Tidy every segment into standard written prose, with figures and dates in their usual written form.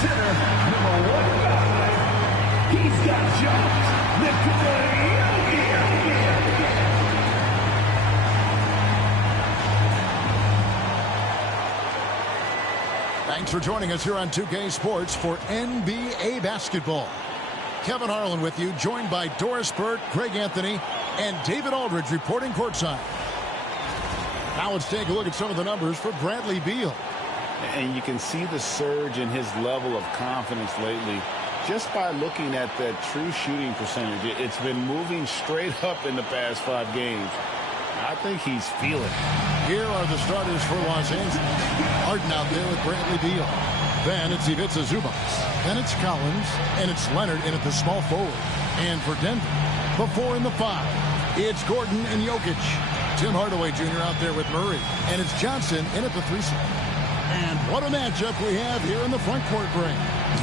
Center, number 1. He's got jumped. Thanks for joining us here on 2K Sports for NBA basketball. Kevin Harlan with you, joined by Doris Burt, Greg Anthony, and David Aldridge reporting courtside. Now let's take a look at some of the numbers for Bradley Beal. And you can see the surge in his level of confidence lately just by looking at that true shooting percentage. It's been moving straight up in the past 5 games. I think he's feeling it. Here are the starters for Los Angeles. Harden out there with Bradley Beal. Then it's Ivica Zubac. Then it's Collins. And it's Leonard in at the small forward. And for Denver, the 4 and the 5. It's Gordon and Jokic. Tim Hardaway Jr. out there with Murray. And it's Johnson in at the 3 slot. And what a matchup we have here in the front court break.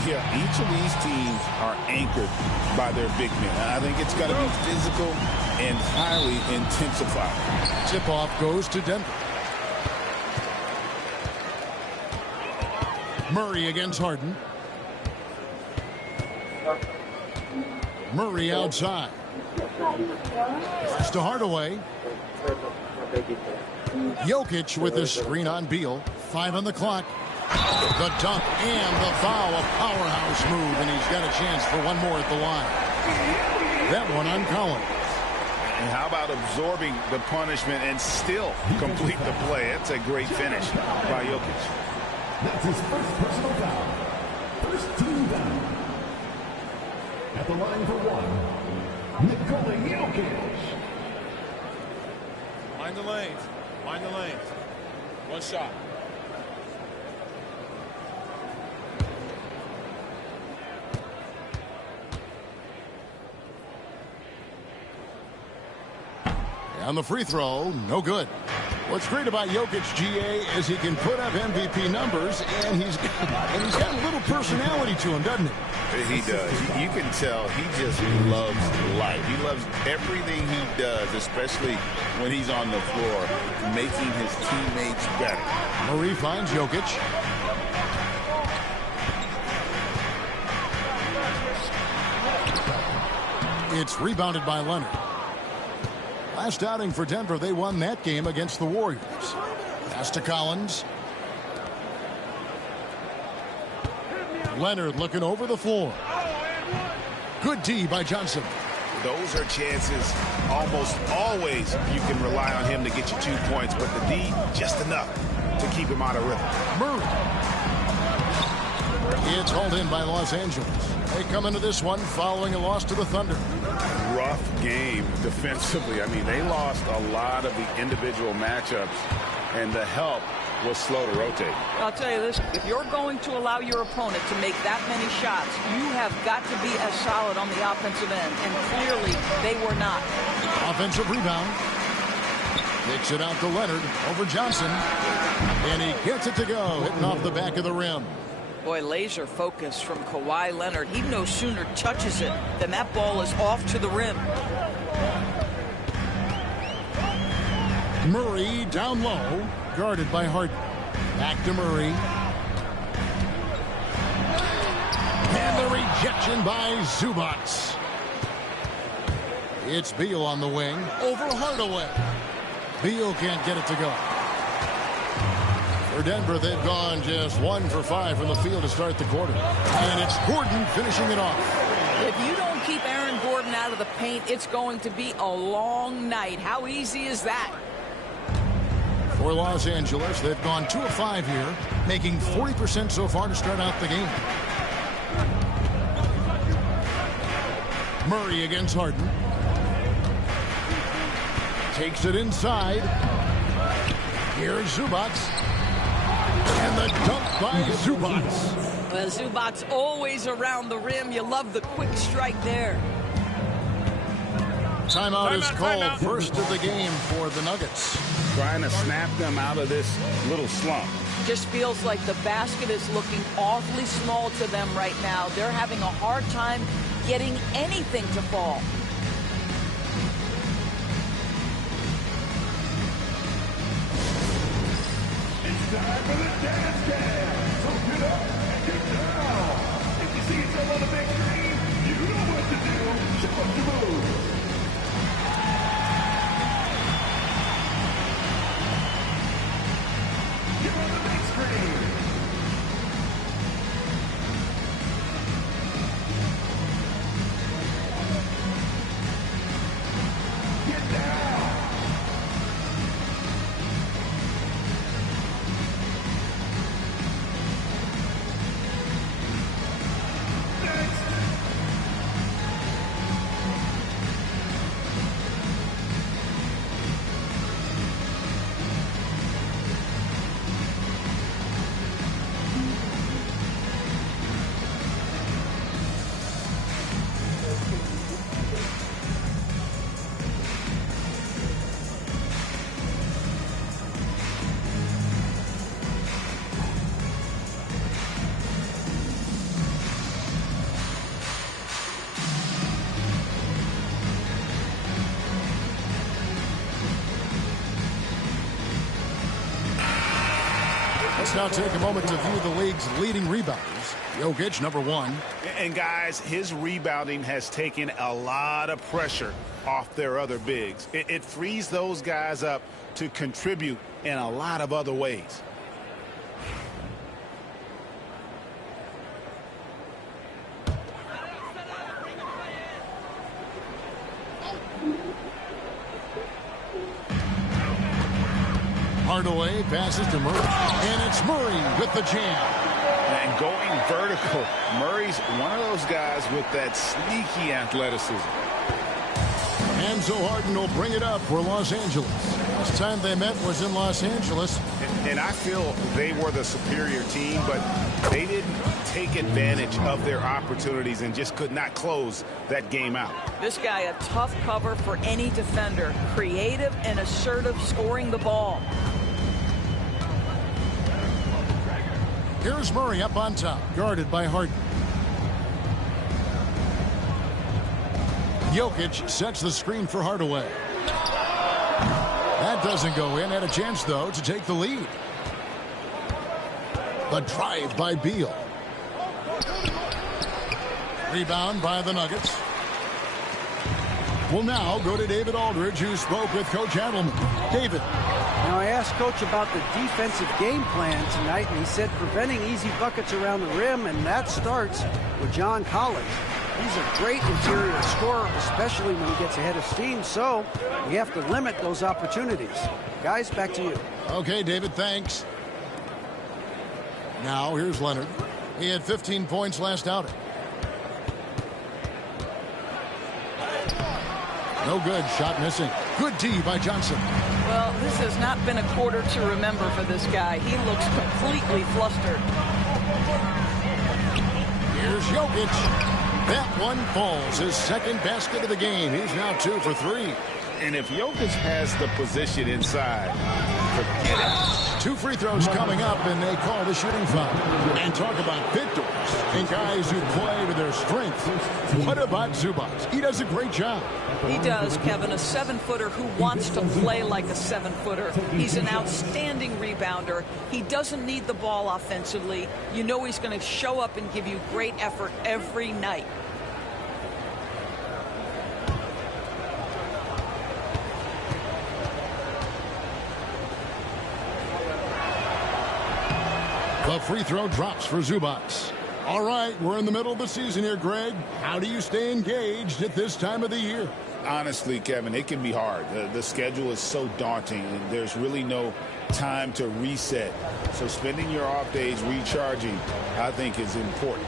Yeah, each of these teams are anchored by their big men. I think it's got to be physical and highly intensified. Tip-off goes to Denver. Murray against Harden. Murray outside. Pass to Hardaway. Jokic with his screen on Beal. 5 on the clock. The dunk and the foul. A powerhouse move, and he's got a chance for one more at the line. That one on Collins. And how about absorbing the punishment and still complete the play? That's a great finish by Jokic. That's his first personal foul. First team foul. At the line for 1, Nikola Jokic. Mind the lanes. Mind the lanes. One shot. On the free throw, no good. What's great about Jokic, GA, is he can put up MVP numbers, and he's got a little personality to him, doesn't he? He does. You can tell he just loves life. He loves everything he does, especially when he's on the floor, making his teammates better. Murray finds Jokic. It's rebounded by Leonard. Last outing for Denver, they won that game against the Warriors. Pass to Collins. Leonard looking over the floor. Good D by Johnson. Those are chances almost always you can rely on him to get you 2 points, but the D, just enough to keep him out of rhythm. Murray. It's hauled in by Los Angeles. They come into this one following a loss to the Thunder. Rough game defensively. I mean, they lost a lot of the individual matchups, and the help was slow to rotate. I'll tell you this, if you're going to allow your opponent to make that many shots, you have got to be as solid on the offensive end, and clearly they were not. Offensive rebound. Kicks it out to Leonard over Johnson, and he gets it to go, hitting off the back of the rim. Boy, laser focus from Kawhi Leonard. He no sooner touches it than that ball is off to the rim. Murray down low, guarded by Harden. Back to Murray. And the rejection by Zubac. It's Beal on the wing over Hardaway. Beal can't get it to go. For Denver, they've gone just 1 for 5 from the field to start the quarter. And it's Gordon finishing it off. If you don't keep Aaron Gordon out of the paint, it's going to be a long night. How easy is that? For Los Angeles, they've gone 2 of 5 here, making 40% so far to start out the game. Murray against Harden. Takes it inside. Here's Zubac. And the dunk by Zubac. Well, Zubac's always around the rim. You love the quick strike there. Timeout is called. First of the game for the Nuggets. Trying to snap them out of this little slump. Just feels like the basket is looking awfully small to them right now. They're having a hard time getting anything to fall. It's time for the dance. So get up and get down. Let's now take a moment to view the league's leading rebounders. Jokic, number 1. And guys, his rebounding has taken a lot of pressure off their other bigs. It frees those guys up to contribute in a lot of other ways. Hardaway passes to Murray, and it's Murray with the jam. And going vertical, Murray's one of those guys with that sneaky athleticism. And so Harden will bring it up for Los Angeles. Last time they met was in Los Angeles. And I feel they were the superior team, but they didn't take advantage of their opportunities and just could not close that game out. This guy, a tough cover for any defender. Creative and assertive scoring the ball. Here's Murray up on top, guarded by Harden. Jokic sets the screen for Hardaway. That doesn't go in. Had a chance, though, to take the lead. The drive by Beal. Rebound by the Nuggets. We'll now go to David Aldridge, who spoke with Coach Adelman. David. Now, I asked Coach about the defensive game plan tonight, and he said preventing easy buckets around the rim, and that starts with John Collins. He's a great interior scorer, especially when he gets ahead of steam, so we have to limit those opportunities. Guys, back to you. Okay, David, thanks. Now, here's Leonard. He had 15 points last outing. No good. Shot missing. Good D by Johnson. Well, this has not been a quarter to remember for this guy. He looks completely flustered. Here's Jokic. That one falls. His second basket of the game. He's now 2 for 3. And if Jokic has the position inside, forget it. 2 free throws coming up, and they call the shooting foul. And talk about victors and guys who play to their strength. What about Zubac? He does a great job. He does, Kevin. A 7-footer who wants to play like a 7-footer. He's an outstanding rebounder. He doesn't need the ball offensively. You know he's going to show up and give you great effort every night. The free throw drops for Zubac. All right, we're in the middle of the season here, Greg. How do you stay engaged at this time of the year? Honestly, Kevin, it can be hard. The schedule is so daunting, and there's really no time to reset. So spending your off days recharging, I think, is important.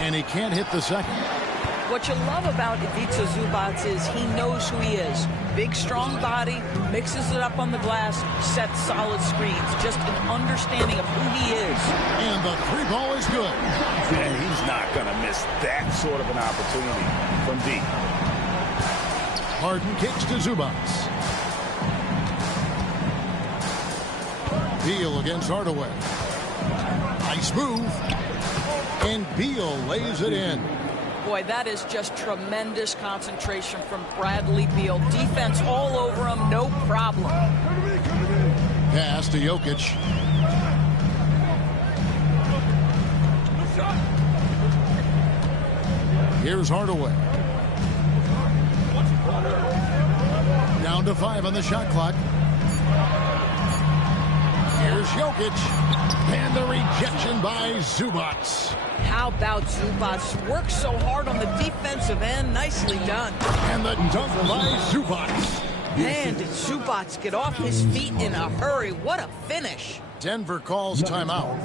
And he can't hit the second. What you love about Ivica Zubac is he knows who he is. Big, strong body, mixes it up on the glass, sets solid screens. Just an understanding of who he is. And the 3-ball is good. And he's not going to miss that sort of an opportunity from deep. Harden kicks to Zubac. Beal against Hardaway. Nice move. And Beal lays it in. Boy, that is just tremendous concentration from Bradley Beal. Defense all over him, no problem. Pass to Jokic. Here's Hardaway. Down to 5 on the shot clock. Here's Jokic. And the rejection by Zubac. How about Zubac? Works so hard on the defensive end. Nicely done. And the dunk by Zubac. Man, did Zubac get off his feet in a hurry. What a finish. Denver calls timeout.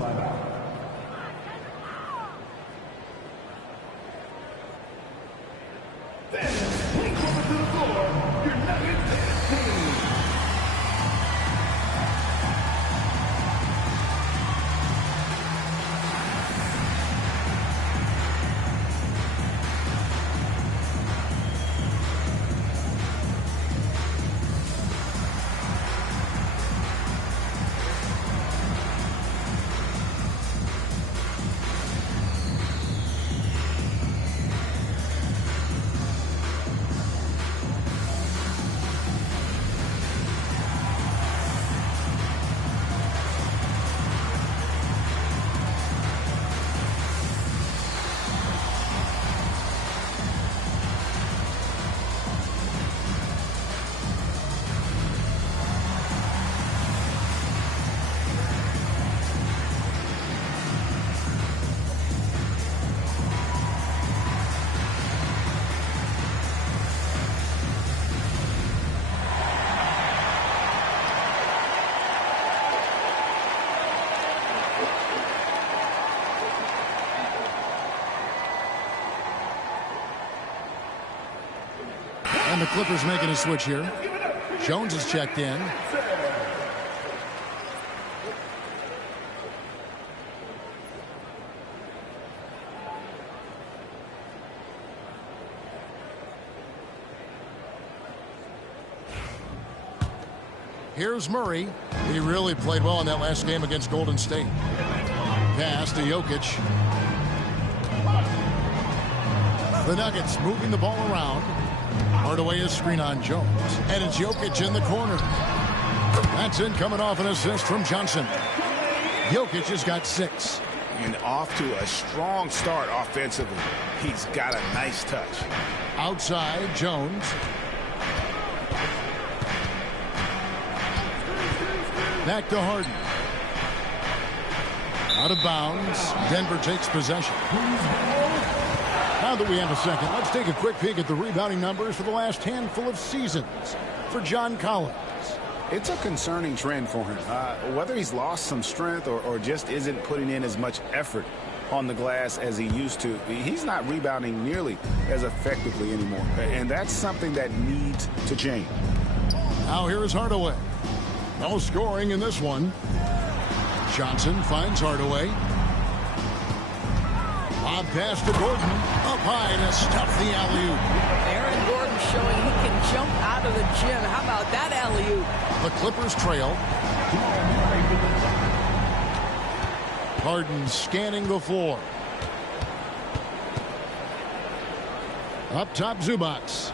the Clippers making a switch here. Jones is checked in. Here's Murray. He really played well in that last game against Golden State. Pass to Jokic. The Nuggets moving the ball around. Hardaway is screen on Jones. And it's Jokic in the corner. That's in, coming off an assist from Johnson. Jokic has got 6. And off to a strong start offensively. He's got a nice touch. Outside, Jones. Back to Harden. Out of bounds. Denver takes possession. Now that we have a second, let's take a quick peek at the rebounding numbers for the last handful of seasons for John Collins. It's a concerning trend for him. Whether he's lost some strength or just isn't putting in as much effort on the glass as he used to, he's not rebounding nearly as effectively anymore. And that's something that needs to change. Now here is Hardaway. No scoring in this one. Johnson finds Hardaway. Lob pass to Gordon. Up high to stuff the alley-oop. Aaron Gordon showing he can jump out of the gym. How about that alley-oop? The Clippers trail. Harden scanning the floor. Up top, Zubac.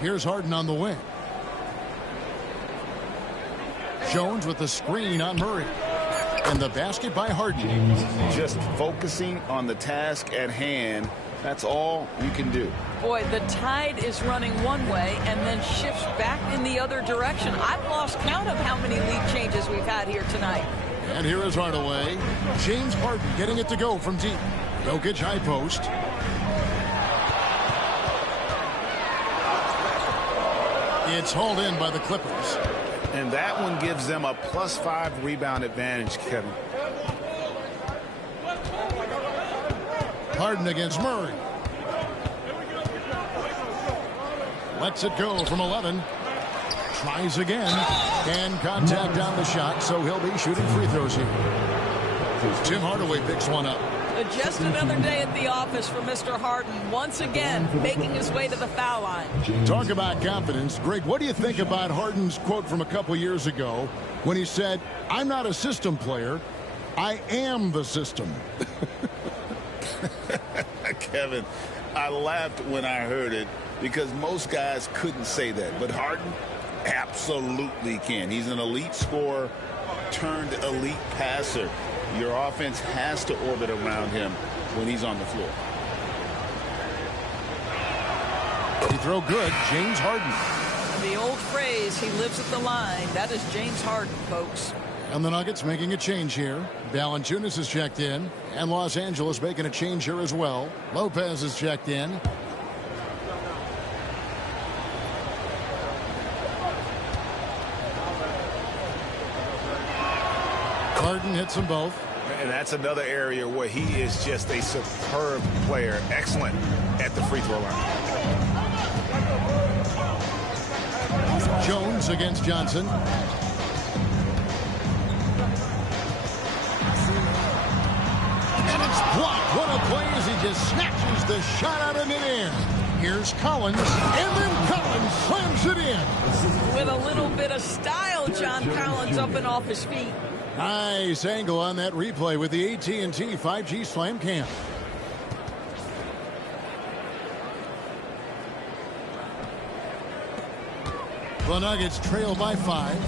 Here's Harden on the wing. Jones with the screen on Murray. And the basket by Harden. Just focusing on the task at hand. That's all you can do. Boy, the tide is running one way and then shifts back in the other direction. I've lost count of how many lead changes we've had here tonight. And here is Hardaway. James Harden getting it to go from deep. Jokic high post. It's hauled in by the Clippers. And that one gives them a +5 rebound advantage, Kevin. Harden against Murray. Lets it go from 11. Tries again. And contact on the shot, so he'll be shooting free throws here. Tim Hardaway picks one up. Just another day at the office for Mr. Harden. Once again, making his way to the foul line. Talk about confidence. Greg, what do you think about Harden's quote from a couple years ago when he said, "I'm not a system player. I am the system." Kevin, I laughed when I heard it because most guys couldn't say that. But Harden absolutely can. He's an elite scorer turned elite passer. Your offense has to orbit around him when he's on the floor. He throw good. James Harden. The old phrase, he lives at the line. That is James Harden, folks. And the Nuggets making a change here. Valanciunas is checked in. And Los Angeles making a change here as well. Lopez is checked in. Harden hits them both. And that's another area where he is just a superb player. Excellent at the free throw line. Jones against Johnson. And it's blocked. What a play as he just snatches the shot out of midair. Here's Collins. And then Collins slams it in. With a little bit of style, John Collins up and off his feet. Nice angle on that replay with the AT&T 5G Slam Cam. The Nuggets trail by 5.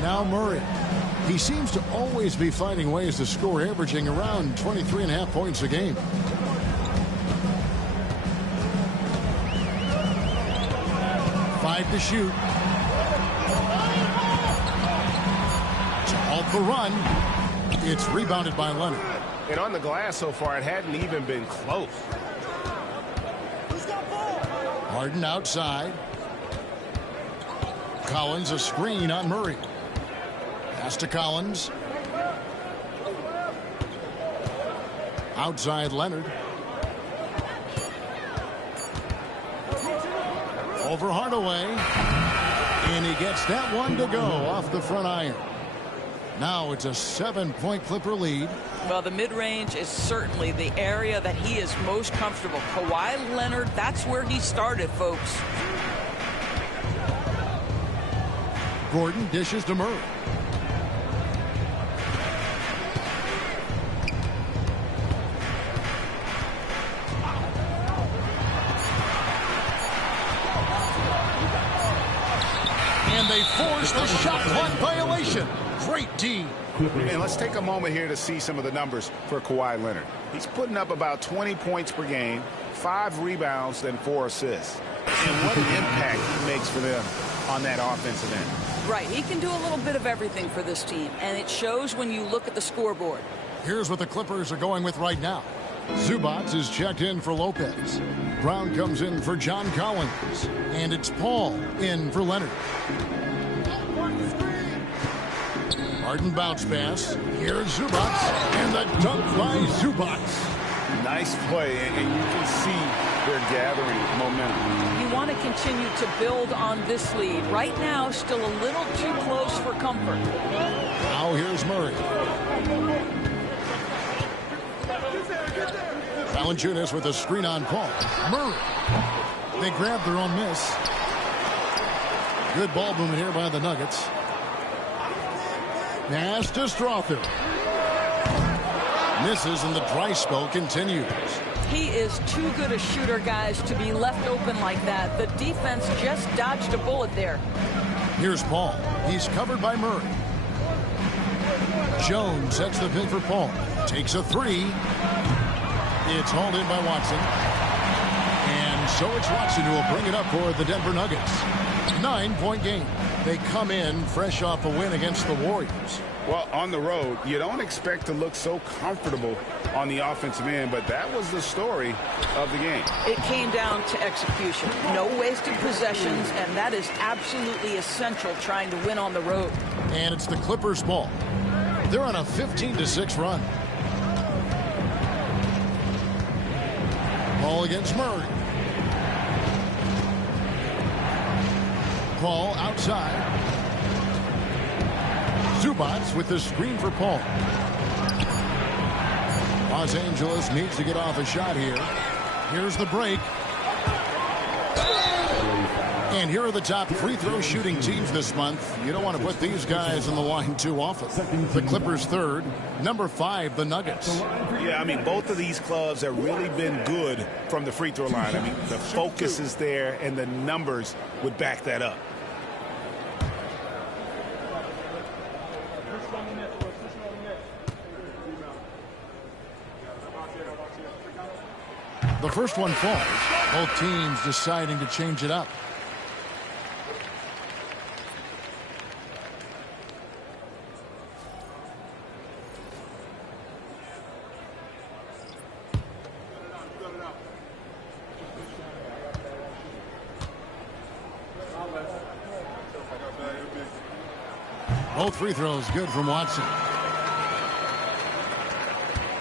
Now Murray. He seems to always be finding ways to score, averaging around 23.5 points a game. Five to shoot. The run. It's rebounded by Leonard. And on the glass so far, it hadn't even been close. Harden outside. Collins a screen on Murray. Pass to Collins. Outside Leonard. Over Hardaway. And he gets that one to go off the front iron. Now it's a 7-point Clipper lead. Well, the mid-range is certainly the area that he is most comfortable. Kawhi Leonard, that's where he started, folks. Gordon dishes to Murray. And they force the shot clock violation. Great D. And let's take a moment here to see some of the numbers for Kawhi Leonard. He's putting up about 20 points per game, 5 rebounds, and 4 assists. And what an impact he makes for them on that offensive end. Right, he can do a little bit of everything for this team, and it shows when you look at the scoreboard. Here's what the Clippers are going with right now. Zubac is checked in for Lopez. Brown comes in for John Collins. And it's Paul in for Leonard. Harden bounce pass. Here's Zubac. And the dunk by Zubac. Nice play, and you can see they're gathering momentum. You want to continue to build on this lead. Right now, still a little too close for comfort. Now here's Murray. Valanciunas with a screen on Paul. Murray. They grab their own miss. Good ball movement here by the Nuggets. Pass to Strother. Misses and the dry spell continues. He is too good a shooter, guys, to be left open like that. The defense just dodged a bullet there. Here's Paul. He's covered by Murray. Jones sets the pin for Paul. Takes a three. It's hauled in by Watson. And so it's Watson who will bring it up for the Denver Nuggets. 9-point game. They come in fresh off a win against the Warriors. Well, on the road, you don't expect to look so comfortable on the offensive end, but that was the story of the game. It came down to execution. No wasted possessions, and that is absolutely essential trying to win on the road. And it's the Clippers' ball. They're on a 15-6 run. Ball against Murray. Paul outside. Zubac with the screen for Paul. Los Angeles needs to get off a shot here. Here's the break. And here are the top free throw shooting teams this month. You don't want to put these guys on the line too often. The Clippers third. Number 5, the Nuggets. Yeah, I mean, both of these clubs have really been good from the free throw line. I mean, the focus is there, and the numbers would back that up. The first one falls. Both teams deciding to change it up. Both free throws good from Watson.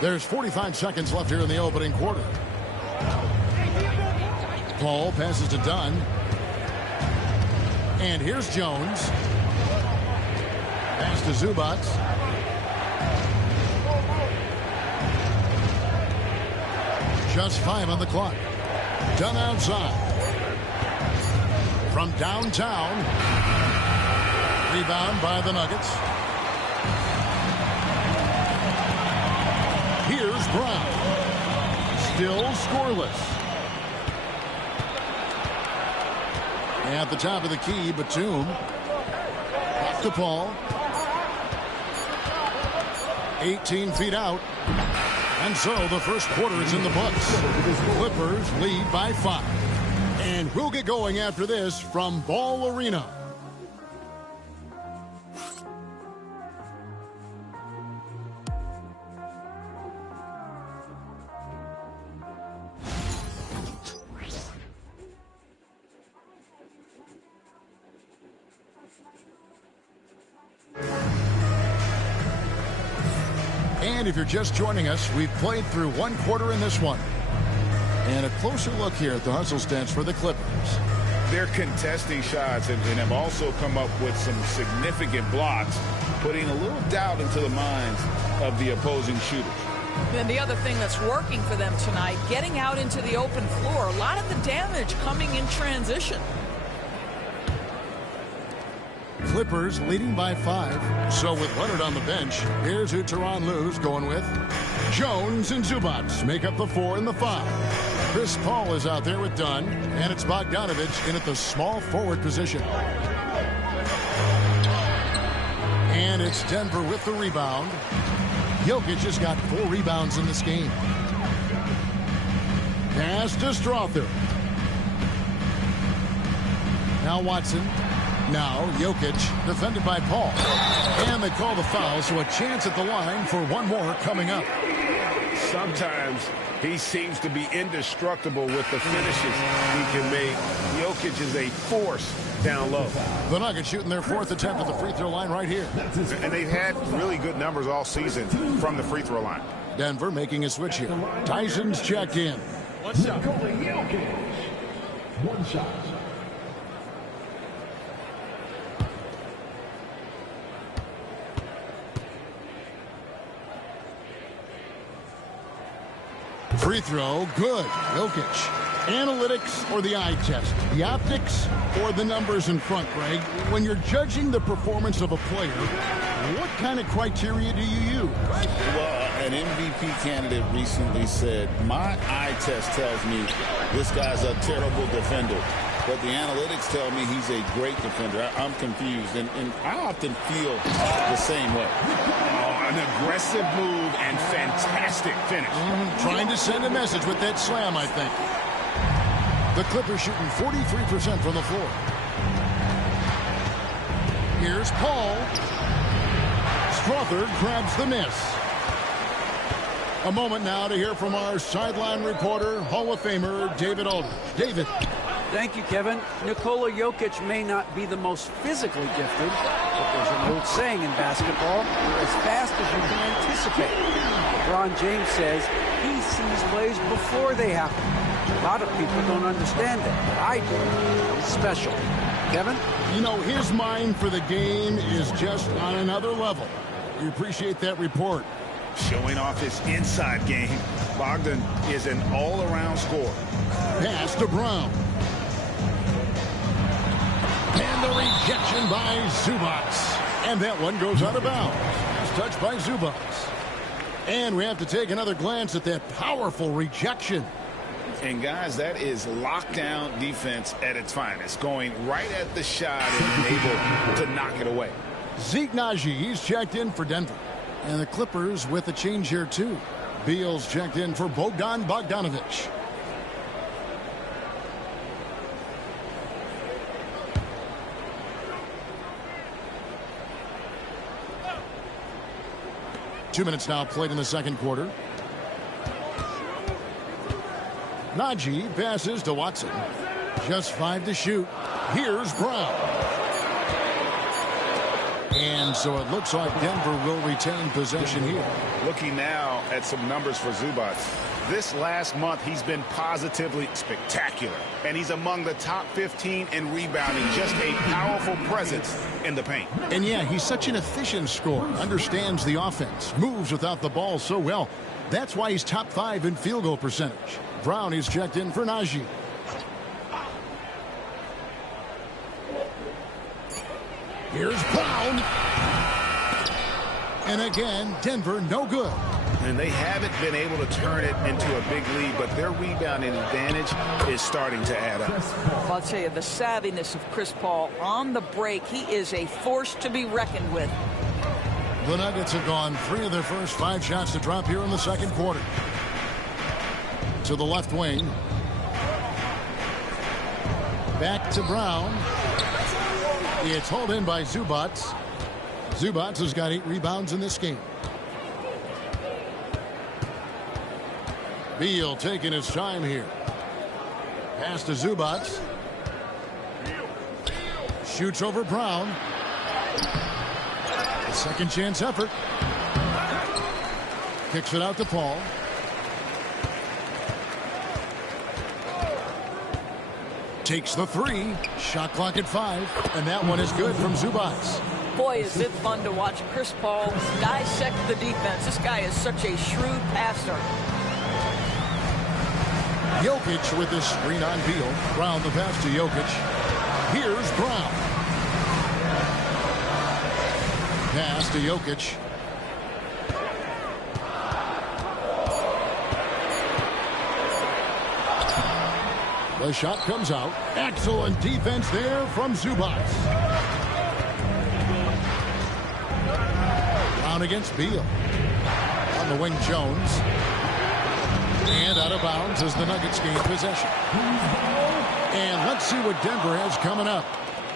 There's 45 seconds left here in the opening quarter. Paul passes to Dunn. And here's Jones. Pass to Zubac. Just 5 on the clock. Dunn outside. From downtown. Rebound by the Nuggets. Here's Brown. Still scoreless. At the top of the key, Batum. Back to Paul. 18 feet out. And so the first quarter is in the books. Clippers lead by 5. And we'll get going after this from Ball Arena. And if you're just joining us, we've played through one quarter in this one. And a closer look here at the hustle stance for the Clippers. They're contesting shots and have also come up with some significant blocks, putting a little doubt into the minds of the opposing shooters. Then the other thing that's working for them tonight, getting out into the open floor. A lot of the damage coming in transition. Clippers leading by 5. So with Leonard on the bench, here's who Tyronn Lue's going with. Jones and Zubac make up the 4 and the 5. Chris Paul is out there with Dunn, and it's Bogdanovich in at the small forward position. And it's Denver with the rebound. Jokic has got 4 rebounds in this game. Pass to Strother. Now Watson. Now Jokic, defended by Paul. And they call the foul, so a chance at the line for one more coming up. Sometimes he seems to be indestructible with the finishes he can make. Jokic is a force down low. The Nuggets shooting their 4th attempt at the free throw line right here. And they've had really good numbers all season from the free throw line. Denver making a switch here. Tyson's checked in. One shot. One shot. Free throw, good. Jokic. Analytics or the eye test? The optics or the numbers in front, Greg? When you're judging the performance of a player, what kind of criteria do you use? Well, an MVP candidate recently said, my eye test tells me this guy's a terrible defender, but the analytics tell me he's a great defender. I'm confused, and I often feel the same way. An aggressive move and fantastic finish. Trying to send a message with that slam, I think. The Clippers shooting 43% from the floor. Here's Paul. Strother grabs the miss. A moment now to hear from our sideline reporter, Hall of Famer David Aldridge. David. Thank you, Kevin. Nikola Jokic may not be the most physically gifted, but there's an old saying in basketball, you're as fast as you can anticipate. LeBron James says he sees plays before they happen. A lot of people don't understand it, but I do. It's special. Kevin? You know, his mind for the game is just on another level. We appreciate that report. Showing off his inside game, Bogdan is an all-around scorer. Pass to Brown. And the rejection by Zubac. And that one goes out of bounds. It's touched by Zubac. And we have to take another glance at that powerful rejection. And guys, that is lockdown defense at its finest, going right at the shot and able to knock it away. Zeke Naji, he's checked in for Denver. And the Clippers with a change here too. Beal's checked in for Bogdan Bogdanovich. Two minutes now played in the second quarter. Naji passes to Watson. Just 5 to shoot. Here's Brown. And so it looks like Denver will retain possession here. Looking now at some numbers for Zubac. This last month, he's been positively spectacular. And he's among the top 15 in rebounding. Just a powerful presence in the paint. And yeah, he's such an efficient scorer. Understands the offense. Moves without the ball so well. That's why he's top 5 in field goal percentage. Brown is checked in for Naji. Here's Brown. And again, Denver no good. And they haven't been able to turn it into a big lead, but their rebounding advantage is starting to add up. I'll tell you, the savviness of Chris Paul on the break, he is a force to be reckoned with. The Nuggets have gone 3 of their first 5 shots to drop here in the second quarter. To the left wing. Back to Brown. It's hauled in by Zubac. Zubac has got 8 rebounds in this game. Beal taking his time here. Pass to Zubac. Shoots over Brown. Second chance effort. Kicks it out to Paul. Takes the three. Shot clock at 5. And that one is good from Zubac. Boy, is it fun to watch Chris Paul dissect the defense. This guy is such a shrewd passer. Jokic with the screen on Beal. Brown the pass to Jokic. Here's Brown. Pass to Jokic. The shot comes out. Excellent defense there from Zubac. Brown against Beal. On the wing, Jones. And out of bounds as the Nuggets gain possession. And let's see what Denver has coming up.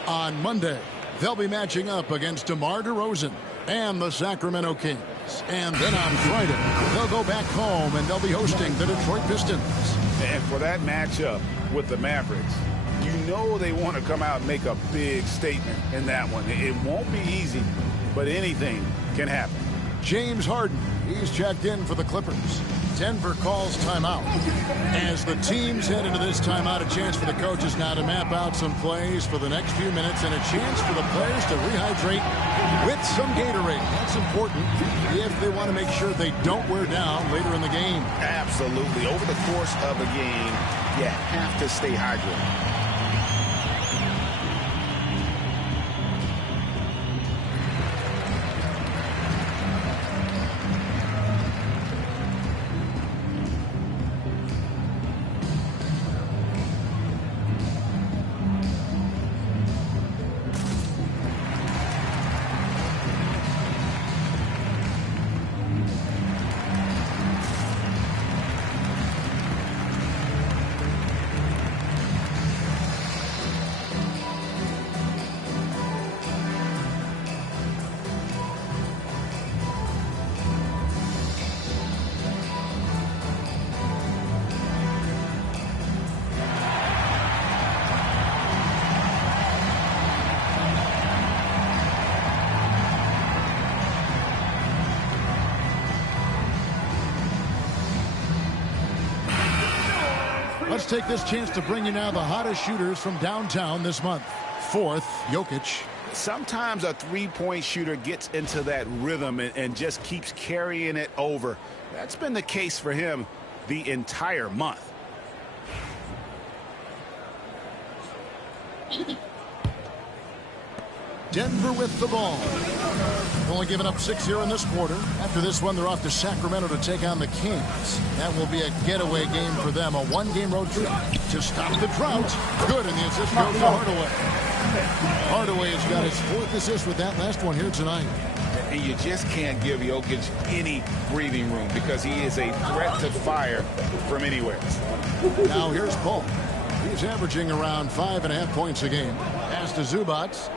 On Monday, they'll be matching up against DeMar DeRozan and the Sacramento Kings. And then on Friday, they'll go back home and they'll be hosting the Detroit Pistons. And for that matchup with the Mavericks, you know they want to come out and make a big statement in that one. It won't be easy, but anything can happen. James Harden, he's checked in for the Clippers. Denver calls timeout. As the teams head into this timeout, a chance for the coaches now to map out some plays for the next few minutes and a chance for the players to rehydrate with some Gatorade. That's important if they want to make sure they don't wear down later in the game. Absolutely. Over the course of a game, you have to stay hydrated. Let's take this chance to bring you now the hottest shooters from downtown this month. Fourth, Jokic. Sometimes a three-point shooter gets into that rhythm and just keeps carrying it over. That's been the case for him the entire month. Denver with the ball. Only giving up 6 here in this quarter. After this one, they're off to Sacramento to take on the Kings. That will be a getaway game for them, a one-game road trip to stop the drought. Good, and the assist goes to Hardaway. Hardaway has got his 4th assist with that last one here tonight. And you just can't give Jokic any breathing room because he is a threat to fire from anywhere. Now here's Paul. He's averaging around 5.5 points a game. Pass to Zubac.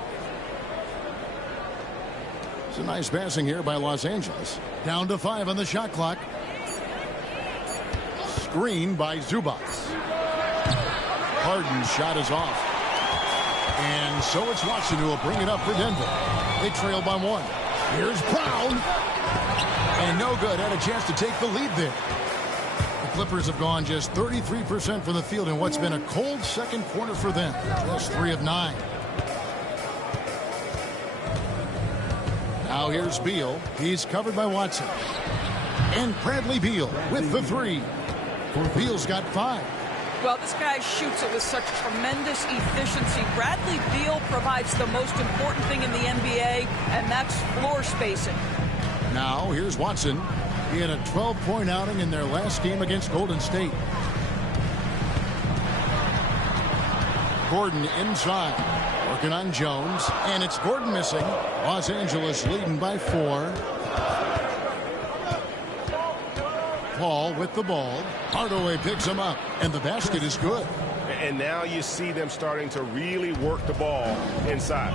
It's a nice passing here by Los Angeles. Down to 5 on the shot clock. Screen by Zubac. Harden's shot is off. And so it's Watson who will bring it up for Denver. They trail by 1. Here's Brown. And no good. Had a chance to take the lead there. The Clippers have gone just 33% from the field in what's been a cold second quarter for them. Just 3 of 9. Now here's Beal. He's covered by Watson. And Bradley Beal with the 3. Beal's got 5. Well, this guy shoots it with such tremendous efficiency. Bradley Beal provides the most important thing in the NBA, and that's floor spacing. Now here's Watson. He had a 12-point outing in their last game against Golden State. Gordon inside. Working on Jones, and it's Gordon missing. Los Angeles leading by 4. Paul with the ball. Hardaway picks him up, and the basket is good. And now you see them starting to really work the ball inside.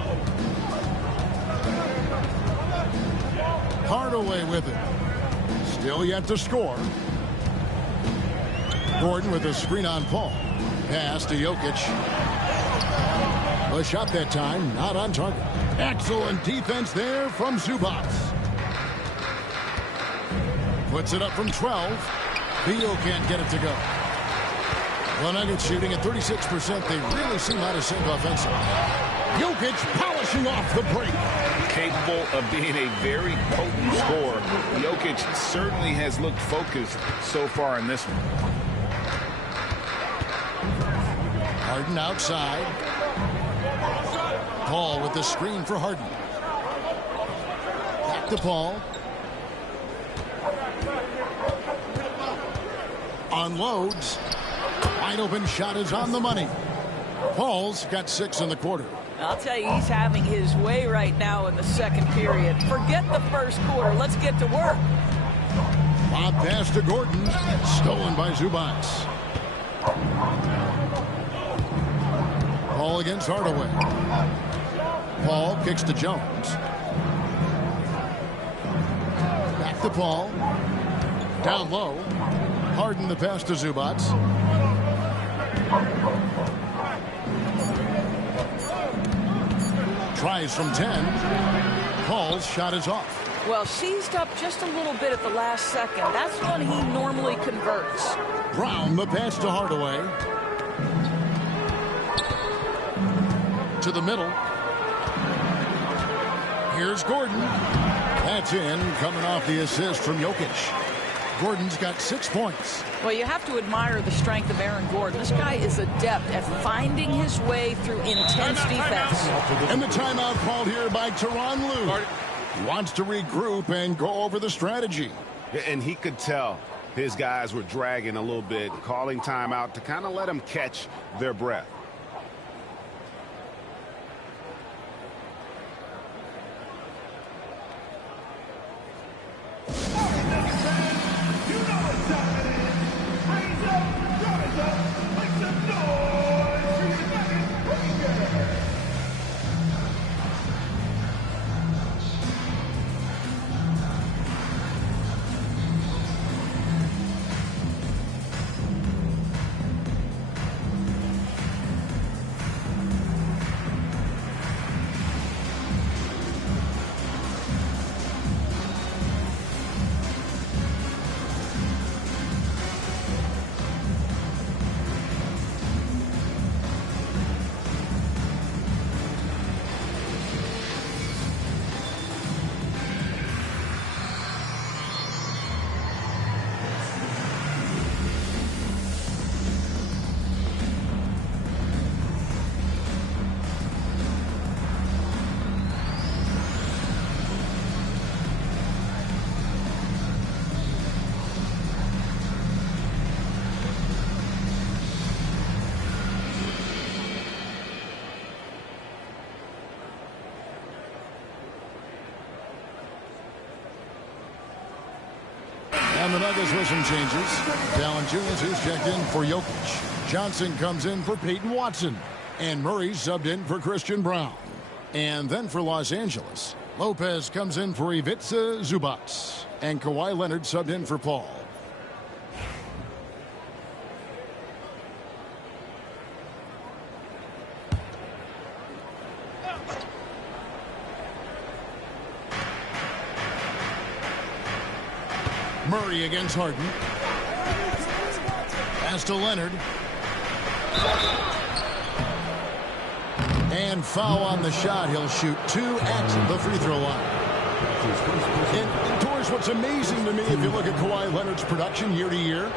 Hardaway with it. Still yet to score. Gordon with a screen on Paul. Pass to Jokic. A shot that time, not on target. Excellent defense there from Zubac. Puts it up from 12. Beal can't get it to go. The Nuggets shooting at 36%. They really seem out of sync offensively. Jokic polishing off the break. Capable of being a very potent scorer. Jokic certainly has looked focused so far in this one. Harden outside. Paul with the screen for Harden. Back to Paul. Unloads. Wide open shot is on the money. Paul's got 6 in the quarter. I'll tell you, he's having his way right now in the second period. Forget the first quarter. Let's get to work. Lob pass to Gordon. Stolen by Zubac. Paul against Hardaway. Paul kicks to Jones. Back to Paul. Down low. Harden the pass to Zubac. Tries from 10. Paul's shot is off. Well, seized up just a little bit at the last second. That's when he normally converts. Brown the pass to Hardaway. To the middle. Here's Gordon. That's in, coming off the assist from Jokic. Gordon's got 6 points. Well, you have to admire the strength of Aaron Gordon. This guy is adept at finding his way through intense defense. And the timeout called here by Tyronn Lue. He wants to regroup and go over the strategy. And he could tell his guys were dragging a little bit, calling timeout to kind of let them catch their breath. And the Nuggets with some changes. Valanciunas who's checked in for Jokic. Johnson comes in for Peyton Watson. And Murray subbed in for Christian Brown. And then for Los Angeles, Lopez comes in for Ivica Zubac. And Kawhi Leonard subbed in for Paul. Murray against Harden. Pass to Leonard. And foul on the shot. He'll shoot 2 at the free throw line. And Torres, what's amazing to me, if you look at Kawhi Leonard's production year to year,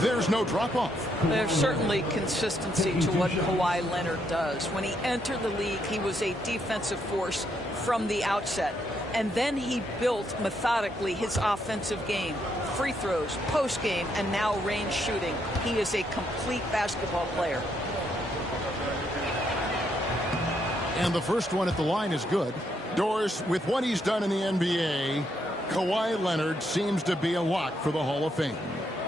there's no drop-off. There's certainly consistency to what Kawhi Leonard does. When he entered the league, he was a defensive force from the outset. And then he built methodically his offensive game. Free throws, post game, and now range shooting. He is a complete basketball player. And the first one at the line is good. Doris, with what he's done in the NBA, Kawhi Leonard seems to be a lock for the Hall of Fame.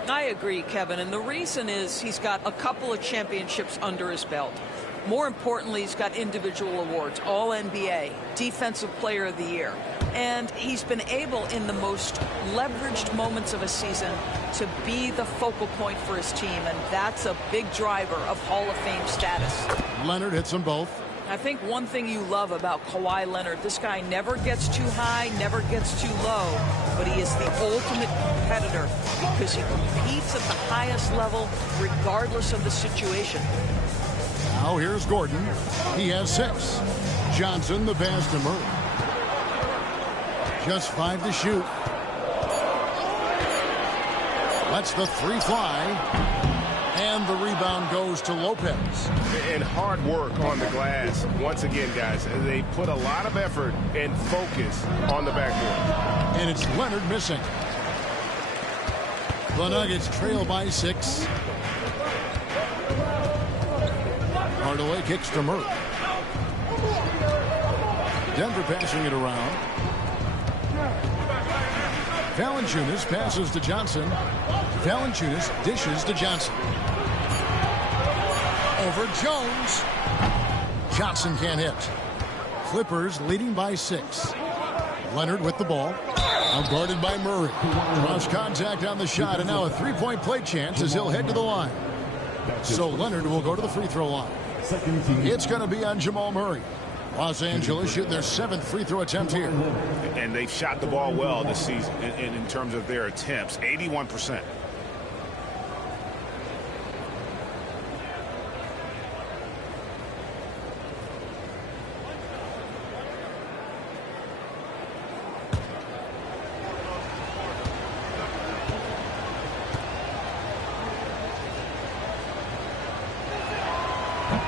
I agree, Kevin. And the reason is he's got a couple of championships under his belt. More importantly, he's got individual awards, All-NBA, Defensive Player of the Year. And he's been able, in the most leveraged moments of a season, to be the focal point for his team. And that's a big driver of Hall of Fame status. Leonard hits them both. I think one thing you love about Kawhi Leonard, this guy never gets too high, never gets too low, but he is the ultimate competitor because he competes at the highest level regardless of the situation. Now here's Gordon. He has 6. Johnson the pass to Murray. Just 5 to shoot. Lets the 3 fly. And the rebound goes to Lopez. And hard work on the glass. Once again, guys, they put a lot of effort and focus on the backboard. And it's Leonard missing. The Nuggets trail by 6. Hardaway kicks to Murray. Denver passing it around. Valanciunas passes to Johnson. Valanciunas dishes to Johnson. Over Jones. Johnson can't hit. Clippers leading by 6. Leonard with the ball. Now guarded by Murray. Cross contact on the shot, and now a 3-point play chance as he'll head to the line. So Leonard will go to the free throw line. It's going to be on Jamal Murray. Los Angeles shooting their 7th free throw attempt here. And they've shot the ball well this season in terms of their attempts, 81%.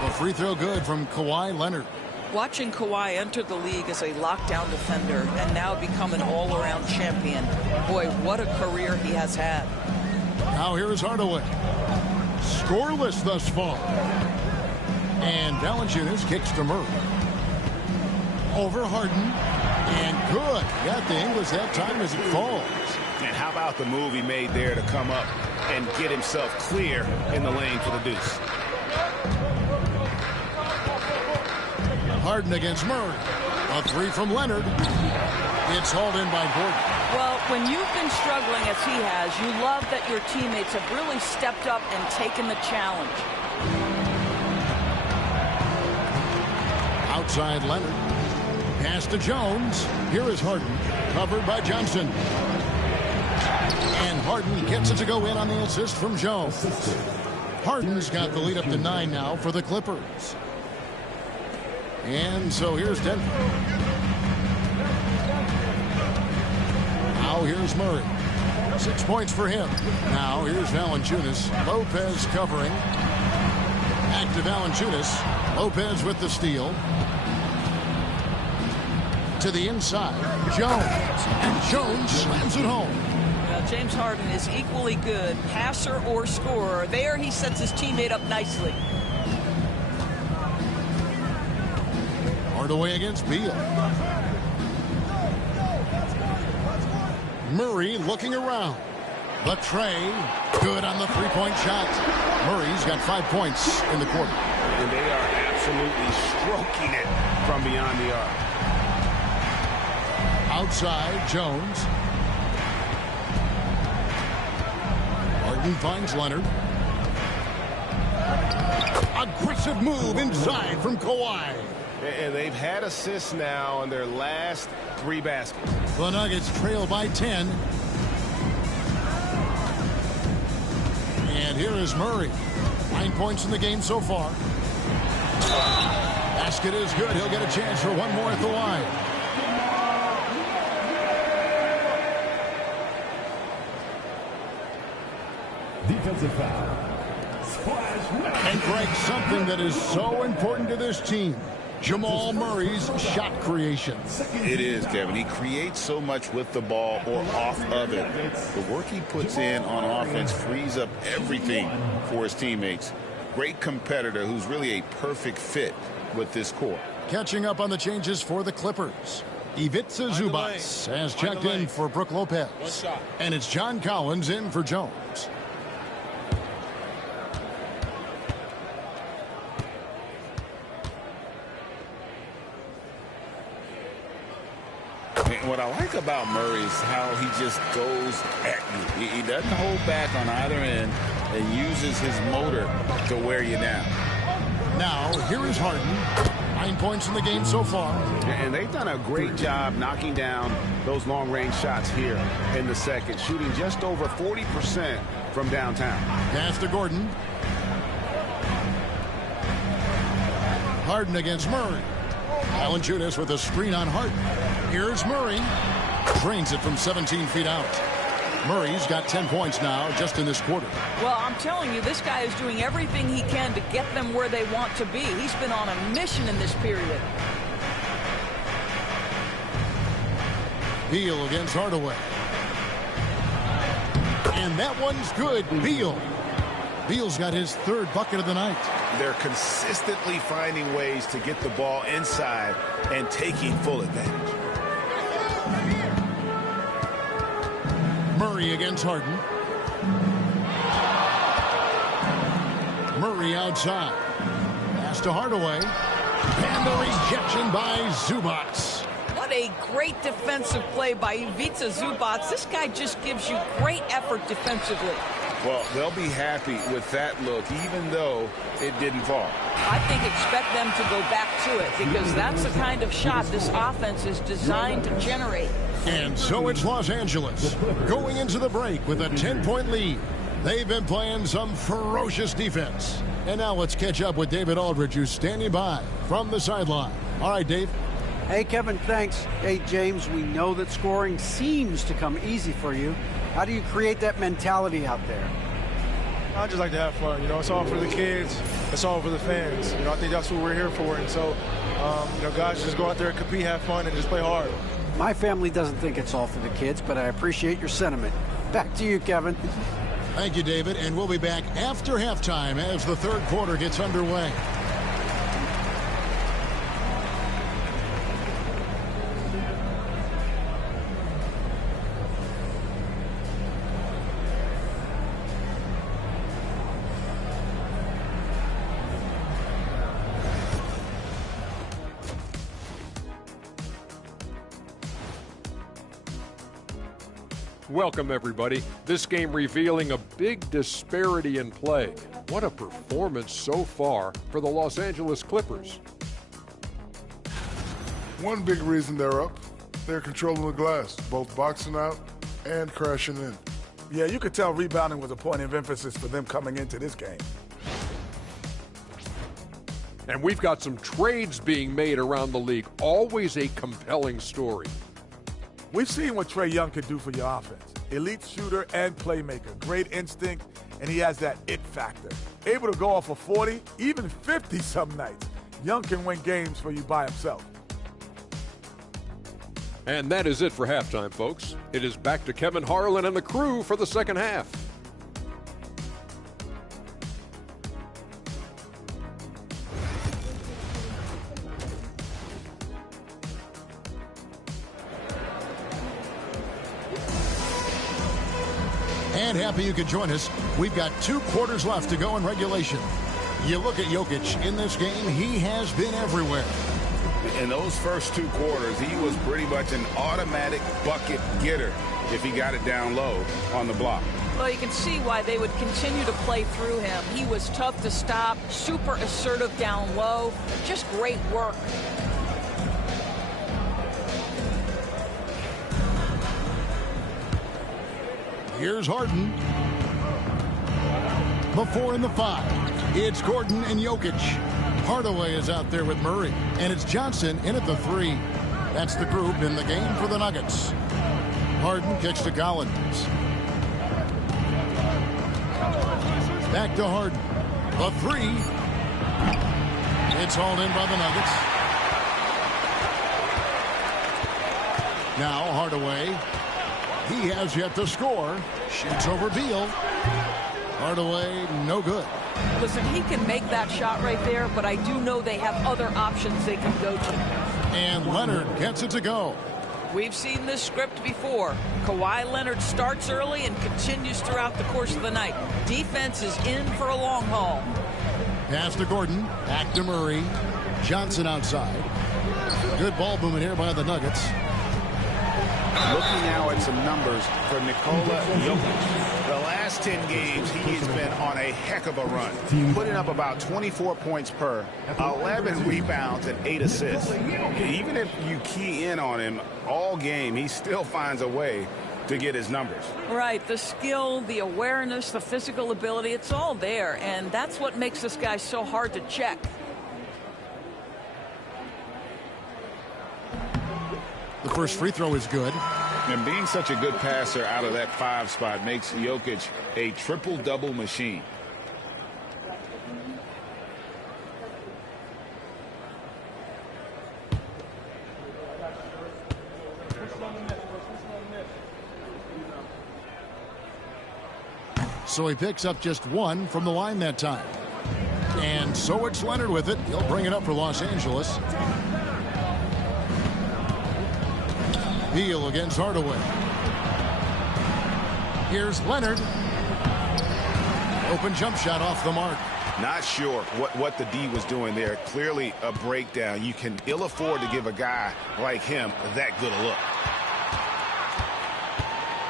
The free throw good from Kawhi Leonard. Watching Kawhi enter the league as a lockdown defender and now become an all-around champion. Boy, what a career he has had. Now here is Hardaway. Scoreless thus far. And Valanciunas kicks to Murray. Over Harden. And good. Got the English that time as it falls. And how about the move he made there to come up and get himself clear in the lane for the deuce. Harden against Murray. A 3 from Leonard. It's hauled in by Gordon. Well, when you've been struggling as he has, you love that your teammates have really stepped up and taken the challenge. Outside Leonard. Pass to Jones. Here is Harden. Covered by Johnson. And Harden gets it to go in on the assist from Jones. Harden's got the lead up to 9 now for the Clippers. And so here's Denver. Now here's Murray. 6 points for him. Now here's Valanciunas. Lopez covering. Back to Valanciunas. Lopez with the steal. To the inside. Jones. And Jones slams it home. James Harden is equally good, passer or scorer. There he sets his teammate up nicely. Hardaway against Beal. Murray looking around. The tray. Good on the 3-point shot. Murray's got 5 points in the quarter. And they are absolutely stroking it from beyond the arc. Outside, Jones. Harden finds Leonard. Aggressive move inside from Kawhi. And they've had assists now on their last 3 baskets. The Nuggets trail by 10. And here is Murray. 9 points in the game so far. Basket is good. He'll get a chance for one more at the line. Defensive foul. Splash. And Greg, something that is so important to this team. Jamal Murray's shot creation. It is, Kevin. He creates so much with the ball or off of it. The work he puts in on offense frees up everything for his teammates. Great competitor who's really a perfect fit with this core. Catching up on the changes for the Clippers. Ivica Zubac has checked in for Brook Lopez. And it's John Collins in for Jones. What I like about Murray is how he just goes at you. He doesn't hold back on either end and uses his motor to wear you down. Now, here is Harden. 9 points in the game so far. And they've done a great job knocking down those long-range shots here in the second, shooting just over 40% from downtown. Pass to Gordon. Harden against Murray. Valanciunas with a screen on Harden. Here's Murray. Drains it from 17 feet out. Murray's got 10 points now just in this quarter. Well, I'm telling you, this guy is doing everything he can to get them where they want to be. He's been on a mission in this period. Beal against Hardaway. And that one's good. Beal. Beal's got his third bucket of the night. They're consistently finding ways to get the ball inside and taking full advantage. Murray against Harden. Murray outside. Pass to Hardaway. And the rejection by Zubac. What a great defensive play by Ivica Zubac. This guy just gives you great effort defensively. Well, they'll be happy with that look, even though it didn't fall. I think expect them to go back to it because that's the kind of shot this offense is designed to generate. And so it's Los Angeles going into the break with a 10-point lead. They've been playing some ferocious defense. And now let's catch up with David Aldridge, who's standing by from the sideline. All right, Dave. Hey, Kevin, thanks. Hey, James, we know that scoring seems to come easy for you. How do you create that mentality out there? I just like to have fun. You know, it's all for the kids. It's all for the fans. You know, I think that's what we're here for. And so, you know, guys, just go out there and compete, have fun, and just play hard. My family doesn't think it's all for the kids, but I appreciate your sentiment. Back to you, Kevin. Thank you, David. And we'll be back after halftime as the third quarter gets underway. Welcome, everybody. This game revealing a big disparity in play. What a performance so far for the Los Angeles Clippers. One big reason they're up, they're controlling the glass, both boxing out and crashing in. Yeah, you could tell rebounding was a point of emphasis for them coming into this game. And we've got some trades being made around the league. Always a compelling story. We've seen what Trae Young can do for your offense. Elite shooter and playmaker. Great instinct, and he has that it factor. Able to go off of 40, even 50 some nights. Young can win games for you by himself. And that is it for halftime, folks. It is back to Kevin Harlan and the crew for the second half. And happy you could join us. We've got 2 quarters left to go in regulation. You look at Jokic in this game, he has been everywhere. In those first 2 quarters, he was pretty much an automatic bucket getter if he got it down low on the block. Well, you can see why they would continue to play through him. He was tough to stop, super assertive down low, just great work. Here's Harden. The 4 and the 5. It's Gordon and Jokic. Hardaway is out there with Murray. And it's Johnson in at the 3. That's the group in the game for the Nuggets. Harden kicks to Collins. Back to Harden. The 3. It's hauled in by the Nuggets. Now Hardaway. He has yet to score. Shoots over Beal. Hardaway, no good. Listen, he can make that shot right there, but I do know they have other options they can go to. And Leonard gets it to go. We've seen this script before. Kawhi Leonard starts early and continues throughout the course of the night. Defense is in for a long haul. Pass to Gordon. Back to Murray. Johnson outside. Good ball movement here by the Nuggets. Looking now at some numbers for Nikola Jokic. The last 10 games, he has been on a heck of a run, putting up about 24 points per, 11 rebounds, and 8 assists. Even if you key in on him all game, he still finds a way to get his numbers. Right, the skill, the awareness, the physical ability, it's all there, and that's what makes this guy so hard to check. The first free throw is good. And being such a good passer out of that 5 spot makes Jokic a triple-double machine. So he picks up just 1 from the line that time. And so it's Leonard with it. He'll bring it up for Los Angeles. Beal against Hardaway. Here's Leonard. Open jump shot off the mark. Not sure what the D was doing there. Clearly a breakdown. You can ill afford to give a guy like him that good a look.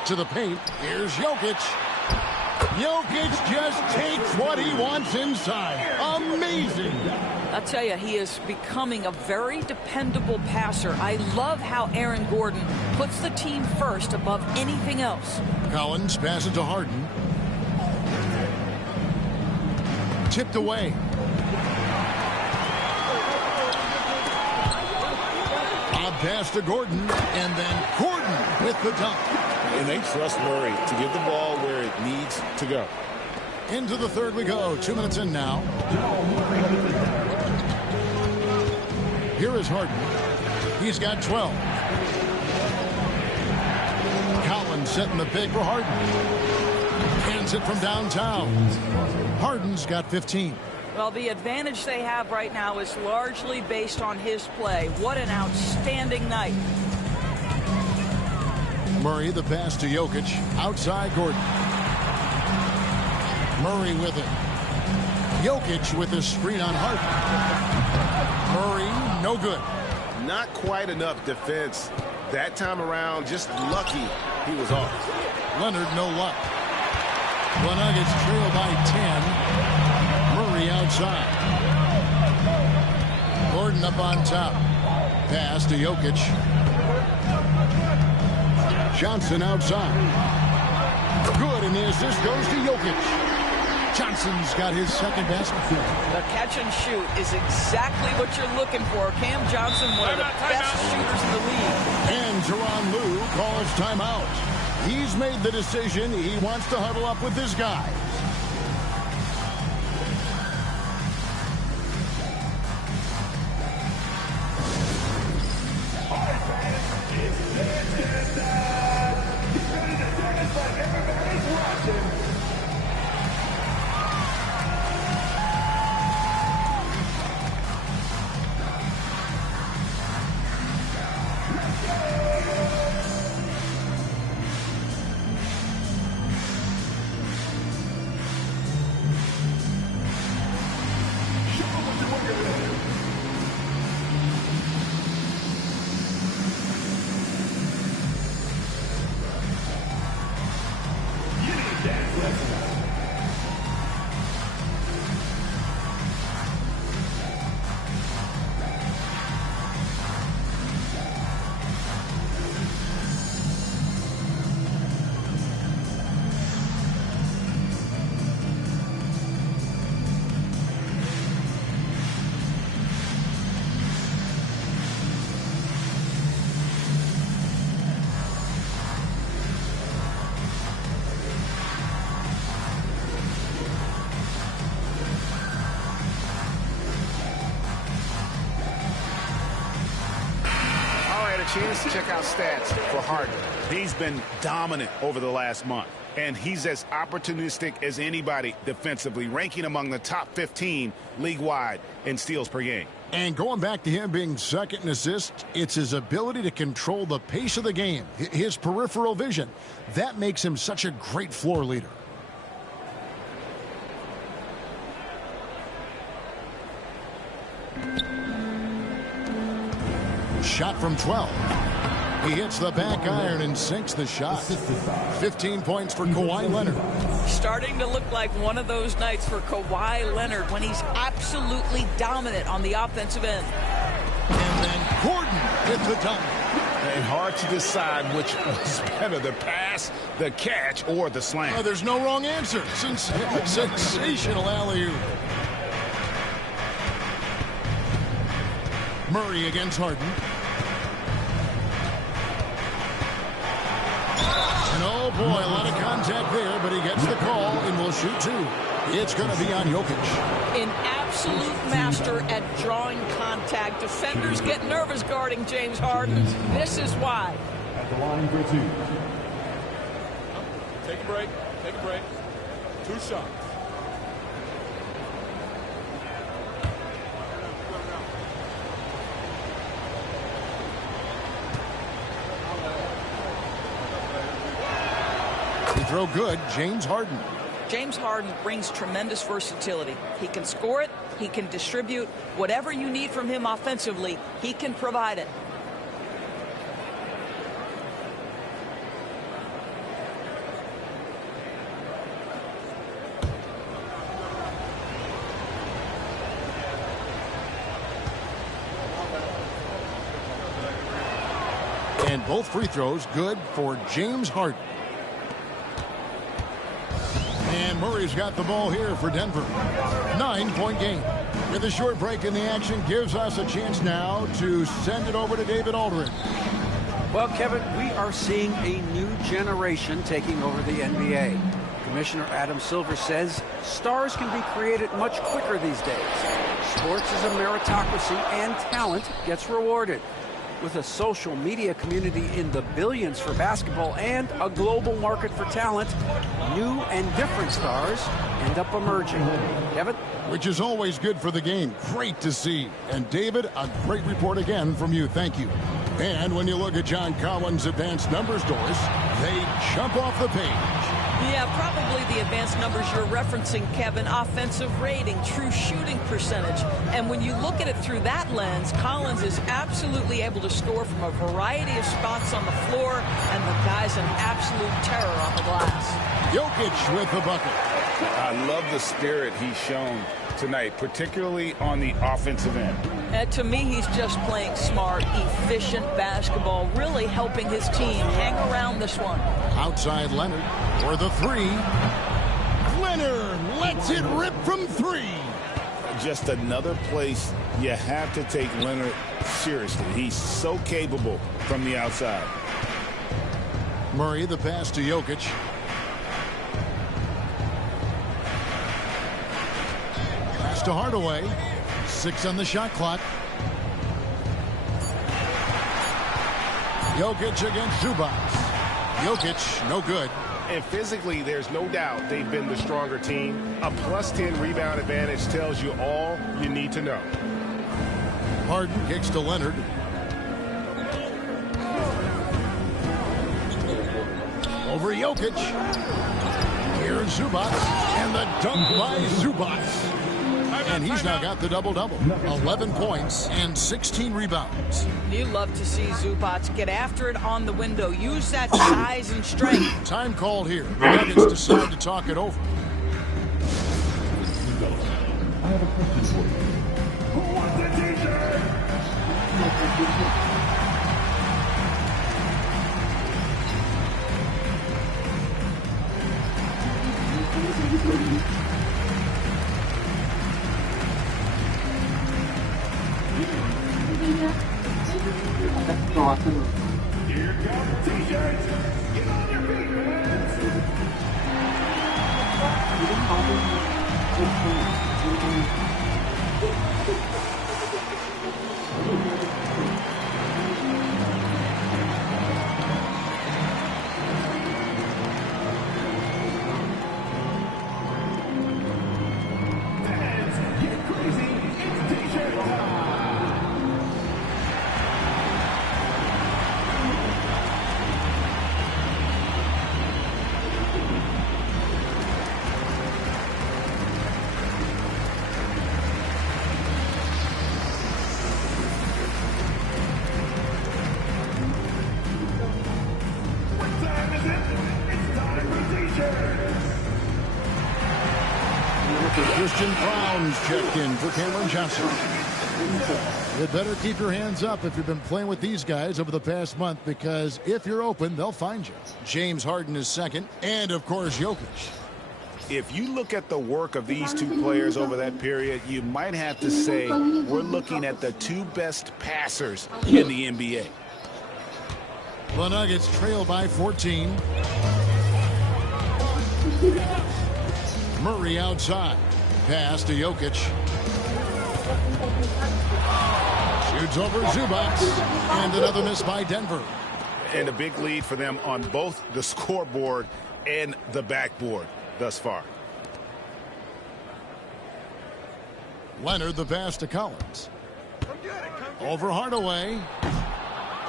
To the paint. Here's Jokic. Jokic just takes what he wants inside. Amazing. I'll tell you, he is becoming a very dependable passer. I love how Aaron Gordon puts the team first above anything else. Collins passes to Harden. Tipped away. Odd pass to Gordon, and then Gordon with the dunk. And they trust Murray to get the ball where it needs to go. Into the third we go. 2 minutes in now. Here is Harden. He's got 12. Collins setting the pick for Harden. Hands it from downtown. Harden's got 15. Well, the advantage they have right now is largely based on his play. What an outstanding night. Murray the pass to Jokic. Outside Gordon. Murray with it. Jokic with the screen on Harden. Murray, no good. Not quite enough defense that time around. Just lucky he was off. Leonard, no luck. The Nuggets trail by 10. Murray outside. Gordon up on top. Pass to Jokic. Johnson outside. Good, and the assist goes to Jokic. Johnson's got his second basket. The catch and shoot is exactly what you're looking for. Cam Johnson, one of the best shooters in the league. And Tyronn Lue calls timeout. He's made the decision. He wants to huddle up with his guys. Chance to check out stats for Harden. He's been dominant over the last month, and he's as opportunistic as anybody defensively, ranking among the top 15 league-wide in steals per game. And going back to him being second in assists, it's his ability to control the pace of the game, his peripheral vision. That makes him such a great floor leader. Shot from 12. He hits the back iron and sinks the shot. 15 points for Kawhi Leonard. Starting to look like one of those nights for Kawhi Leonard when he's absolutely dominant on the offensive end. And then Gordon hits the dunk. And hard to decide which was better, the pass, the catch, or the slam. Oh, there's no wrong answer. Sensational alley-oop. Murray against Harden. And oh boy, a lot of contact there, but he gets the call and will shoot two. It's going to be on Jokic. An absolute master at drawing contact. Defenders get nervous guarding James Harden. This is why. At the line for two. Take a break. Take a break. 2 shots. Free throw good, James Harden. James Harden brings tremendous versatility. He can score it. He can distribute. Whatever you need from him offensively, he can provide it. And both free throws good for James Harden. And Murray's got the ball here for Denver. 9-point game. With a short break in the action, gives us a chance now to send it over to David Aldridge. Well, Kevin, we are seeing a new generation taking over the NBA. Commissioner Adam Silver says stars can be created much quicker these days. Sports is a meritocracy and talent gets rewarded. With a social media community in the billions for basketball and a global market for talent, new and different stars end up emerging. Kevin? Which is always good for the game. Great to see. And David, a great report again from you. Thank you. And when you look at John Collins' advanced numbers, Doris, they jump off the page. Yeah, probably the advanced numbers you're referencing, Kevin. Offensive rating, true shooting percentage. And when you look at it through that lens, Collins is absolutely able to score from a variety of spots on the floor, and the guy's an absolute terror on the glass. Jokic with the bucket. I love the spirit he's shown tonight, particularly on the offensive end. And to me, he's just playing smart, efficient basketball, really helping his team hang around this one. Outside Leonard for the three. Leonard lets it rip from three. Just another place you have to take Leonard seriously. He's so capable from the outside. Murray, the pass to Jokic. Pass to Hardaway. 6 on the shot clock. Jokic against Zubac. Jokic, no good. And physically, there's no doubt they've been the stronger team. A +10 rebound advantage tells you all you need to know. Harden kicks to Leonard. Over Jokic. Here's Zubac. And the dunk by Zubac. And he's now got the double-double. 11 points and 16 rebounds. You love to see Zubac get after it on the window. Use that size and strength. Time called here. The Nuggets decide to talk it over. I have a question for you. Who wants the t-shirt? Here come the t-shirts. Get on your feet, Fans, get crazy. It's t-shirt time. Christian Brown's checked in for Cameron Johnson. You better keep your hands up if you've been playing with these guys over the past month, because if you're open, they'll find you. James Harden is second, and of course Jokic. If you look at the work of these two players over that period, you might have to say we're looking at the two best passers in the NBA. The Nuggets trail by 14. Murray outside. Pass to Jokic. Shoots over Zubac. And another miss by Denver. And a big lead for them on both the scoreboard and the backboard thus far. Leonard, the pass to Collins. Over Hardaway.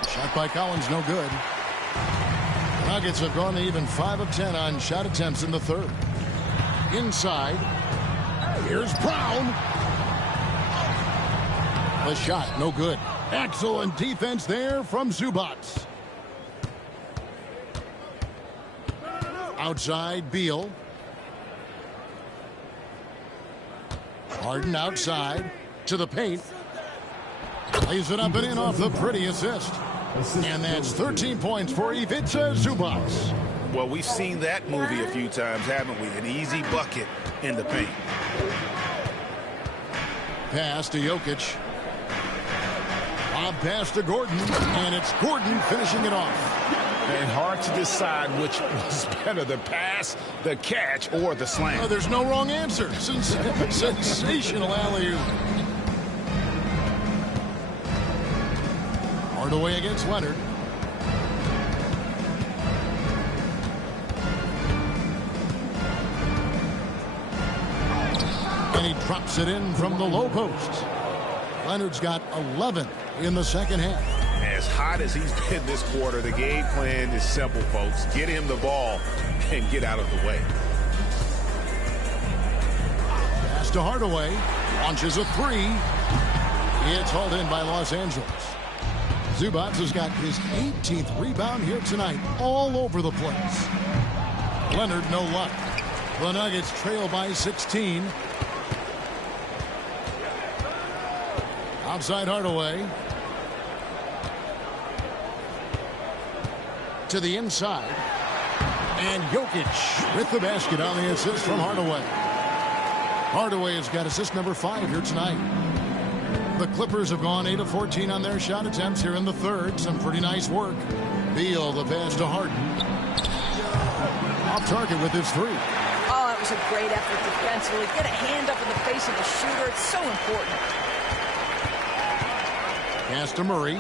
Shot by Collins, no good. Nuggets have gone to even 5 of 10 on shot attempts in the third. Inside. Here's Brown. The shot, no good. Excellent defense there from Zubac. Outside, Beal. Harden outside to the paint. Lays it up and in off the pretty assist. And that's 13 points for Ivica Zubac. Well, we've seen that movie a few times, haven't we? An easy bucket in the paint. Pass to Jokic. Lob pass to Gordon. And it's Gordon finishing it off. And hard to decide which was better, the pass, the catch, or the slam. Oh, there's no wrong answer. Sensational alley-oop. Hardaway against Leonard. And he drops it in from the low post. Leonard's got 11 in the second half. As hot as he's been this quarter, the game plan is simple, folks. Get him the ball and get out of the way. Pass to Hardaway. Launches a three. It's hauled in by Los Angeles. Zubac has got his 18th rebound here tonight, all over the place. Leonard, no luck. The Nuggets trail by 16. Outside Hardaway. To the inside. And Jokic with the basket on the assist from Hardaway. Hardaway has got assist number 5 here tonight. The Clippers have gone 8 of 14 on their shot attempts here in the third. Some pretty nice work. Beal, the pass to Harden. Off target with his 3. Oh, that was a great effort defensively. Get a hand up in the face of the shooter. It's so important. Pass to Murray.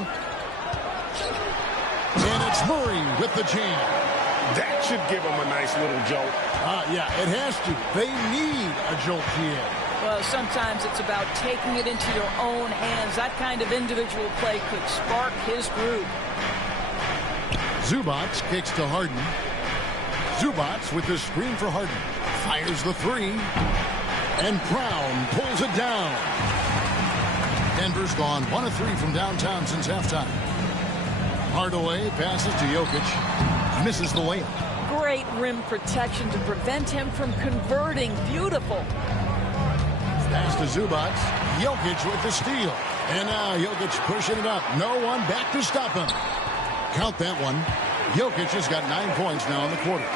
And it's Murray with the jam. That should give him a nice little jolt. Yeah, it has to. They need a jolt here. Well, sometimes it's about taking it into your own hands. That kind of individual play could spark his groove. Zubac kicks to Harden. Zubac with the screen for Harden. Fires the 3. And Brown pulls it down. Denver's gone 1 of 3 from downtown since halftime. Hardaway passes to Jokic. Misses the layup. Great rim protection to prevent him from converting. Beautiful. Pass to Zubac. Jokic with the steal. And now Jokic pushing it up. No one back to stop him. Count that one. Jokic has got 9 points now in the quarter.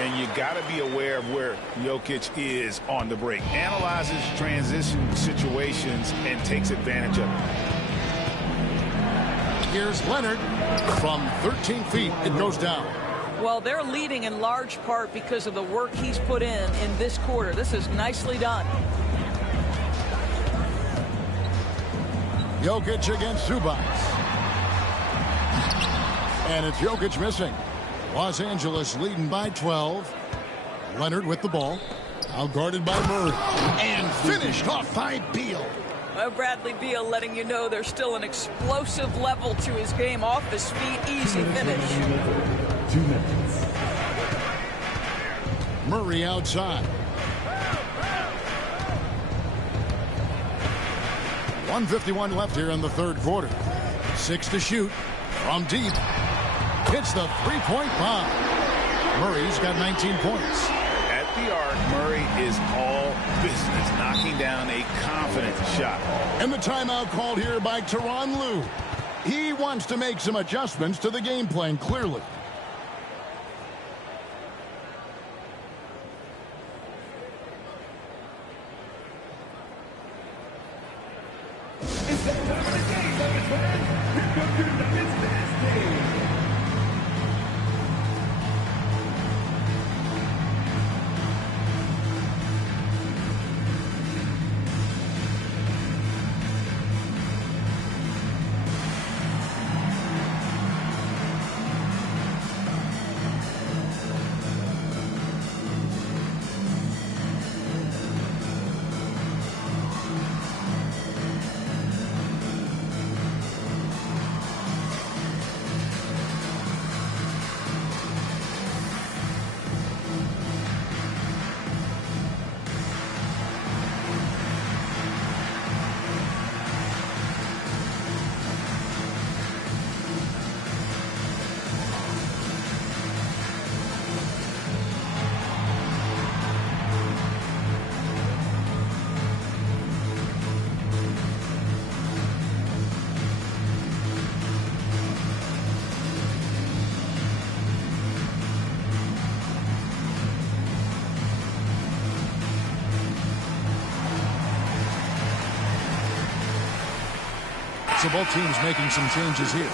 And you got to be aware of where Jokic is on the break. Analyzes transition situations and takes advantage of it. Here's Leonard. From 13 feet, it goes down. Well, they're leading in large part because of the work he's put in this quarter. This is nicely done. Jokic against Zubac. And it's Jokic missing. Los Angeles leading by 12. Leonard with the ball. Outguarded by Murray. And finished off by Beal. Well, Bradley Beal letting you know there's still an explosive level to his game. Off his feet, easy finish. 2 minutes. Murray outside. 1:51 left here in the third quarter. 6 to shoot. From deep. Hits the 3-point bomb. Murray's got 19 points. At the arc, Murray is all business, knocking down a confident shot. And the timeout called here by Tyronn Lue. He wants to make some adjustments to the game plan, clearly. It's the time of the game, Memphis fans. Welcome to the Memphis game. So both teams making some changes here.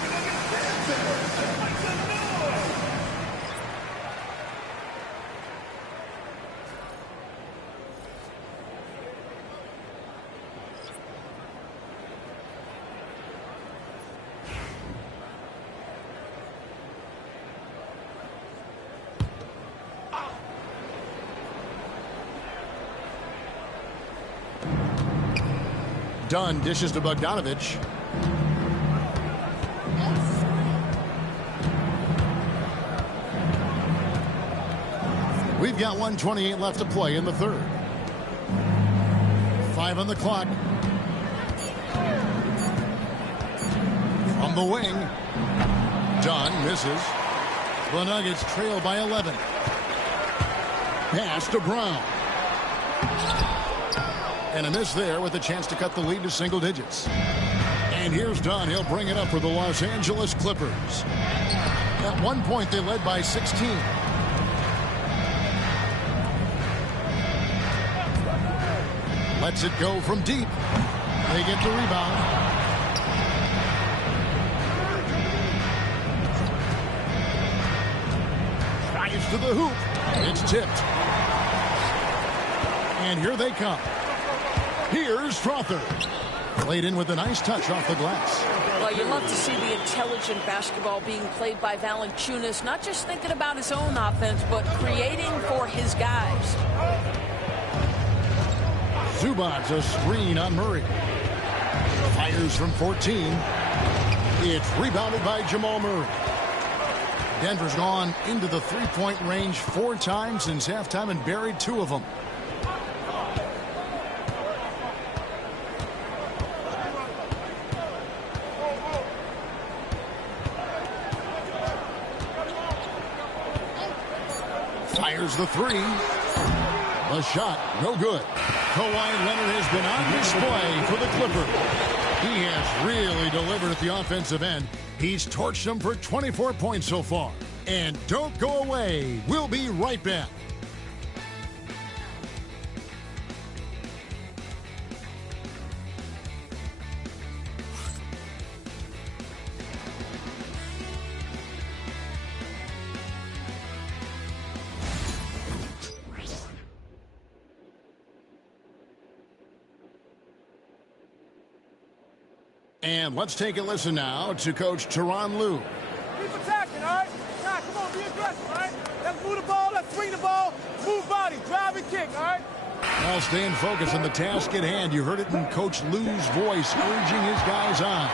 Dunn dishes to Bogdanovich. We've got 1:28 left to play in the third. 5 on the clock. From the wing. Dunn misses. The Nuggets trail by 11. Pass to Brown. And a miss there with a chance to cut the lead to single digits. And here's Dunn. He'll bring it up for the Los Angeles Clippers. At one point, they led by 16. Lets it go from deep. They get the rebound. Tries to the hoop. It's tipped. And here they come. Here's Strother. Played in with a nice touch off the glass. Well, you love to see the intelligent basketball being played by Valanciunas, not just thinking about his own offense, but creating for his guys. Zubac's a screen on Murray. Fires from 14. It's rebounded by Jamal Murray. Denver's gone into the three-point range 4 times since halftime and buried 2 of them. Fires the 3. The shot, no good. Kawhi Leonard has been on display for the Clippers. He has really delivered at the offensive end. He's torched them for 24 points so far. And don't go away. We'll be right back. And let's take a listen now to Coach Tyronn Lue. Keep attacking, all right? Now, come on, be aggressive, all right? Let's move the ball, let's swing the ball, move body, drive and kick, all right? Now staying focused on the task at hand. You heard it in Coach Lue's voice, urging his guys on.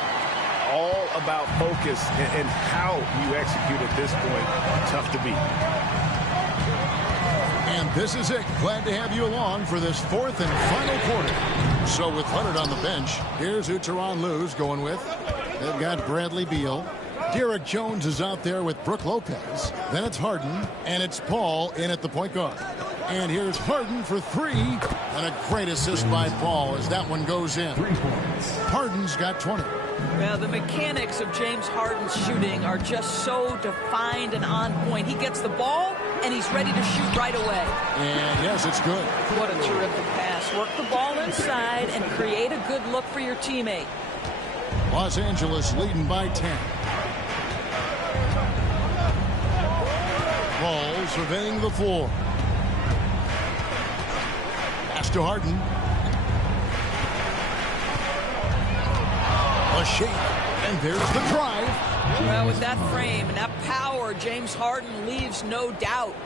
All about focus and how you execute at this point. Tough to beat. And this is it. Glad to have you along for this 4th and final quarter. So with Leonard on the bench, here's who Tyronn Lue's going with. They've got Bradley Beal. Derek Jones is out there with Brook Lopez. Then it's Harden, and it's Paul in at the point guard. And here's Harden for three. And a great assist by Paul as that one goes in. Harden's got 20. Well, the mechanics of James Harden's shooting are just so defined and on point. He gets the ball, and he's ready to shoot right away. And yes, it's good. What a terrific pass. Work the ball inside and create a good look for your teammate. Los Angeles leading by 10. Ball surveying the floor. Pass to Harden. A shake, and there's the drive. Well, with that frame and that power, James Harden leaves no doubt.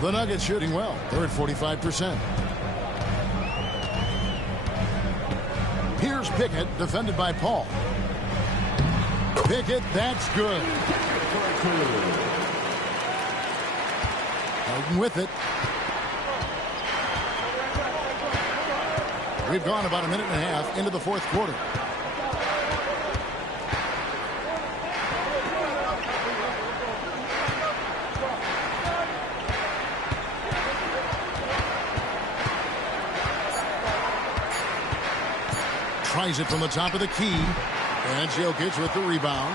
The Nuggets shooting well. They're at 45%. Here's Pickett, defended by Paul. Pickett, that's good. Harden with it. We've gone about a minute and a half into the fourth quarter. Tries it from the top of the key. And Jokic with the rebound.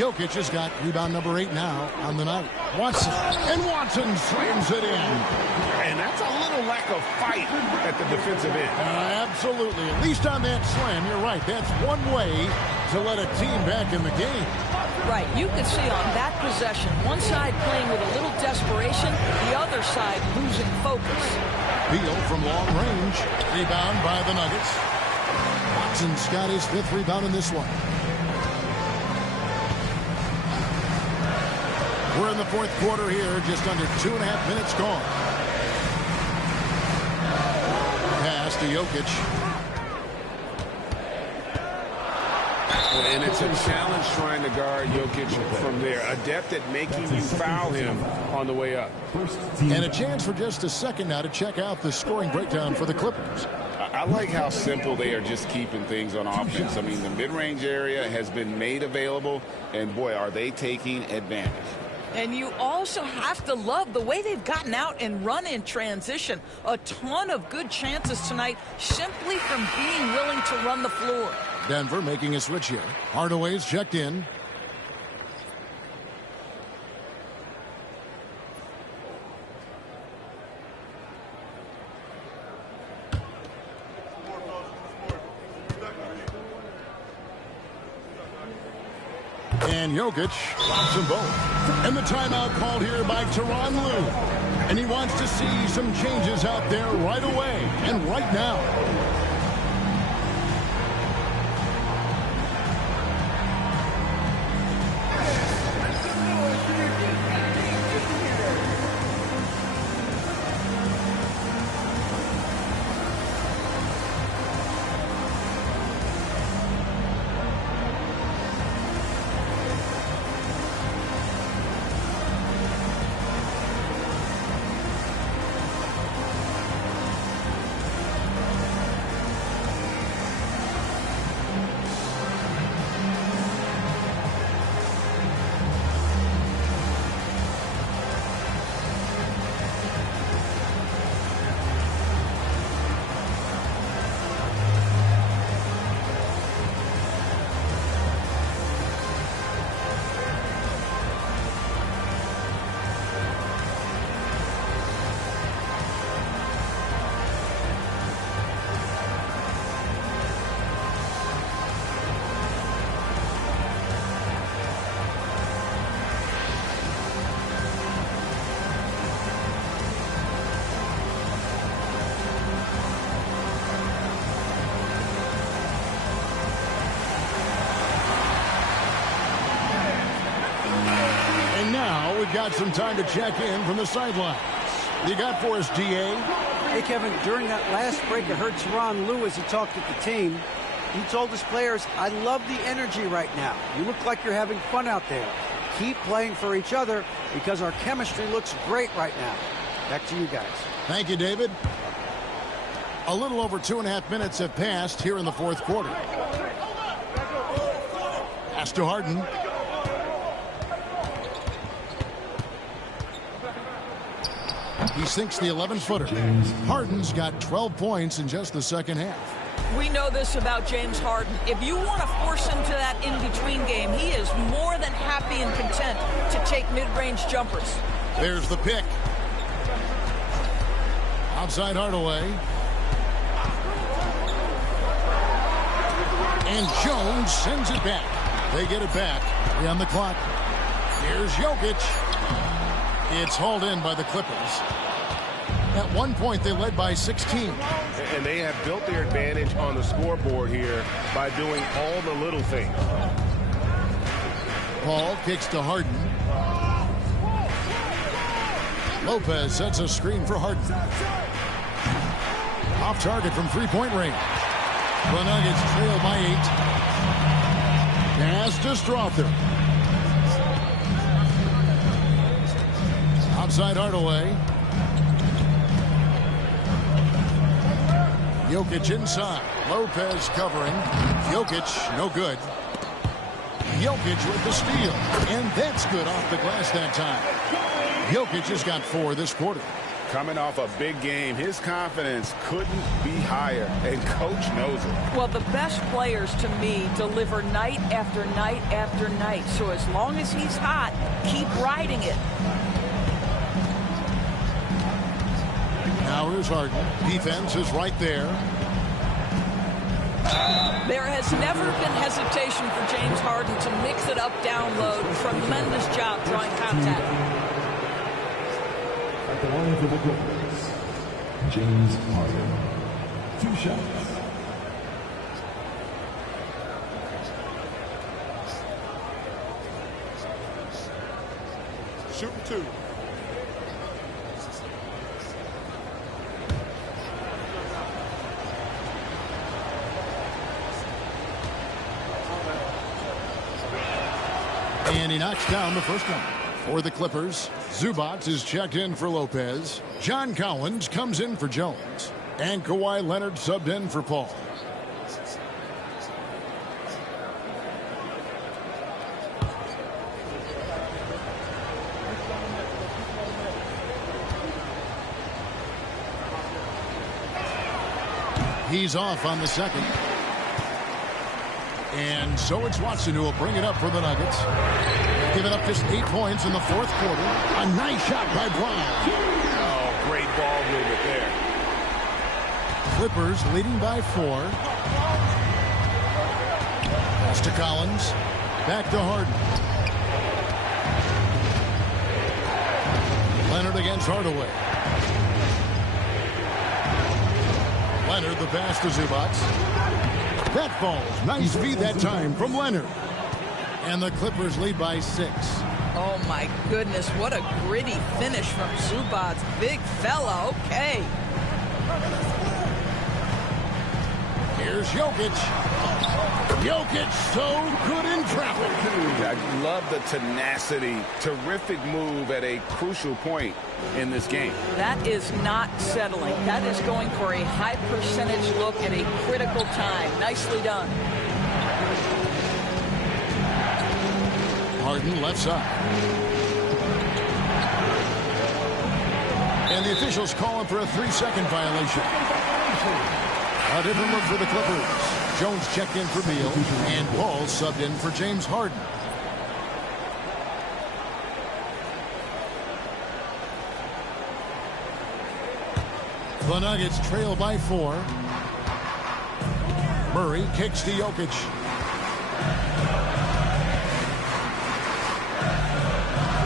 Jokic has got rebound number 8 now on the night. Watson. And Watson slams it in. And that's a little lack of fight at the defensive end. Absolutely. At least on that slam, you're right. That's one way to let a team back in the game. Right. You could see on that possession, one side playing with a little desperation, the other side losing focus. Beal from long range. Rebound by the Nuggets. Watson's got his 5th rebound in this one. We're in the fourth quarter here, just under 2.5 minutes gone. Pass to Jokic. And it's a challenge trying to guard Jokic from there. Adept at making you foul him on the way up. And a chance for just a second now to check out the scoring breakdown for the Clippers. I like how simple they are just keeping things on offense. I mean, the mid-range area has been made available, and boy, are they taking advantage. And you also have to love the way they've gotten out and run in transition. A ton of good chances tonight simply from being willing to run the floor. Denver making a switch here. Hardaway's checked in. And Jokic locks them both. And the timeout called here by Tyronn Lue. And he wants to see some changes out there right away and right now. We've got some time to check in from the sidelines. You got for us, D.A.? Hey, Kevin, during that last break, I heard Tyronn Lue as he talked to the team. He told his players, I love the energy right now. You look like you're having fun out there. Keep playing for each other because our chemistry looks great right now. Back to you guys. Thank you, David. A little over 2.5 minutes have passed here in the fourth quarter. Pass to Harden. He sinks the 11-footer. Harden's got 12 points in just the second half. We know this about James Harden. If you want to force him to that in-between game, he is more than happy and content to take mid-range jumpers. There's the pick. Outside Hardaway. And Jones sends it back. They get it back. 3 on the clock. Here's Jokic. It's hauled in by the Clippers. At one point, they led by 16. And they have built their advantage on the scoreboard here by doing all the little things. Paul kicks to Harden. Lopez sets a screen for Harden. Off target from three-point range. The Nuggets trail by 8. Pass to Strother. Outside Hardaway. Jokic inside. Lopez covering. Jokic, no good. Jokic with the steal. And that's good off the glass that time. Jokic has got 4 this quarter. Coming off a big game, his confidence couldn't be higher, and coach knows it. Well, the best players to me deliver night after night after night. So as long as he's hot, keep riding it. Now here's Harden. Defense is right there. There has never been hesitation for James Harden to mix it up down low. Tremendous job drawing contact. At the line for the Grizzlies, James Harden. 2 shots. Shooting 2. And he knocks down the first one. For the Clippers, Zubac is checked in for Lopez. John Collins comes in for Jones. And Kawhi Leonard subbed in for Paul. He's off on the second. And so it's Watson who will bring it up for the Nuggets. Giving up just 8 points in the fourth quarter. A nice shot by Brown. Oh, great ball movement there. Clippers leading by 4. Pass to Collins. Back to Harden. Leonard against Hardaway. Leonard the pass to Zubac. That falls. Nice feed that time from Leonard. And the Clippers lead by 6. Oh, my goodness. What a gritty finish from Zubac. Big fella. Okay. Here's Jokic. Jokic so good in traffic. I love the tenacity. Terrific move at a crucial point in this game. That is not settling. That is going for a high percentage look at a critical time. Nicely done. Harden left side. And the officials call him for a 3-second violation. A different look for the Clippers. Jones checked in for Beal, and Paul subbed in for James Harden. The Nuggets trail by 4. Murray kicks to Jokic.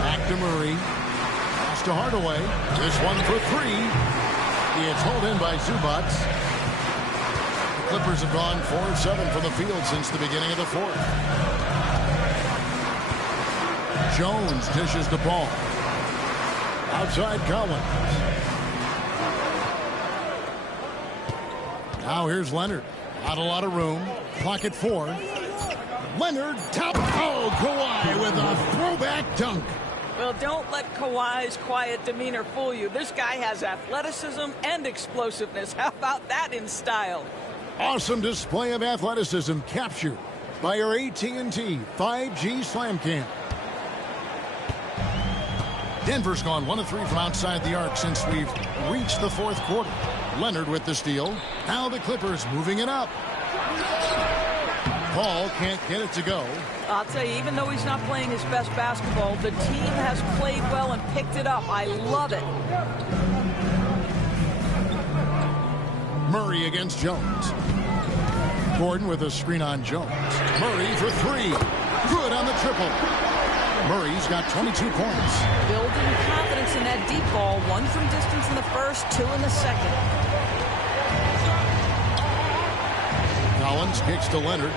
Back to Murray. Pass to Hardaway. This one for 3. It's hauled in by Zubac. The Clippers have gone 4 of 7 from the field since the beginning of the fourth. Jones dishes the ball. Outside Collins. Now here's Leonard. Not a lot of room. Clock at 4. Leonard top. Oh, Kawhi with a throwback dunk. Well, don't let Kawhi's quiet demeanor fool you. This guy has athleticism and explosiveness. How about that in style? Awesome display of athleticism captured by our AT&T 5G Slam Cam. Denver's gone 1 of 3 from outside the arc since we've reached the fourth quarter. Leonard with the steal. Now the Clippers moving it up. Paul can't get it to go. I'll tell you, even though he's not playing his best basketball, the team has played well and picked it up. I love it. Murray against Jones. Gordon with a screen on Jones. Murray for 3. Good on the triple. Murray's got 22 points. Building confidence in that deep ball. 1 from distance in the first, 2 in the second. Collins kicks to Leonard.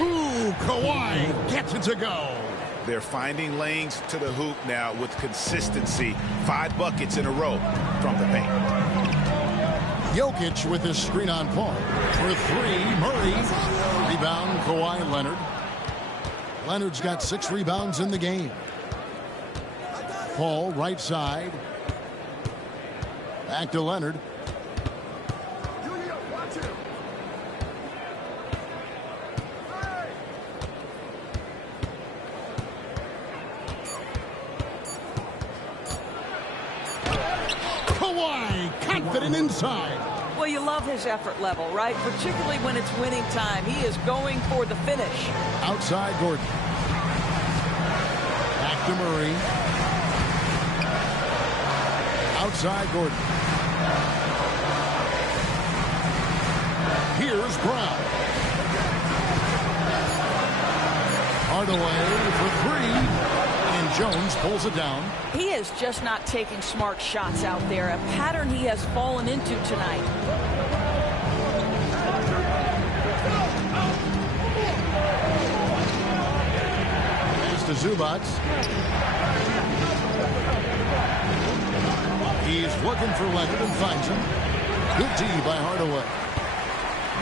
Ooh, Kawhi gets it to go. They're finding lanes to the hoop now with consistency. 5 buckets in a row from the paint. Jokic with his screen on Paul. For 3, Murray. Rebound, Kawhi Leonard. Leonard's got 6 rebounds in the game. Paul, right side. Back to Leonard. Kawhi, confident inside. Well, you love his effort level, right? Particularly when it's winning time. He is going for the finish. Outside Gordon. Back to Murray. Outside Gordon. Here's Brown. Hardaway for 3. And Jones pulls it down. He is just not taking smart shots out there. A pattern he has fallen into tonight. To Zubac. He's looking for Leonard and finds him. Good D by Hardaway.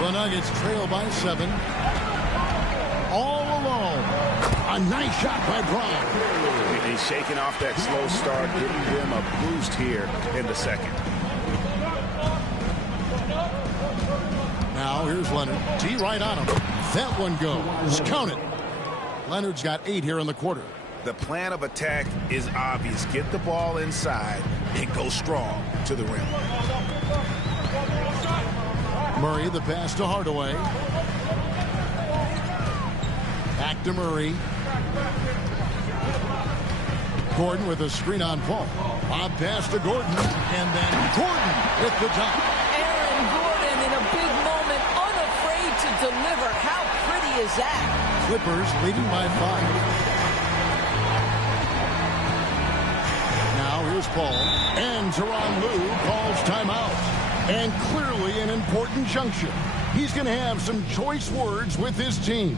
The Nuggets trail by 7. All alone. A nice shot by Brown. He's shaking off that slow start, giving them a boost here in the second. Now here's Leonard. D right on him. That one goes. Count it. Leonard's got 8 here in the quarter. The plan of attack is obvious. Get the ball inside and go strong to the rim. Murray, the pass to Hardaway. Back to Murray. Gordon with a screen on Paul. Lob pass to Gordon. And then Gordon with the top. Aaron Gordon in a big moment, unafraid to deliver. How pretty is that? Clippers leading by 5. Now here's Paul. And Tyronn Lue calls timeout. And clearly an important juncture. He's going to have some choice words with his team.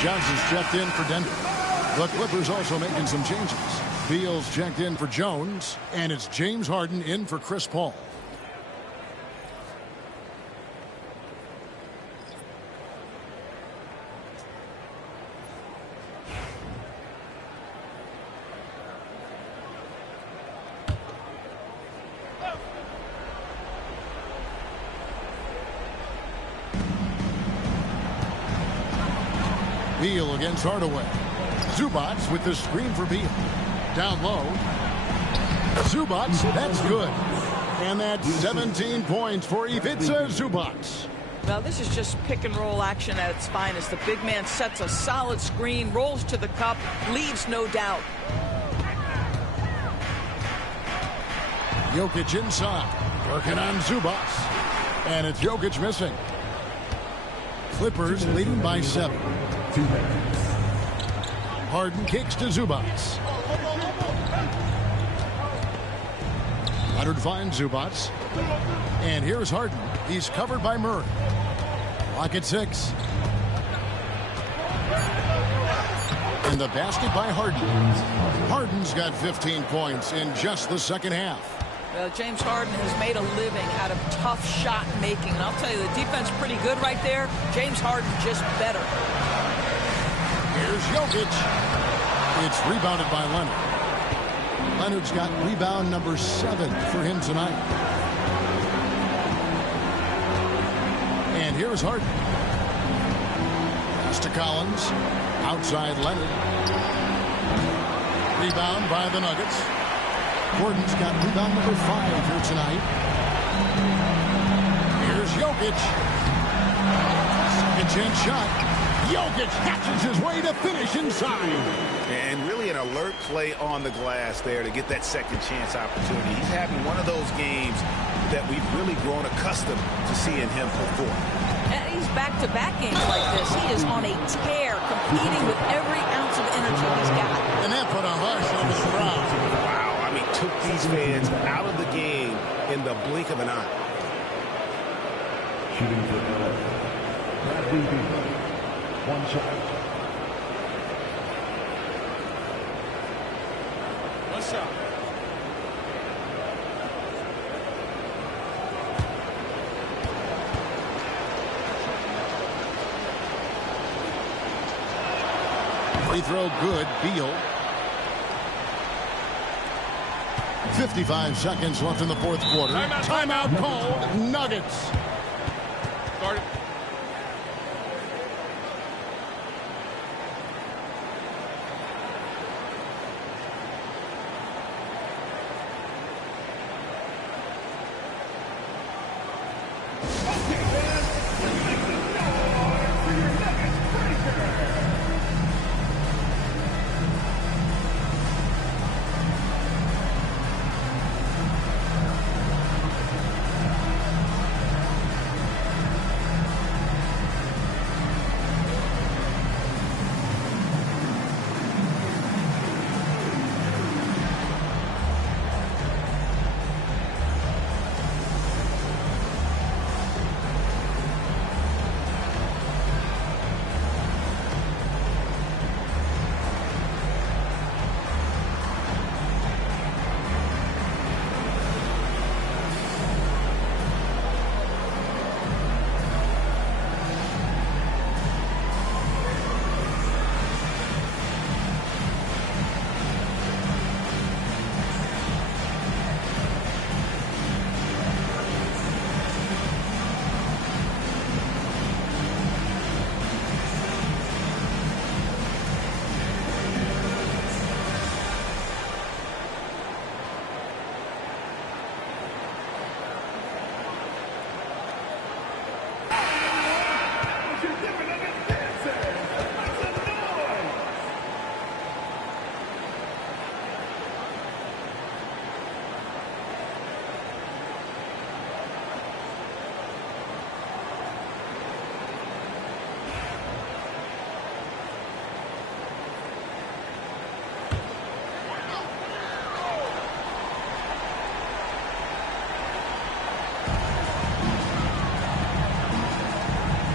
Johnson's checked in for Denver. The Clippers also making some changes. Beal's checked in for Jones, and it's James Harden in for Chris Paul. Beal against Hardaway. Zubats with the screen for Beal. Down low. Zubats, that's good. And that's 17 points for Ivica Zubats. Now this is just pick and roll action at its finest. The big man sets a solid screen, rolls to the cup, leaves no doubt. Jokic inside, working on Zubats. And it's Jokic missing. Clippers leading by 7. Harden kicks to Zubats. Leonard finds Zubats. And here's Harden. He's covered by Murray. Clock at 6. And the basket by Harden. Harden's got 15 points in just the second half. James Harden has made a living out of tough shot making. And I'll tell you, the defense pretty good right there. James Harden just better. Here's Jokic. It's rebounded by Leonard. Leonard's got rebound number 7 for him tonight. And here's Harden. Pass to Collins. Outside Leonard. Rebound by the Nuggets. Gordon's got rebound number 5 here tonight. Here's Jokic. Second chance shot. Jokic catches his way to finish inside. And really an alert play on the glass there to get that second chance opportunity. He's having one of those games that we've really grown accustomed to seeing him perform. And he's back-to-back games like this. He is on a tear, competing with every ounce of energy he's got. And that put a hush over the crowd. Wow, I mean, took these fans out of the game in the blink of an eye. Shooting for LA. Bradley Beal. One shot. One shot. Free throw good. Beal. 55 seconds left in the fourth quarter. Timeout call. Nuggets. Start it.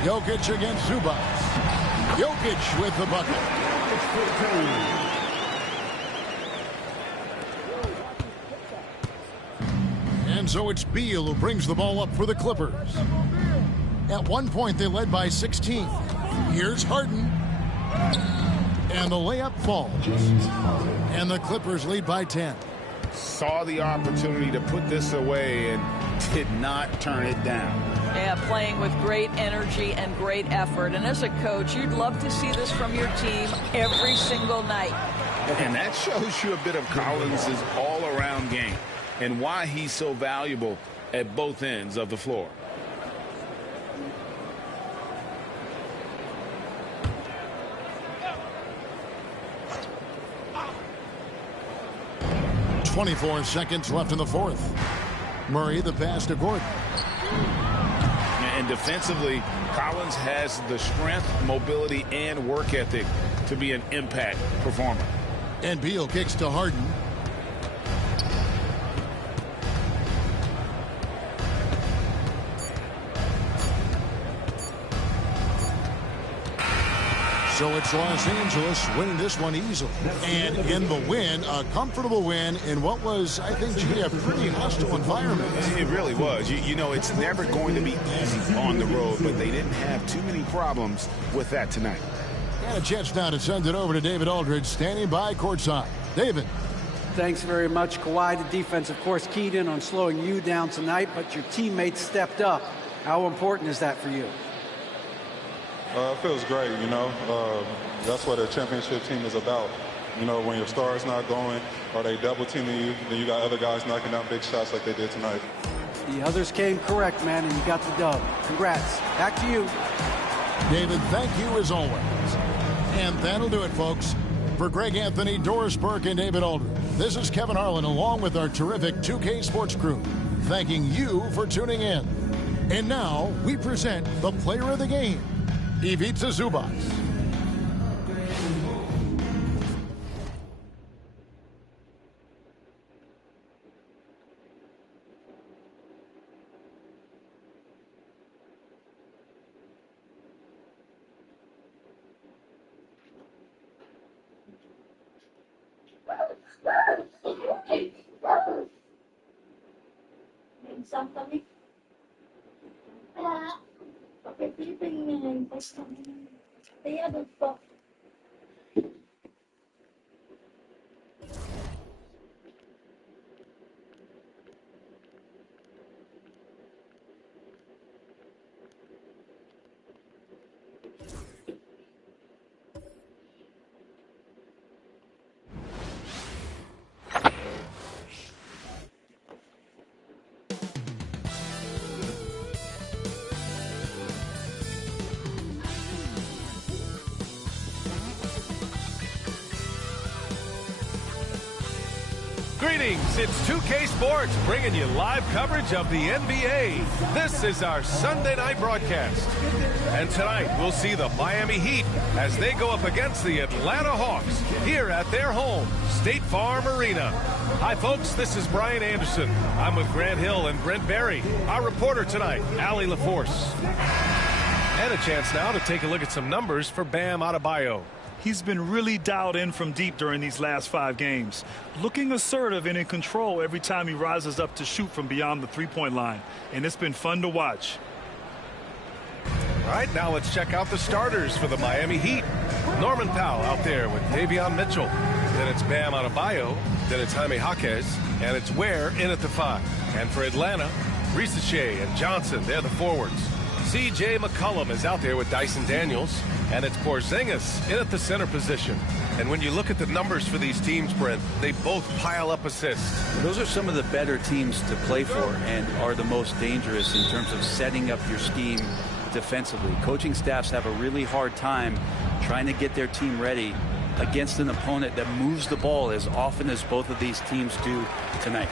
Jokic against Zubats. Jokic with the bucket. And so it's Beal who brings the ball up for the Clippers. At one point, they led by 16. Here's Harden. And the layup falls. And the Clippers lead by 10. Saw the opportunity to put this away and did not turn it down. Yeah, playing with great energy and great effort. And as a coach, you'd love to see this from your team every single night. And that shows you a bit of Collins' all-around game and why he's so valuable at both ends of the floor. .24 seconds left in the fourth. Murray, the pass to Gordon. And defensively, Collins has the strength, mobility, and work ethic to be an impact performer. And Beal kicks to Harden. So it's Los Angeles winning this one easily. And in the win, a comfortable win in what was, I think, a pretty hostile environment. It really was. You know, it's never going to be easy on the road, but they didn't have too many problems with that tonight. And a chance now to send it over to David Aldridge, standing by courtside. David. Thanks very much, Kawhi. The defense, of course, keyed in on slowing you down tonight, but your teammates stepped up. How important is that for you? It feels great, you know. That's what a championship team is about. You know, when your star's not going or they double teaming you, then you got other guys knocking down big shots like they did tonight. The others came correct, man, and you got the dub. Congrats. Back to you. David, thank you as always. And that'll do it, folks. For Greg Anthony, Doris Burke, and David Aldridge, this is Kevin Harlan along with our terrific 2K Sports crew, thanking you for tuning in. And now we present the player of the game, Ivica Zubac. Greetings, it's 2K Sports bringing you live coverage of the NBA. This is our Sunday night broadcast. And tonight we'll see the Miami Heat as they go up against the Atlanta Hawks here at their home, State Farm Arena. Hi folks, this is Brian Anderson. I'm with Grant Hill and Brent Berry. Our reporter tonight, Allie LaForce. And a chance now to take a look at some numbers for Bam Adebayo. He's been really dialed in from deep during these last 5 games. Looking assertive and in control every time he rises up to shoot from beyond the three-point line. And it's been fun to watch. All right, now let's check out the starters for the Miami Heat. Norman Powell out there with Davion Mitchell. Then it's Bam Adebayo. Then it's Jaime Jaquez. And it's Ware in at the 5. And for Atlanta, Risache and Johnson, they're the forwards. C.J. McCollum is out there with Dyson Daniels. And it's Porzingis in at the center position. And when you look at the numbers for these teams, Brent, they both pile up assists. Those are some of the better teams to play for and are the most dangerous in terms of setting up your scheme defensively. Coaching staffs have a really hard time trying to get their team ready against an opponent that moves the ball as often as both of these teams do tonight.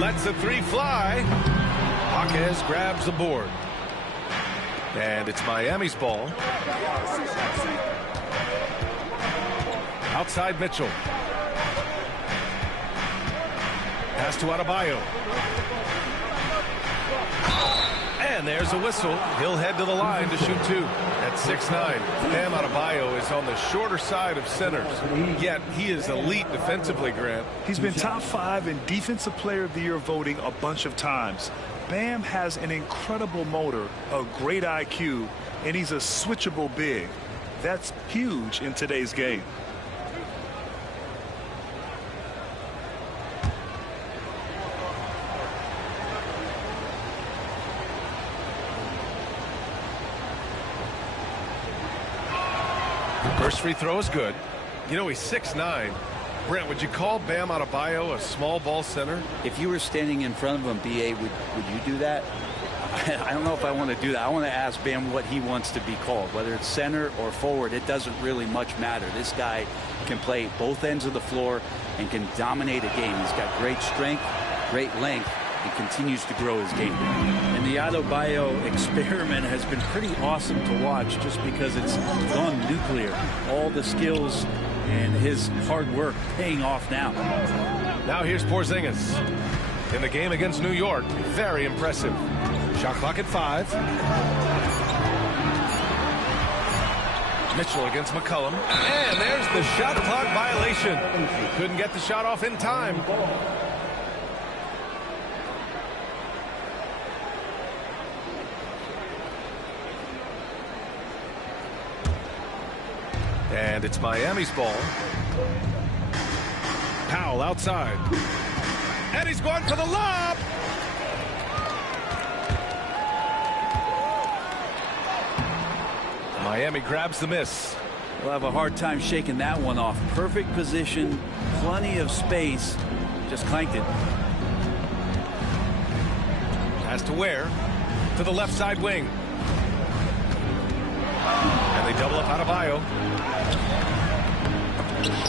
Lets the 3 fly. Jaquez grabs the board. And it's Miami's ball. Outside Mitchell. Pass to Adebayo. And there's a whistle. He'll head to the line to shoot 2 at 6'9". Bam Adebayo is on the shorter side of centers, yet he is elite defensively, Grant. He's been top 5 in Defensive Player of the Year voting a bunch of times. Bam has an incredible motor, a great IQ, and he's a switchable big. That's huge in today's game. First free throw is good. You know, he's 6'9". Brent, would you call Bam Adebayo a small ball center? If you were standing in front of him, B.A., would you do that? I don't know if I want to do that. I want to ask Bam what he wants to be called, whether it's center or forward. It doesn't really much matter. This guy can play both ends of the floor and can dominate a game. He's got great strength, great length, and continues to grow his game. And the Adebayo experiment has been pretty awesome to watch just because it's gone nuclear. All the skills and his hard work paying off now. Now here's Porzingis. In the game against New York, very impressive. Shot clock at 5. Mitchell against McCollum. And there's the shot clock violation. Couldn't get the shot off in time. And it's Miami's ball. Powell outside. And he's going for the lob. Miami grabs the miss. We'll have a hard time shaking that one off. Perfect position, plenty of space. Just clanked it. Pass to Ware. To the left side wing. And they double up Adebayo.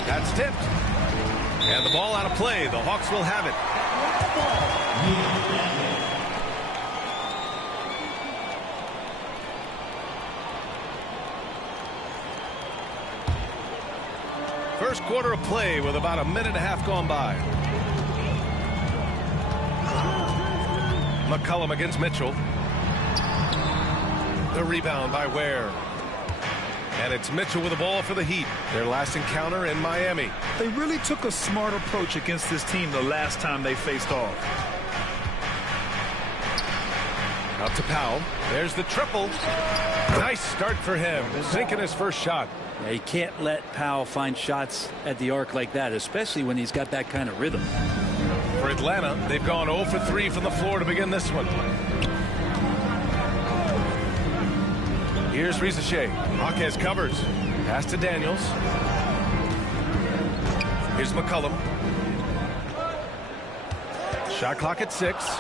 That's tipped. And the ball out of play. The Hawks will have it. First quarter of play with about a minute and a half gone by. McCollum against Mitchell. The rebound by Ware. And it's Mitchell with the ball for the Heat. Their last encounter in Miami. They really took a smart approach against this team the last time they faced off. Out to Powell. There's the triple. Nice start for him. Sinking his first shot. Yeah, you can't let Powell find shots at the arc like that, especially when he's got that kind of rhythm. For Atlanta, they've gone 0 for 3 from the floor to begin this one. Here's Rizachet. Hawkes covers. Pass to Daniels. Here's McCollum. Shot clock at 6.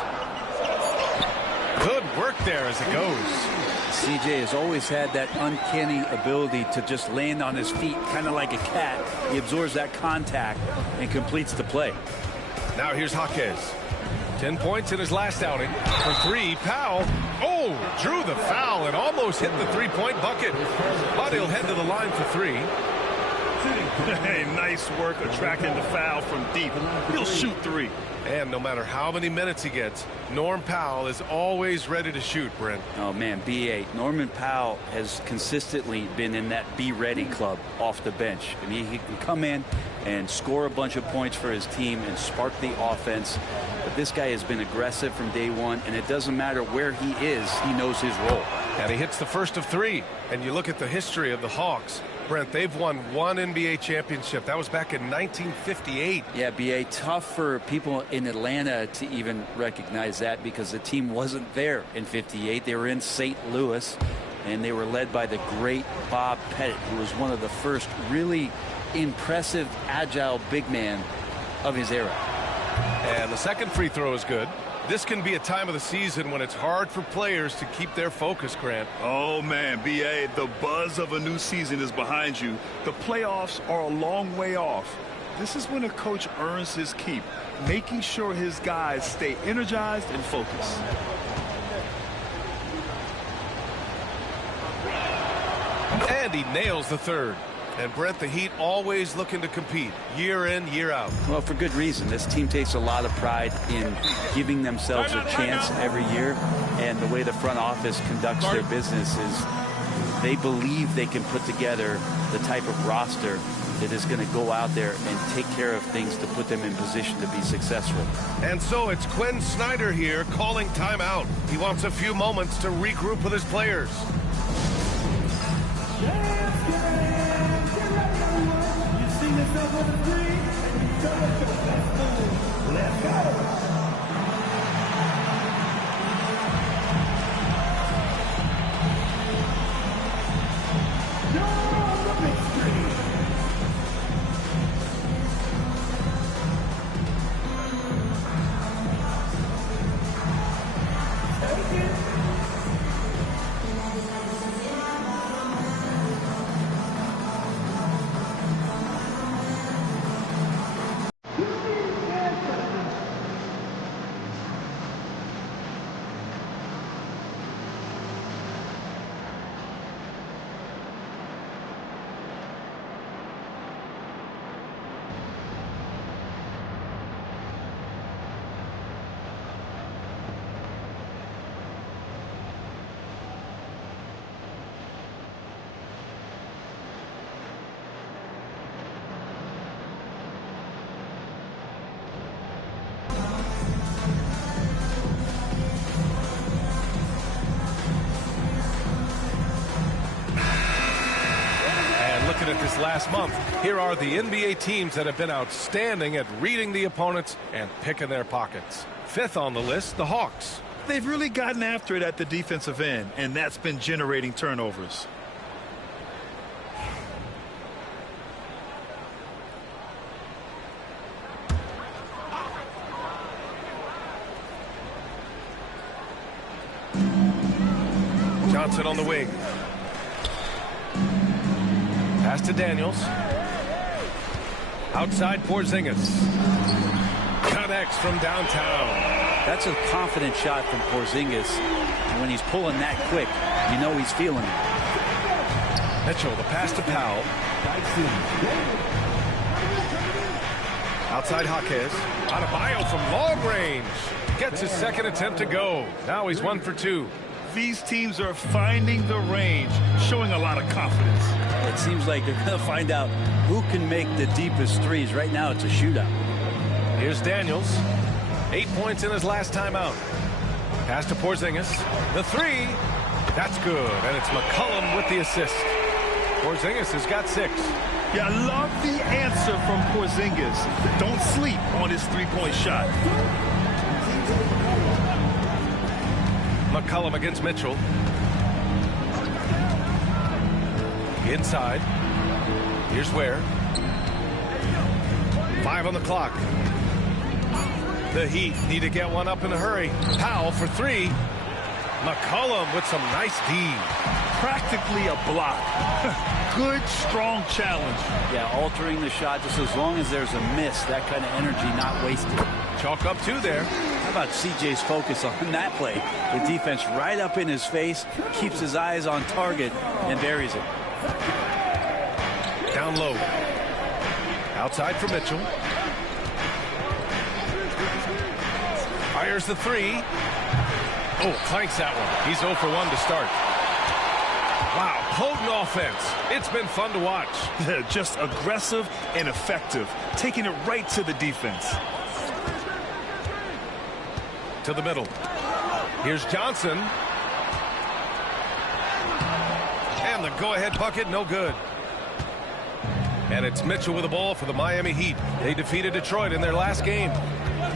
Good work there as it goes. CJ has always had that uncanny ability to just land on his feet, kind of like a cat. He absorbs that contact and completes the play. Now here's Hawkes. 10 points in his last outing. For 3, Powell. Oh, drew the foul and almost hit the three-point bucket. But he'll head to the line for 3. Hey, nice work attracting the foul from deep. He'll shoot 3. And no matter how many minutes he gets, Norm Powell is always ready to shoot, Brent. Oh, man, B.A. Norman Powell has consistently been in that be-ready club off the bench. I mean, he can come in and score a bunch of points for his team and spark the offense. But this guy has been aggressive from day one, and it doesn't matter where he is, he knows his role. And he hits the first of 3. And you look at the history of the Hawks. Brent, they've won 1 NBA championship. That was back in 1958. Yeah, B.A., tough for people in Atlanta to even recognize that because the team wasn't there in 58. They were in St. Louis, and they were led by the great Bob Pettit, who was one of the first really impressive, agile big man of his era. And the second free throw is good. This can be a time of the season when it's hard for players to keep their focus, Grant. Oh, man, B.A., the buzz of a new season is behind you. The playoffs are a long way off. This is when a coach earns his keep, making sure his guys stay energized and focused. And he nails the third. And Brent, the Heat always looking to compete year in, year out. Well, for good reason. This team takes a lot of pride in giving themselves a chance every year. And the way the front office conducts their business is they believe they can put together the type of roster that is going to go out there and take care of things to put them in position to be successful. And so it's Quinn Snyder here calling timeout. He wants a few moments to regroup with his players. at this last month, here are the NBA teams that have been outstanding at reading the opponents and picking their pockets. 5th on the list, the Hawks. They've really gotten after it at the defensive end, and that's been generating turnovers. Johnson on the wing. Pass to Daniels. Outside Porzingis. Connects from downtown. That's a confident shot from Porzingis. And when he's pulling that quick, you know he's feeling it. Mitchell, the pass to Powell. Outside Jaquez. Adebayo from long range. Gets his second attempt to go. Now he's 1 for 2. These teams are finding the range, showing a lot of confidence. It seems like they're going to find out who can make the deepest threes. Right now, it's a shootout. Here's Daniels. 8 points in his last time out. Pass to Porzingis. The 3. That's good. And it's McCollum with the assist. Porzingis has got 6. Yeah, I love the answer from Porzingis. Don't sleep on his three-point shot. McCollum against Mitchell. Inside. Here's Ware. 5 on the clock. The Heat need to get one up in a hurry. Powell for 3. McCollum with some nice D. Practically a block. Good, strong challenge. Yeah, altering the shot just as long as there's a miss. That kind of energy not wasted. Chalk up 2 there. How about CJ's focus on that play? The defense right up in his face, keeps his eyes on target, and buries it. Down low. Outside for Mitchell. Fires the 3. Oh, clanks that one. He's 0 for 1 to start. Wow, potent offense. It's been fun to watch. Just aggressive and effective, taking it right to the defense. To the middle. Here's Johnson. And the go-ahead bucket, no good. And it's Mitchell with the ball for the Miami Heat. They defeated Detroit in their last game.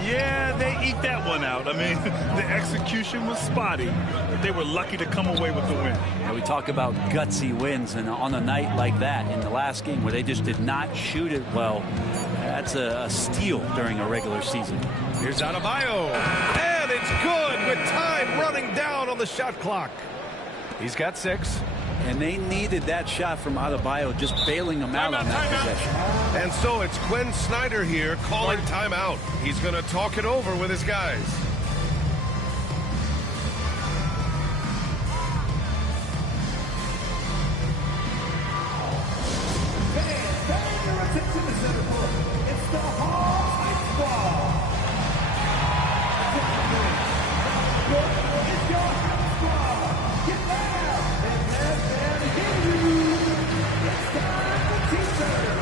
Yeah, they eke that one out. I mean, the execution was spotty, but they were lucky to come away with the win. Yeah, we talk about gutsy wins, and on a night like that in the last game where they just did not shoot it well, that's a steal during a regular season. Here's Adebayo. And it's good with time running down on the shot clock. He's got 6. And they needed that shot from Adebayo, just bailing them out on that possession. And so it's Quinn Snyder here calling timeout. He's going to talk it over with his guys. It's the Hawks Squad. It's your Hawks Squad. Get down and let them hear you. It's time for T-shirt.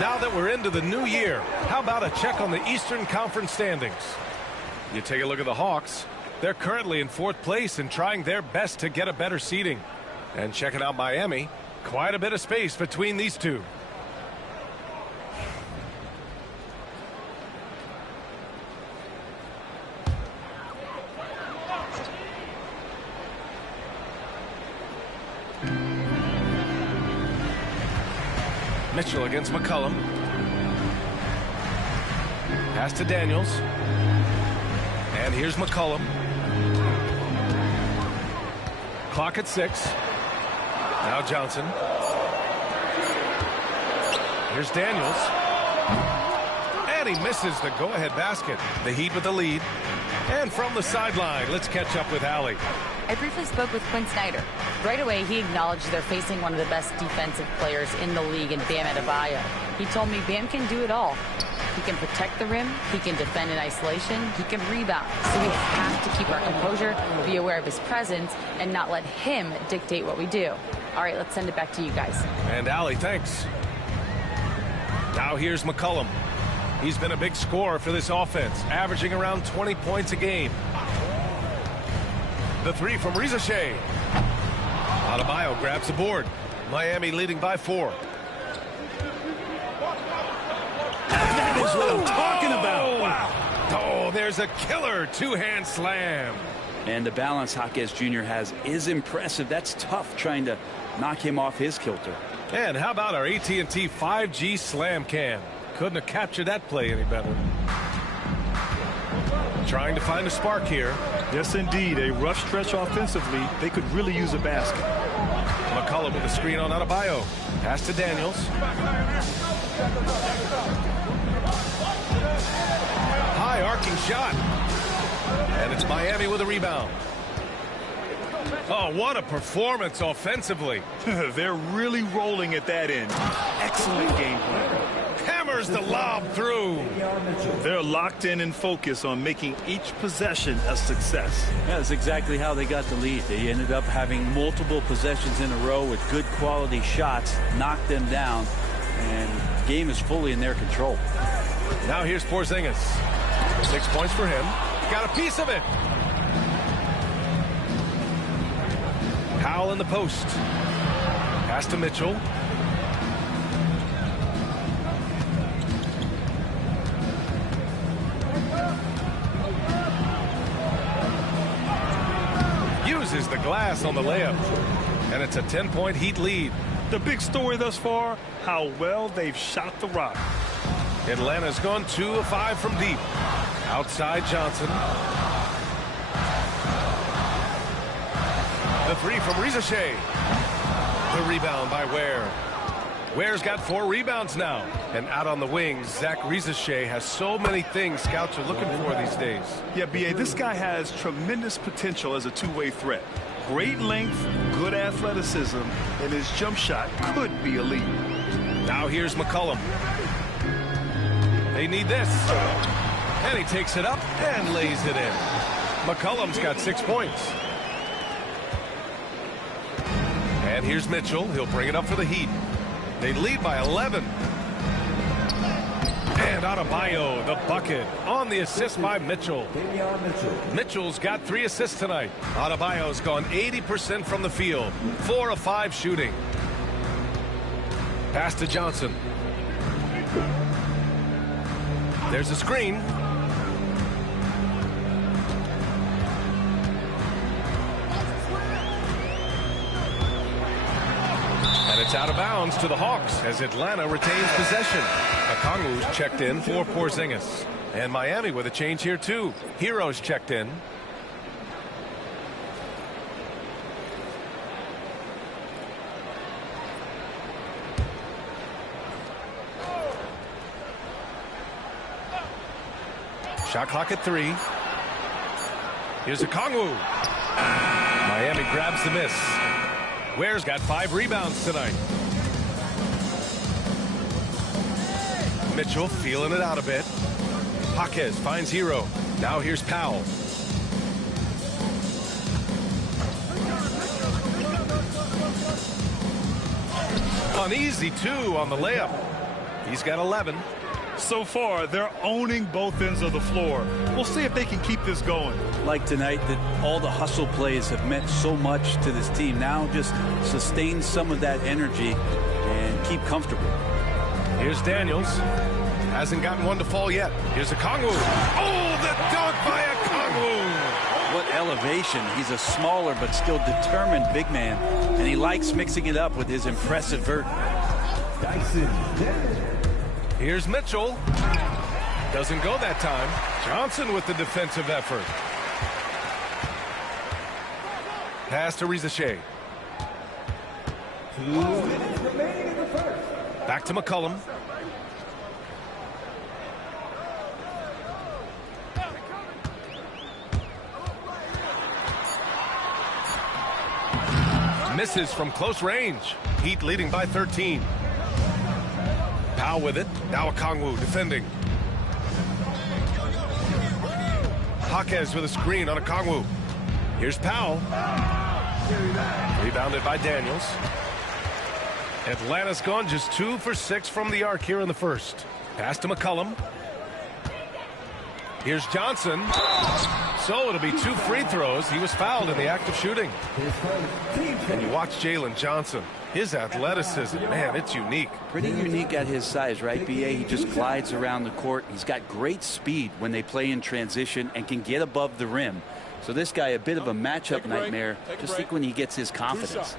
Now that we're into the new year, how about a check on the Eastern Conference standings? You take a look at the Hawks. They're currently in 4th place and trying their best to get a better seeding. And checking out Miami, quite a bit of space between these two. Mitchell against McCollum. Pass to Daniels. And here's McCollum. Clock at 6. Now Johnson. Here's Daniels. And he misses the go-ahead basket. The Heat with the lead. And from the sideline, let's catch up with Allie. I briefly spoke with Quinn Snyder. Right away, he acknowledged they're facing one of the best defensive players in the league in Bam Adebayo. He told me Bam can do it all. He can protect the rim, he can defend in isolation, he can rebound. So we have to keep our composure, be aware of his presence, and not let him dictate what we do. All right, let's send it back to you guys. And Allie, thanks. Now here's McCollum. He's been a big scorer for this offense, averaging around 20 points a game. The three from Rizachet. Adebayo grabs the board. Miami leading by 4. That is what I'm talking about. Wow. Oh, there's a killer two-hand slam. And the balance Jaquez Jr. has is impressive. That's tough trying to knock him off his kilter. And how about our AT&T 5G slam cam? Couldn't have captured that play any better. Trying to find a spark here. Yes, indeed. A rough stretch offensively. They could really use a basket. McCollum with a screen on Adebayo. Pass to Daniels. High arcing shot. And it's Miami with a rebound. Oh, what a performance offensively. They're really rolling at that end. Excellent game plan. Hammers the lob through. They're locked in and focused on making each possession a success. Yeah, that's exactly how they got the lead. They ended up having multiple possessions in a row with good quality shots, knocked them down, and the game is fully in their control. Now here's Porzingis. 6 points for him. Got a piece of it. Powell in the post. Pass to Mitchell. Uses the glass on the layup. And it's a 10-point Heat lead. The big story thus far, how well they've shot the rock. Atlanta's gone 2 of 5 from deep. Outside Johnson. The three from Rizachet. The rebound by Ware. Ware's got 4 rebounds now. And out on the wings, Zach Rizachet has so many things scouts are looking for these days. Yeah, B.A., this guy has tremendous potential as a two-way threat. Great length, good athleticism, and his jump shot could be elite. Now here's McCollum. They need this. And he takes it up and lays it in. McCollum's got 6 points. And here's Mitchell. He'll bring it up for the Heat. They lead by 11. And Adebayo, the bucket, on the assist by Mitchell. Mitchell's got 3 assists tonight. Adebayo's gone 80% from the field. 4 of 5 shooting. Pass to Johnson. There's a screen. And it's out of bounds to the Hawks as Atlanta retains possession. Okongwu's checked in for Porzingis. And Miami with a change here too. Hero's checked in. Shot clock at 3. Here's Okongwu. Miami grabs the miss. Ware's got 5 rebounds tonight. Mitchell feeling it out a bit. Jaquez finds Hero. Now here's Powell. Uneasy 2 on the layup. He's got 11. So far, they're owning both ends of the floor. We'll see if they can keep this going. Like tonight, that all the hustle plays have meant so much to this team. Now just sustain some of that energy and keep comfortable. Here's Daniels. Hasn't gotten one to fall yet. Here's Okongwu. Oh, the dunk by Okongwu. What elevation. He's a smaller but still determined big man. And he likes mixing it up with his impressive vert. Here's Mitchell. Doesn't go that time. Johnson with the defensive effort. Pass to Rizachet. Back to McCollum. Misses from close range. Heat leading by 13. Powell with it. Now Okongwu defending. Jaquez with a screen on Okongwu. Here's Powell. Rebounded by Daniels. Atlanta's gone just 2 for 6 from the arc here in the first. Pass to McCollum. Here's Johnson. So it'll be 2 free throws. He was fouled in the act of shooting. And you watch Jalen Johnson. His athleticism, man, it's unique. Pretty unique at his size, right, B.A.? He just glides around the court. He's got great speed when they play in transition and can get above the rim. So this guy, a bit of a matchup nightmare. Just think when he gets his confidence.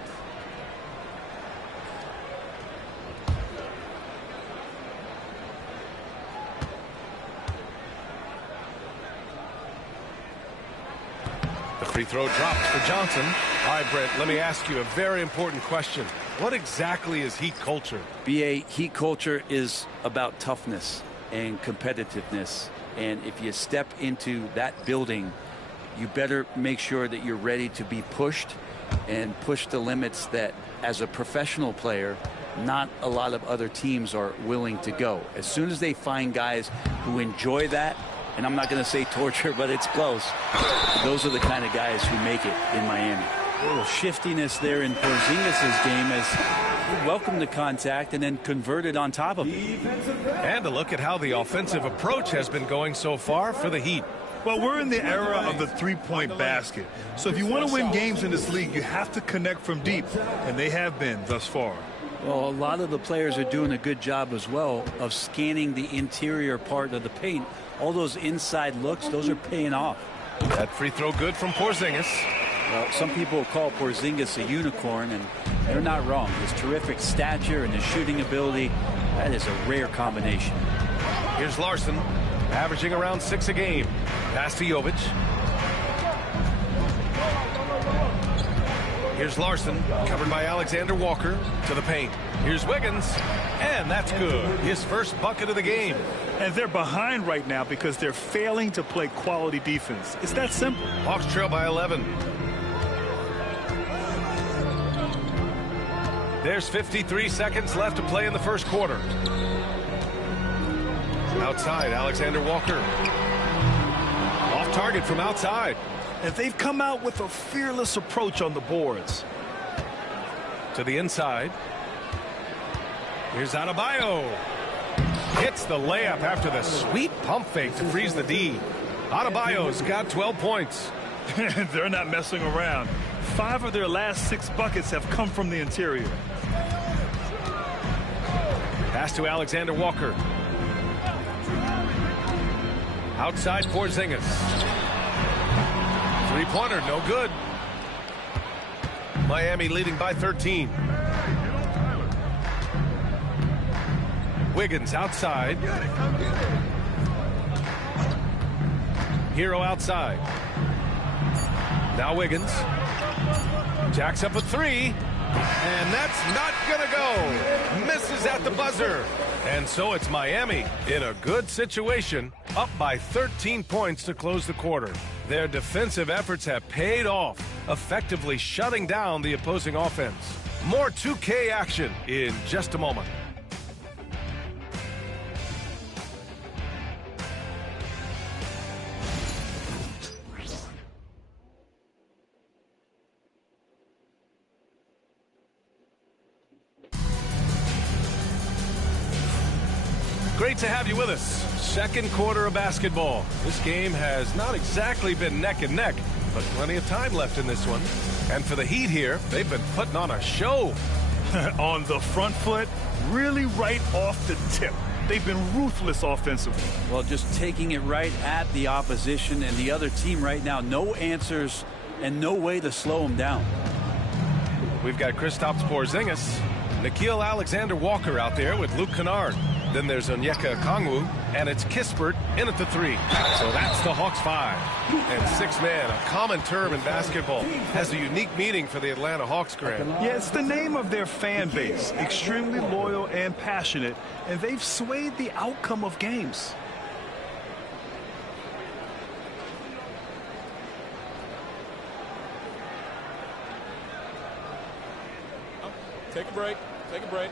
The free throw dropped for Johnson. All right, Brent, let me ask you a very important question. What exactly is Heat culture? B.A., Heat culture is about toughness and competitiveness. And if you step into that building, you better make sure that you're ready to be pushed and push the limits that, as a professional player, not a lot of other teams are willing to go. As soon as they find guys who enjoy that, and I'm not going to say torture, but it's close, those are the kind of guys who make it in Miami. A little shiftiness there in Porzingis' game as he welcomed the contact and then converted on top of it. And a look at how the offensive approach has been going so far for the Heat. Well, we're in the era of the three-point basket. So if you want to win games in this league, you have to connect from deep, and they have been thus far. Well, a lot of the players are doing a good job as well of scanning the interior part of the paint. All those inside looks, those are paying off. That free throw good from Porzingis. Well, some people call Porzingis a unicorn, and they're not wrong. His terrific stature and his shooting ability, that is a rare combination. Here's Larson, averaging around 6 a game. Pass to Jovic. Here's Larson, covered by Alexander Walker, to the paint. Here's Wiggins, and that's good. His first bucket of the game. And they're behind right now because they're failing to play quality defense. It's that simple. Hawks trail by 11. There's 53 seconds left to play in the first quarter. Outside, Alexander Walker. Off target from outside. And they've come out with a fearless approach on the boards. To the inside. Here's Adebayo. Hits the layup after the sweet pump fake to freeze the D. Adebayo's got 12 points. They're not messing around. 5 of their last 6 buckets have come from the interior. Pass to Alexander Walker. Outside Porzingis. Three-pointer, no good. Miami leading by 13. Wiggins outside. Hero outside. Now Wiggins. Jacks up a 3. And that's not gonna go. Misses at the buzzer. And so it's Miami in a good situation, up by 13 points to close the quarter. Their defensive efforts have paid off, effectively shutting down the opposing offense. More 2K action in just a moment. Great to have you with us. Second quarter of basketball. This game has not exactly been neck and neck, but plenty of time left in this one. And for the Heat here, they've been putting on a show. On the front foot, really right off the tip. They've been ruthless offensively. Well, just taking it right at the opposition and the other team right now. No answers and no way to slow them down. We've got Kristaps Porzingis Nikhil Alexander-Walker out there with Luke Kennard. Then there's Onyeka Okongwu, and it's Kispert in at the 3. So that's the Hawks 5. And 6-man, a common term in basketball, has a unique meaning for the Atlanta Hawks, Grant. Yeah, it's the name of their fan base. Extremely loyal and passionate, and they've swayed the outcome of games. Take a break. Take a break.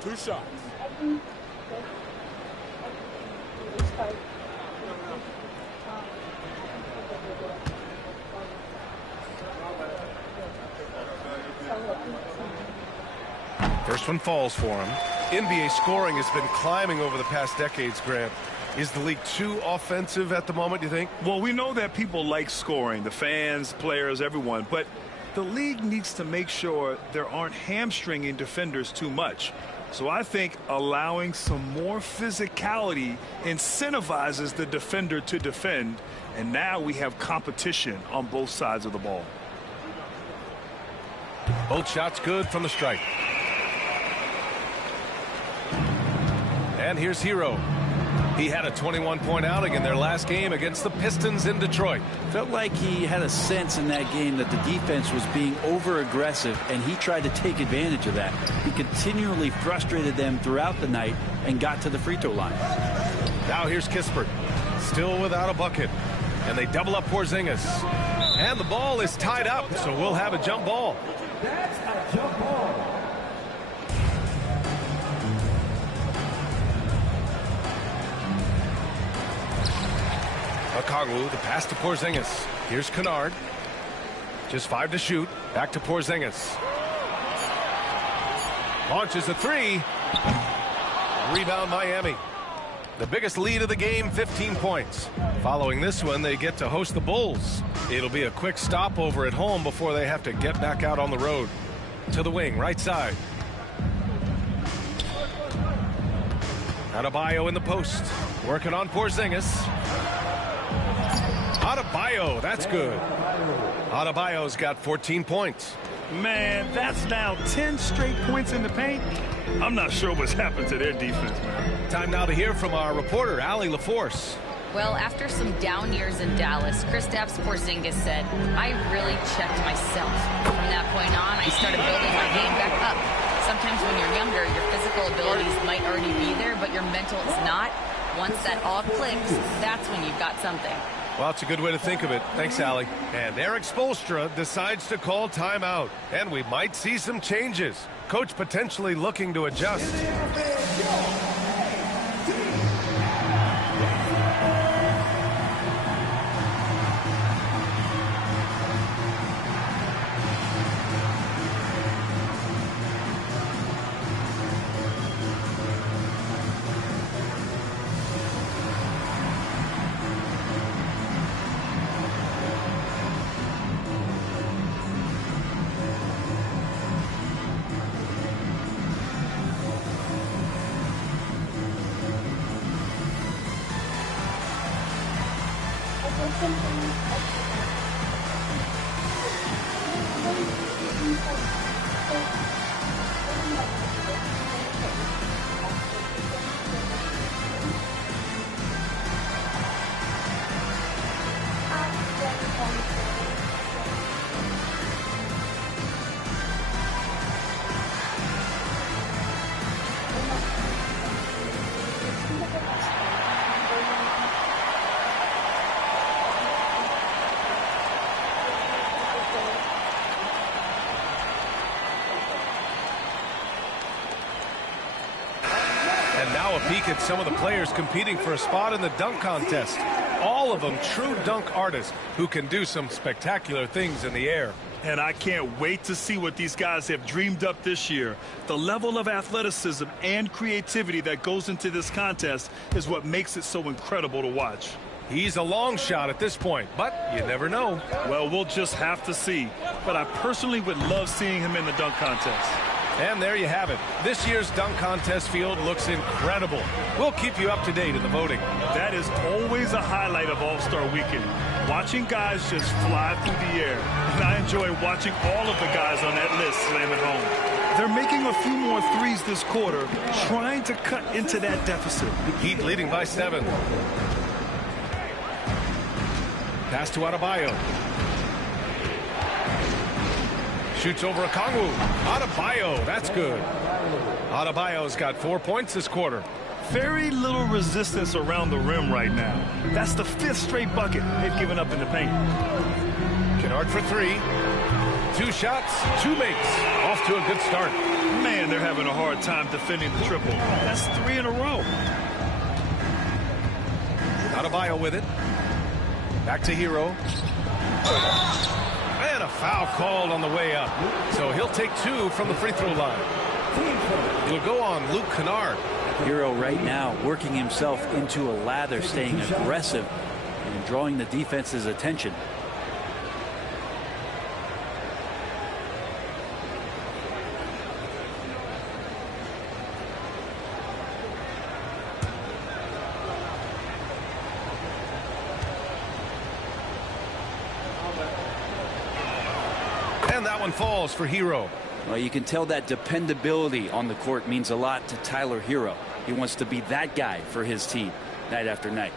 2 shots. First one falls for him. NBA scoring has been climbing over the past decades, Grant. Is the league too offensive at the moment, do you think? Well, we know that people like scoring, the fans, players, everyone, but the league needs to make sure there aren't hamstringing defenders too much. So I think allowing some more physicality incentivizes the defender to defend, and now we have competition on both sides of the ball. Both shots good from the stripe. And here's Hero. He had a 21-point outing in their last game against the Pistons in Detroit. Felt like he had a sense in that game that the defense was being over-aggressive, and he tried to take advantage of that. He continually frustrated them throughout the night and got to the free throw line. Now here's Kispert, still without a bucket. And they double up Porzingis. And the ball is tied up, so we'll have a jump ball. That's a jump ball. Okongwu, the pass to Porzingis. Here's Kennard. Just 5 to shoot. Back to Porzingis. Launches a 3. Rebound Miami. The biggest lead of the game, 15 points. Following this one, they get to host the Bulls. It'll be a quick stopover at home before they have to get back out on the road. To the wing, right side. Adebayo in the post. Working on Porzingis. Adebayo, that's good. Adebayo's got 14 points. Man, that's now 10 straight points in the paint. I'm not sure what's happened to their defense, man. Time now to hear from our reporter, Allie LaForce. Well, after some down years in Dallas, Kristaps Porzingis said, I really checked myself. From that point on, I started building my game back up. Sometimes when you're younger, your physical abilities might already be there, but your mental is not. Once that all clicks, that's when you've got something. Well, it's a good way to think of it. Thanks, Allie. And Eric Spoelstra decides to call timeout. And we might see some changes. Coach potentially looking to adjust. Now a peek at some of the players competing for a spot in the dunk contest. All of them true dunk artists who can do some spectacular things in the air. And I can't wait to see what these guys have dreamed up this year. The level of athleticism and creativity that goes into this contest is what makes it so incredible to watch. He's a long shot at this point, but you never know. Well, we'll just have to see. But I personally would love seeing him in the dunk contest. And there you have it. This year's dunk contest field looks incredible. We'll keep you up to date in the voting. That is always a highlight of All-Star Weekend. Watching guys just fly through the air. And I enjoy watching all of the guys on that list slam it home. They're making a few more threes this quarter, trying to cut into that deficit. Heat leading by 7. Pass to Adebayo. Shoots over Okongwu. Adebayo, that's good. Adebayo's got 4 points this quarter. Very little resistance around the rim right now. That's the 5th straight bucket they've given up in the paint. Kennard for 3. 2 shots, 2 makes. Off to a good start. Man, they're having a hard time defending the triple. That's 3 in a row. Adebayo with it. Back to Hero. And a foul called on the way up. So he'll take 2 from the free throw line. It'll go on Luke Kennard. Hero right now working himself into a lather, staying aggressive and drawing the defense's attention. And that one falls for Hero. Well, you can tell that dependability on the court means a lot to Tyler Hero. He wants to be that guy for his team night after night.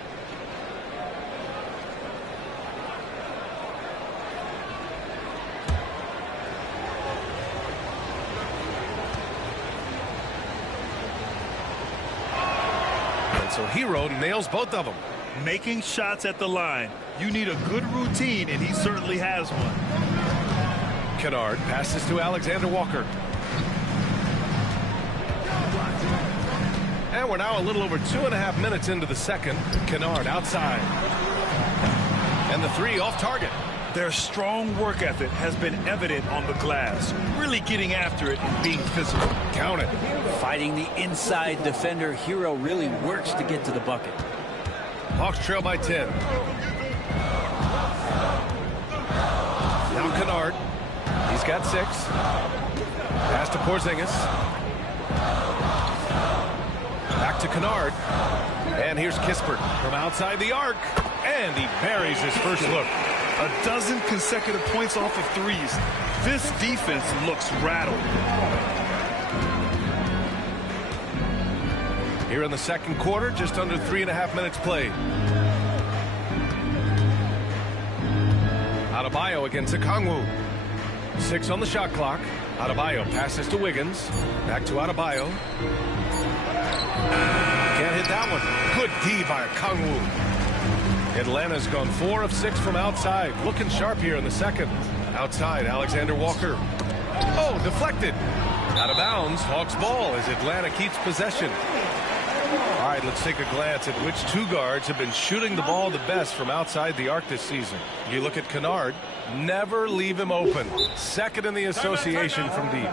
And so Hero nails both of them. Making shots at the line. You need a good routine, and he certainly has one. Kennard passes to Alexander Walker. And we're now a little over 2.5 minutes into the second. Kennard outside. And the 3 off target. Their strong work ethic has been evident on the glass. Really getting after it and being physical. Count it. Fighting the inside defender, Hero really works to get to the bucket. Hawks trail by 10. Now Kennard. He's got 6. Pass to Porzingis. Back to Kennard. And here's Kispert from outside the arc. And he buries his first look. A dozen consecutive points off of threes. This defense looks rattled. Here in the second quarter, just under 3.5 minutes played. Adebayo against Okongwu. 6 on the shot clock. Adebayo passes to Wiggins. Back to Adebayo. Can't hit that one. Good D by Okongwu. Atlanta's gone 4 of 6 from outside. Looking sharp here in the second. Outside, Alexander Walker. Oh, deflected. Out of bounds. Hawks ball as Atlanta keeps possession. All right, let's take a glance at which 2 guards have been shooting the ball the best from outside the arc this season. You look at Kennard. Never leave him open. Second in the association from deep.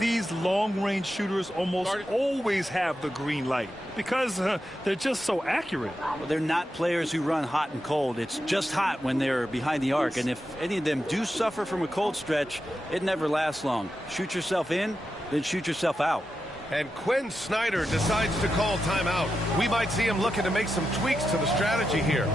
These long-range shooters almost always have the green light because they're just so accurate. Well, they're not players who run hot and cold. It's just hot when they're behind the arc. And if any of them do suffer from a cold stretch, it never lasts long. Shoot yourself in, then shoot yourself out. And Quinn Snyder decides to call timeout. We might see him looking to make some tweaks to the strategy here.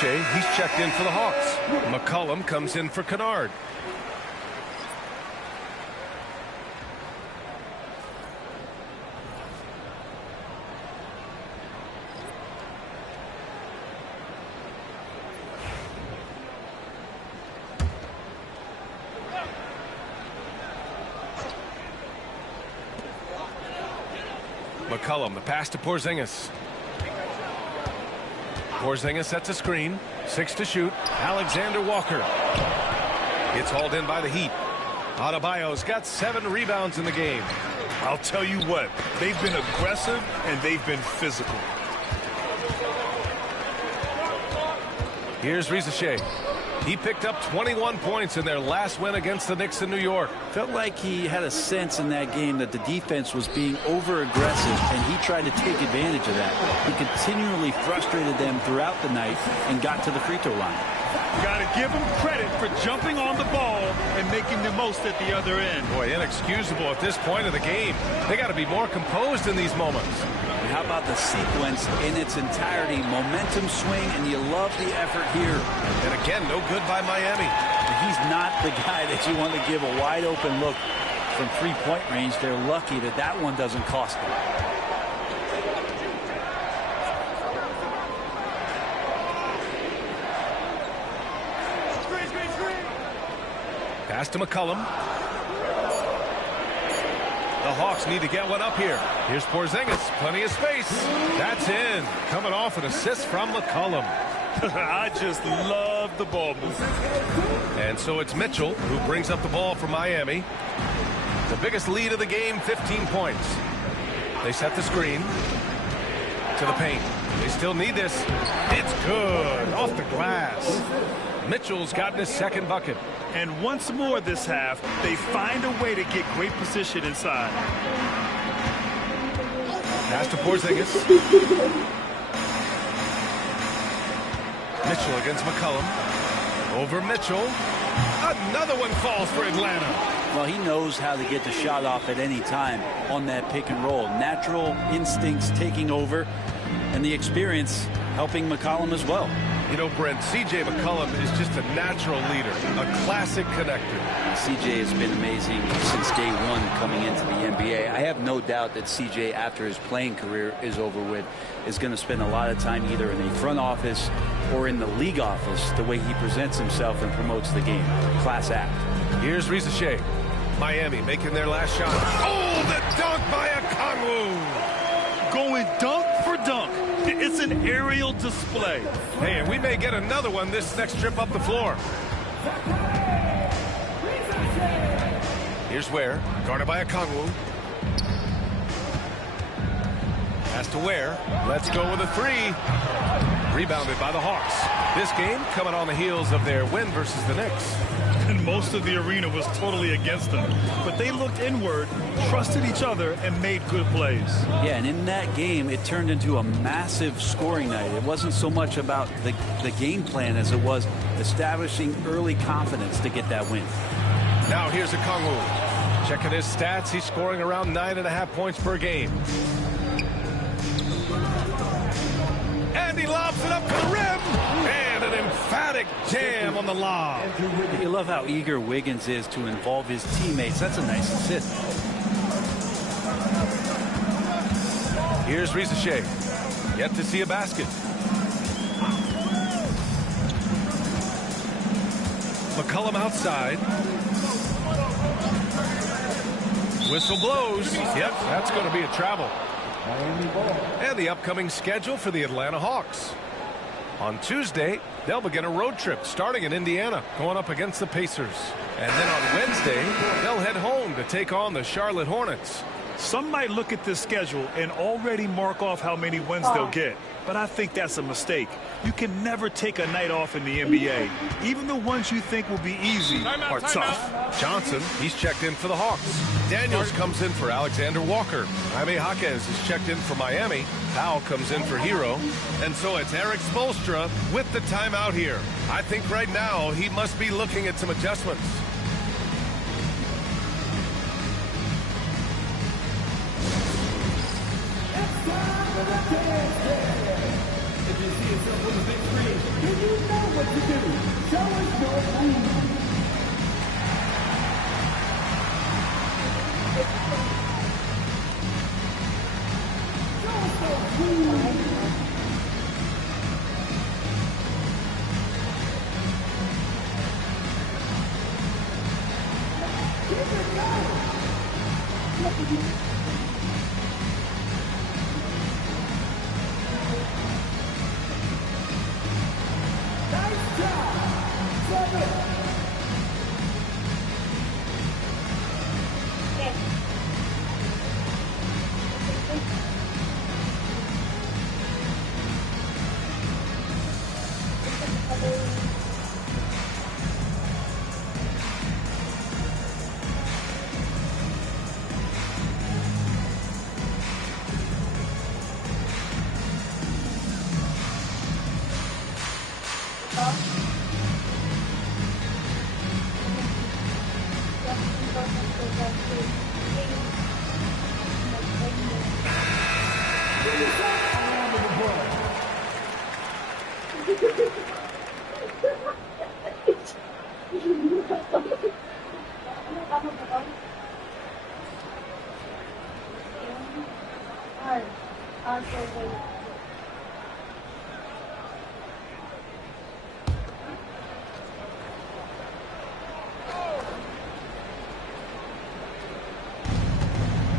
He's checked in for the Hawks. McCollum comes in for Kennard. McCollum, the pass to Porzingis. Porzingis sets a screen. 6 to shoot. Alexander Walker. It's hauled in by the Heat. Adebayo's got 7 rebounds in the game. I'll tell you what, they've been aggressive and they've been physical. Here's Risa Shea. He picked up 21 points in their last win against the Knicks in New York. Felt like he had a sense in that game that the defense was being over-aggressive, and he tried to take advantage of that. He continually frustrated them throughout the night and got to the free throw line. Got to give him credit for jumping on the ball and making the most at the other end. Boy, inexcusable at this point of the game. They got to be more composed in these moments. And how about the sequence in its entirety? Momentum swing, and you love the effort here. And again, no good by Miami. He's not the guy that you want to give a wide-open look from three-point range. They're lucky that that one doesn't cost them. Pass to McCollum. The Hawks need to get one up here. Here's Porzingis. Plenty of space. That's in. Coming off an assist from McCollum. I just love the ball movement. And so it's Mitchell who brings up the ball for Miami. The biggest lead of the game, 15 points. They set the screen to the paint. They still need this. It's good. Off the glass. Mitchell's gotten his second bucket. And once more this half, they find a way to get great position inside. Pass to Porzingis. Mitchell against McCollum. Over Mitchell. Another one falls for Atlanta. Well, he knows how to get the shot off at any time on that pick and roll. Natural instincts taking over, and the experience helping McCollum as well. You know, Brent, C.J. McCollum is just a natural leader, a classic connector. C.J. has been amazing since day one coming into the NBA. I have no doubt that C.J., after his playing career is over with, is going to spend a lot of time either in the front office or in the league office, the way he presents himself and promotes the game. Class act. Here's Risa Shea. Miami making their last shot. Oh, the dunk by Okongwu. Going dunk for dunk. It's an aerial display. Hey, and we may get another one this next trip up the floor. Here's Ware, guarded by Okongwu. Pass to Ware. Let's go with a three. Rebounded by the Hawks. This game coming on the heels of their win versus the Knicks. And most of the arena was totally against them. But they looked inward, trusted each other, and made good plays. Yeah, and in that game, it turned into a massive scoring night. It wasn't so much about the game plan as it was establishing early confidence to get that win. Now here's Okongwu. Checking his stats, he's scoring around 9.5 points per game. And he lobs it up to the rim. And an emphatic jam on the lob. You love how eager Wiggins is to involve his teammates. That's a nice assist. Here's Risa Shea. Yet to see a basket. McCollum outside. Whistle blows. Yep, that's going to be a travel. And the upcoming schedule for the Atlanta Hawks. On Tuesday, they'll begin a road trip starting in Indiana, going up against the Pacers. And then on Wednesday, they'll head home to take on the Charlotte Hornets. Some might look at this schedule and already mark off how many wins they'll get. But I think that's a mistake. You can never take a night off in the NBA. Even the ones you think will be easy are tough. Johnson, he's checked in for the Hawks. Daniels comes in for Alexander Walker. Jaime Jaquez is checked in for Miami. Powell comes in for Hero. And so it's Eric Spoelstra with the timeout here. I think right now he must be looking at some adjustments. If you see yourself on the big screen, then you know what to do. Show us your move.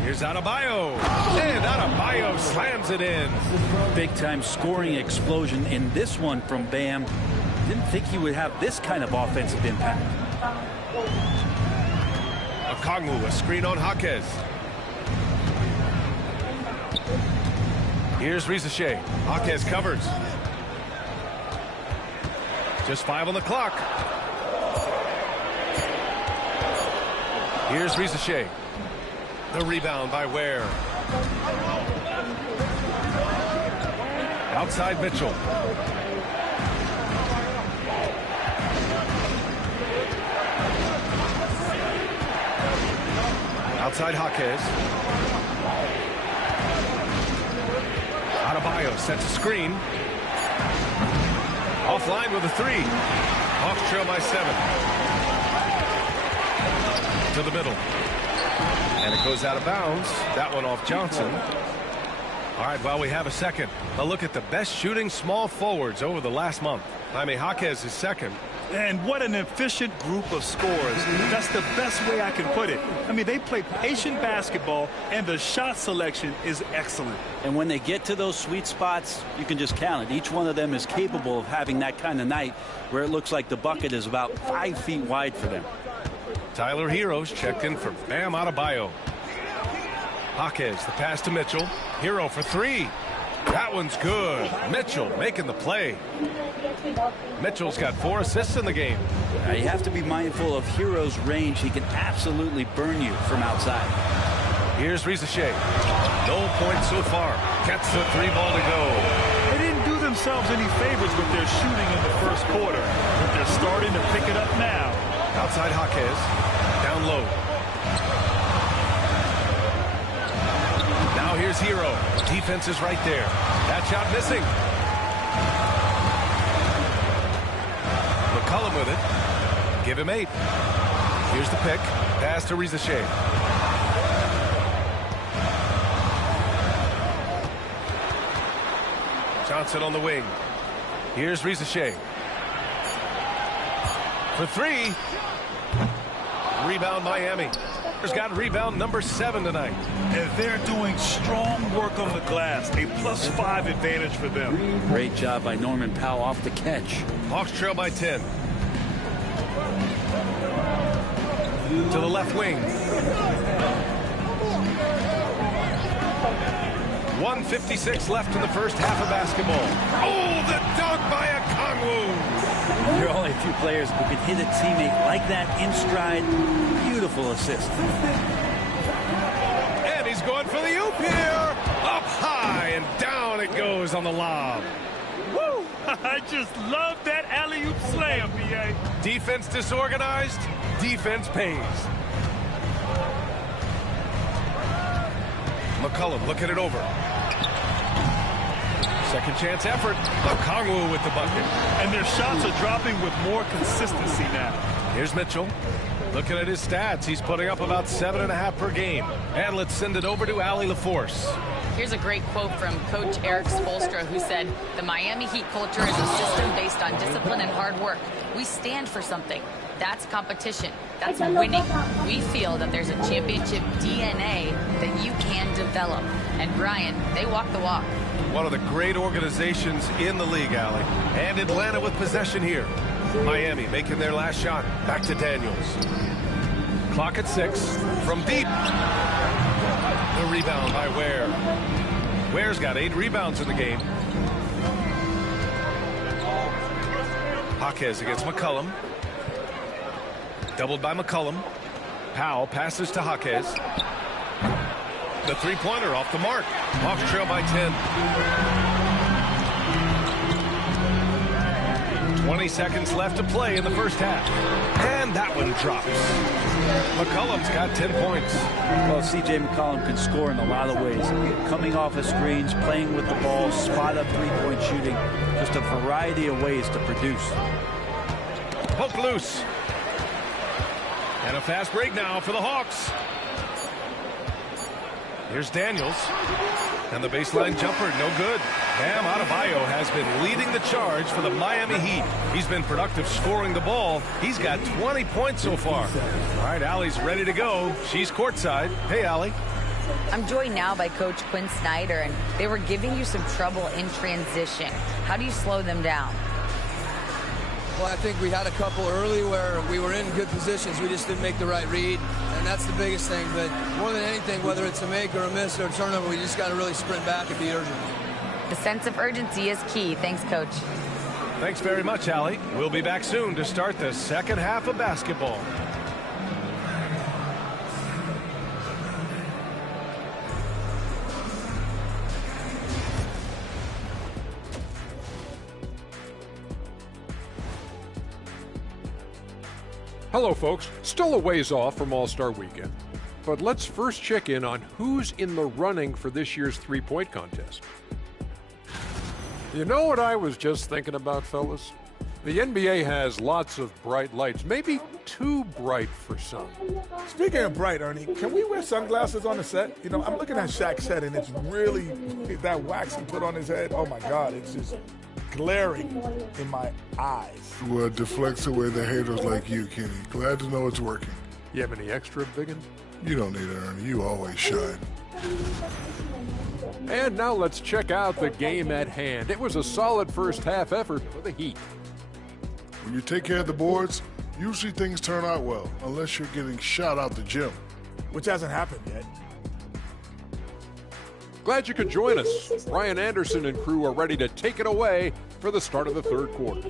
Here's Adebayo, and Adebayo slams it in. Big-time scoring explosion in this one from Bam. Didn't think he would have this kind of offensive impact. Okongwu, a screen on Jaquez. Here's Rizachet. Jaquez covers. Just 5 on the clock. Here's Rizachet. The rebound by Ware. Outside Mitchell. Outside Jaquez. Adebayo sets a screen. Offline with a 3. Hawks trail by 7. To the middle. And it goes out of bounds. That one off Johnson. All right, well, we have a second. A look at the best shooting small forwards over the last month. Jaime Jaquez is second. And what an efficient group of scorers. That's the best way I can put it. I mean, they play patient basketball, and the shot selection is excellent. And when they get to those sweet spots, you can just count it. Each one of them is capable of having that kind of night where it looks like the bucket is about 5 feet wide for them. Tyler Hero's checked in for Bam Adebayo. Jaquez, the pass to Mitchell. Hero for 3. That one's good. Mitchell making the play. Mitchell's got 4 assists in the game. Now you have to be mindful of Hero's range. He can absolutely burn you from outside. Here's Rizachet. No points so far. Gets the 3 ball to go. They didn't do themselves any favors with their shooting in the first quarter, but they're starting to pick it up now. Outside Jaquez. Down low. Now here's Hero. Defense is right there. That shot missing. McCollum with it. Give him 8. Here's the pick. Pass to Rizachet. Johnson on the wing. Here's Rizachet. For 3. Rebound Miami. Has got rebound number 7 tonight. And they're doing strong work on the glass. A +5 advantage for them. Great job by Norman Powell off the catch. Hawks trail by 10. To the left wing. 1:56 left in the first half of basketball. Oh, the dunk by Okongwu. There are only a few players who can hit a teammate like that in stride. Beautiful assist. And he's going for the oop here. Up high and down it goes on the lob. Woo! I just love that alley-oop slam, B.A. Defense disorganized. Defense pays. McCollum looking it over. Second chance effort. Okongwu with the bucket. And their shots are dropping with more consistency now. Here's Mitchell. Looking at his stats, he's putting up about 7.5 per game. And let's send it over to Allie LaForce. Here's a great quote from Coach Eric Spoelstra, who said, "The Miami Heat culture is a system based on discipline and hard work. We stand for something. That's competition. That's winning. We feel that there's a championship DNA that you can develop." And Brian, they walk the walk. One of the great organizations in the league, Allie. And Atlanta with possession here. Miami making their last shot. Back to Daniels. Clock at 6. From deep. The rebound by Ware. Ware's got 8 rebounds in the game. Jaquez against McCollum. Doubled by McCollum. Powell passes to Jaquez. The three-pointer off the mark. Hawks trail by 10. 20 seconds left to play in the first half. And that one drops. McCollum's got 10 points. Well, C.J. McCollum can score in a lot of ways. Coming off of screens, playing with the ball, spot-up three-point shooting. Just a variety of ways to produce. Poke loose. And a fast break now for the Hawks. Here's Daniels. And the baseline jumper, no good. Bam Adebayo has been leading the charge for the Miami Heat. He's been productive scoring the ball. He's got 20 points so far. All right, Allie's ready to go. She's courtside. Hey, Allie. I'm joined now by Coach Quinn Snyder, and they were giving you some trouble in transition. How do you slow them down? Well, I think we had a couple early where we were in good positions. We just didn't make the right read, and that's the biggest thing. But more than anything, whether it's a make or a miss or a turnover, we just got to really sprint back and be urgent. The sense of urgency is key. Thanks, Coach. Thanks very much, Allie. We'll be back soon to start the second half of basketball. Hello, folks. Still a ways off from All-Star Weekend, but let's first check in on who's in the running for this year's three-point contest. You know what I was just thinking about, fellas? The NBA has lots of bright lights, maybe too bright for some. Speaking of bright, Ernie, can we wear sunglasses on the set? You know, I'm looking at Shaq's set, and it's really, that wax he put on his head, oh my God, it's just glaring in my eyes. Well, it deflects away the haters like you, Kenny. Glad to know it's working. You have any extra, biggin? You don't need it, Ernie. You always shine. And now let's check out the game at hand. It was a solid first half effort for the Heat. When you take care of the boards, usually things turn out well, unless you're getting shot out the gym. Which hasn't happened yet. Glad you could join us. Brian Anderson and crew are ready to take it away for the start of the third quarter.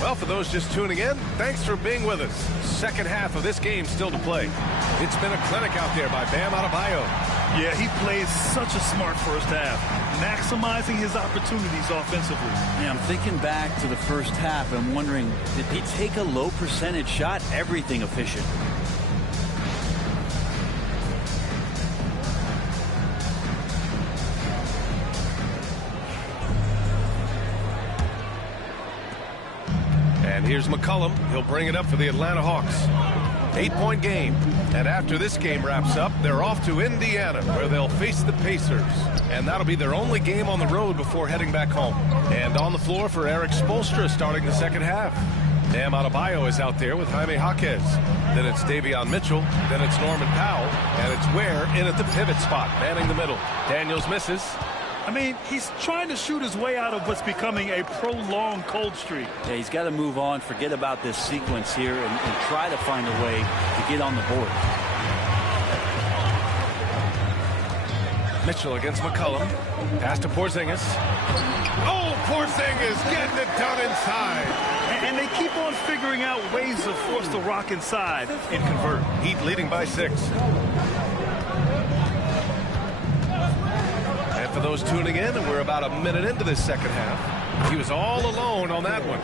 Well, for those just tuning in, thanks for being with us. Second half of this game still to play. It's been a clinic out there by Bam Adebayo. Yeah, he plays such a smart first half, maximizing his opportunities offensively. Yeah, I'm thinking back to the first half and wondering, did he take a low percentage shot? Everything efficient. And here's McCollum. He'll bring it up for the Atlanta Hawks. 8-point game. And after this game wraps up, they're off to Indiana, where they'll face the Pacers. And that'll be their only game on the road before heading back home. And on the floor for Eric Spoelstra starting the second half. Bam Adebayo is out there with Jaime Jaquez. Then it's Davion Mitchell. Then it's Norman Powell. And it's Ware in at the pivot spot, manning the middle. Daniels misses. I mean, he's trying to shoot his way out of what's becoming a prolonged cold streak. Yeah, he's got to move on, forget about this sequence here, and try to find a way to get on the board. Mitchell against McCollum. Pass to Porzingis. Oh, Porzingis getting it done inside. And they keep on figuring out ways to force the rock inside and convert. Heat leading by 6. For those tuning in, and we're about a minute into this second half. He was all alone on that one.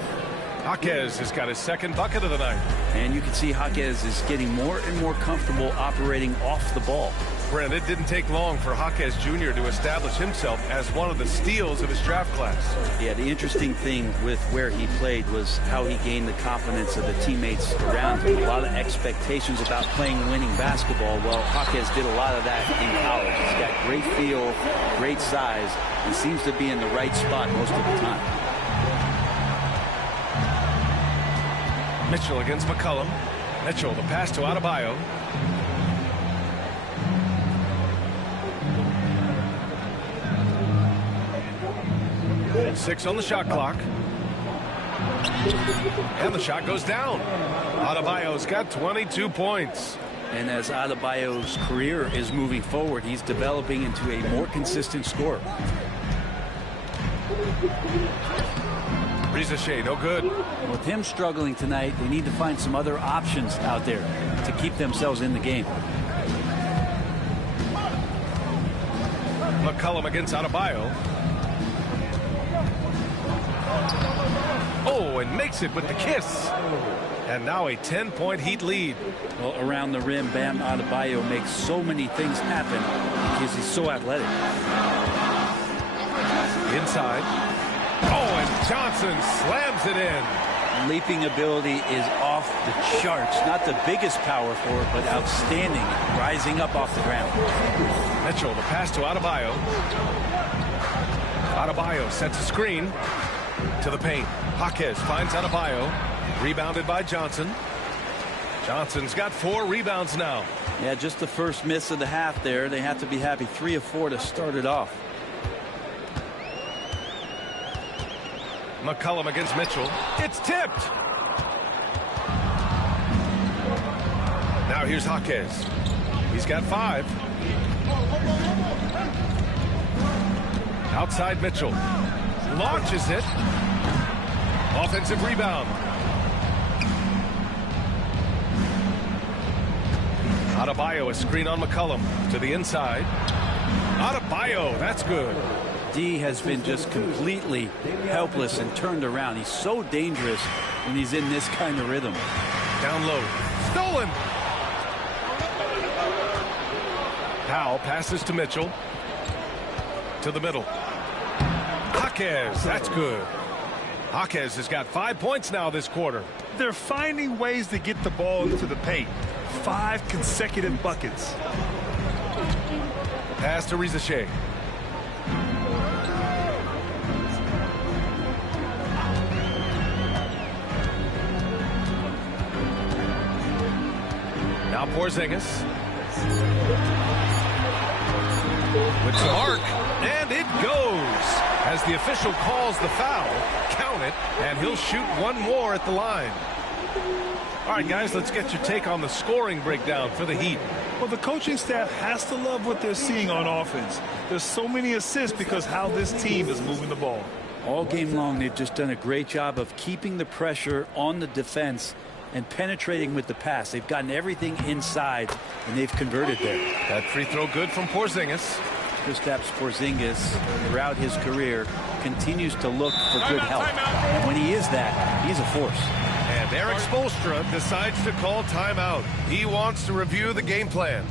Jaquez has got his second bucket of the night. And you can see Jaquez is getting more and more comfortable operating off the ball. Brent, it didn't take long for Jaquez Jr. to establish himself as one of the steals of his draft class. Yeah, the interesting thing with where he played was how he gained the confidence of the teammates around him. A lot of expectations about playing winning basketball. Well, Jaquez did a lot of that in college. He's got great feel, great size, and seems to be in the right spot most of the time. Mitchell against McCollum. Mitchell, the pass to Adebayo. 6 on the shot clock. And the shot goes down. Adebayo's got 22 points. And as Adebayo's career is moving forward, he's developing into a more consistent scorer. Rizachet, no good. With him struggling tonight, they need to find some other options out there to keep themselves in the game. McCollum against Adebayo. Oh, and makes it with the kiss. And now a 10-point Heat lead. Well, around the rim, Bam Adebayo makes so many things happen because he's so athletic. Inside. Oh, and Johnson slams it in. Leaping ability is off the charts. Not the biggest power forward, but outstanding, rising up off the ground. Mitchell, the pass to Adebayo. Adebayo sets a screen to the paint. Jaquez finds Adebayo. Rebounded by Johnson. Johnson's got 4 rebounds now. Yeah, just the first miss of the half there. They have to be happy. 3 of 4 to start it off. McCollum against Mitchell. It's tipped. Now here's Jaquez. He's got 5. Outside Mitchell. Launches it. Offensive rebound. Adebayo, a screen on McCollum to the inside. Adebayo, that's good. D has been just completely helpless and turned around. He's so dangerous when he's in this kind of rhythm. Down low. Stolen. Powell passes to Mitchell. To the middle. Jaquez, that's good. Jaquez has got 5 points now this quarter. They're finding ways to get the ball into the paint. 5 consecutive buckets. Pass to Rizachet. Now Porzingis. With some arc, and it goes. As the official calls the foul, count it, and he'll shoot one more at the line. All right, guys, let's get your take on the scoring breakdown for the Heat. Well, the coaching staff has to love what they're seeing on offense. There's so many assists because how this team is moving the ball. All game long, they've just done a great job of keeping the pressure on the defense and penetrating with the pass. They've gotten everything inside, and they've converted there. That free throw good from Porzingis. Kristaps Porzingis, throughout his career, continues to look for good help. And when he is that, he's a force. And Eric Spoelstra decides to call timeout. He wants to review the game plan.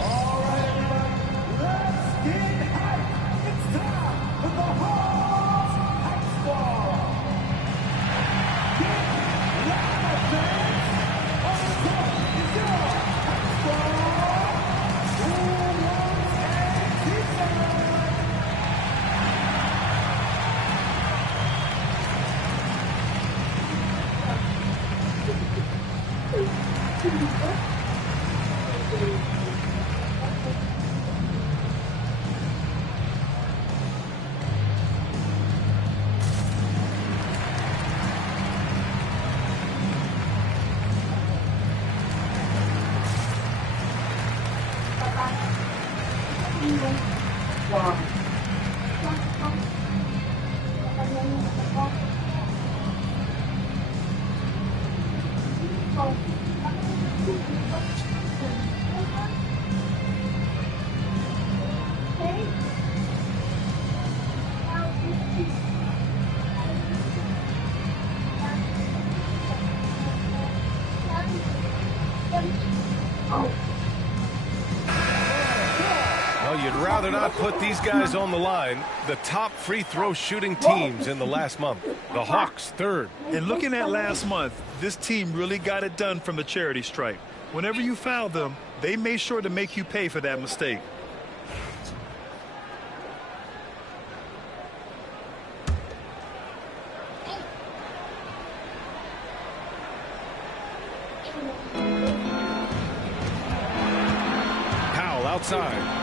All right, everybody, let's get hyped. It's time for the Hawks Hype Squad. Get loud, fans. On the court is your Hype Squad. Who wants a pizza? Well, you'd rather not put these guys on the line. The top free throw shooting teams in the last month. The Hawks third. And looking at last month, this team really got it done from the charity stripe. Whenever you foul them, they made sure to make you pay for that mistake. Powell outside.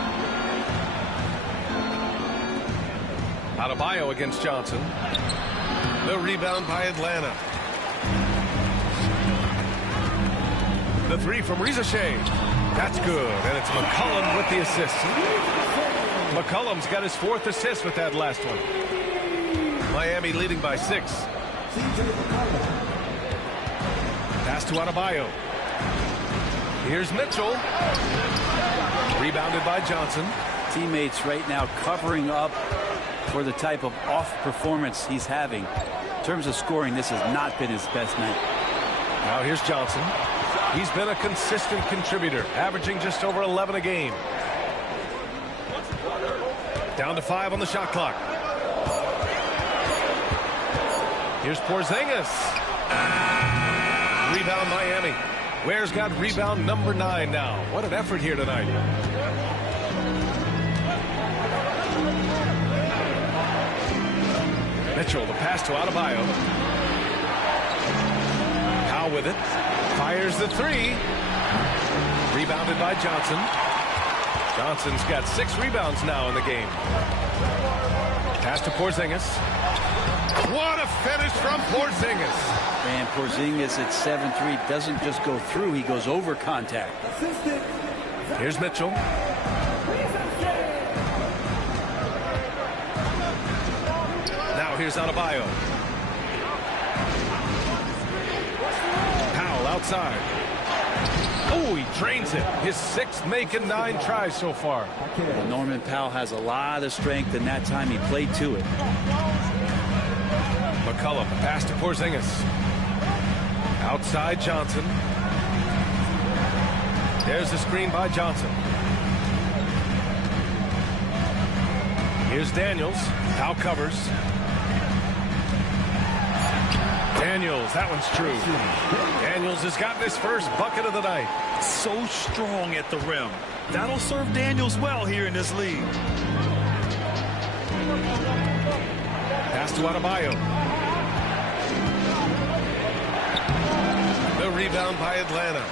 Adebayo against Johnson. The rebound by Atlanta. The three from Rizachet. That's good, and it's McCollum with the assist. McCollum's got his 4th assist with that last one. Miami leading by 6. Pass to Adebayo. Here's Mitchell. Rebounded by Johnson. Teammates right now covering up for the type of off performance he's having. In terms of scoring, this has not been his best night. Now here's Johnson. He's been a consistent contributor, averaging just over 11 a game. Down to 5 on the shot clock. Here's Porzingis. Rebound Miami. Ware's got rebound number 9 now. What an effort here tonight. Mitchell, the pass to Adebayo. Powell with it. Fires the 3. Rebounded by Johnson. Johnson's got 6 rebounds now in the game. Pass to Porzingis. What a finish from Porzingis. And Porzingis at 7-3 doesn't just go through, he goes over contact. Here's Mitchell. Now here's Adebayo. Powell outside. Oh, he drains it. His 6th make in 9 tries so far. Well, Norman Powell has a lot of strength, and that time he played to it. McCollum, pass to Porzingis. Outside Johnson. There's the screen by Johnson. Here's Daniels. Powell covers. Daniels, that one's true. Daniels has gotten his first bucket of the night. So strong at the rim. That'll serve Daniels well here in this league. Pass to Adebayo. The rebound by Atlanta.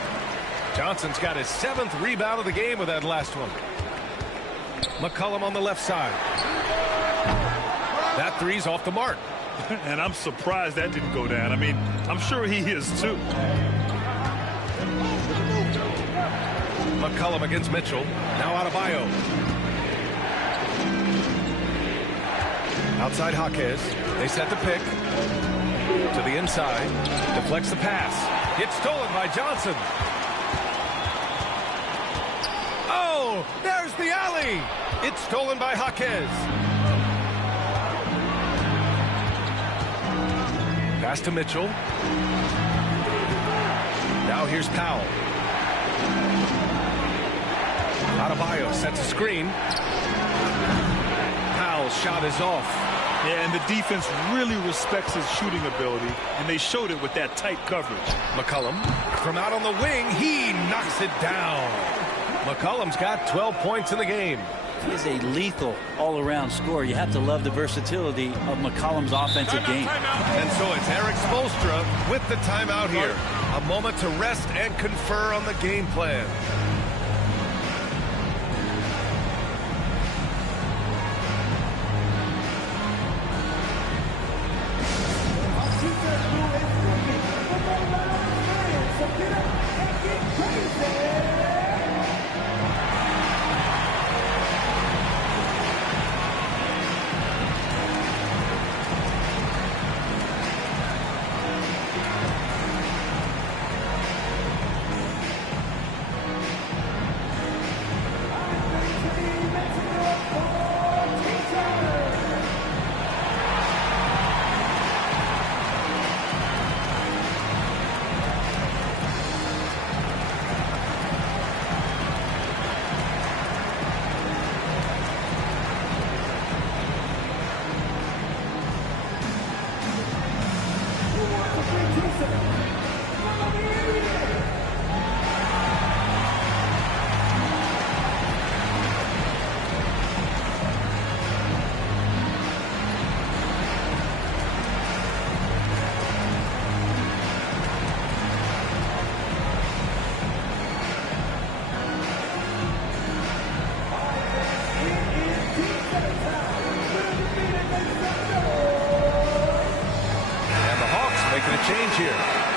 Johnson's got his 7th rebound of the game with that last one. McCollum on the left side. That 3's off the mark. And I'm surprised that didn't go down. I mean, I'm sure he is too. McCollum against Mitchell. Now Adebayo. Outside Jaquez. They set the pick. To the inside. Deflects the pass. Gets stolen by Johnson. Oh, there's the alley. It's stolen by Jaquez. Pass to Mitchell. Now here's Powell. Adebayo sets a screen. Powell's shot is off. Yeah, and the defense really respects his shooting ability, and they showed it with that tight coverage. McCollum from out on the wing. He knocks it down. McCollum's got 12 points in the game. He is a lethal all-around scorer. You have to love the versatility of McCollum's offensive game. And so it's Eric Spoelstra with the timeout here. A moment to rest and confer on the game plan.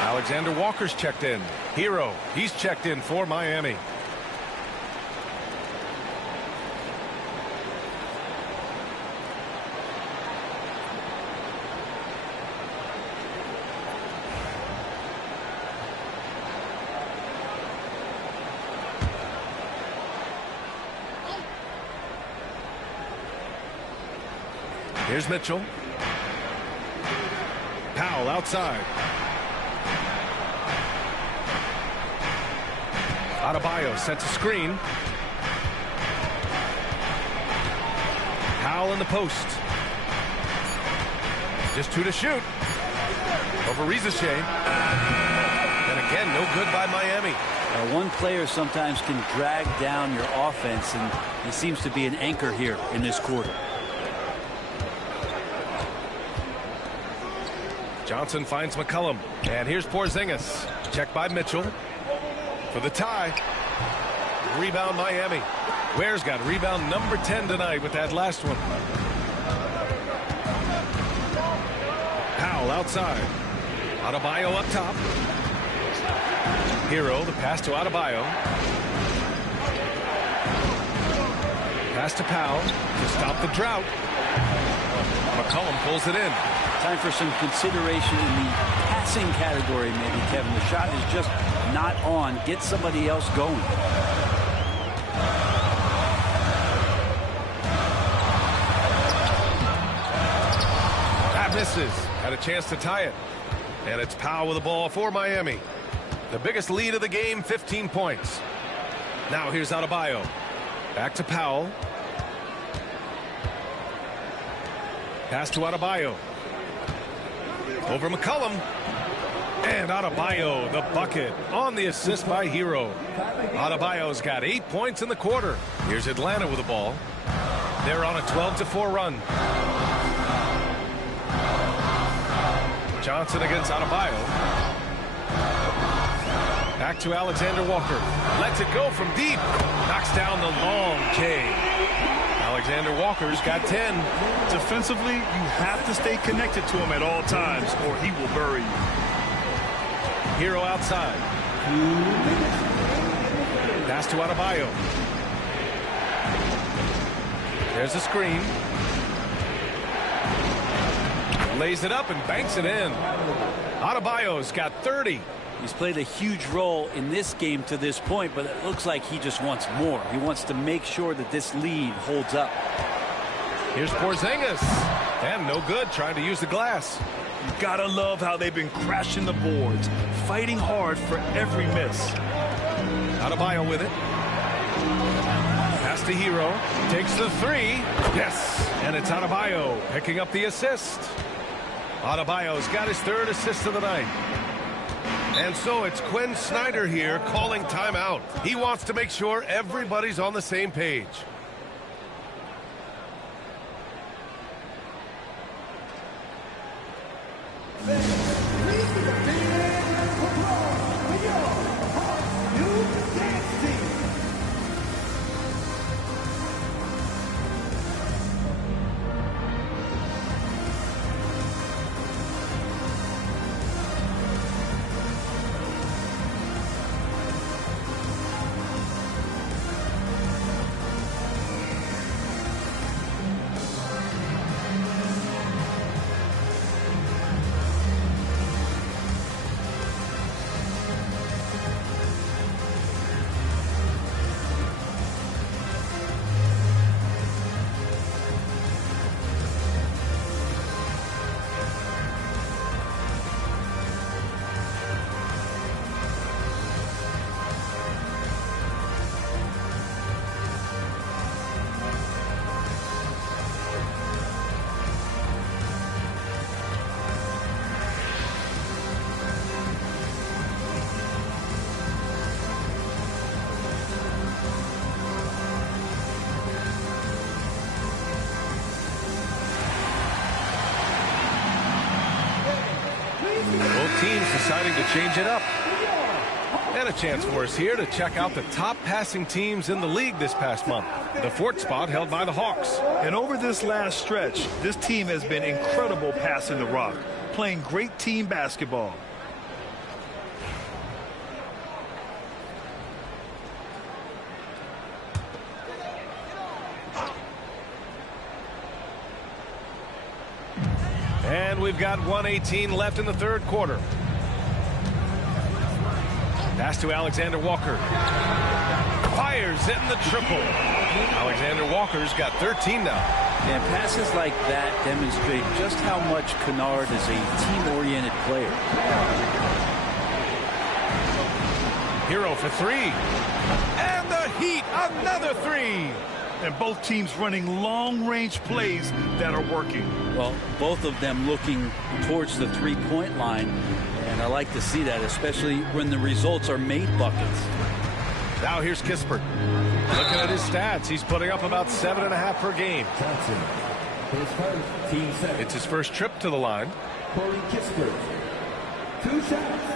Alexander Walker's checked in. Hero, he's checked in for Miami. Here's Mitchell. Powell outside. Adebayo sets a screen. Powell in the post. Just 2 to shoot. Over Rizeshe. And again, no good by Miami. One player sometimes can drag down your offense, and he seems to be an anchor here in this quarter. Johnson finds McCollum. And here's Porzingis. Checked by Mitchell. For the tie. Rebound Miami. Ware's got rebound number 10 tonight with that last one. Powell outside. Adebayo up top. Hero, the pass to Adebayo. Pass to Powell to stop the drought. McCollum pulls it in. Time for some consideration in the passing category, maybe, Kevin. The shot is just not on. Get somebody else going. That misses. Had a chance to tie it. And it's Powell with the ball for Miami. The biggest lead of the game, 15 points. Now here's Adebayo. Back to Powell. Pass to Adebayo. Over McCollum. And Adebayo, the bucket, on the assist by Hero. Adebayo's got 8 points in the quarter. Here's Atlanta with the ball. They're on a 12-4 run. Johnson against Adebayo. Back to Alexander Walker. Lets it go from deep. Knocks down the long K. Alexander Walker's got 10. Defensively, you have to stay connected to him at all times, or he will bury you. Hero outside. Pass to Adebayo. There's a screen. Lays it up and banks it in. Adebayo's got 30. He's played a huge role in this game to this point, but it looks like he just wants more. He wants to make sure that this lead holds up. Here's Porzingis. And no good, trying to use the glass. You gotta love how they've been crashing the boards, fighting hard for every miss. Adebayo with it. Pass to Hero. Takes the 3. Yes. And it's Adebayo picking up the assist. Adebayo's got his 3rd assist of the night. And so it's Quinn Snyder here calling timeout. He wants to make sure everybody's on the same page. Teams deciding to change it up. And a chance for us here to check out the top passing teams in the league this past month. The 4th spot held by the Hawks. And over this last stretch, this team has been incredible passing the rock, playing great team basketball. And we've got 1:18 left in the 3rd quarter. Pass to Alexander Walker. Fires in the triple. Alexander Walker's got 13 now. And passes like that demonstrate just how much Kennard is a team-oriented player. Hero for three. And the Heat, another three. And both teams running long-range plays that are working. Well, both of them looking towards the three-point line. And I like to see that, especially when the results are made buckets. Now here's Kispert. Looking at his stats, he's putting up about 7.5 per game. It's his first trip to the line. Corey Kispert, 2 shots.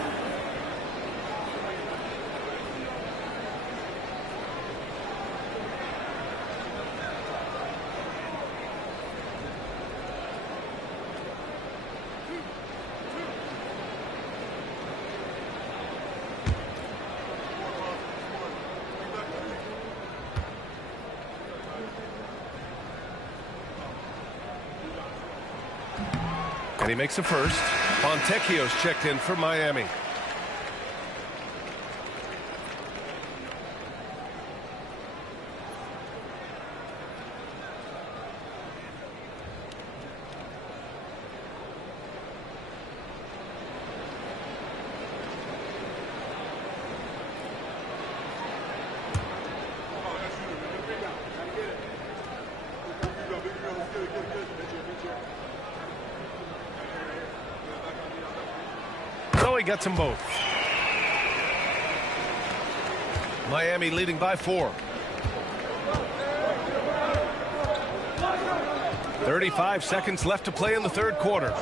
And he makes a first. Fontecchio's checked in for Miami. He gets them both. Miami leading by 4. 35 seconds left to play in the third quarter.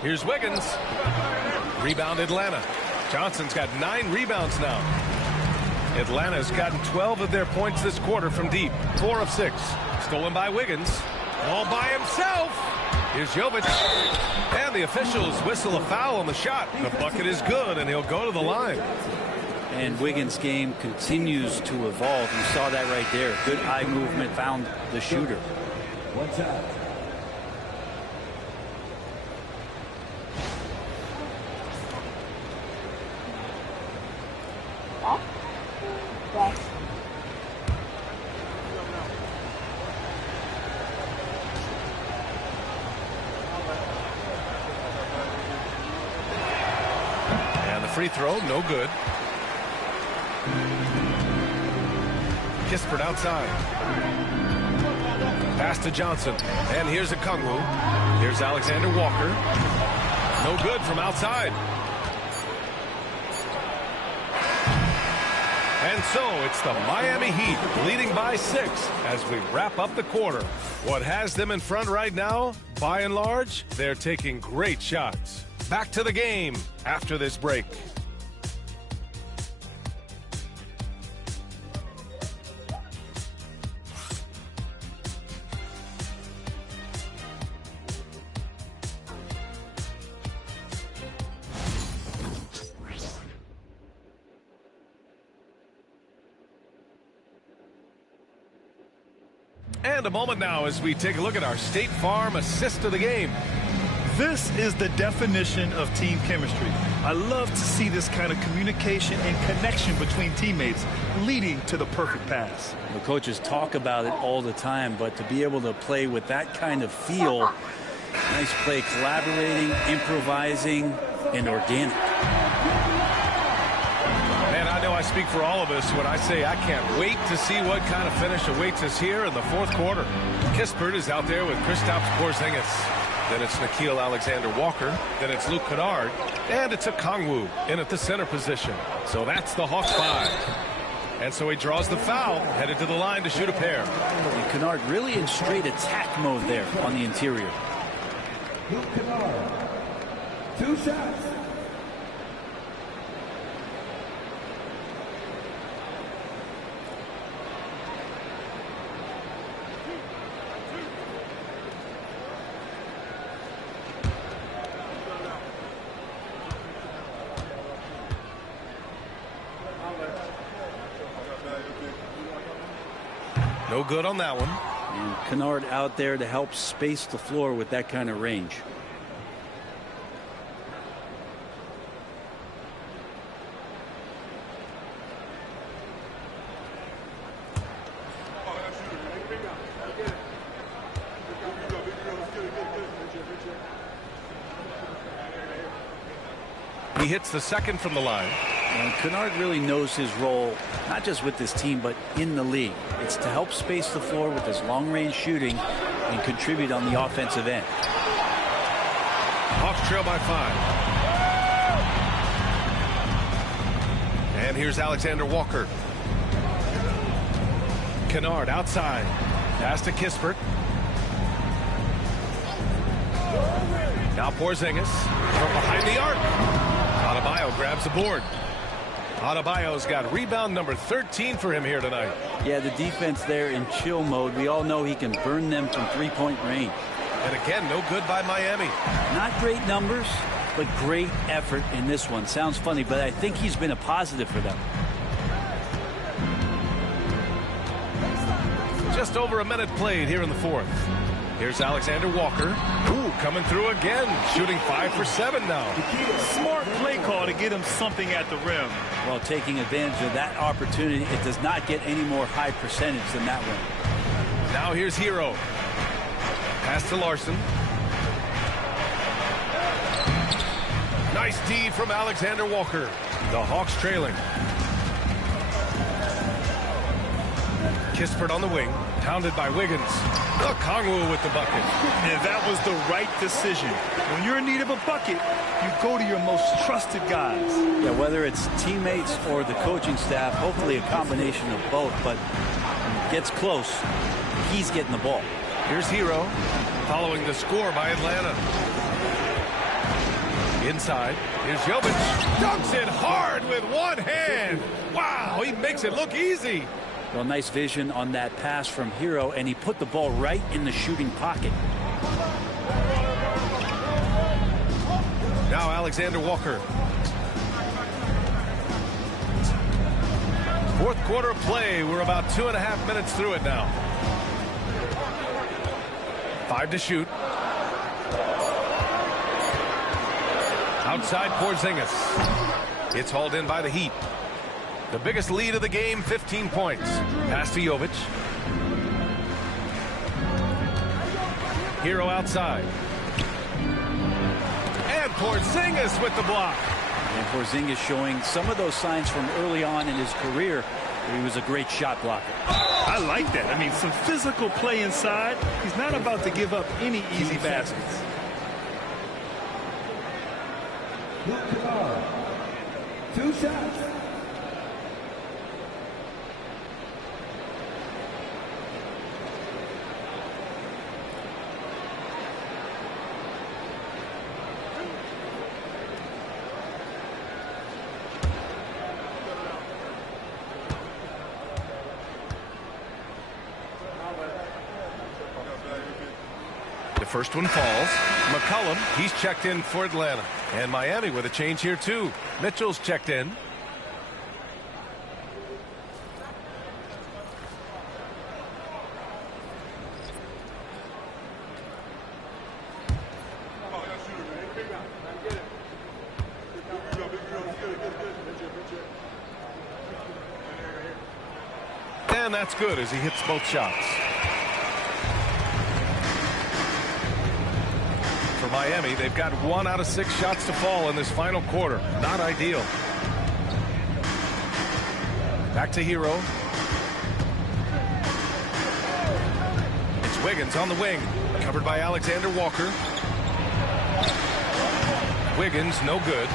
Here's Wiggins. Rebound Atlanta. Johnson's got 9 rebounds now. Atlanta's gotten 12 of their points this quarter from deep. 4 of 6. Stolen by Wiggins. All by himself. Here's Jovic. And the officials whistle a foul on the shot. The bucket is good, and he'll go to the line. And Wiggins' game continues to evolve. You saw that right there. Good eye movement, found the shooter. Watch out. Free throw, no good. Kispert outside. Pass to Johnson. And here's a Kungwu. Here's Alexander Walker. No good from outside. And so it's the Miami Heat leading by 6 as we wrap up the quarter. What has them in front right now? By and large, they're taking great shots. Back to the game after this break. And a moment now as we take a look at our State Farm assist of the game. This is the definition of team chemistry. I love to see this kind of communication and connection between teammates leading to the perfect pass. The coaches talk about it all the time, but to be able to play with that kind of feel, nice play, collaborating, improvising, and organic. And I know I speak for all of us when I say I can't wait to see what kind of finish awaits us here in the fourth quarter. Kispert is out there with Kristaps Porzingis. Then it's Nickeil Alexander-Walker. Then it's Luke Kennard. And it's a Kungwu in at the center position. So that's the Hawks 5. And so he draws the foul, headed to the line to shoot a pair. And Kennard really in straight attack mode there on the interior. Luke Kennard, 2 shots. No good on that one. And Kennard out there to help space the floor with that kind of range. He hits the second from the line. And Kennard really knows his role, not just with this team, but in the league. It's to help space the floor with his long-range shooting and contribute on the offensive end. Hawks trail by 5. And here's Alexander Walker. Kennard outside. Pass to Kispert. Now Porzingis from behind the arc. Adebayo grabs the board. Adebayo's got rebound number 13 for him here tonight. Yeah, the defense there in chill mode. We all know he can burn them from three-point range. And again, no good by Miami. Not great numbers, but great effort in this one. Sounds funny, but I think he's been a positive for them. Just over a minute played here in the fourth. Here's Alexander Walker. Ooh, coming through again. Shooting 5 for 7 now. Smart play call to get him something at the rim. Well, taking advantage of that opportunity, it does not get any more high percentage than that one. Now here's Hero. Pass to Larson. Nice D from Alexander Walker. The Hawks trailing. Kispert on the wing. Pounded by Wiggins. Okongwu with the bucket. And that was the right decision. When you're in need of a bucket, you go to your most trusted guys. Yeah, whether it's teammates or the coaching staff, hopefully a combination of both, but when it gets close, he's getting the ball. Here's Hero, following the score by Atlanta. Inside, here's Jovic. Dunks it hard with one hand. Wow, he makes it look easy. Well, nice vision on that pass from Hero, and he put the ball right in the shooting pocket. Now Alexander Walker. Fourth quarter of play. We're about 2.5 minutes through it now. 5 to shoot. Outside Porzingis. It's hauled in by the Heat. The biggest lead of the game, 15 points. Pass to Jovic. Hero outside. And Porzingis with the block. And Porzingis showing some of those signs from early on in his career where he was a great shot blocker. I like that. I mean, some physical play inside. He's not about to give up any easy baskets. Two shots. First one falls. McCollum, he's checked in for Atlanta. And Miami with a change here too. Mitchell's checked in. And that's good as he hits both shots. For Miami, they've got 1 out of 6 shots to fall in this final quarter. Not ideal. Back to Hero. It's Wiggins on the wing. Covered by Alexander Walker. Wiggins, no good.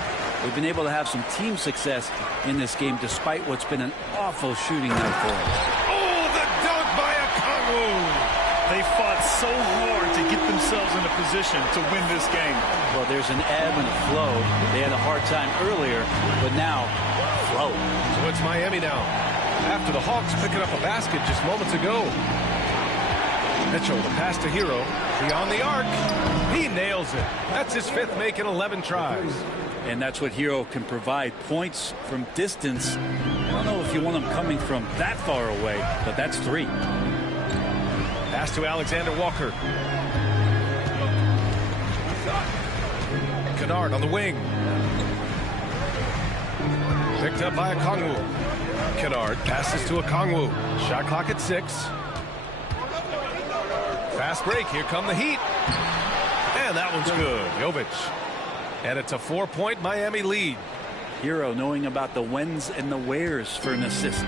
We've been able to have some team success in this game despite what's been an awful shooting night for them. Oh, the dunk by Okongwu. They fought so hard to get themselves in a position to win this game. Well, there's an ebb and a flow. They had a hard time earlier, but now, flow. So it's Miami now. After the Hawks picking up a basket just moments ago. Mitchell, the pass to Hero. Beyond the arc. He nails it. That's his 5th make in 11 tries. And that's what Hero can provide. Points from distance. I don't know if you want them coming from that far away, but that's 3. Pass to Alexander Walker. Kennard on the wing. Picked up by Okongwu. Kennard passes to Okongwu. Shot clock at 6. Fast break. Here come the Heat. And that one's good. Jovic. And it's a 4-point Miami lead. Hero knowing about the whens and the wheres for an assist.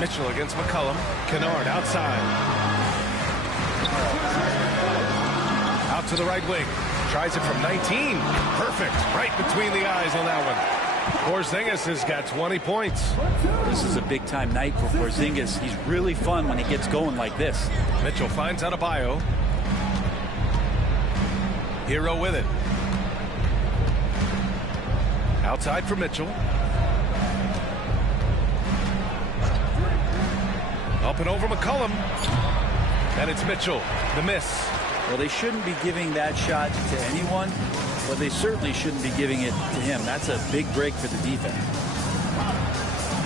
Mitchell against McCollum. Kennard outside. Out to the right wing. Tries it from 19. Perfect. Right between the eyes on that one. Porzingis has got 20 points. This is a big-time night for Porzingis. He's really fun when he gets going like this. Mitchell finds Adebayo. Hero with it. Outside for Mitchell. Up and over McCollum. And it's Mitchell. The miss. Well, they shouldn't be giving that shot to anyone, but they certainly shouldn't be giving it to him. That's a big break for the defense.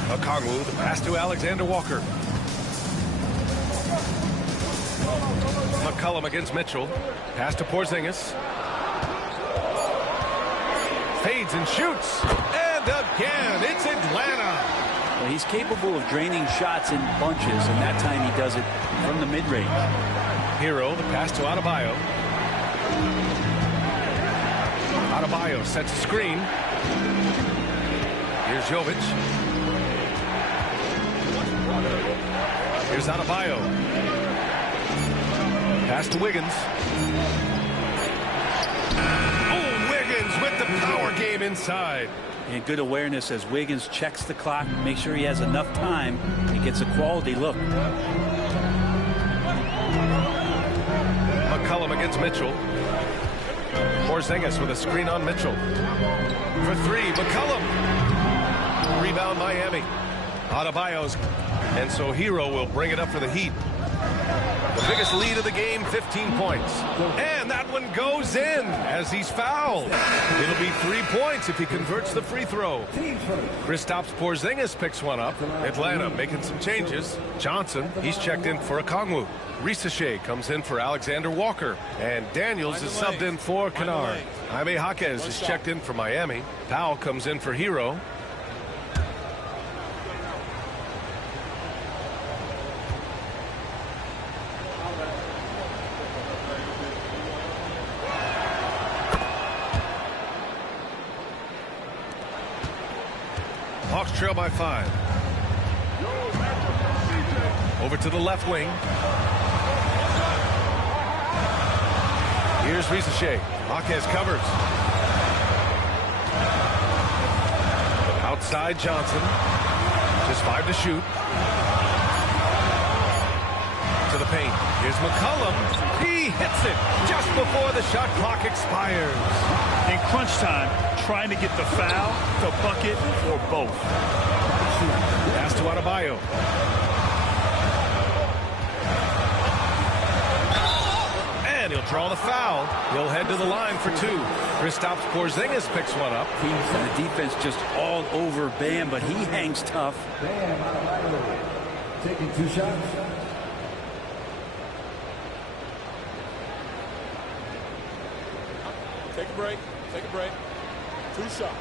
Okongwu, the pass to Alexander Walker. McCollum against Mitchell. Pass to Porzingis. Fades and shoots. And again, it's Atlanta. Well, he's capable of draining shots in bunches, and that time he does it from the mid-range. Hero, the pass to Adebayo. Adebayo sets a screen. Here's Jovic. Here's Adebayo. Pass to Wiggins. Oh, Wiggins with the power game inside. And good awareness as Wiggins checks the clock, make sure he has enough time and gets a quality look. McCollum against Mitchell. Porzingis with a screen on Mitchell. For three, McCollum. Rebound Miami. Adebayo's. And so Hero will bring it up for the Heat. The biggest lead of the game, 15 points. And that one goes in as he's fouled. It'll be 3 points if he converts the free throw. Kristaps Porzingis picks one up. Atlanta making some changes. Johnson, he's checked in for Okongwu. Risache comes in for Alexander Walker. And Daniels is subbed in for Kennard. Jaime Jaquez is checked in for Miami. Powell comes in for Hero. Hawks trail by 5. Over to the left wing. Here's Risache. Jaquez covers. Outside Johnson. Just 5 to shoot. To the paint. Here's McCollum. He hits it just before the shot clock expires. In crunch time, trying to get the foul, the bucket, or both. Pass to Adebayo. And he'll draw the foul. He'll head to the line for 2. Kristaps Porzingis picks one up. The defense just all over Bam, but he hangs tough. Bam, Adebayo, taking 2 shots. Take a break. Take a break. 2 shots.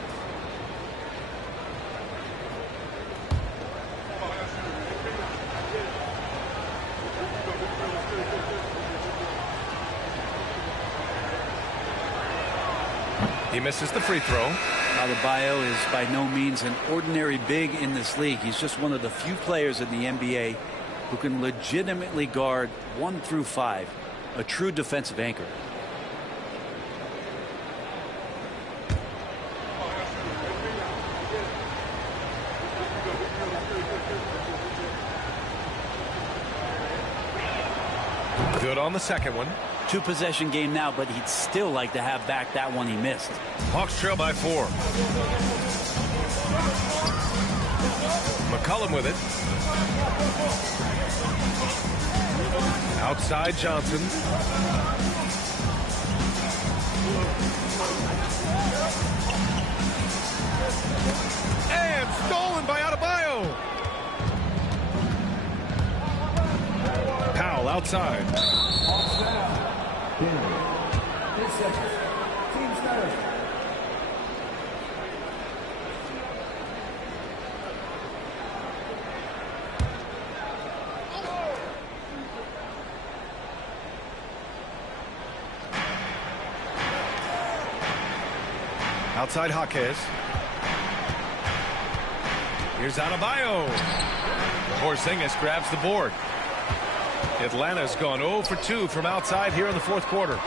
He misses the free throw. Adebayo is by no means an ordinary big in this league. He's just one of the few players in the NBA who can legitimately guard 1 through 5. A true defensive anchor. Good on the second one. 2-possession game now, but he'd still like to have back that one he missed. Hawks trail by 4. McCollum with it. Outside Johnson. And stolen by Adebayo. Powell outside. Outside Jaquez. Here's Adebayo. Porzingis grabs the board. Atlanta's gone 0 for 2 from outside here in the fourth quarter.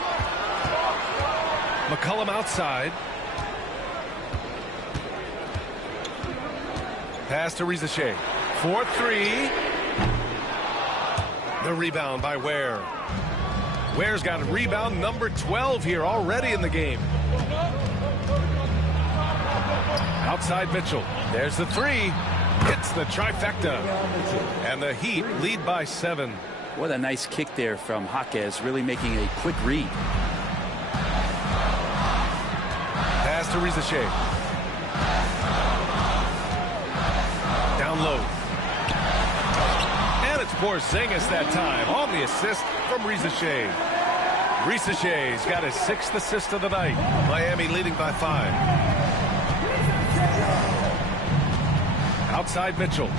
McCollum outside. Pass to Rizachet. 4-3. The rebound by Ware. Ware's got a rebound number 12 here already in the game. Outside Mitchell. There's the three. Hits the trifecta. And the Heat lead by 7. What a nice kick there from Jaquez, really making a quick read. Pass to Rizachet. Down low. And it's Porzingis that time on the assist from Rizachet. Rizachet's got his 6th assist of the night. Miami leading by 5. Outside Mitchell.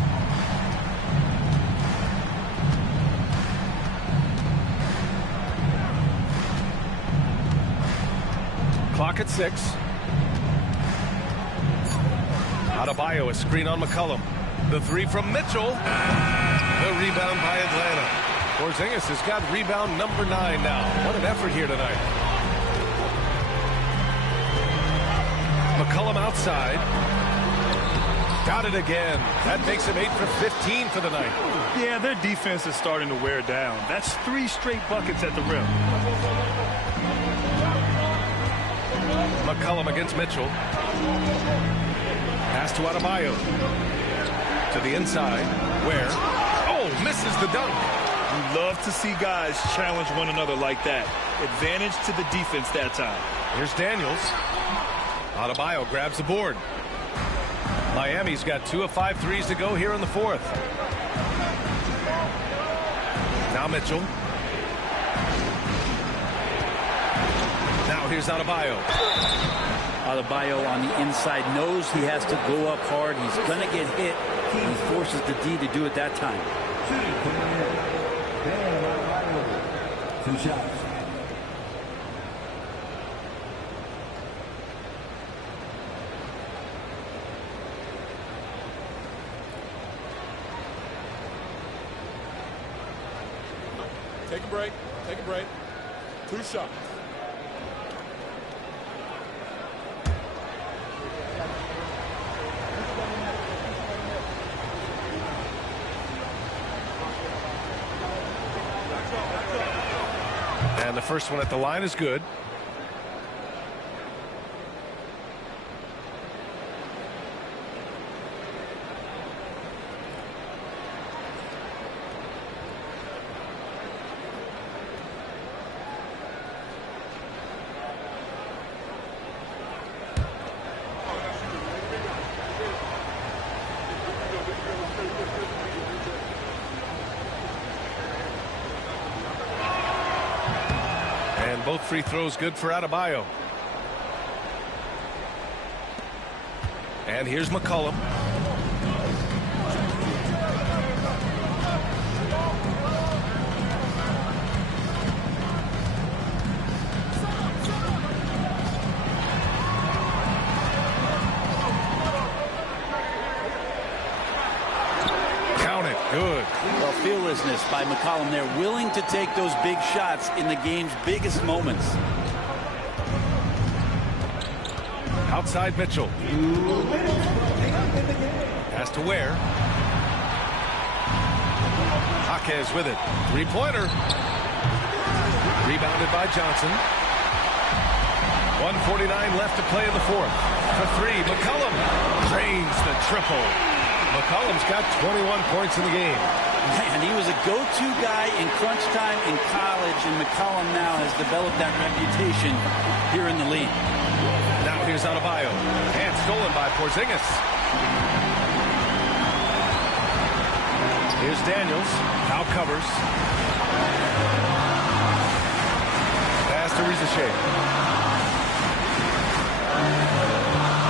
Clock at 6. Adebayo, a screen on McCollum. The three from Mitchell. The rebound by Atlanta. Porzingis has got rebound number 9 now. What an effort here tonight. McCollum outside. Got it again. That makes him 8 for 15 for the night. Yeah, their defense is starting to wear down. That's 3 straight buckets at the rim. McCollum against Mitchell. Pass to Adebayo. To the inside. Where? Oh, misses the dunk. You love to see guys challenge one another like that. Advantage to the defense that time. Here's Daniels. Adebayo grabs the board. Miami's got 2 of 5 threes to go here in the fourth. Now Mitchell. Now here's Adebayo. Adebayo on the inside knows he has to go up hard. He's going to get hit. He forces the D to do it that time. 2 shots. Take a break. Take a break. 2 shots. And the first one at the line is good. Both free throws good for Adebayo. And here's McCollum. Count it. Good. Well, fearlessness by McCollum. They're willing to take those big shots in the game's biggest moments. Outside Mitchell. Pass to Ware. Jaquez with it. 3-pointer. Rebounded by Johnson. 1:49 left to play in the fourth. For 3, McCollum drains the triple. McCollum's got 21 points in the game. And he was a go-to guy in crunch time in college, and McCollum now has developed that reputation here in the league. Now here's Adebayo. And stolen by Porzingis. Here's Daniels. Now covers. Pass to Rizachet.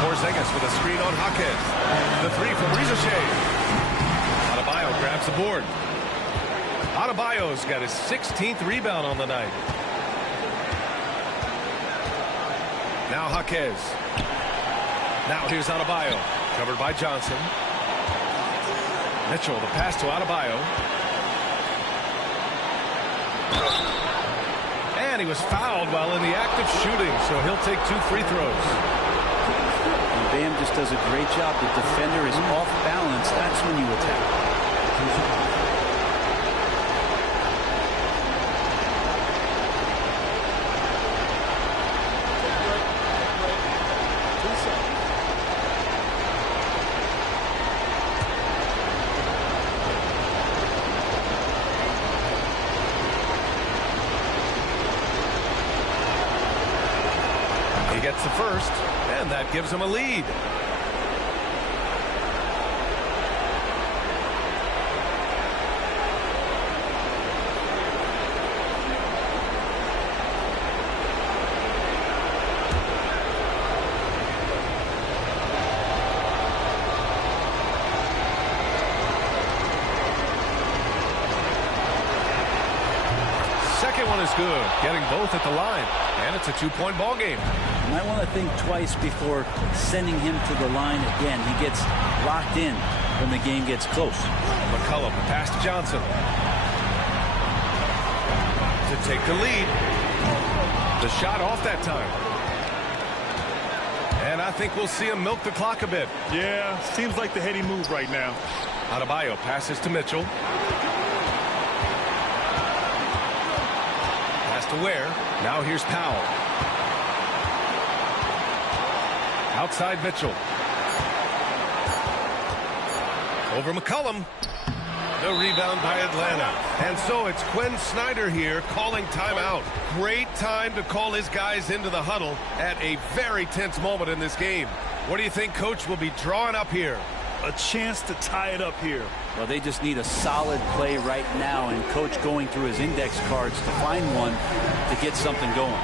Porzingis with a screen on Jaquez. The 3 from Rizachet. Adebayo grabs the board. Adebayo's got his 16th rebound on the night. Now Jaquez. Now here's Adebayo, covered by Johnson. Mitchell, the pass to Adebayo. And he was fouled while in the act of shooting, so he'll take 2 free throws. And Bam just does a great job. The defender is off balance. That's when you attack. Gets the first, and that gives him a lead. Second one is good, getting both at the line, and it's a 2-point ball game. You might want to think twice before sending him to the line again. He gets locked in when the game gets close. McCollum pass to Johnson to take the lead. The shot off that time. And I think we'll see him milk the clock a bit. Yeah, seems like the heady move right now. Adebayo passes to Mitchell. Pass to Ware. Now here's Powell. Outside Mitchell. Over McCollum. The rebound by Atlanta. And so it's Quinn Snyder here calling timeout. Great time to call his guys into the huddle at a very tense moment in this game. What do you think Coach will be drawing up here? A chance to tie it up here. Well, they just need a solid play right now, and Coach going through his index cards to find one to get something going.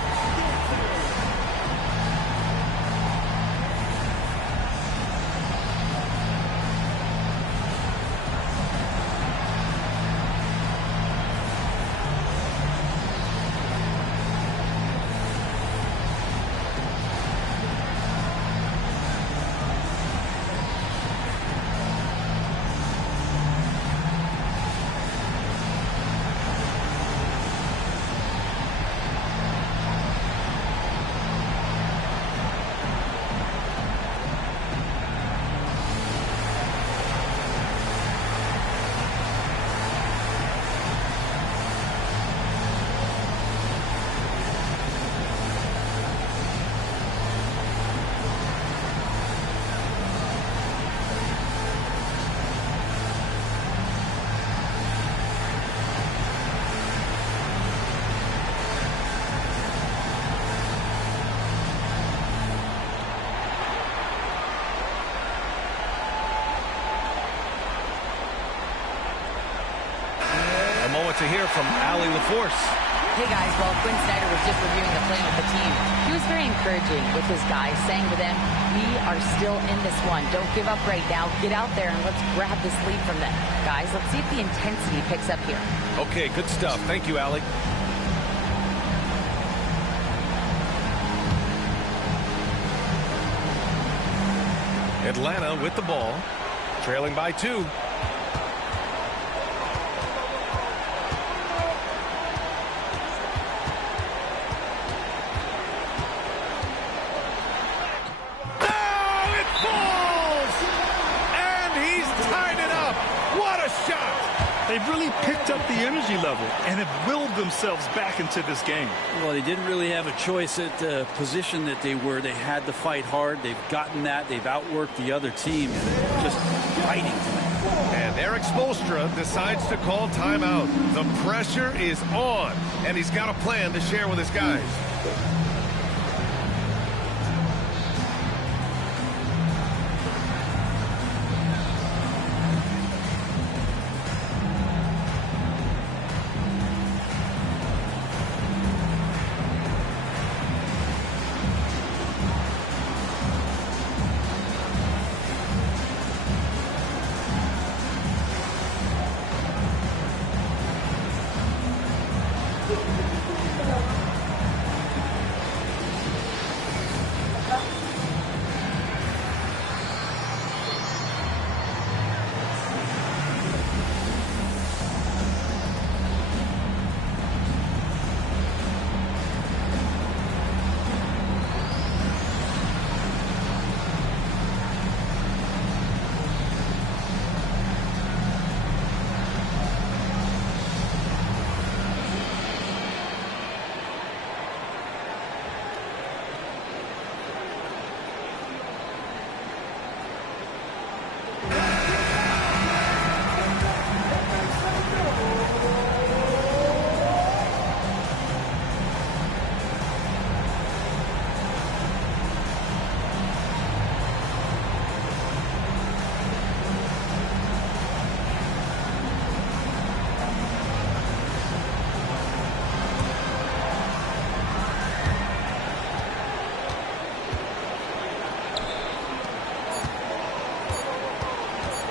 To hear from Allie LaForce. Hey guys, well, Quinn Snyder was just reviewing the play with the team. He was very encouraging with his guys, saying to them, we are still in this one. Don't give up right now. Get out there and let's grab this lead from them. Guys, let's see if the intensity picks up here. Okay, good stuff. Thank you, Allie. Atlanta with the ball, trailing by 2. They've really picked up the energy level and have willed themselves back into this game. Well, they didn't really have a choice at the position that they were. They had to fight hard. They've gotten that. They've outworked the other team. Just fighting tonight. And Eric Spoelstra decides to call timeout. The pressure is on, and he's got a plan to share with his guys.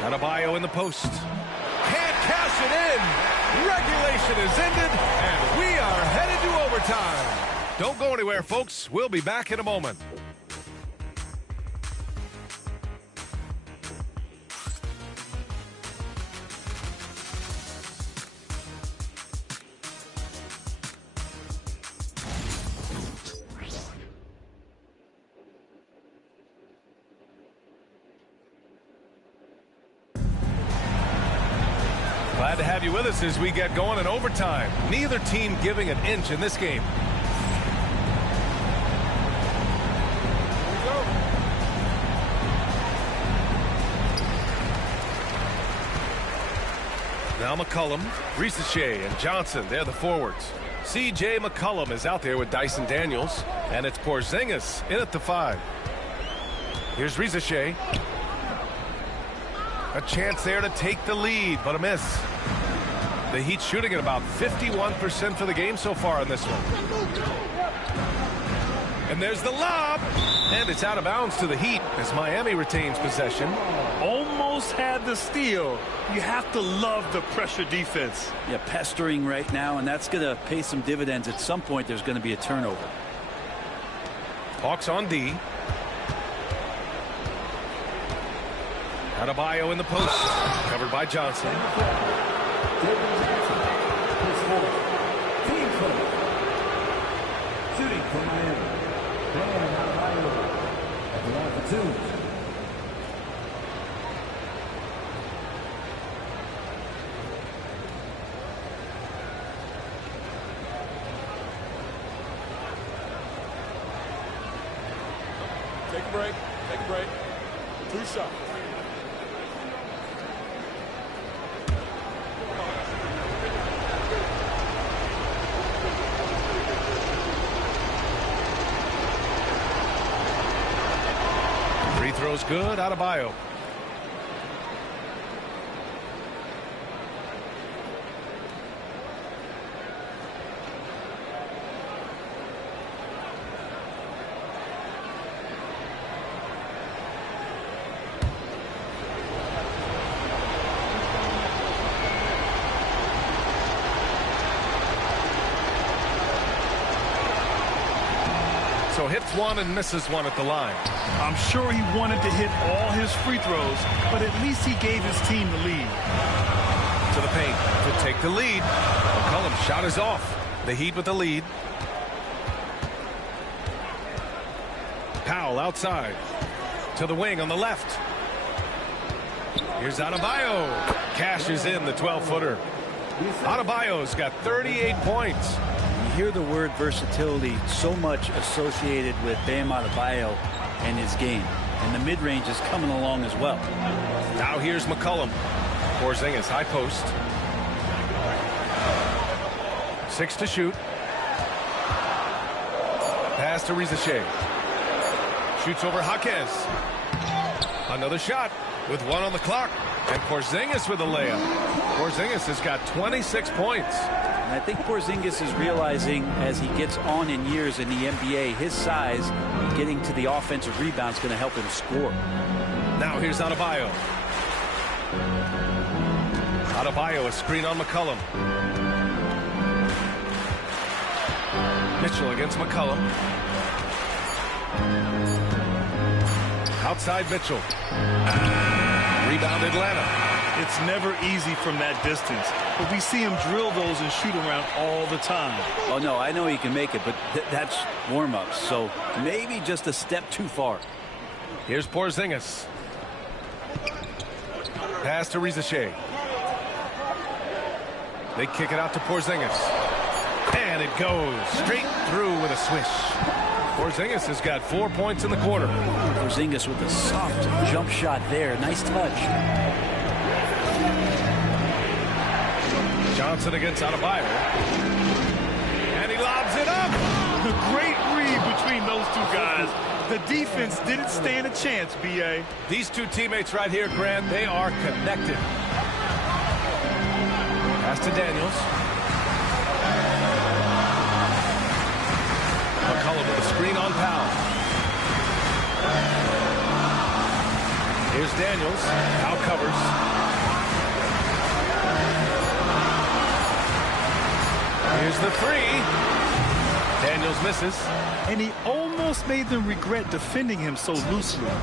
Adebayo in the post. Can't cash it in. Regulation is ended, and we are headed to overtime. Don't go anywhere, folks. We'll be back in a moment. Glad to have you with us as we get going in overtime. Neither team giving an inch in this game. Now McCollum, Risache, and Johnson, they're the forwards. C.J. McCollum is out there with Dyson Daniels, and it's Porzingis in at the 5. Here's Risache. A chance there to take the lead, but a miss. The Heat shooting at about 51% for the game so far in this one. And there's the lob, and it's out of bounds to the Heat as Miami retains possession. Almost had the steal. You have to love the pressure defense. Yeah, pestering right now, and that's going to pay some dividends. At some point, there's going to be a turnover. Hawks on D. Adebayo in the post, covered by Johnson. Shooting for Miami. Bam Adebayo at the line for 2. Take a break. Take a break. 2 shots. Free throw's good. Adebayo. So hits one and misses one at the line. I'm sure he wanted to hit all his free throws, but at least he gave his team the lead. To the paint to take the lead. McCollum's shot is off. The Heat with the lead. Powell outside. To the wing on the left. Here's Adebayo. Cashes in the 12-footer. Adebayo's got 38 points. You hear the word versatility so much associated with Bam Adebayo and his game. And the mid-range is coming along as well. Now here's McCollum. Porzingis high post. 6 to shoot. Pass to Risache. Shoots over Jaquez. Another shot with 1 on the clock. And Porzingis with a layup. Porzingis has got 26 points. And I think Porzingis is realizing as he gets on in years in the NBA, his size and getting to the offensive rebound is going to help him score. Now here's Adebayo. Adebayo, a screen on McCollum. Mitchell against McCollum. Outside Mitchell. Rebound Atlanta. It's never easy from that distance, but we see him drill those and shoot around all the time. Oh, no, I know he can make it, but that's warm-ups, so maybe just a step too far. Here's Porzingis. Pass to Risache. They kick it out to Porzingis. And it goes straight through with a swish. Porzingis has got 4 points in the quarter. Porzingis with a soft jump shot there. Nice touch. Johnson against Adebayo. And he lobs it up. The great read between those two guys. The defense didn't stand a chance, B.A. These two teammates right here, Grant, they are connected. Pass to Daniels. McCollum with a screen on Powell. Here's Daniels. Now covers. Here's the three. Daniels misses. And he almost made them regret defending him so loosely. And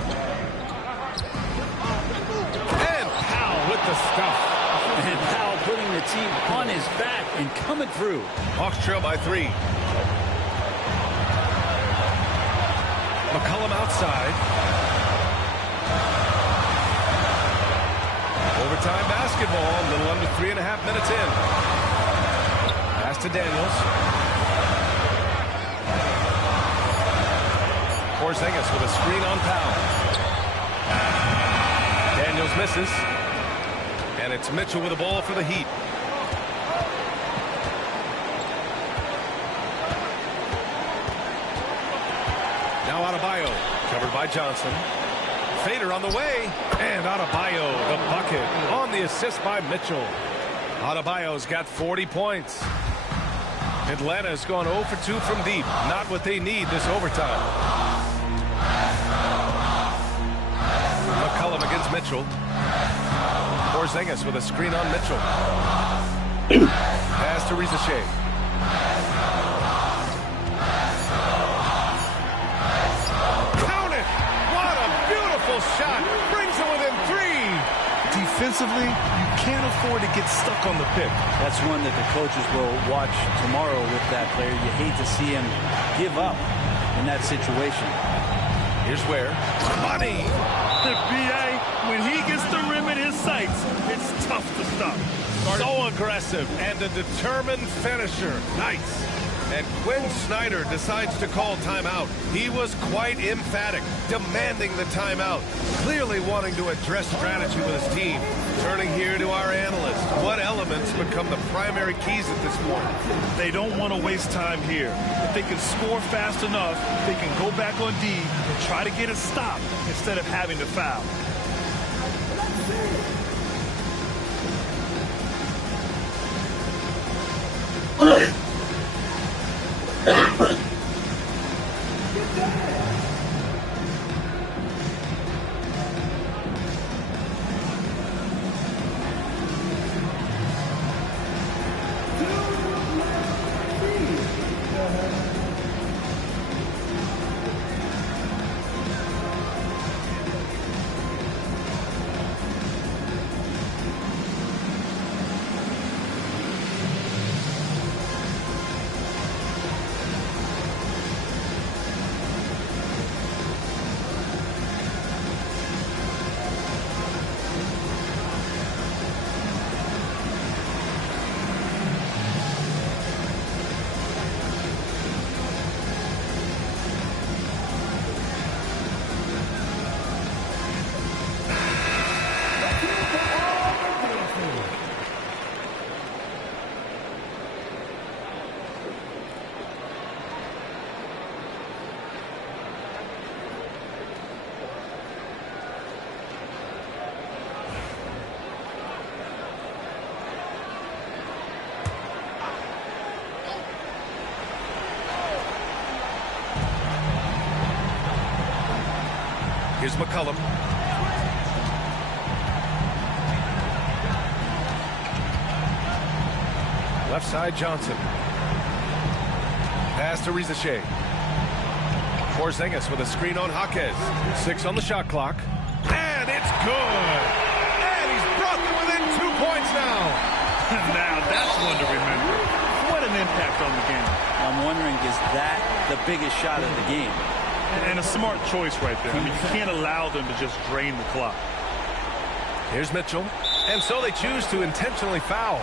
Powell with the stuff. And Powell putting the team on his back and coming through. Hawks trail by 3. McCollum outside. Overtime basketball. A little under 3.5 minutes in. Pass to Daniels. Porzingis with a screen on Powell. Daniels misses. And it's Mitchell with the ball for the Heat. Now Adebayo, covered by Johnson. Fader on the way. And Adebayo, the bucket, on the assist by Mitchell. Adebayo's got 40 points. Atlanta's gone 0 for 2 from deep. Not what they need this overtime. McCollum against Mitchell. Porzingis with a screen on Mitchell. Pass to Rizashea. Count it! What a beautiful shot! Brings it within 3. Defensively, you can't afford to get stuck on the pick. That's one that the coaches will watch tomorrow with that player. You hate to see him give up in that situation. Here's where. Money! The BA, when he gets the rim in his sights, it's tough to stop. So aggressive and a determined finisher. Nice. And Quinn Snyder decides to call timeout. He was quite emphatic, demanding the timeout, clearly wanting to address strategy with his team. Turning here to our analyst. What elements become the primary keys at this point? They don't want to waste time here. If they can score fast enough, they can go back on D and try to get a stop instead of having to foul. Here's McCollum. Left side, Johnson. Pass to Rizashea. Porzingis with a screen on Jaquez. 6 on the shot clock. And it's good. And he's brought them within 2 points now. Now that's one to remember. What an impact on the game. I'm wondering, is that the biggest shot of the game? And a smart choice right there. I mean, you can't allow them to just drain the clock. Here's Mitchell. And so they choose to intentionally foul.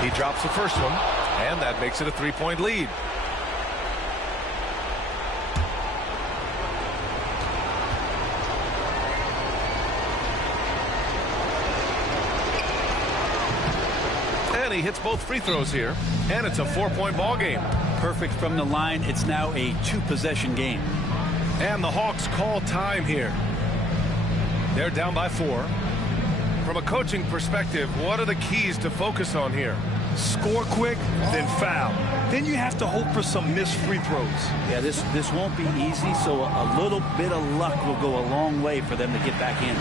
He drops the first one, and that makes it a 3-point lead. and he hits both free throws here, and it's a 4-point ball game. Perfect from the line. It's now a 2-possession game. And the Hawks call time here. They're down by 4. From a coaching perspective, what are the keys to focus on here? Score quick, then foul. Then you have to hope for some missed free throws. Yeah, this won't be easy, so a little bit of luck will go a long way for them to get back in.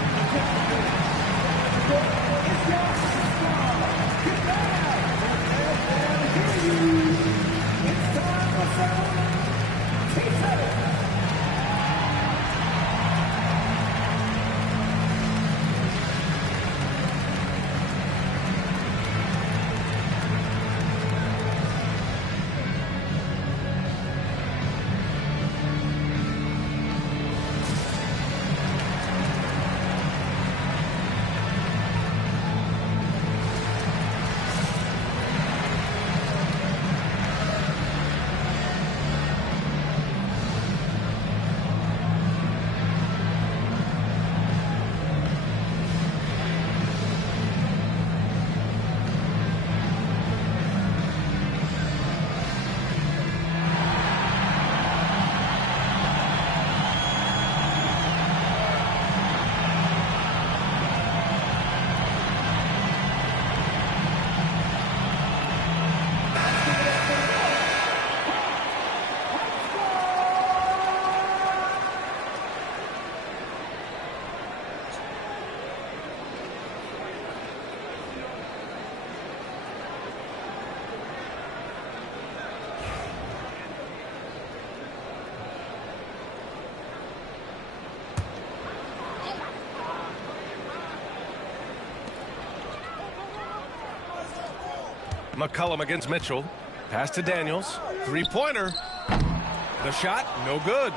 McCollum against Mitchell. Pass to Daniels. Three-pointer. The shot, no good.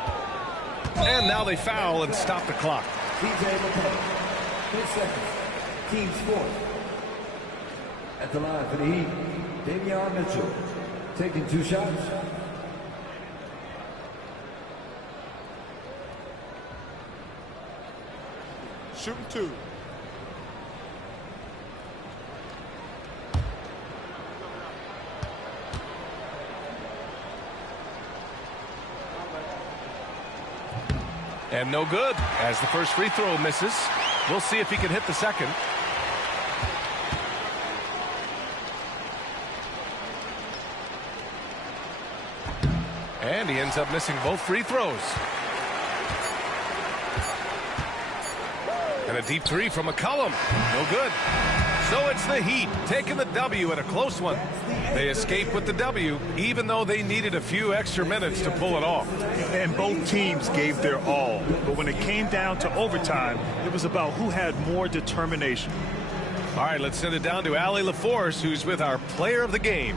And now they foul and stop the clock. TJ McCollum, 10 seconds. Team's fourth. At the line for the Heat, Davion Mitchell, taking 2 shots. Shooting 2. And no good as the first free throw misses. We'll see if he can hit the second. And he ends up missing both free throws. And a deep three from McCollum. No good. So it's the Heat taking the W at a close one. They escape with the W, even though they needed a few extra minutes to pull it off. And both teams gave their all. But when it came down to overtime, it was about who had more determination. All right, let's send it down to Allie LaForce, who's with our player of the game.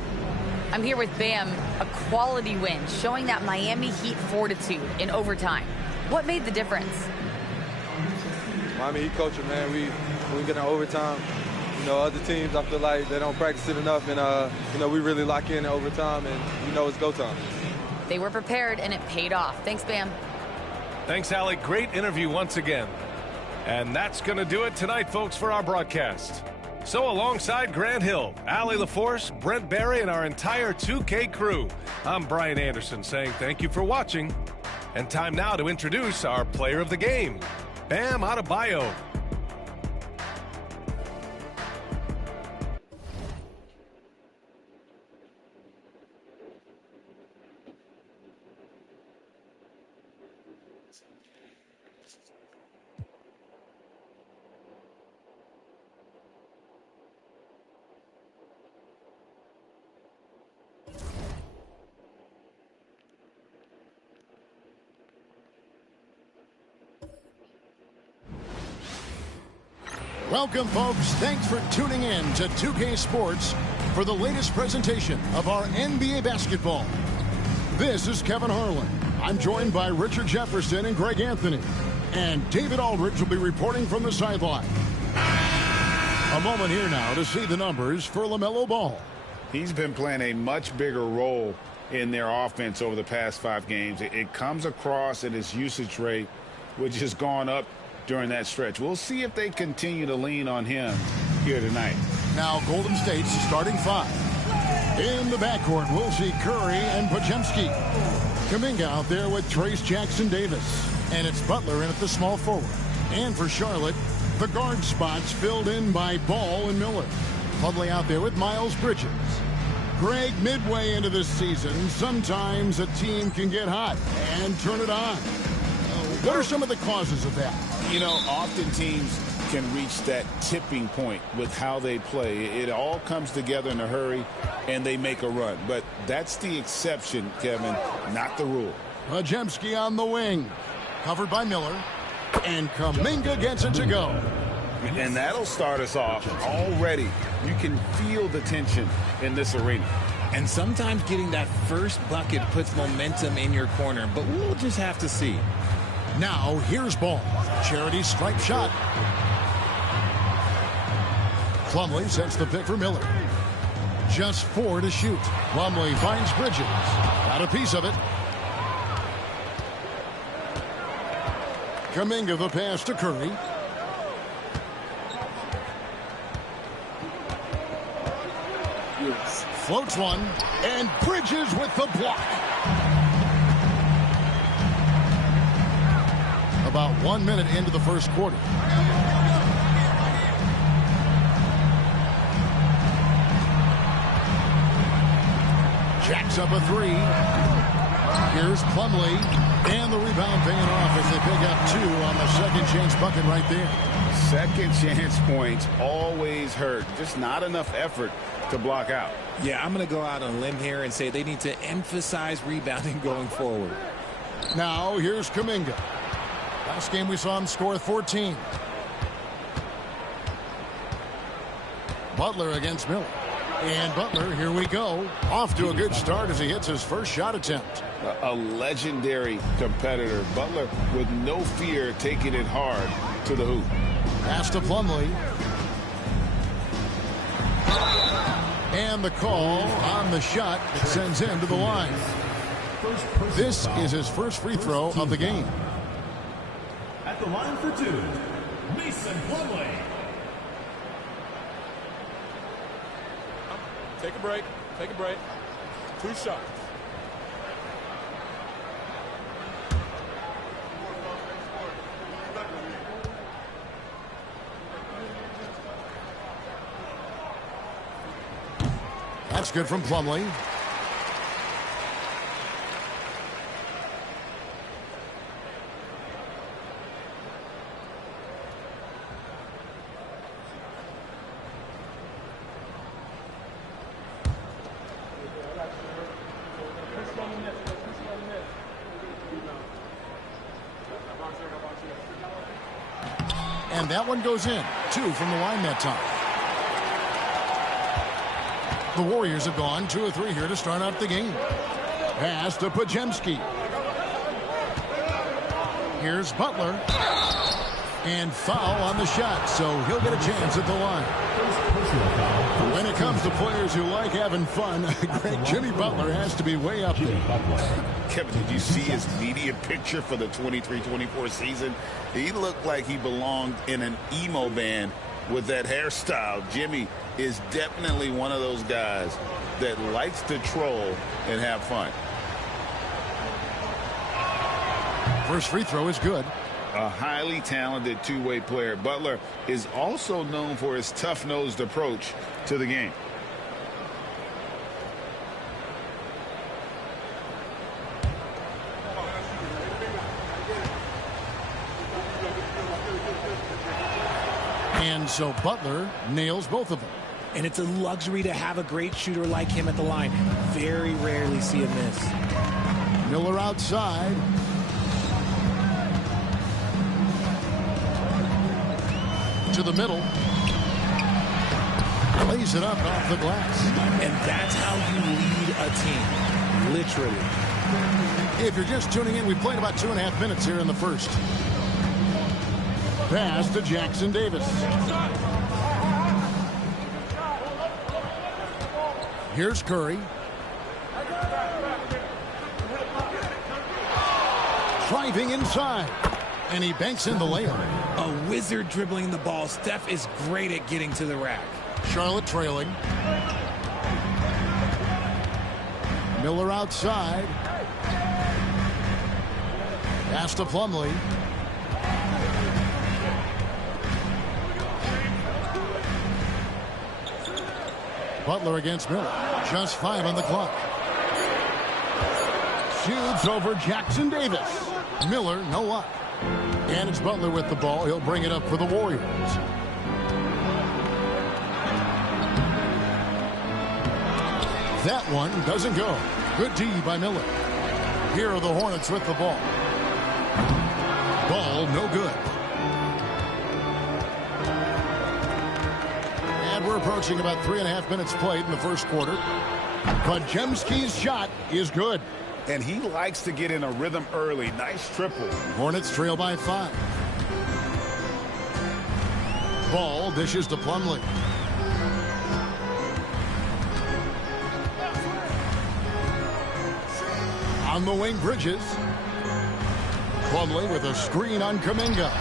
I'm here with Bam, a quality win, showing that Miami Heat fortitude in overtime. What made the difference? Miami Heat culture, man. We get in overtime. You know, other teams, I feel like they don't practice it enough, and you know, we really lock in overtime, and you know it's go time. They were prepared, and it paid off. Thanks, Bam. Thanks, Allie. Great interview once again. And that's going to do it tonight, folks, for our broadcast. So alongside Grant Hill, Allie LaForce, Brent Barry, and our entire 2K crew, I'm Brian Anderson saying thank you for watching. And time now to introduce our player of the game, Bam Adebayo. Welcome, folks. Thanks for tuning in to 2K Sports for the latest presentation of our NBA basketball. This is Kevin Harlan. I'm joined by Richard Jefferson and Greg Anthony. And David Aldridge will be reporting from the sideline. A moment here now to see the numbers for LaMelo Ball. He's been playing a much bigger role in their offense over the past 5 games. It comes across at his usage rate, which has gone up during that stretch. We'll see if they continue to lean on him here tonight. Now Golden State's starting five. In the backcourt, we'll see Curry and Podziemski. Kuminga out there with Trace Jackson-Davis. And it's Butler in at the small forward. And for Charlotte, the guard spots filled in by Ball and Miller. Plumlee out there with Miles Bridges. Greg, midway into this season, sometimes a team can get hot and turn it on. What are some of the causes of that? You know, often teams can reach that tipping point with how they play. It all comes together in a hurry, and they make a run. But that's the exception, Kevin, not the rule. Podziemski on the wing. Covered by Miller. And Kuminga gets it to go. And that'll start us off already. You can feel the tension in this arena. And sometimes getting that first bucket puts momentum in your corner, but we'll just have to see. Now, here's Ball. Charity stripe shot. Plumlee sets the pick for Miller. Just 4 to shoot. Plumlee finds Bridges. Got a piece of it. Kuminga the pass to Curry. Floats one. And Bridges with the block. About 1 minute into the first quarter. Jacks up a three. Here's Plumlee. And the rebound paying off as they pick up 2 on the second chance bucket right there. Second chance points always hurt. Just not enough effort to block out. Yeah, I'm going to go out on a limb here and say they need to emphasize rebounding going forward. Now here's Kuminga. Last game we saw him score 14. Butler against Miller. And Butler, here we go. Off to a good start as he hits his first shot attempt. A legendary competitor. Butler with no fear taking it hard to the hoop. Pass to Plumlee. And the call on the shot that sends him to the line. This is his first free throw of the game. At the line for 2, Mason Plumlee. Take a break. Take a break. 2 shots. That's good from Plumlee. And that one goes in. 2 from the line that time. The Warriors have gone 2 of 3 here to start out the game. Pass to Podziemski. Here's Butler. And foul on the shot, so he'll get a chance at the line. When it comes to players who like having fun, Greg, Jimmy Butler has to be way up there. Kevin, did you see his media picture for the 23-24 season? He looked like he belonged in an emo band with that hairstyle. Jimmy is definitely one of those guys that likes to troll and have fun. First free throw is good. A highly talented two-way player. Butler is also known for his tough-nosed approach to the game. And so Butler nails both of them. And it's a luxury to have a great shooter like him at the line. Very rarely see a miss. Miller outside. To the middle. Lays it up off the glass. And that's how you lead a team. Literally. If you're just tuning in, we played about 2.5 minutes here in the first. Pass to Jackson-Davis. Here's Curry. Driving inside. And he banks in the layup. A wizard dribbling the ball. Steph is great at getting to the rack. Charlotte trailing. Miller outside. Pass to Plumlee. Butler against Miller. Just 5 on the clock. Shoots over Jackson Davis. Miller, no luck. And it's Butler with the ball. He'll bring it up for the Warriors. That one doesn't go. Good D by Miller. Here are the Hornets with the ball. Ball no good. And we're approaching about 3.5 minutes played in the first quarter. Podziemski's shot is good. And he likes to get in a rhythm early. Nice triple. Hornets trail by 5. Ball dishes to Plumlee. On the wing, Bridges. Plumlee with a screen on Kuminga.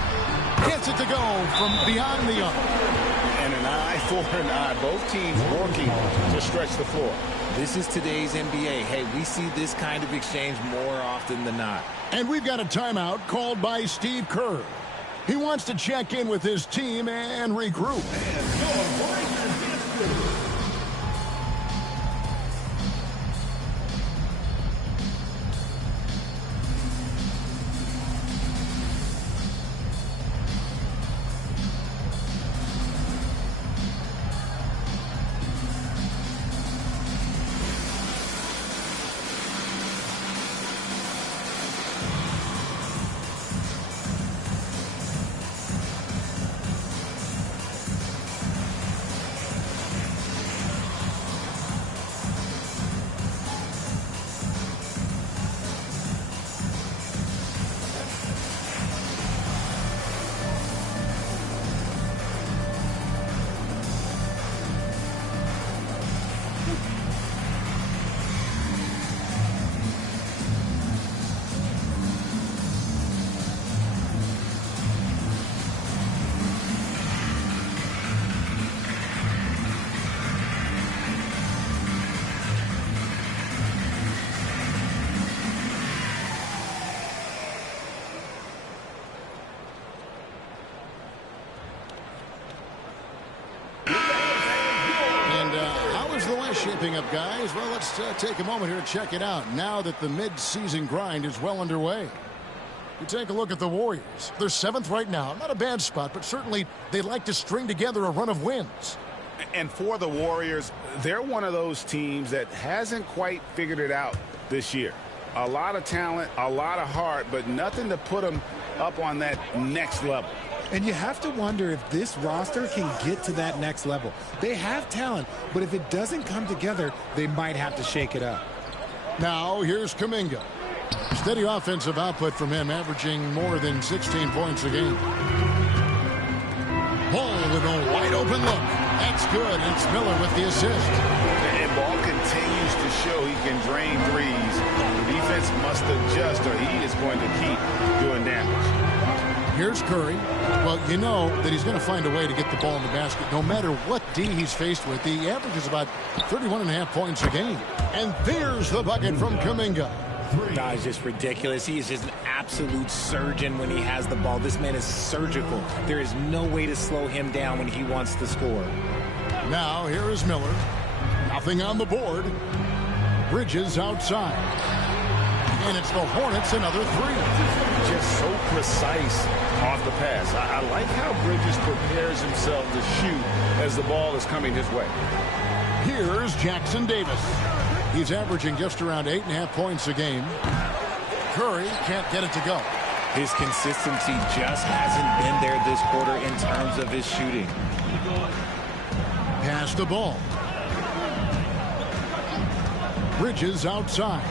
Gets it to go from beyond the arc. And an eye for an eye. Both teams working to stretch the floor. This is today's NBA. Hey, we see this kind of exchange more often than not. And we've got a timeout called by Steve Kerr. He wants to check in with his team and regroup. Shaping up, guys. Well, let's take a moment here to check it out now that the mid-season grind is well underway. You take a look at the Warriors. They're 7th right now. Not a bad spot, but certainly they like to string together a run of wins. And for the Warriors, they're one of those teams that hasn't quite figured it out this year. A lot of talent, a lot of heart, but nothing to put them up on that next level. And you have to wonder if this roster can get to that next level. They have talent, but if it doesn't come together, they might have to shake it up. Now, here's Kuminga. Steady offensive output from him, averaging more than 16 points a game. Ball with a wide-open look. That's good. It's Miller with the assist. And Ball continues to show he can drain threes. The defense must adjust or he is going to keep doing damage. Here's Curry. Well, you know that he's going to find a way to get the ball in the basket no matter what D he's faced with. He averages about 31.5 points a game. And there's the bucket from Kuminga. No, it's just ridiculous. He is just an absolute surgeon when he has the ball. This man is surgical. There is no way to slow him down when he wants to score. Now, here is Miller. Nothing on the board. Bridges outside. And it's the Hornets, another 3. Just so precise off the pass. I like how Bridges prepares himself to shoot as the ball is coming his way. Here's Jackson Davis. He's averaging just around 8.5 points a game. Curry can't get it to go. His consistency just hasn't been there this quarter in terms of his shooting. Pass the ball. Bridges outside.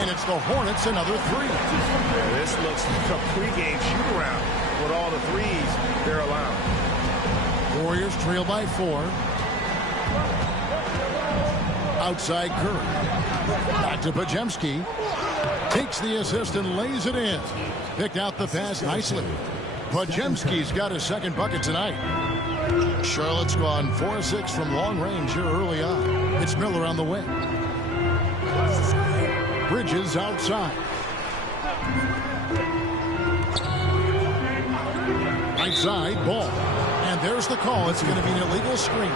And it's the Hornets, another 3. Yeah, this looks like a pregame shoot-around with all the threes they're allowing. Warriors trail by 4. Outside Curry. Back to Podziemski. Takes the assist and lays it in. Picked out the pass nicely. Podziemski's got his second bucket tonight. Charlotte's gone 4-6 from long range here early on. It's Miller on the wing. Bridges outside. Right side, ball. And there's the call. It's going to be an illegal screen.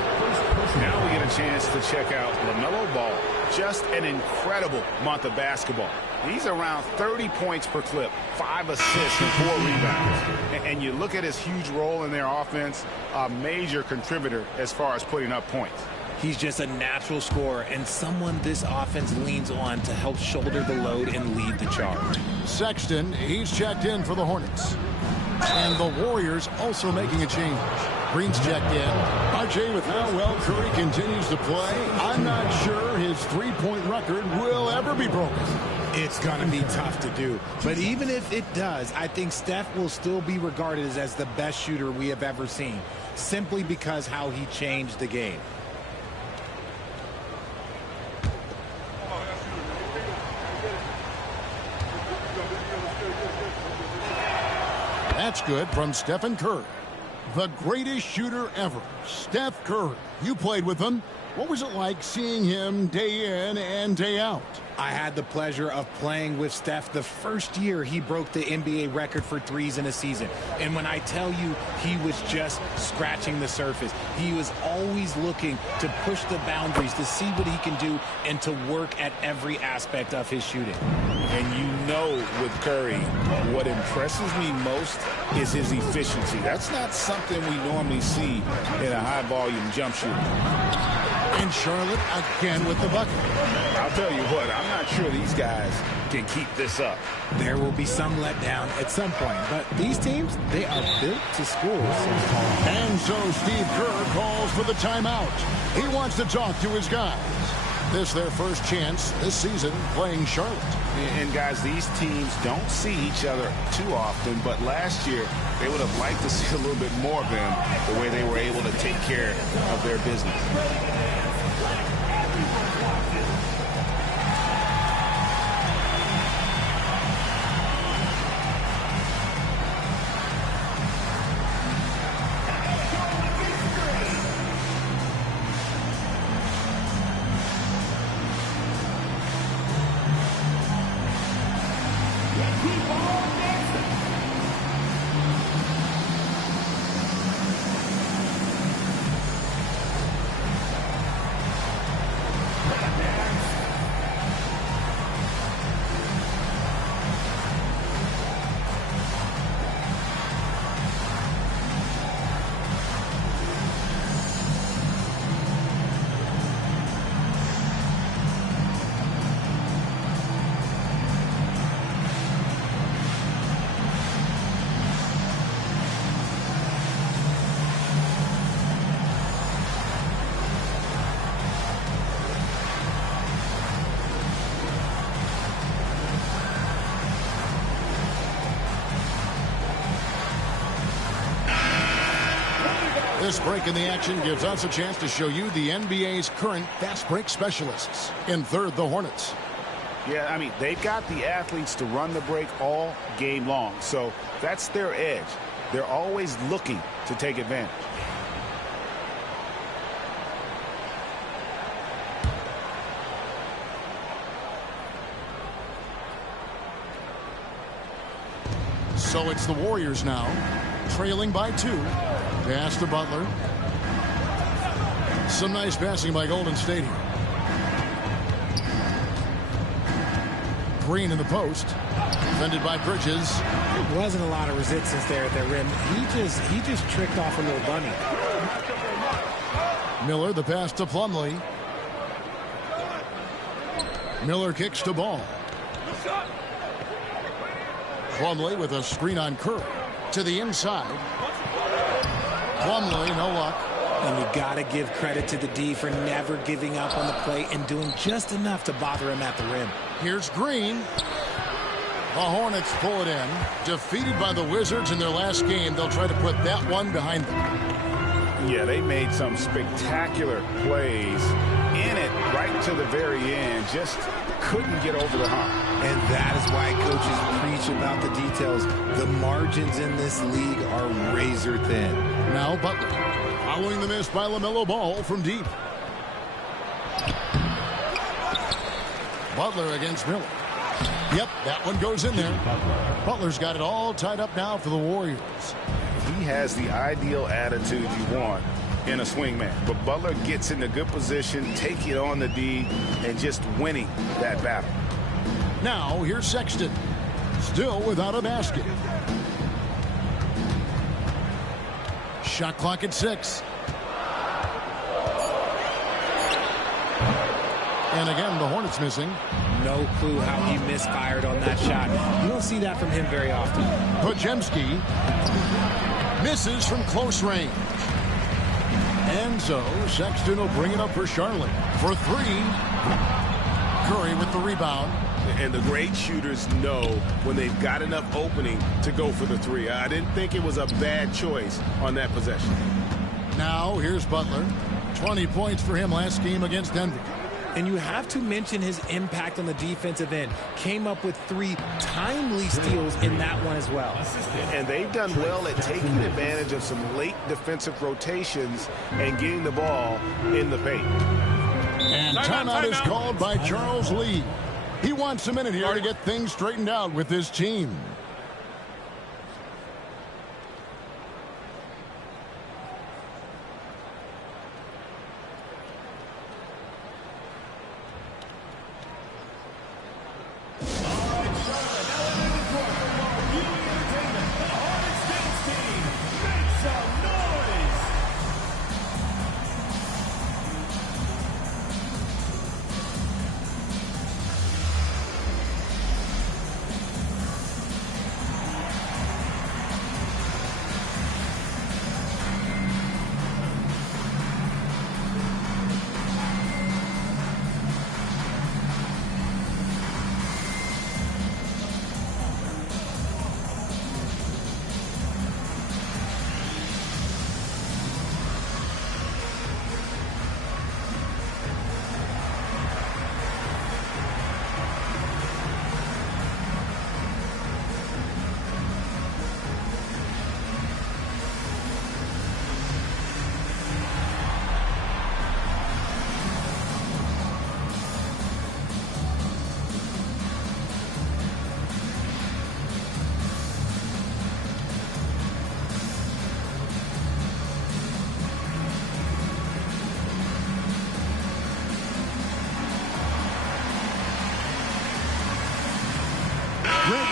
Now we get a chance to check out LaMelo Ball. Just an incredible month of basketball. He's around 30 points per clip, 5 assists and 4 rebounds. And you look at his huge role in their offense, a major contributor as far as putting up points. He's just a natural scorer and someone this offense leans on to help shoulder the load and lead the charge. Sexton, he's checked in for the Hornets. And the Warriors also making a change. Green's checked in. RJ, with how well Curry continues to play, I'm not sure his three-point record will ever be broken. It's going to be tough to do. But even if it does, I think Steph will still be regarded as the best shooter we have ever seen, simply because how he changed the game. That's good from Stephen Curry. The greatest shooter ever, Steph Curry. You played with him. What was it like seeing him day in and day out? I had the pleasure of playing with Steph the first year he broke the NBA record for threes in a season. And when I tell you he was just scratching the surface, he was always looking to push the boundaries, to see what he can do, and to work at every aspect of his shooting. And you know with Curry, what impresses me most is his efficiency. That's not something we normally see in a high-volume jump shooter. And Charlotte again with the bucket. I'll tell you what, I'm not sure these guys can keep this up. There will be some letdown at some point, but these teams, they are built to score. And so Steve Kerr calls for the timeout. He wants to talk to his guys. This is their first chance this season playing Charlotte. And guys, these teams don't see each other too often, but last year they would have liked to see a little bit more of them, the way they were able to take care of their business. This break in the action gives us a chance to show you the NBA's current fast break specialists. In third, the Hornets. Yeah, I mean, they've got the athletes to run the break all game long, so that's their edge. They're always looking to take advantage. So it's the Warriors now, trailing by 2. Pass to Butler. Some nice passing by Golden State here. Green in the post. Defended by Bridges. There wasn't a lot of resistance there at the rim. He just tricked off a little bunny. Miller, the pass to Plumlee. Miller kicks to Ball. Plumlee with a screen on Curry. To the inside. Plumlee, no luck. And you got to give credit to the D for never giving up on the play and doing just enough to bother him at the rim. Here's Green. The Hornets pull it in. Defeated by the Wizards in their last game, they'll try to put that one behind them. Yeah, they made some spectacular plays in it right to the very end. Just couldn't get over the hump. And that is why coaches preach about the details. The margins in this league are razor thin. Now Butler. Following the miss by LaMelo Ball from deep. Butler against Miller. Yep, that one goes in there. Butler's got it all tied up now for the Warriors. He has the ideal attitude you want in a swingman. But Butler gets in a good position, taking on the D, and just winning that battle. Now, here's Sexton. Still without a basket. Shot clock at 6. And again, the Hornets missing. No clue how he misfired on that shot. You don't see that from him very often. Podziemski misses from close range. And so Sexton will bring it up for Charlotte for 3. Curry with the rebound. And the great shooters know when they've got enough opening to go for the 3. I didn't think it was a bad choice on that possession. Now here's Butler. 20 points for him last game against Denver. And you have to mention his impact on the defensive end. Came up with 3 timely steals in that one as well. And they've done well at taking advantage of some late defensive rotations and getting the ball in the paint. And timeout is called by Charles Lee. He wants a minute here to get things straightened out with his team.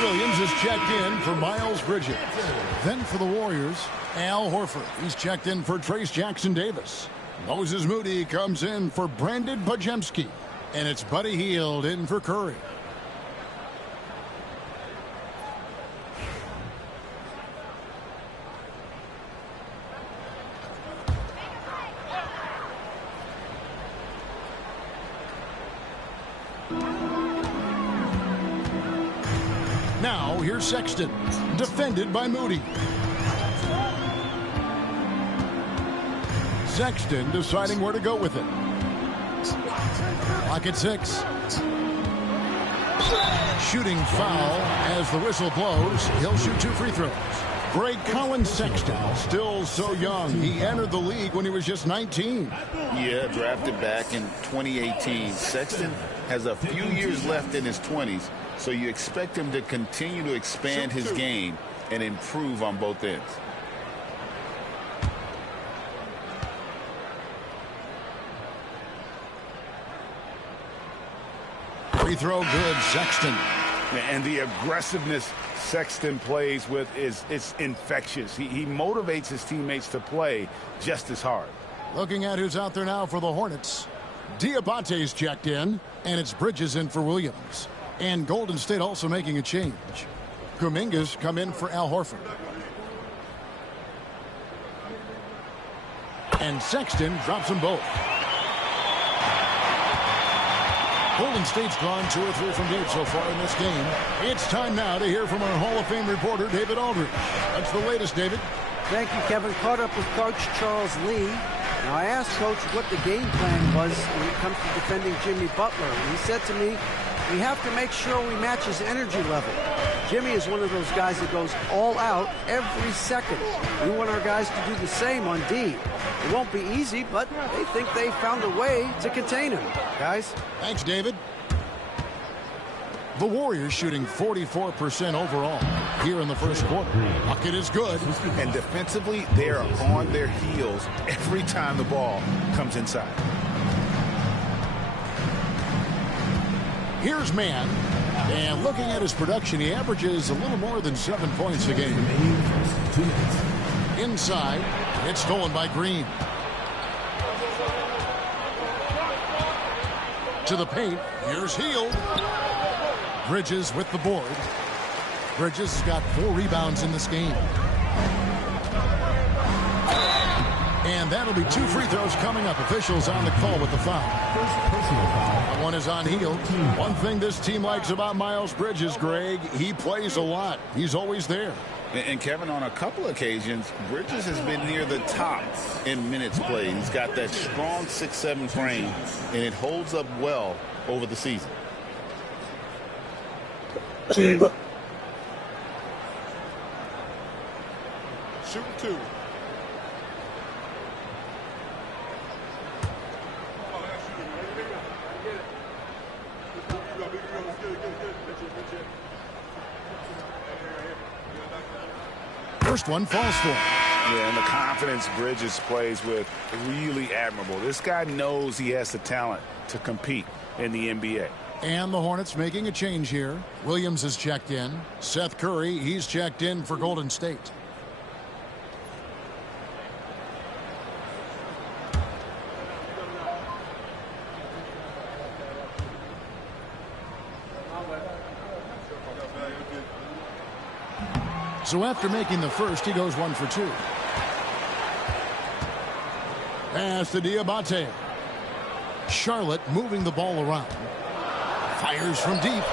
Williams is checked in for Miles Bridges. Then for the Warriors, Al Horford. He's checked in for Trace Jackson-Davis. Moses Moody comes in for Brandon Podziemski. And it's Buddy Hield in for Curry. Now, here's Sexton, defended by Moody. Sexton deciding where to go with it. Clock at 6. Shooting foul as the whistle blows. He'll shoot 2 free throws. Greg Collins Sexton, still so young. He entered the league when he was just 19. Yeah, drafted back in 2018. Sexton has a few years left in his 20s, so you expect him to continue to expand his game and improve on both ends. Free throw good, Sexton. And the aggressiveness Sexton plays with is infectious. He motivates his teammates to play just as hard. Looking at who's out there now for the Hornets. Diabate's checked in, and it's Bridges in for Williams. And Golden State also making a change. Kuminga's come in for Al Horford. And Sexton drops them both. Golden State's drawn 2 or 3 from deep so far in this game. It's time now to hear from our Hall of Fame reporter, David Aldridge. That's the latest, David. Thank you, Kevin. Caught up with Coach Charles Lee. Now, I asked Coach what the game plan was when it comes to defending Jimmy Butler. And he said to me, we have to make sure we match his energy level. Jimmy is one of those guys that goes all out every second. We want our guys to do the same on D. It won't be easy, but they think they found a way to contain him. Guys? Thanks, David. The Warriors shooting 44% overall here in the first quarter. Bucket is good. And defensively, they are on their heels every time the ball comes inside. Here's Mann. And looking at his production, he averages a little more than 7 points a game. Inside, it's stolen by Green. To the paint, here's Hield. Bridges with the board. Bridges has got 4 rebounds in this game. And that'll be 2 free throws coming up. Officials on the call with the foul. One is on Hield. One thing this team likes about Miles Bridges, Greg, he plays a lot. He's always there. And Kevin, on a couple occasions, Bridges has been near the top in minutes played. He's got that strong 6'7" frame, and it holds up well over the season. Shooting 2. First one falls for him. Yeah, and the confidence Bridges plays with, really admirable. This guy knows he has the talent to compete in the NBA. And the Hornets making a change here. Williams is checked in. Seth Curry, he's checked in for Golden State. So after making the first, he goes 1 for 2. Pass to Diabate. Charlotte moving the ball around. Fires from deep.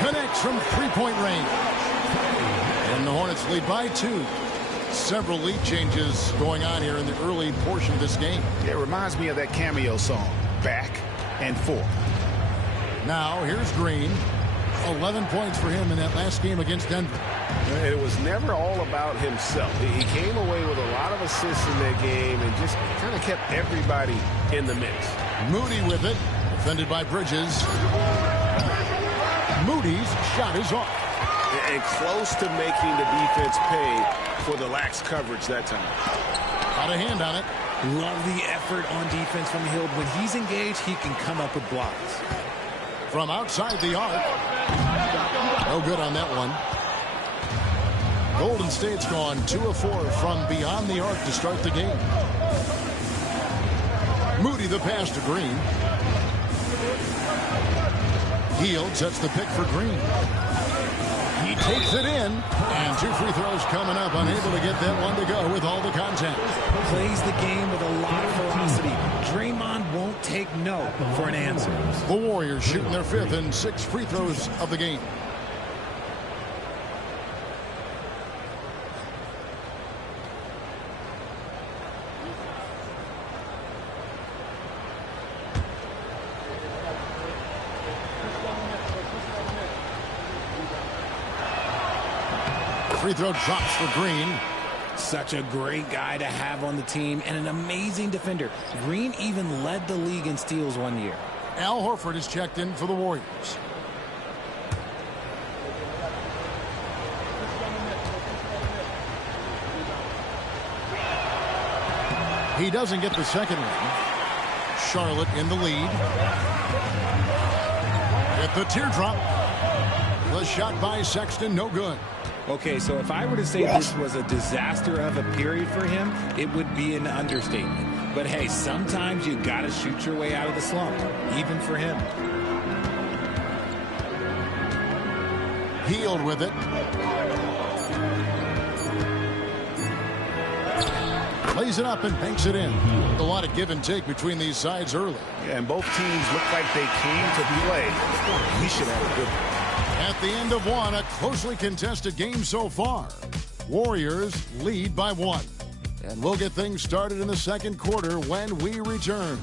Connects from three-point range. And the Hornets lead by 2. Several lead changes going on here in the early portion of this game. Yeah, it reminds me of that cameo song, Back and Forth. Now here's Green. 11 points for him in that last game against Denver. It was never all about himself. He came away with a lot of assists in that game and just kind of kept everybody in the mix. Moody with it. Defended by Bridges. Moody's shot is off. And close to making the defense pay for the lax coverage that time. Got a hand on it. Love the effort on defense from Hield. When he's engaged, he can come up with blocks. From outside the arc. No good on that one. Golden State's gone 2 of 4 from beyond the arc to start the game. Moody the pass to Green. Hield sets the pick for Green. He takes it in. And 2 free throws coming up. Unable to get that one to go with all the contact. Plays the game with a lot of ferocity. Draymond won't take no for an answer. The Warriors shooting their 5th and 6th free throws of the game. Free throw drops for Green. Such a great guy to have on the team and an amazing defender. Green even led the league in steals one year. Al Horford is checked in for the Warriors. He doesn't get the second one. Charlotte in the lead. At the teardrop. The shot by Sexton, no good. Okay, so if I were to say this was a disaster of a period for him, it would be an understatement. But hey, sometimes you got to shoot your way out of the slump, even for him. Hield with it. Plays it up and banks it in. A lot of give and take between these sides early. Yeah, and both teams look like they came to play. We should have a good one. At the end of one, a closely contested game so far. Warriors lead by 1. And we'll get things started in the second quarter when we return.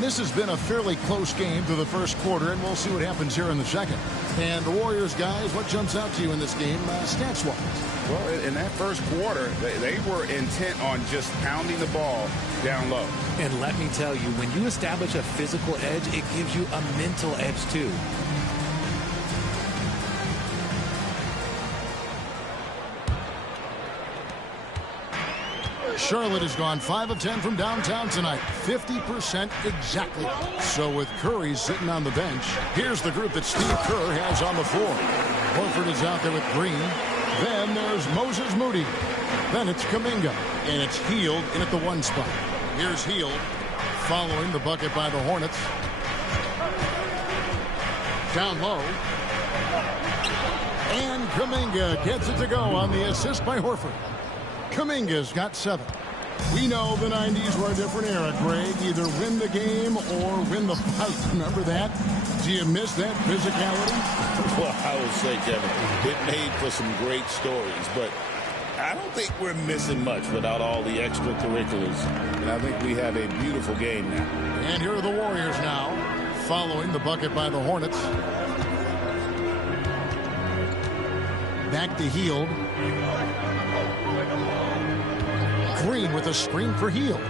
And this has been a fairly close game through the first quarter, and we'll see what happens here in the second. And the Warriors, guys, what jumps out to you in this game, stats-wise? Well, in that first quarter, they were intent on just pounding the ball down low. And let me tell you, when you establish a physical edge, it gives you a mental edge, too. Charlotte has gone 5 of 10 from downtown tonight, 50% exactly. So with Curry sitting on the bench, here's the group that Steve Kerr has on the floor. Horford is out there with Green. Then there's Moses Moody. Then it's Kuminga, and it's Hield in at the 1 spot. Here's Hield following the bucket by the Hornets. Down low. And Kuminga gets it to go on the assist by Horford. Kuminga's got 7. We know the 90s were a different era, Greg. Either win the game or win the fight. Remember that? Do you miss that physicality? Well, I would say, Kevin, it made for some great stories, but I don't think we're missing much without all the extracurriculars. And I think we have a beautiful game now. And here are the Warriors now, following the bucket by the Hornets. Back to Hield. Green with a screen for Hield.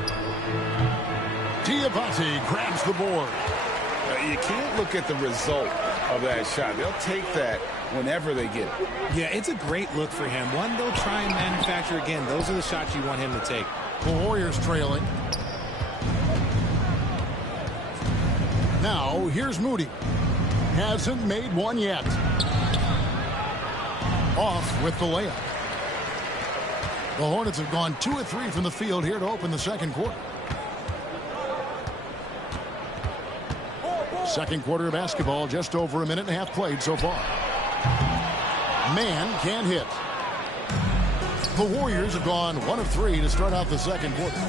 Diabate grabs the board. You can't look at the result of that shot. They'll take that whenever they get it. Yeah, it's a great look for him. One they'll try and manufacture again. Those are the shots you want him to take. The Warriors trailing. Now, here's Moody. Hasn't made one yet. Off with the layup. The Hornets have gone 2 of 3 from the field here to open the second quarter. Second quarter of basketball, just over a minute and a half played so far. Man can't hit. The Warriors have gone 1 of 3 to start out the second quarter.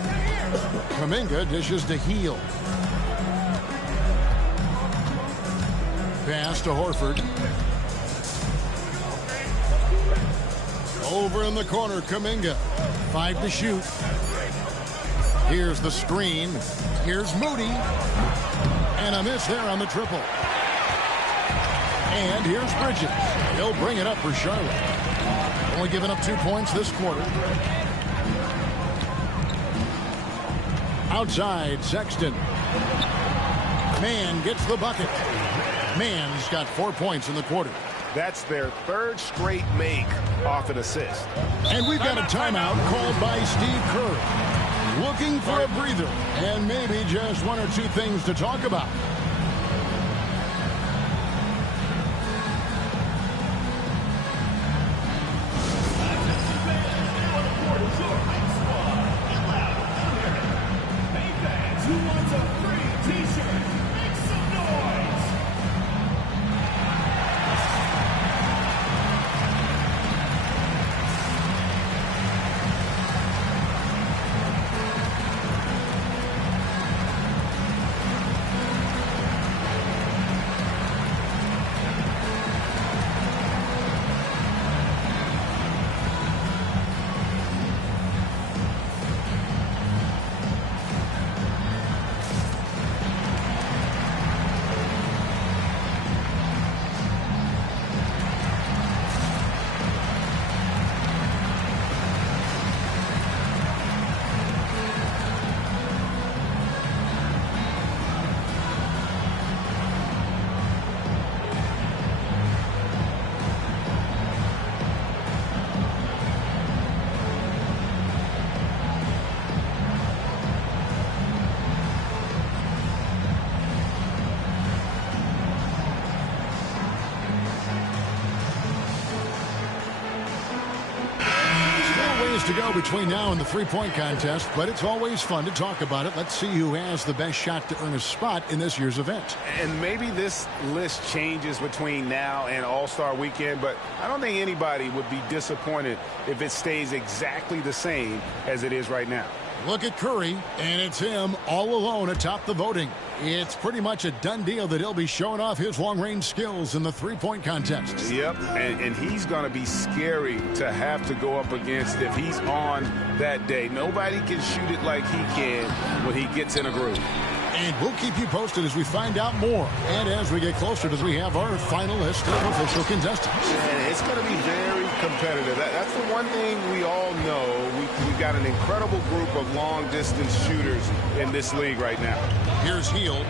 Kuminga dishes to Hield. Pass to Horford. Over in the corner, Kuminga. 5 to shoot. Here's the screen. Here's Moody. And a miss there on the triple. And here's Bridges. He'll bring it up for Charlotte. Only giving up 2 points this quarter. Outside, Sexton. Mann gets the bucket. Mann's got 4 points in the quarter. That's their 3rd straight make off an assist. And we've got a timeout called by Steve Kerr. Looking for a breather and maybe just 1 or 2 things to talk about. To go between now and the three-point contest, but it's always fun to talk about it. Let's see who has the best shot to earn a spot in this year's event. And maybe this list changes between now and All-Star Weekend, but I don't think anybody would be disappointed if it stays exactly the same as it is right now. Look at Curry, and it's him all alone atop the voting. It's pretty much a done deal that he'll be showing off his long-range skills in the three-point contest. Yep, and he's going to be scary to have to go up against if he's on that day. Nobody can shoot it like he can when he gets in a groove. And we'll keep you posted as we find out more. And as we get closer, as we have our final list of official contestants. And it's going to be very competitive. That's the one thing we all know. We've got an incredible group of long-distance shooters in this league right now. Here's Hield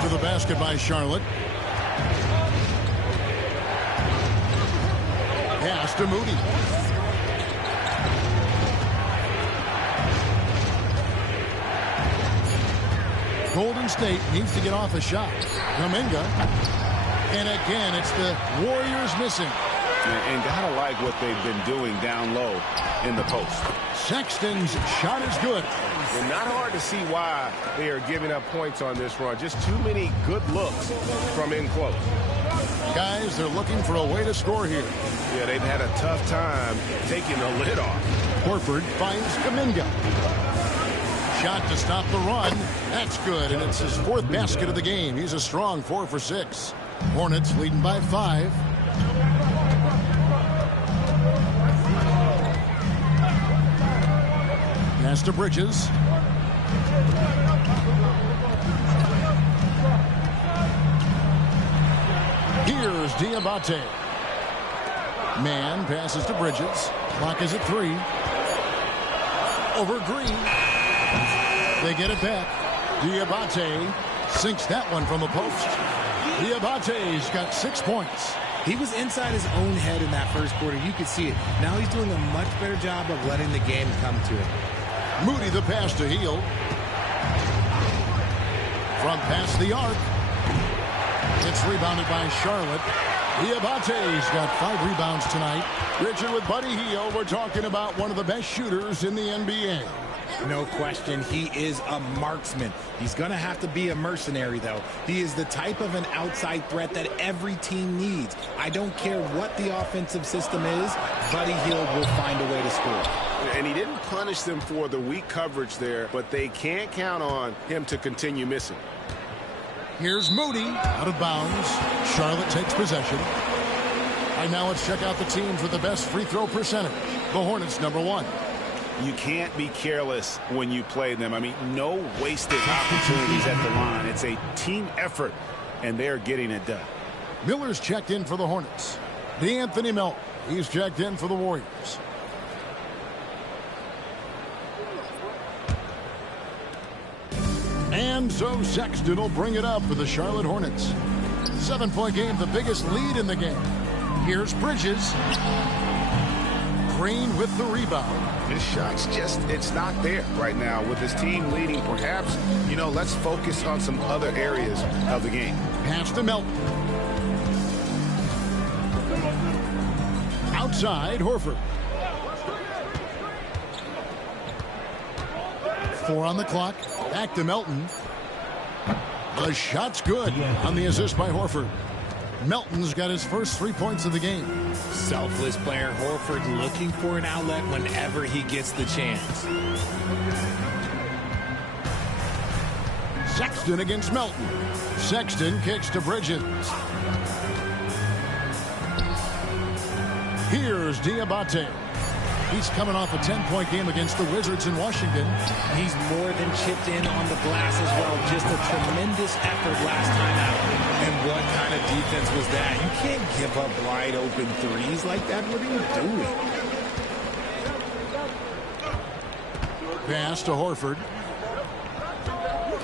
to the basket by Charlotte. Pass to Moody. Golden State needs to get off a shot. Kuminga. And again, it's the Warriors missing. And gotta like what they've been doing down low in the post. Sexton's shot is good. And not hard to see why they are giving up points on this run. Just too many good looks from in close. Guys, they're looking for a way to score here. Yeah, they've had a tough time taking the lid off. Horford finds Kuminga. Shot to stop the run. That's good, and it's his 4th basket of the game. He's a strong 4 for 6. Hornets leading by 5. Pass to Bridges. Here's Diabate. Man passes to Bridges. Clock is at 3. Over Green. They get it back. Diabate sinks that one from the post. Diabate's got 6 points. He was inside his own head in that first quarter. You could see it. Now he's doing a much better job of letting the game come to him. Moody the pass to Hield. From past the arc. It's rebounded by Charlotte. Diabate's got 5 rebounds tonight. Richard, with Buddy Hield, we're talking about one of the best shooters in the NBA. No question, he is a marksman. He's going to have to be a mercenary, though. He is the type of an outside threat that every team needs. I don't care what the offensive system is, Buddy Hield will find a way to score. And he didn't punish them for the weak coverage there, but they can't count on him to continue missing. Here's Moody out of bounds. Charlotte takes possession. Right now, let's check out the teams with the best free throw percentage. The Hornets, number 1. You can't be careless when you play them. I mean, no wasted opportunities at the line. It's a team effort, and they're getting it done. Miller's checked in for the Hornets. DeAnthony Melton, he's checked in for the Warriors. And so Sexton will bring it up for the Charlotte Hornets. 7-point game, the biggest lead in the game. Here's Bridges. Green with the rebound. His shot's just, it's not there right now. With his team leading, perhaps, let's focus on some other areas of the game. Pass to Melton. Outside, Horford. 4 on the clock. Back to Melton. The shot's good on the assist by Horford. Melton's got his first 3 points of the game. Selfless player Horford looking for an outlet whenever he gets the chance. Sexton against Melton. Sexton kicks to Bridges. Here's Diabate. He's coming off a 10-point game against the Wizards in Washington. He's more than chipped in on the glass as well. Just a tremendous effort last time out. And what kind of defense was that? You can't give up wide open threes like that. What are you doing? Pass to Horford.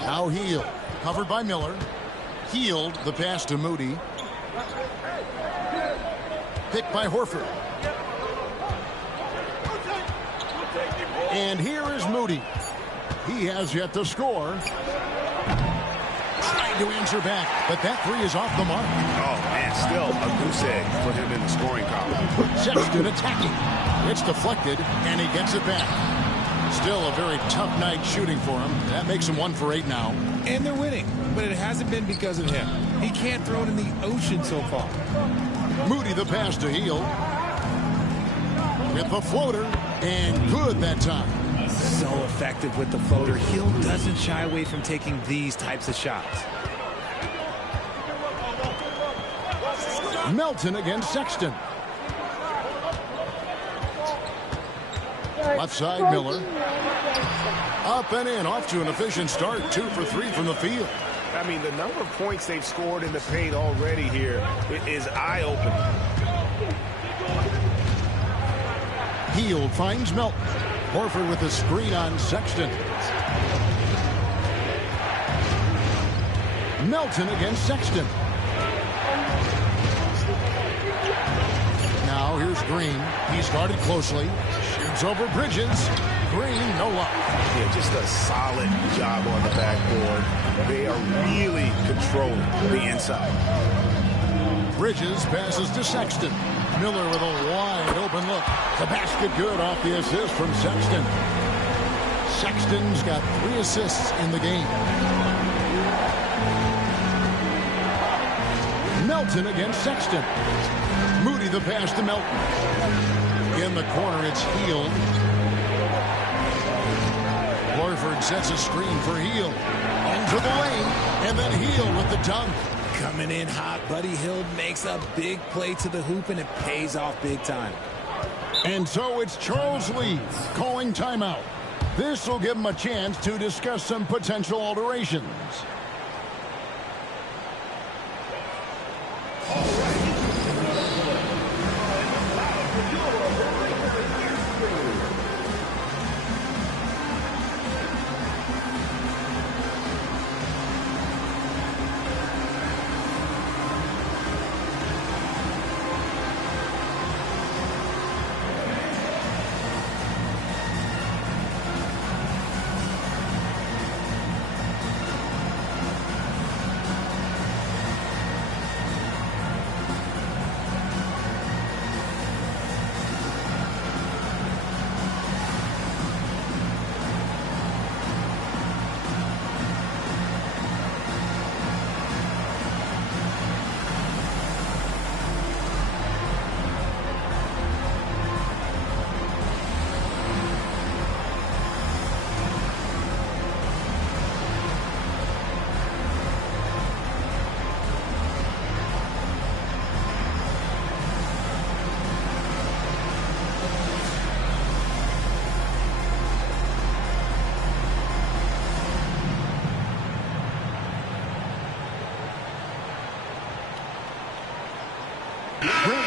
Now Hield. Covered by Miller. Hield, the pass to Moody. Picked by Horford. And here is Moody. He has yet to score. Trying to answer back, but that 3 is off the mark. Oh, man, still a goose egg for him in the scoring column. Sexton attacking. It's deflected, and he gets it back. Still a very tough night shooting for him. That makes him 1 for 8 now. And they're winning, but it hasn't been because of him. He can't throw it in the ocean so far. Moody the pass to Hield. With the floater, and good that time. So effective with the floater. Hield doesn't shy away from taking these types of shots. Melton against Sexton. Left side, Miller. Up and in, off to an efficient start. 2 for 3 from the field. I mean, the number of points they've scored in the paint already here is eye-opening. Hield finds Melton. Horford with a screen on Sexton. Melton against Sexton. Now here's Green. He started closely. Shoots over Bridges. Green, no luck. Yeah, just a solid job on the backboard. They are really controlling the inside. Bridges passes to Sexton. Miller with a wide open look. The basket good off the assist from Sexton. Sexton's got 3 assists in the game. Melton against Sexton. Moody the pass to Melton. In the corner, it's Hield. Horford sets a screen for Hield. Into the lane, and then Hield with the dunk. Coming in hot, Buddy Hield makes a big play to the hoop, and it pays off big time. And so it's Charles Lee calling timeout. This will give him a chance to discuss some potential alterations.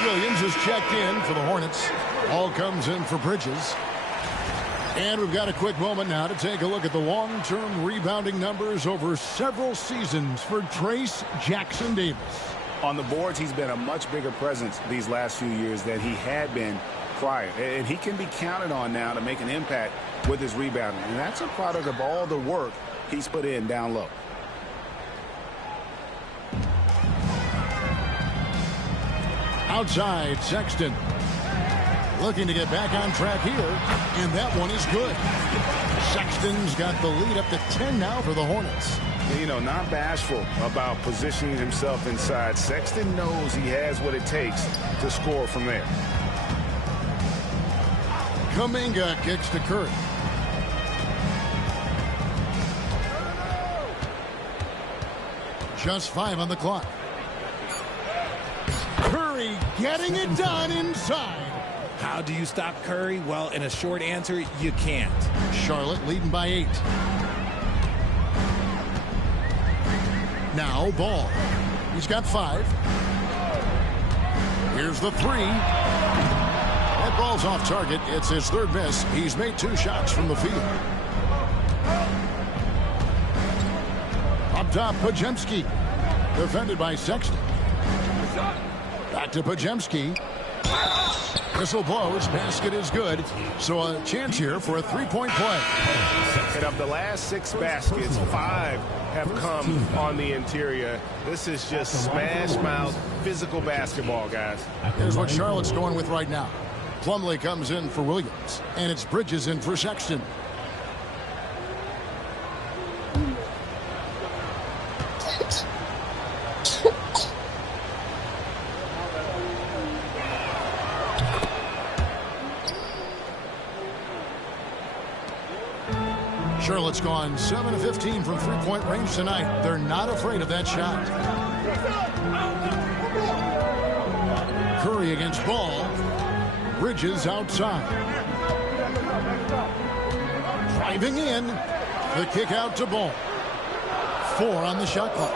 Williams is checked in for the Hornets. All comes in for Bridges. And we've got a quick moment now to take a look at the long-term rebounding numbers over several seasons for Trace Jackson Davis. On the boards, he's been a much bigger presence these last few years than he had been prior. And he can be counted on now to make an impact with his rebounding. And that's a product of all the work he's put in down low. Outside, Sexton looking to get back on track here, and that one is good. Sexton's got the lead up to 10 now for the Hornets. You know, not bashful about positioning himself inside. Sexton knows he has what it takes to score from there. Kuminga kicks to Curry. Just 5 on the clock. Curry getting it done inside. How do you stop Curry? Well, in a short answer, you can't. Charlotte leading by 8. Now Ball. He's got 5. Here's the 3. That ball's off target. It's his 3rd miss. He's made 2 shots from the field. Up top, Podziemski. Defended by Sexton. Back to Podziemski. Whistle blows. Basket is good. So a chance here for a 3-point play. And of the last 6 baskets, 5 have come on the interior. This is just smash mouth physical basketball, guys. Here's what Charlotte's going with right now. Plumlee comes in for Williams, and it's Bridges in for Sexton. Charlotte's gone 7 of 15 from 3-point range tonight. They're not afraid of that shot. Curry against Ball. Bridges outside. driving in. The kick out to Ball. 4 on the shot clock.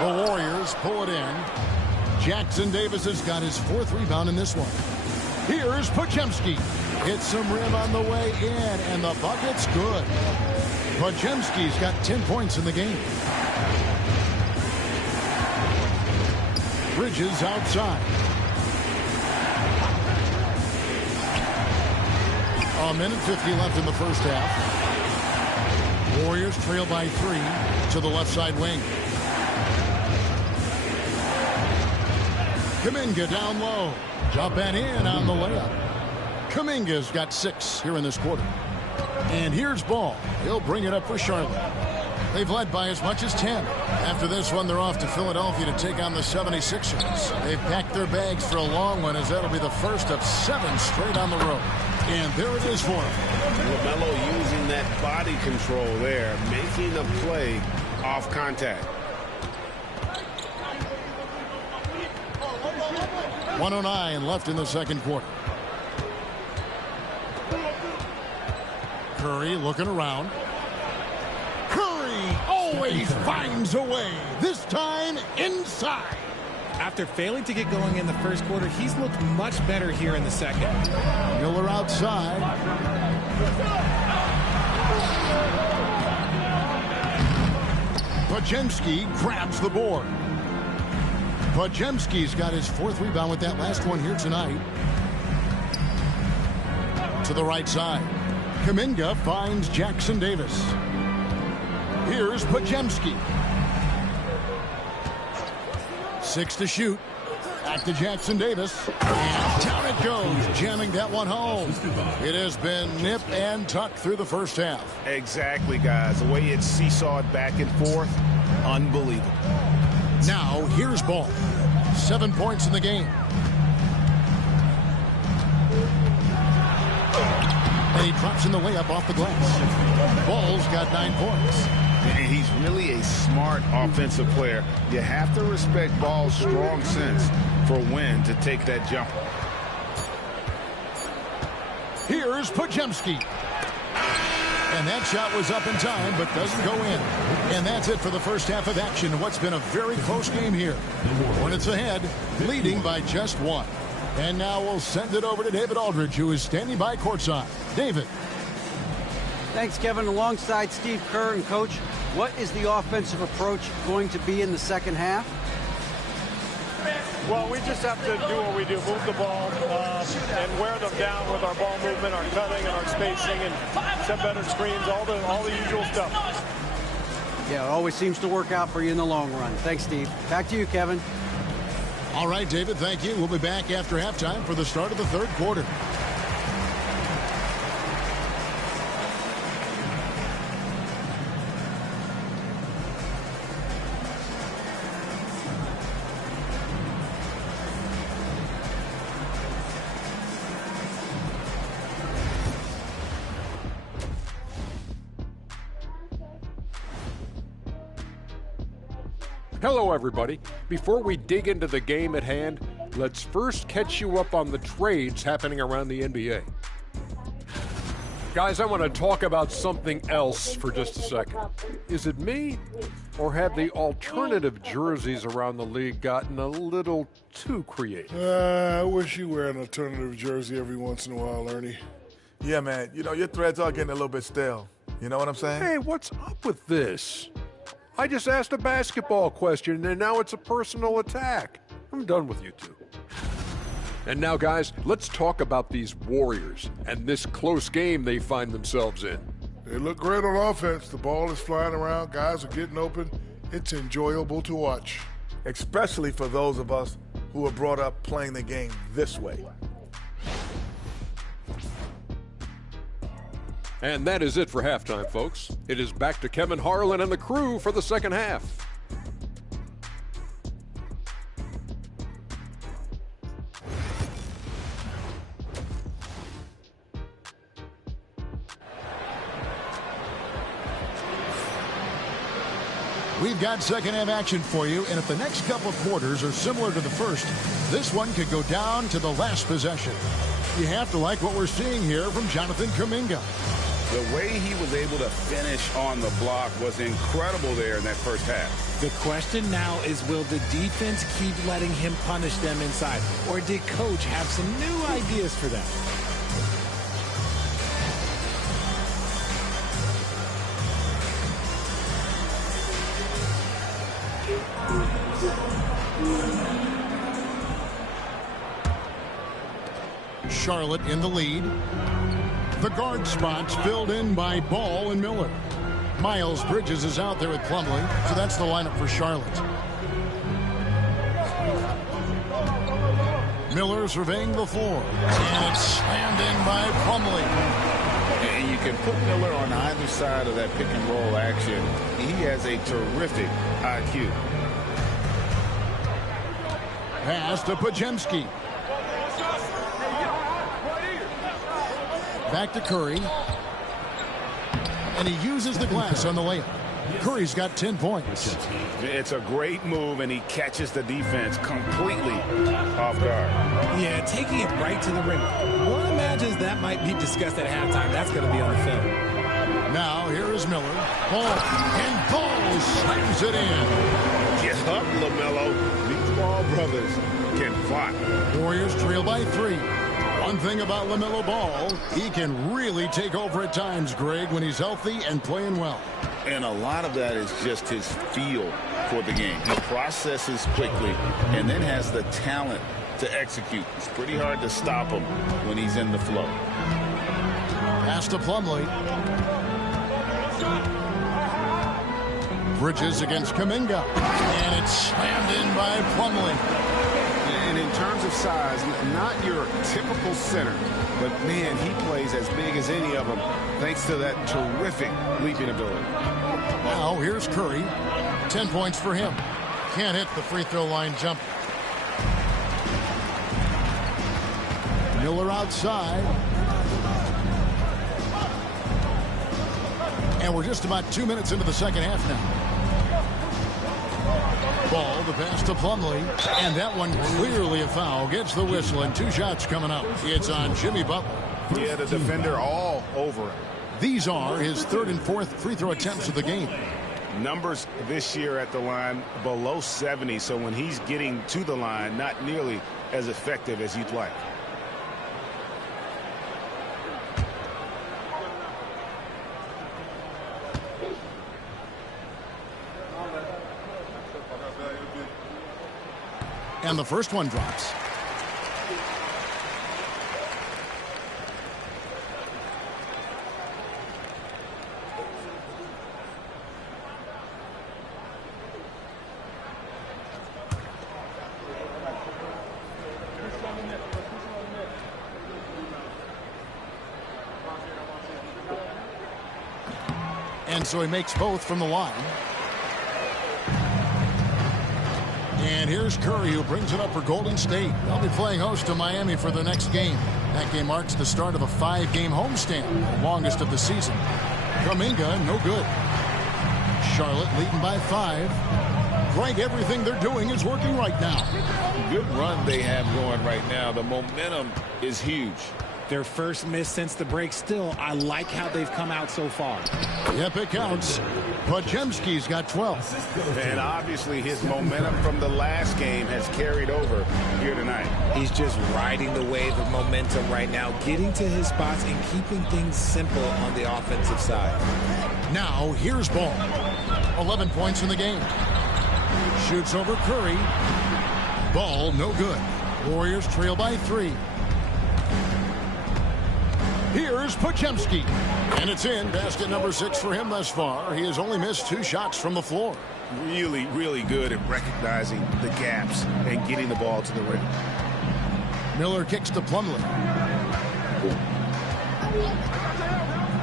The Warriors pull it in. Jackson Davis has got his 4th rebound in this one. Here's Podziemski. Hits some rim on the way in, and the bucket's good. Podziemski's got 10 points in the game. Bridges outside. A minute 50 left in the first half. Warriors trail by 3 to the left side wing. Kuminga down low. Jump and in on the layup. Kuminga's got 6 here in this quarter. And here's Ball. He'll bring it up for Charlotte. They've led by as much as 10. After this one, they're off to Philadelphia to take on the 76ers. They've packed their bags for a long one, as that'll be the first of 7 straight on the road. And there it is for him. LaMelo using that body control there, making the play off contact. 1:09 left in the second quarter. Curry looking around. Curry always finds a way. This time inside. After failing to get going in the first quarter, he's looked much better here in the second. Miller outside. Podziemski grabs the board. Podziemski's got his 4th rebound with that last one here tonight. To the right side. Kuminga finds Jackson Davis. Here's Podziemski. 6 to shoot. Back to Jackson Davis. And down it goes, jamming that one home. It has been nip and tuck through the first half. Exactly, guys. The way it's seesawed back and forth, unbelievable. Now, here's Ball. 7 points in the game. And he drops in the layup off the glass. Ball's got 9 points. And he's really a smart offensive player. You have to respect Ball's strong sense for when to take that jumper. Here's Podziemski. And that shot was up in time, but doesn't go in. And that's it for the first half of action in what's been a very close game here. Hornets ahead, leading by just 1. And now we'll send it over to David Aldridge, who is standing by courtside. David. Thanks, Kevin. Alongside Steve Kerr and Coach, what is the offensive approach going to be in the second half? Well, we just have to do what we do, move the ball and wear them down with our ball movement, our cutting, and our spacing, and set better screens, all the usual stuff. Yeah, it always seems to work out for you in the long run. Thanks, Steve. Back to you, Kevin. All right, David, thank you. We'll be back after halftime for the start of the third quarter. Hello, everybody. Before we dig into the game at hand, let's first catch you up on the trades happening around the NBA. Guys, I want to talk about something else for just a second. Is it me, or have the alternative jerseys around the league gotten a little too creative? I wish you wear an alternative jersey every once in a while, Ernie. Yeah, man. You know, your threads are getting a little bit stale. You know what I'm saying? Hey, what's up with this? I just asked a basketball question, and now it's a personal attack. I'm done with you two. And now, guys, let's talk about these Warriors and this close game they find themselves in. They look great on offense. The ball is flying around. Guys are getting open. It's enjoyable to watch. Especially for those of us who are brought up playing the game this way. And that is it for halftime, folks. It is back to Kevin Harlan and the crew for the second half. We've got second half action for you, and if the next couple of quarters are similar to the first, this one could go down to the last possession. You have to like what we're seeing here from Jonathan Kuminga. The way he was able to finish on the block was incredible there in that first half. The question now is, will the defense keep letting him punish them inside, or did coach have some new ideas for them? Charlotte in the lead. The guard spots filled in by Ball and Miller. Miles Bridges is out there with Plumlee, so that's the lineup for Charlotte. Miller surveying the floor, and it's slammed in by Plumlee. And you can put Miller on either side of that pick and roll action. He has a terrific IQ. Pass to Podziemski. Back to Curry. And he uses the glass on the layup. Curry's got 10 points. It's a great move, and he catches the defense completely off guard. Yeah, taking it right to the rim. One imagines that might be discussed at halftime. That's going to be on the film. Now, here is Miller. Ball. And Ball slams it in. Get up, LaMelo. These Ball brothers can fly. Warriors trail by 3. One thing about LaMelo Ball, he can really take over at times, Greg, when he's healthy and playing well. And a lot of that is just his feel for the game. He processes quickly and then has the talent to execute. It's pretty hard to stop him when he's in the flow. Pass to Plumlee. Bridges against Kuminga. And it's slammed in by Plumlee. And in terms of size, not your typical center, but man, he plays as big as any of them thanks to that terrific leaping ability. Now here's Curry. 10 points for him. Can't hit the free throw line jumper. Miller outside. And we're just about 2 minutes into the second half now. Ball, the pass to Plumlee, and that one clearly a foul. Gets the whistle, and 2 shots coming up. It's on Jimmy Butler. Yeah, the defender all over him. These are his 3rd and 4th free throw attempts of the game. Numbers this year at the line below 70, so when he's getting to the line, not nearly as effective as you'd like. And the first one drops. And so he makes both from the line. And here's Curry, who brings it up for Golden State. They'll be playing host to Miami for the next game. That game marks the start of a 5-game homestand, the longest of the season. Kuminga, no good. Charlotte leading by 5. Greg, everything they're doing is working right now. Good run they have going right now. The momentum is huge. Their first miss since the break. Still, I like how they've come out so far. Yep, it counts. Podziemski's got 12. And obviously his momentum from the last game has carried over here tonight. He's just riding the wave of momentum right now, getting to his spots and keeping things simple on the offensive side. Now, here's Ball. 11 points in the game. Shoots over Curry. Ball, no good. Warriors trail by 3. Here's Podziemski. And it's in. Basket number 6 for him thus far. He has only missed 2 shots from the floor. Really, really good at recognizing the gaps and getting the ball to the rim. Miller kicks to Plumlee.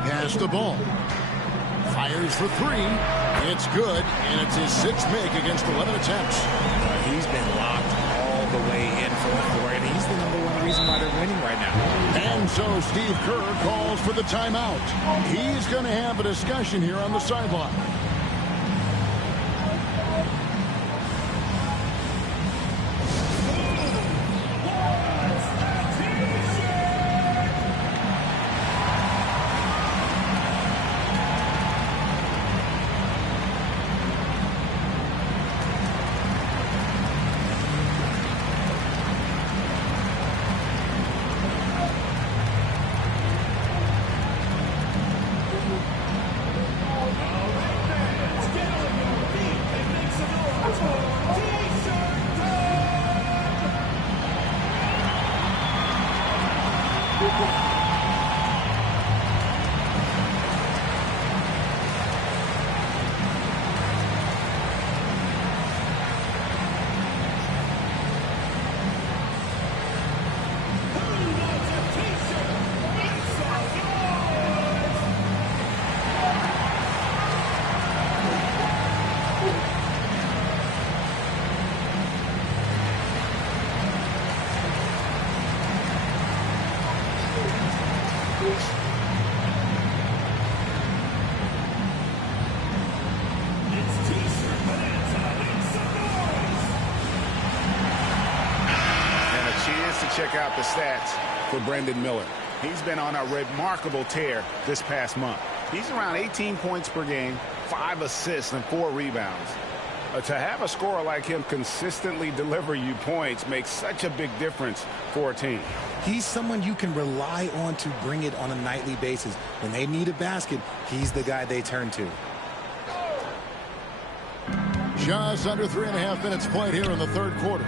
Pass the ball. Fires for 3. It's good, and it's his 6th make against 11 attempts. He's been locked all the way in from the floor, and he's the #1 reason why they're winning right now. And so Steve Kerr calls for the timeout. He's going to have a discussion here on the sideline. check out the stats for Brandon Miller. He's been on a remarkable tear this past month. He's around 18 points per game, 5 assists, and 4 rebounds. To have a scorer like him consistently deliver you points makes such a big difference for a team. He's someone you can rely on to bring it on a nightly basis. When they need a basket, he's the guy they turn to. Just under 3.5 minutes played here in the third quarter.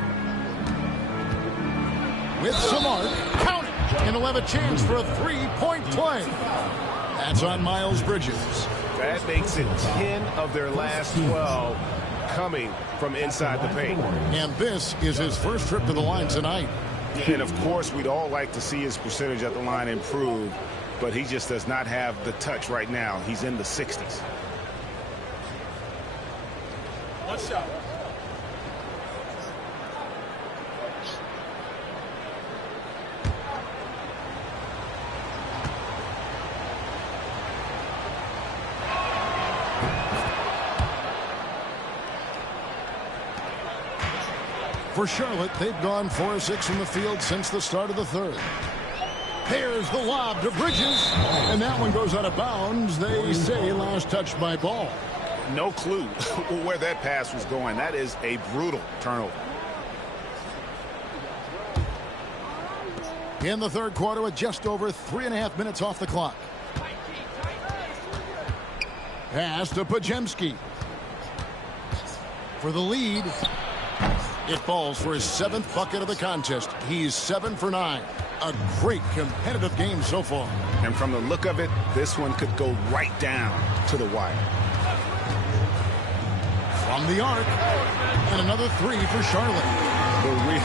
With Samart, count it, and he'll have a chance for a 3-point play. That's on Miles Bridges. That makes it 10 of their last 12 coming from inside the paint. And this is his first trip to the line tonight. And of course, we'd all like to see his percentage at the line improve, but he just does not have the touch right now. He's in the 60s. One shot. For Charlotte, they've gone 4 of 6 from the field since the start of the third. There's the lob to Bridges, and that one goes out of bounds. They say last touch by Ball. No clue where that pass was going. That is a brutal turnover. In the third quarter with just over 3.5 minutes off the clock. Pass to Pajemski. For the lead. It falls for his 7th bucket of the contest. He's 7 for 9. A great competitive game so far. And from the look of it, this one could go right down to the wire. From the arc. And another 3 for Charlotte. The real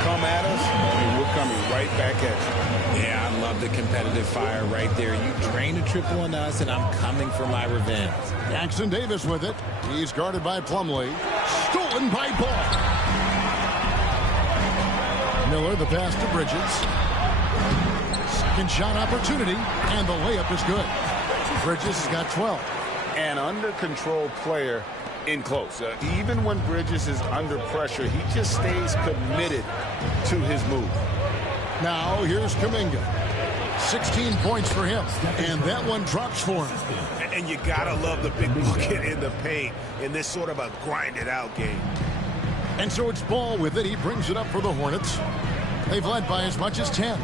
come at us, and we're coming right back at you. Yeah, I love the competitive fire right there. You drain a triple on us, and I'm coming for my revenge. Jackson Davis with it. He's guarded by Plumlee. Stolen by Ball. Miller, the pass to Bridges. Second shot opportunity, and the layup is good. Bridges has got 12. An under-control player in close. Even when Bridges is under pressure, he just stays committed to his move. Now, here's Kuminga. 16 points for him, and that one drops for him. And you gotta love the big bucket in the paint in this sort of a grinded-out game. And so it's Ball with it. He brings it up for the Hornets. They've led by as much as 10.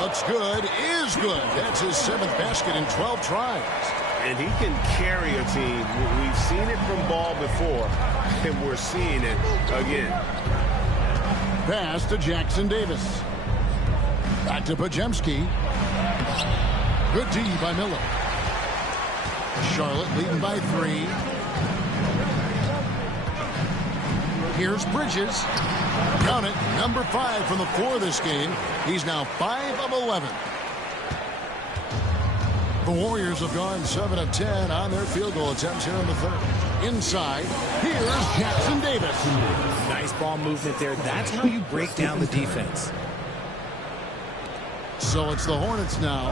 Looks good, is good. That's his 7th basket in 12 tries. And he can carry a team. We've seen it from Ball before, and we're seeing it again. Pass to Jackson Davis. Back to Pajemski. Good D by Miller. Charlotte leading by 3. Here's Bridges. Count it, number 5 from the floor this game. He's now 5 of 11. The Warriors have gone 7 of 10 on their field goal attempts here in the third. Inside, here's Jackson Davis. Nice ball movement there. That's how you break down the defense. So it's the Hornets now.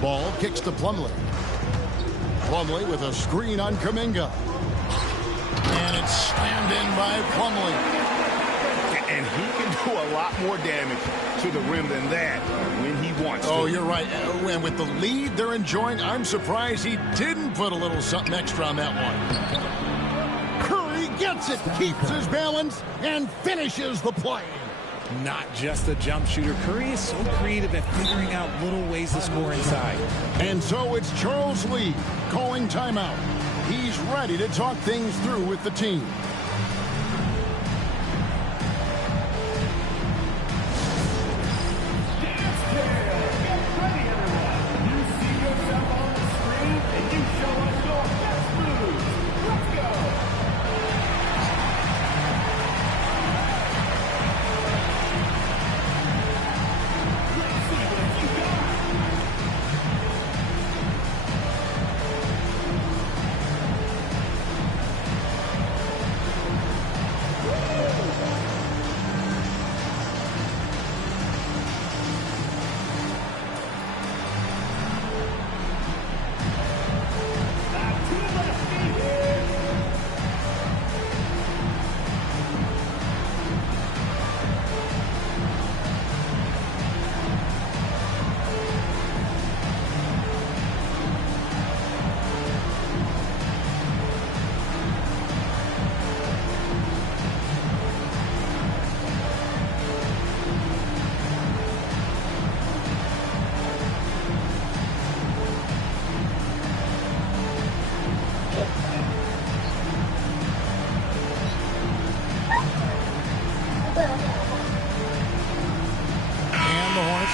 Ball kicks to Plumlee. Plumlee with a screen on Kuminga. And it's slammed in by Plumlee. And he can do a lot more damage to the rim than that when he wants to. Oh, you're right. And with the lead they're enjoying, I'm surprised he didn't put a little something extra on that one. Curry gets it, keeps his balance, and finishes the play. Not just a jump shooter. Curry is so creative at figuring out little ways to score inside. And so it's Charles Lee calling timeout. He's ready to talk things through with the team.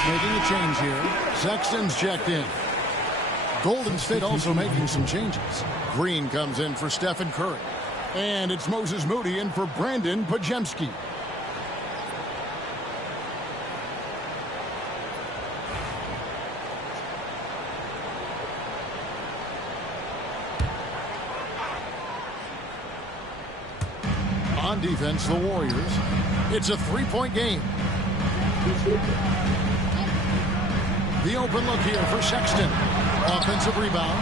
making a change here. Sexton's checked in. Golden State also making some changes. Green comes in for Stephen Curry. And it's Moses Moody in for Brandon Pajemski. On defense, the Warriors. It's a three-point game. The open look here for Sexton. Offensive rebound.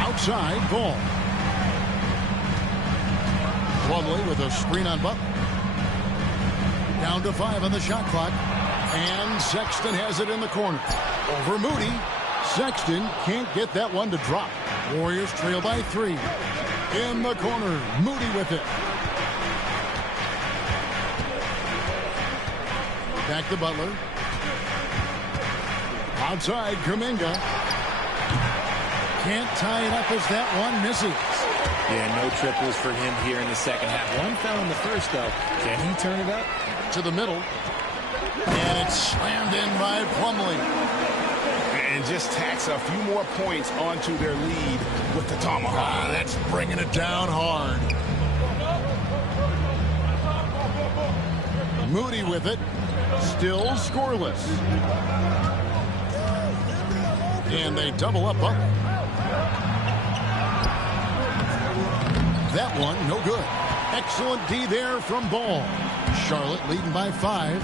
Outside, Ball. Plumlee with a screen on Butler. Down to 5 on the shot clock. And Sexton has it in the corner. Over Moody. Sexton can't get that one to drop. Warriors trail by 3. In the corner, Moody with it. Back to Butler. Outside, Kuminga. Can't tie it up as that one misses. Yeah, no triples for him here in the second half. One fell in the first, though. Can he turn it up? To the middle. And it's slammed in by Plumlee. And just tacks a few more points onto their lead with the tomahawk. That's bringing it down hard. Moody with it. Still scoreless. And they double up Butler. That one, no good. Excellent D there from Ball. Charlotte leading by 5.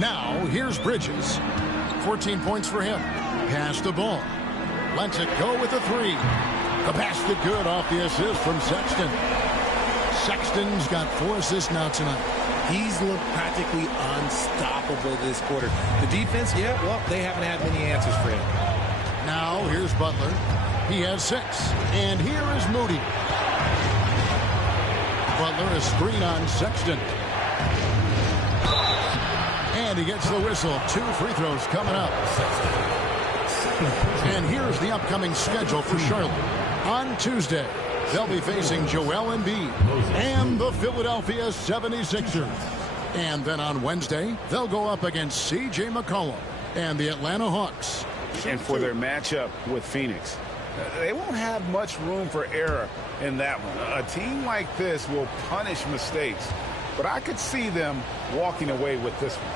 Now, here's Bridges. 14 points for him. Pass the Ball. Lets it go with a 3. The basket good off the assist from Sexton. Sexton's got 4 assists now tonight. He's looked practically unstoppable this quarter. The defense, yeah, well, they haven't had many answers for him. Now, here's Butler. He has 6. And here is Moody. Butler, a screen on Sexton. And he gets the whistle. 2 free throws coming up. And here's the upcoming schedule for Charlotte. On Tuesday, they'll be facing Joel Embiid and the Philadelphia 76ers. And then on Wednesday, they'll go up against C.J. McCollum and the Atlanta Hawks. And for their matchup with Phoenix, they won't have much room for error in that one. A team like this will punish mistakes, but I could see them walking away with this one.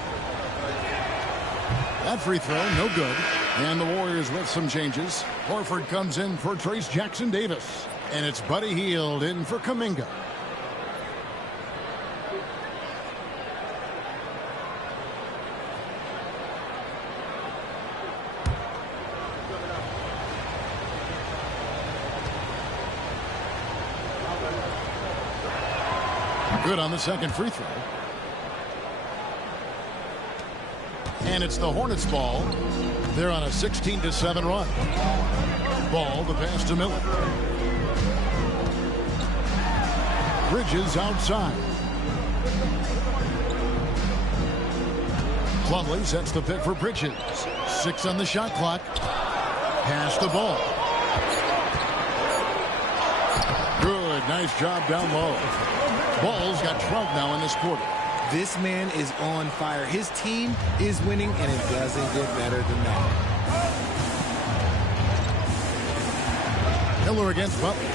That free throw, no good. And the Warriors with some changes. Horford comes in for Trace Jackson-Davis. And it's Buddy Hield in for Kuminga. Good on the second free throw. And it's the Hornets ball. They're on a 16-7 run. Ball, the pass to Miller. Bridges outside. Plumlee sets the pick for Bridges. 6 on the shot clock. Pass the ball. Good, nice job down low. Ball's got 12 now in this quarter. This man is on fire. His team is winning, and it doesn't get better than that. Miller against Butler.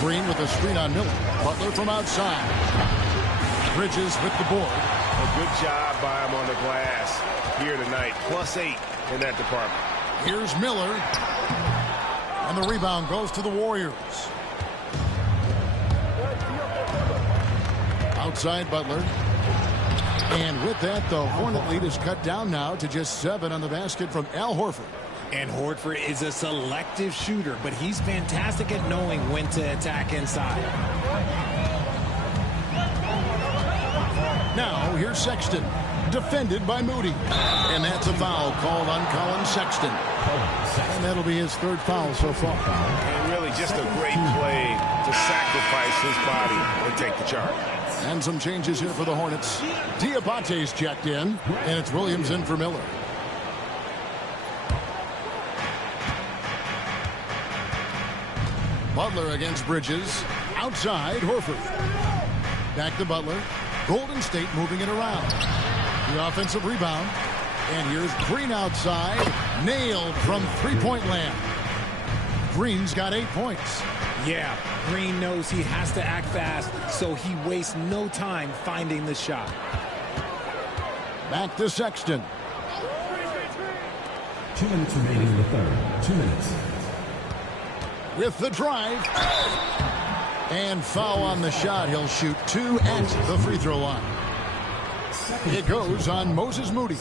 Green with a screen on Miller. Butler from outside. Bridges with the board. A good job by him on the glass here tonight. +8 in that department. Here's Miller. And the rebound goes to the Warriors. Outside Butler. And with that, the Hornet lead is cut down now to just 7 on the basket from Al Horford. And Horford is a selective shooter, but he's fantastic at knowing when to attack inside. Now, here's Sexton, defended by Moody. And that's a foul called on Colin Sexton. And that'll be his 3rd foul so far. And really just a great play to sacrifice his body and take the charge. And some changes here for the Hornets. Diabate's checked in, and it's Williams in for Miller. Butler against Bridges. Outside, Horford. Back to Butler. Golden State moving it around. The offensive rebound. And here's Green outside. Nailed from three-point land. Green's got 8 points. Yeah, Green knows he has to act fast, so he wastes no time finding the shot. Back to Sexton. 2 minutes remaining in the third. 2 minutes. With the drive. And foul on the shot. He'll shoot 2 at the free throw line. It goes on Moses Moody.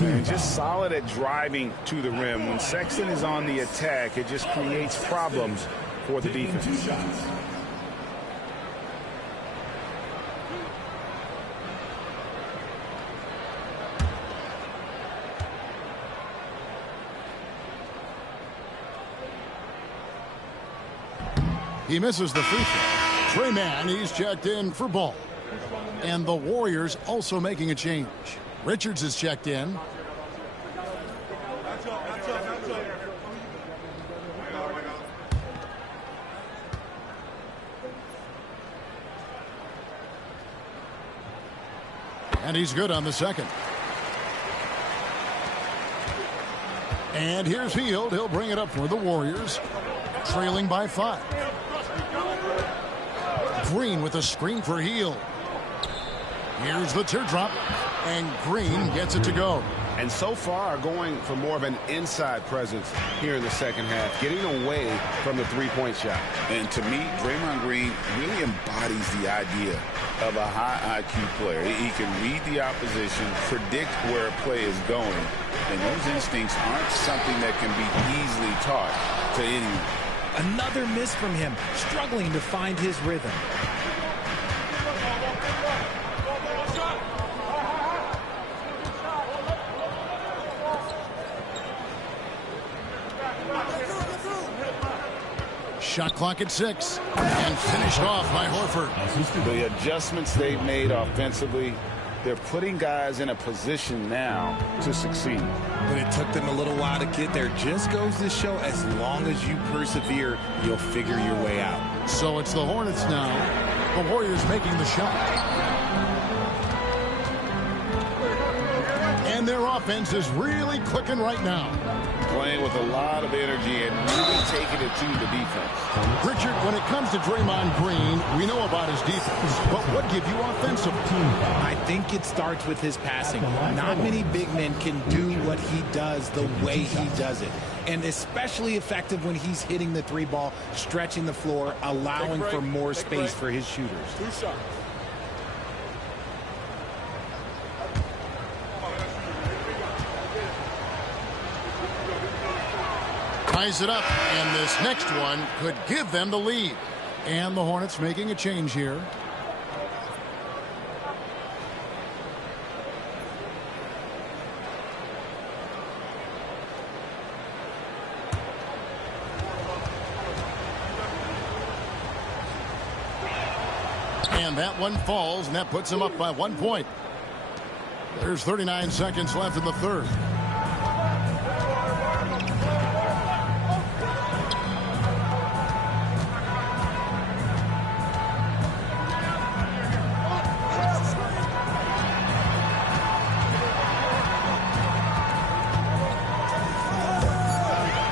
And just solid at driving to the rim. When Sexton is on the attack, it just creates problems for the defense. He misses the free throw. Trey Mann, he's checked in for ball. And the Warriors also making a change. Richards is checked in. And he's good on the second. And here's Hield. He'll bring it up for the Warriors. Trailing by 5. Green with a screen for Hield. Here's the teardrop. And Green gets it to go. And so far going for more of an inside presence here in the second half, getting away from the three-point shot. And to me, Draymond Green really embodies the idea of a high IQ player. He can read the opposition, predict where a play is going, and those instincts aren't something that can be easily taught to anyone. Another miss from him, struggling to find his rhythm. Shot clock at 6. And finished off by Horford. The adjustments they've made offensively, they're putting guys in a position now to succeed. But it took them a little while to get there. Just goes to show, as long as you persevere, you'll figure your way out. So it's the Hornets now. The Warriors making the shot. And their offense is really clicking right now. Playing with a lot of energy and really taking it to the defense. Richard, when it comes to Draymond Green, we know about his defense, but what give you offensively? I think it starts with his passing. Not many big men can do what he does the way he does it. And especially effective when he's hitting the three ball, stretching the floor, allowing for more space for his shooters. 2 shots. Ties it up, and this next one could give them the lead. And the Hornets making a change here. And that one falls, and that puts them up by 1 point. There's 39 seconds left in the third.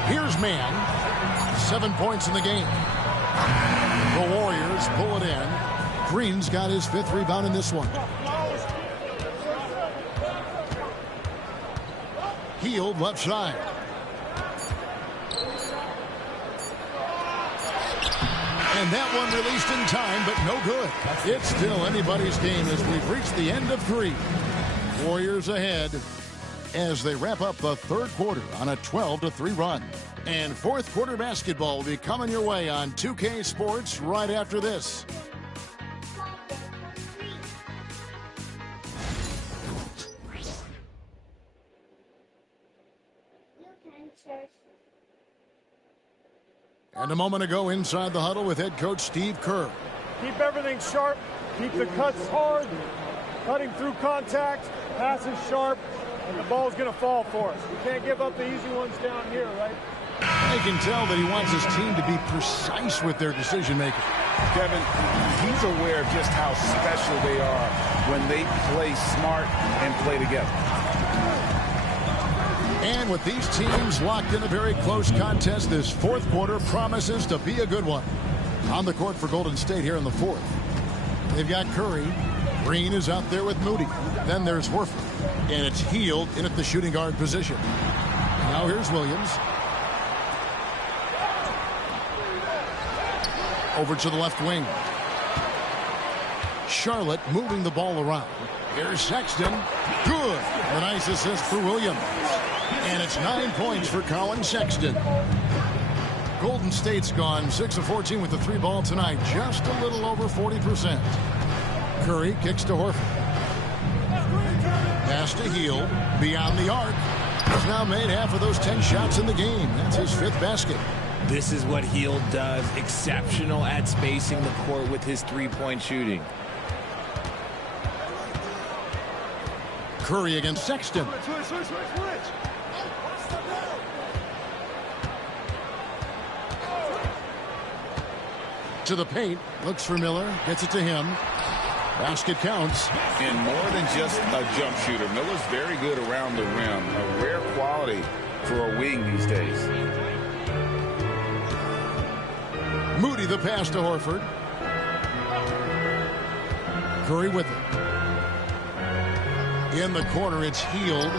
Here's Mann. 7 points in the game. The Warriors pull it in. Green's got his 5th rebound in this one. Hield left side. And that one released in time, but no good. It's still anybody's game as we've reached the end of 3. Warriors ahead as they wrap up the third quarter on a 12-3 run. And fourth quarter basketball will be coming your way on 2K Sports right after this. And a moment ago inside the huddle with head coach Steve Kerr. Keep everything sharp. Keep the cuts hard. Cutting through contact. Passes sharp. And the ball's going to fall for us. We can't give up the easy ones down here, right? You can tell that he wants his team to be precise with their decision-making. Kevin, he's aware of just how special they are when they play smart and play together. And with these teams locked in a very close contest, this fourth quarter promises to be a good one. On the court for Golden State here in the fourth. They've got Curry. Green is out there with Moody. Then there's Horford. And it's Hield in at the shooting guard position. Now here's Williams. Over to the left wing. Charlotte moving the ball around. Here's Sexton. Good. A nice assist for Williams. And it's 9 points for Colin Sexton. Golden State's gone 6 of 14 with the 3-ball tonight. Just a little over 40%. Curry kicks to Horford. Pass to Hield. Beyond the arc. He's now made half of those 10 shots in the game. That's his 5th basket. This is what Hield does. Exceptional at spacing the court with his three-point shooting. Curry against Sexton. To the paint. Looks for Miller. Gets it to him. Basket counts. And more than just a jump shooter, Miller's very good around the rim. A rare quality for a wing these days. Moody the pass to Horford. Curry with it. In the corner, it's Hield.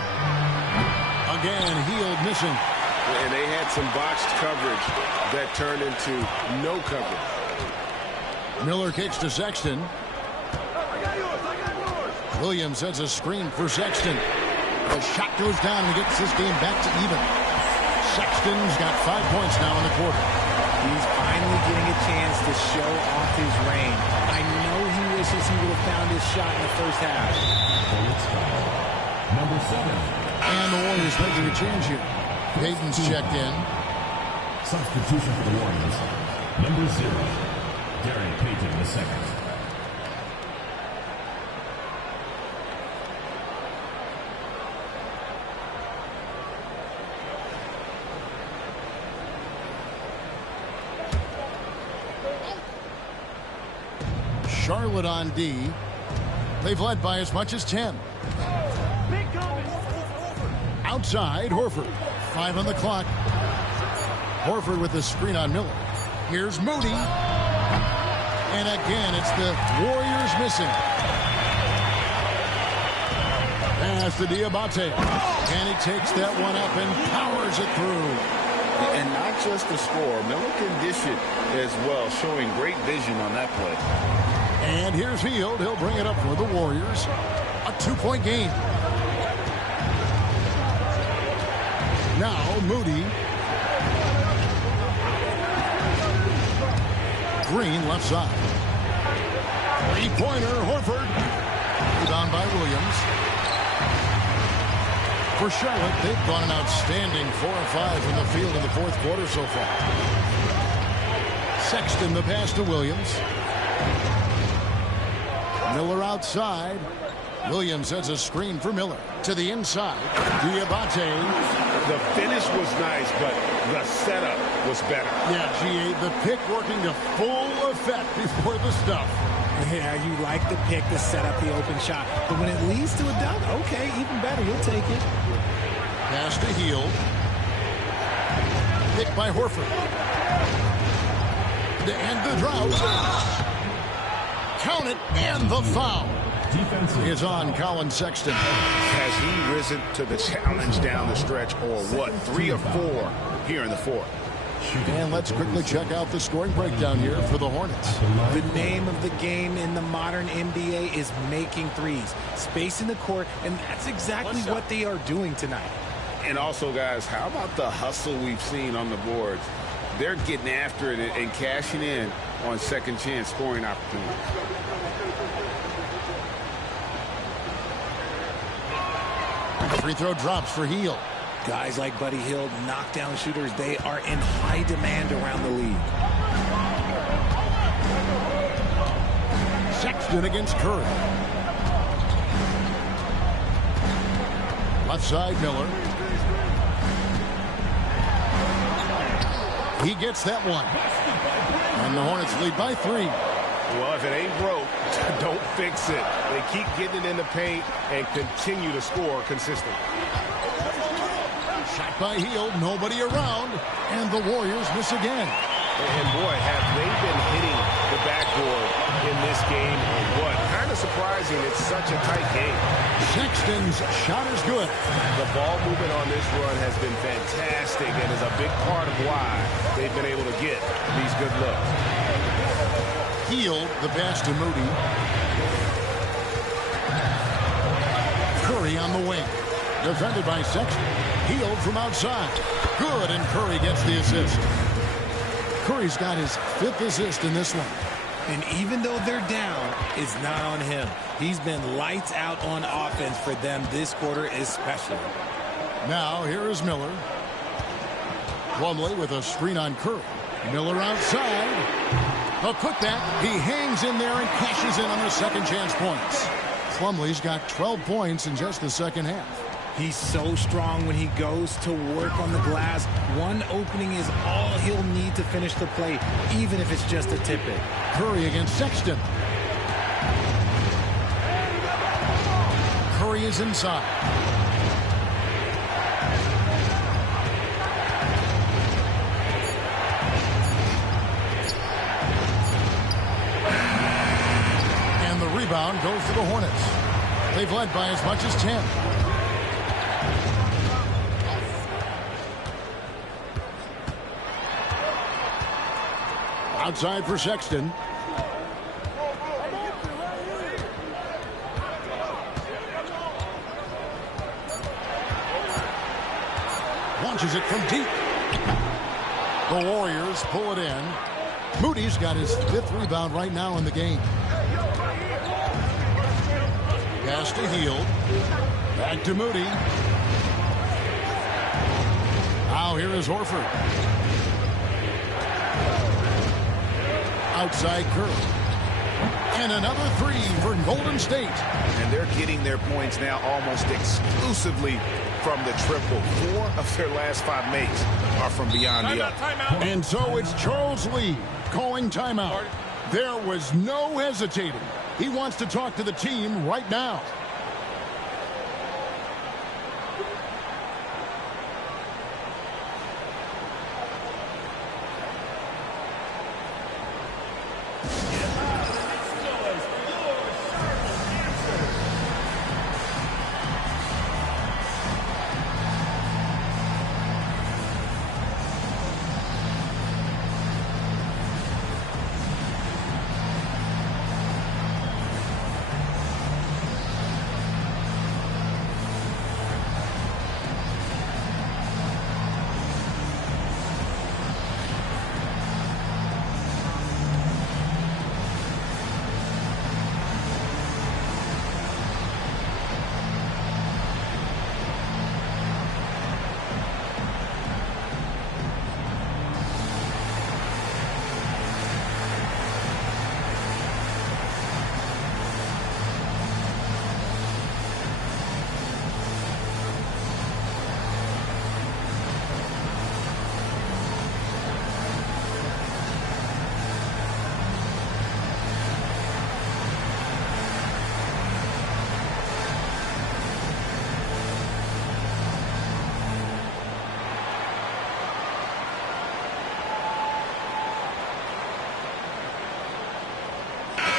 Again, Hield missing. And they had some botched coverage that turned into no coverage. Miller kicks to Sexton. Williams sets a screen for Sexton. The shot goes down and gets this game back to even. Sexton's got 5 points now in the quarter. He's finally getting a chance to show off his range. I know he wishes he would have found his shot in the first half. Number 7. And the Warriors making a change here. Payton's checked in. Substitution for the Warriors. Number 0. Gary Payton II. Charlotte on D. They've led by as much as 10. Outside, Horford. 5 on the clock. Horford with the screen on Miller. Here's Moody. And again, it's the Warriors missing. Pass to Diabate. And he takes that one up and powers it through. And not just the score, Miller can dish it as well, showing great vision on that play. And here's Hield. He'll bring it up for the Warriors. A 2-point game. Now Moody. Green left side. 3-pointer, Horford. Rebound by Williams. For Charlotte, they've gone an outstanding 4 of 5 from the field in the fourth quarter so far. Sexton the pass to Williams. Miller outside. Williams sets a screen for Miller. To the inside. Diabate. The finish was nice, but the setup was better. Yeah, G.A., the pick working to full effect before the stuff. Yeah, you like the pick to set up the open shot. But when it leads to a dunk, okay, even better. You'll take it. Pass to Hield. Pick by Horford. To end the drought. Count it, and the foul is on Colin Sexton. Has he risen to the challenge down the stretch, or what? 3 of 4 here in the fourth. And let's quickly check out the scoring breakdown here for the Hornets. The name of the game in the modern NBA is making threes, spacing the court, and that's exactly what they are doing tonight. And also, guys, how about the hustle we've seen on the boards? They're getting after it and cashing in on second chance scoring opportunities. Free throw drops for Hield. Guys like Buddy Hield, knockdown shooters, they are in high demand around the league. Sexton against Curry. Left side, Miller. He gets that one. And the Hornets lead by 3. Well, if it ain't broke, don't fix it. They keep getting it in the paint and continue to score consistently. Shot by Hield, nobody around, and the Warriors miss again. And boy, have they been hitting the backboard in this game or what? Kind of surprising. It's such a tight game. Sexton's shot is good. The ball movement on this run has been fantastic and is a big part of why they've been able to get these good looks. Hield, the pass to Moody. Curry on the wing. Defended by Sexton. Hield from outside. Good, and Curry gets the assist. Curry's got his 5th assist in this one. And even though they're down, it's not on him. He's been lights out on offense for them this quarter especially. Now here is Miller. Plumlee with a screen on Curry. Miller outside. A putback. He hangs in there and cashes in on the second chance points. Plumlee's got 12 points in just the second half. He's so strong when he goes to work on the glass. One opening is all he'll need to finish the play, even if it's just a tip-in. Curry against Sexton. Curry is inside. And the rebound goes to the Hornets. They've led by as much as 10. Outside for Sexton. Launches it from deep. The Warriors pull it in. Moody's got his 5th rebound right now in the game. Pass to Hield. Back to Moody. Now here is Horford. Outside Curry. And another 3 for Golden State. And they're getting their points now almost exclusively from the triple. 4 of their last 5 makes are from beyond the arc. And so it's Charles Lee calling timeout. There was no hesitating. He wants to talk to the team right now.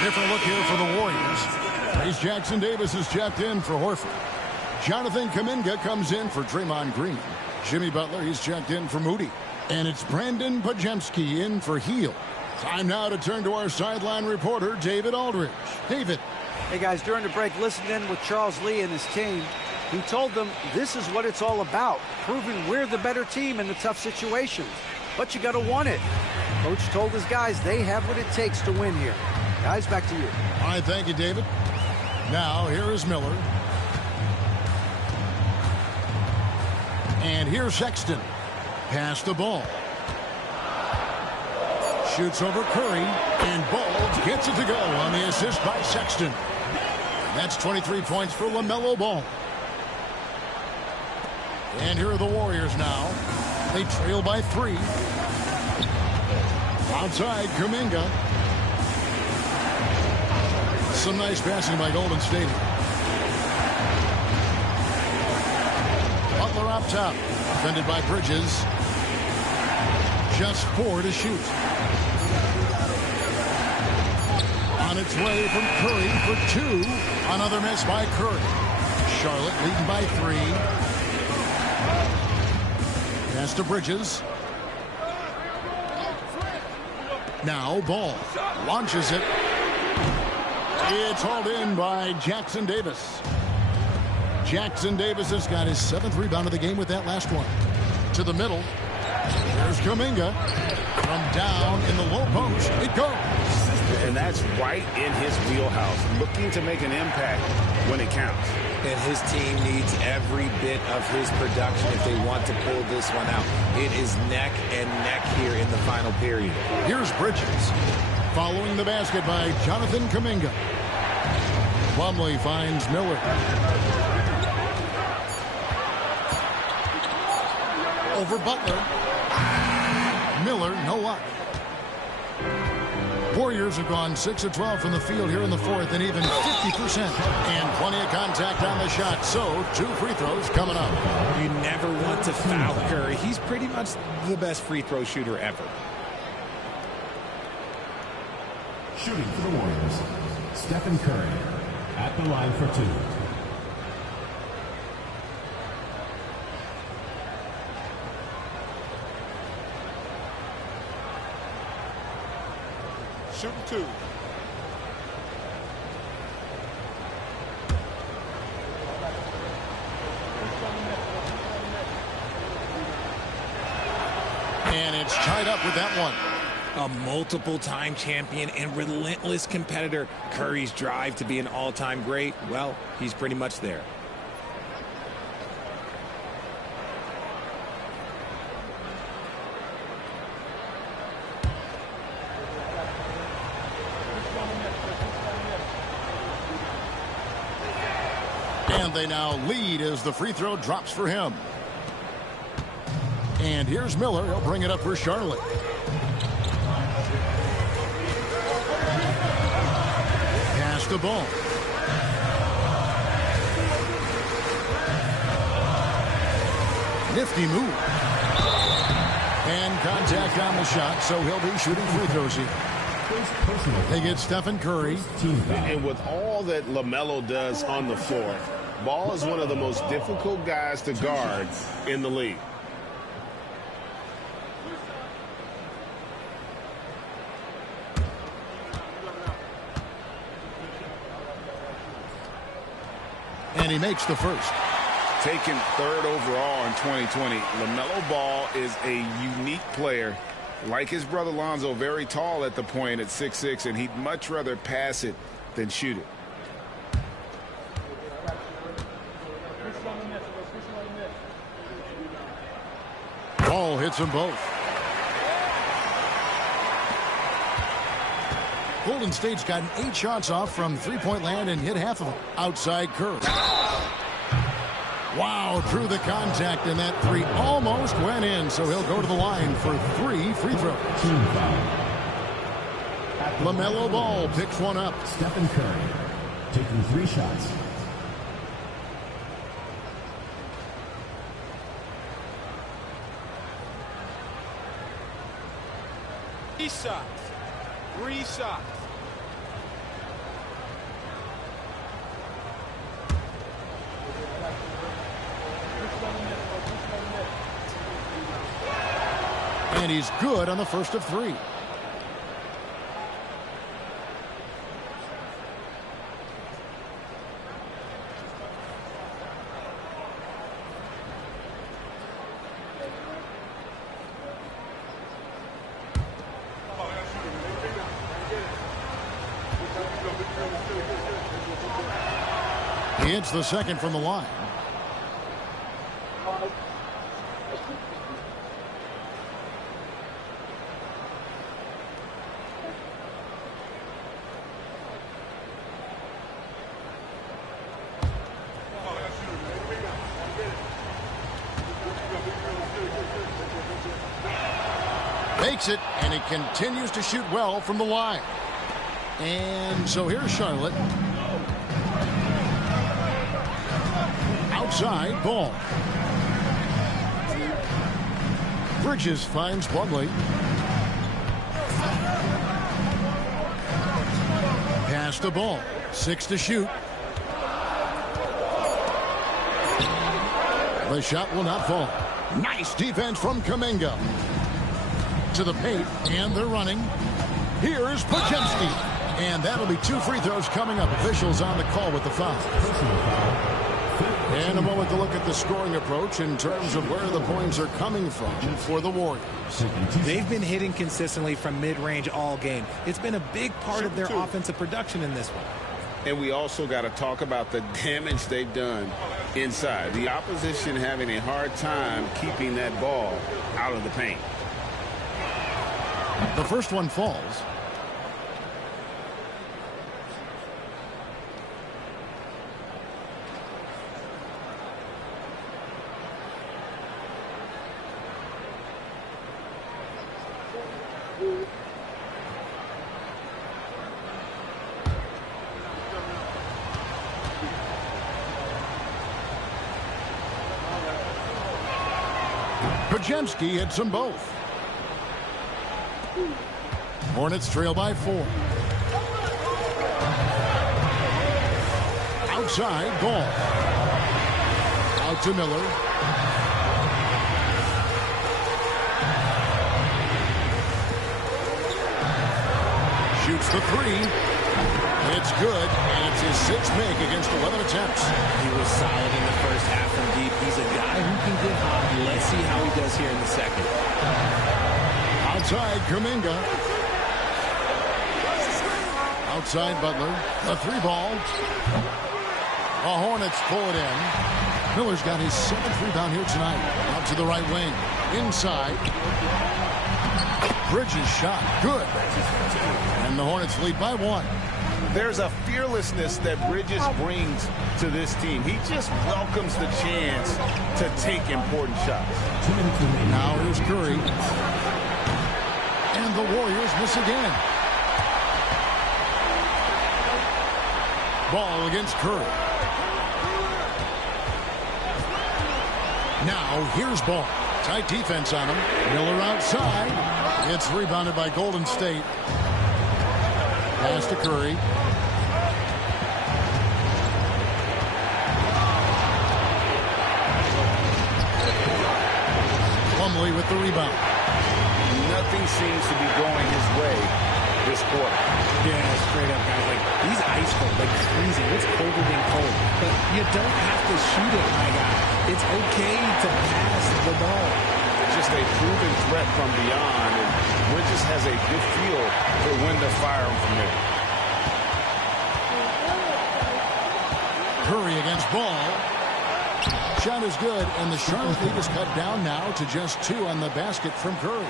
Different look here for the Warriors. Trace Jackson Davis is checked in for Horford. Jonathan Kuminga comes in for Draymond Green. Jimmy Butler, he's checked in for Moody. And it's Brandon Pajemski in for Hield. Time now to turn to our sideline reporter, David Aldridge. David. Hey, guys, during the break, listened in with Charles Lee and his team. He told them this is what it's all about, proving we're the better team in the tough situations. But you got to want it. Coach told his guys they have what it takes to win here. Guys, back to you. All right, thank you, David. Now, here is Miller. And here's Sexton. Pass the ball. Shoots over Curry. And Ball gets it to go on the assist by Sexton. That's 23 points for LaMelo Ball. And here are the Warriors now. They trail by 3. Outside, Kuminga. Some nice passing by Golden State. Butler up top. Defended by Bridges. Just 4 to shoot. On its way from Curry for 2. Another miss by Curry. Charlotte leading by 3. Pass to Bridges. Now Ball launches it. It's hauled in by Jackson Davis. Jackson Davis has got his 7th rebound of the game with that last one. To the middle. There's Kuminga. From down in the low post. It goes. And that's right in his wheelhouse. Looking to make an impact when it counts. And his team needs every bit of his production if they want to pull this one out. It is neck and neck here in the final period. Here's Bridges. Following the basket by Jonathan Kuminga. Plumlee finds Miller. Over Butler. Miller, no luck. Warriors have gone 6 of 12 from the field here in the 4th and even 50%. And plenty of contact on the shot. So 2 free throws coming up. You never want to foul Curry. He's pretty much the best free throw shooter ever. Shooting for the Warriors, Stephen Curry at the line for 2. Shooting 2. And it's tied up with that one. A multiple-time champion and relentless competitor. Curry's drive to be an all-time great, well, he's pretty much there. And they now lead as the free throw drops for him. And here's Miller. He'll bring it up for Charlotte. Pass the ball. Nifty move. And contact on the shot, so he'll be shooting free throws here. They get Stephen Curry. And with all that LaMelo does on the floor, Ball is one of the most difficult guys to guard in the league. And he makes the first. Taken 3rd overall in 2020, LaMelo Ball is a unique player. Like his brother Lonzo, very tall at the point at 6'6", and he'd much rather pass it than shoot it. Ball hits them both. Golden State's gotten 8 shots off from three-point land and hit half of them. Outside Curry. Wow, through the contact, and that 3 almost went in, so he'll go to the line for 3 free throws. LaMelo Ball picks one up. Stephen Curry taking 3 shots. Three shots. And he's good on the first of 3. He hits the second from the line. Makes it, and he continues to shoot well from the line. And so here's Charlotte. Outside, ball. Bridges finds Plumlee. Pass the ball. 6 to shoot. The shot will not fall. Nice defense from Kuminga. To the paint, and they're running. Here is Podziemski. And that'll be 2 free throws coming up. Officials on the call with the foul. And a moment to look at the scoring approach in terms of where the points are coming from for the Warriors. They've been hitting consistently from mid-range all game. It's been a big part of their offensive production in this one. And we also got to talk about the damage they've done inside. The opposition having a hard time keeping that ball out of the paint. The first one falls. Podziemski hits them both. Hornets trail by 4. Outside, ball. Out to Miller. Shoots the 3. It's good, and it's his 6th make against 11 attempts. He was solid in the first half from deep. He's a guy who can get hot. Let's see how he does here in the second. Outside, Kuminga. Outside, Butler. A 3 ball. The Hornets pull it in. Miller's got his 7th rebound here tonight. Out to the right wing. Inside. Bridges shot. Good. And the Hornets lead by 1. There's a fearlessness that Bridges brings to this team. He just welcomes the chance to take important shots. Now here's Curry. And the Warriors miss again. Ball against Curry. Now here's Ball. Tight defense on him. Miller outside. It's rebounded by Golden State. Pass to Curry. Plumlee with the rebound. Nothing seems to be going his way this quarter. Yeah, straight up, guys. Like, he's ice cold, like freezing. It's colder than cold. But you don't have to shoot it, my guy. It's okay to pass the ball. Just a proven threat from beyond, and Bridges has a good feel for when to fire him from there. Curry against Ball. Shot is good, and the Charlotte lead is cut down now to just 2 on the basket from Curry.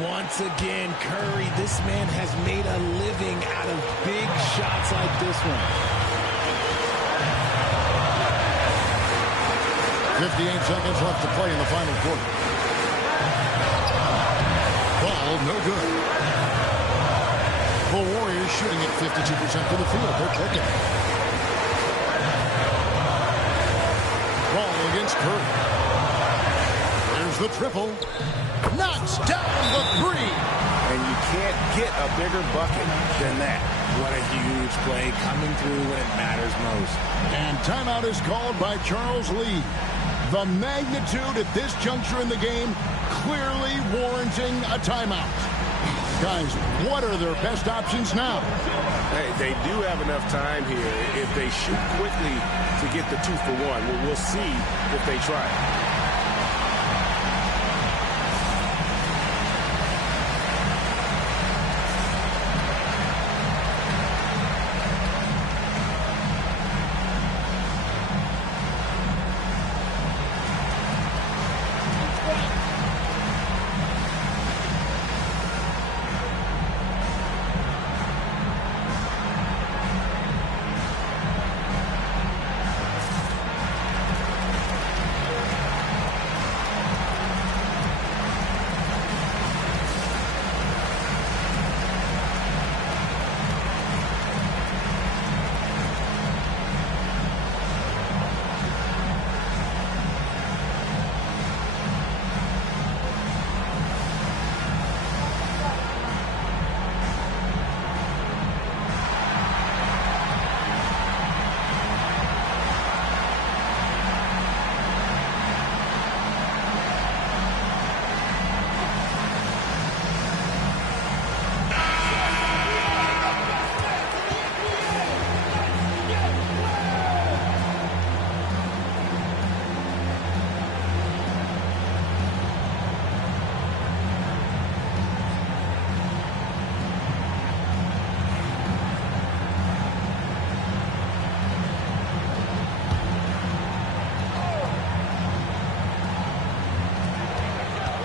Once again, Curry, this man has made a living out of big shots like this one. 58 seconds left to play in the final quarter. Ball, no good. The Warriors shooting at 52% for the field. They're clicking. Ball against Curry. There's the triple. Knocks down the 3. And you can't get a bigger bucket than that. What a huge play coming through when it matters most. And timeout is called by Charles Lee. The magnitude at this juncture in the game clearly warranting a timeout. Guys, what are their best options now? Hey, they do have enough time here. If they shoot quickly to get the 2 for 1, we'll see if they try.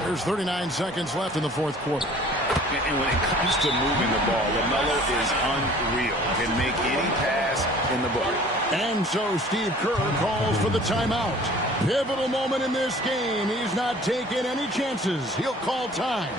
There's 39 seconds left in the fourth quarter. And when it comes to moving the ball, LaMelo is unreal. Can make any pass in the book. And so Steve Kerr calls for the timeout. Pivotal moment in this game. He's not taking any chances. He'll call time.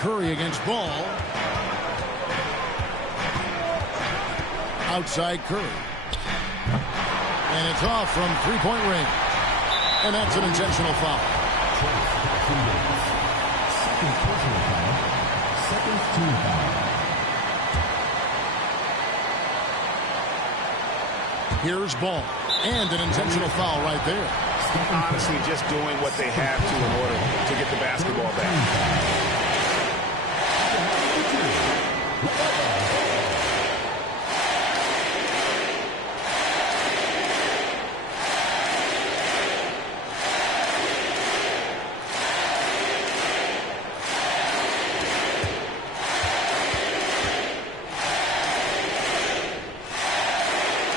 Curry against Ball. Outside Curry. And it's off from three-point range. And that's an intentional foul. Second personal foul. Second team foul. Here's Ball. And an intentional foul right there. Honestly, just doing what they have to in order to get the basketball back.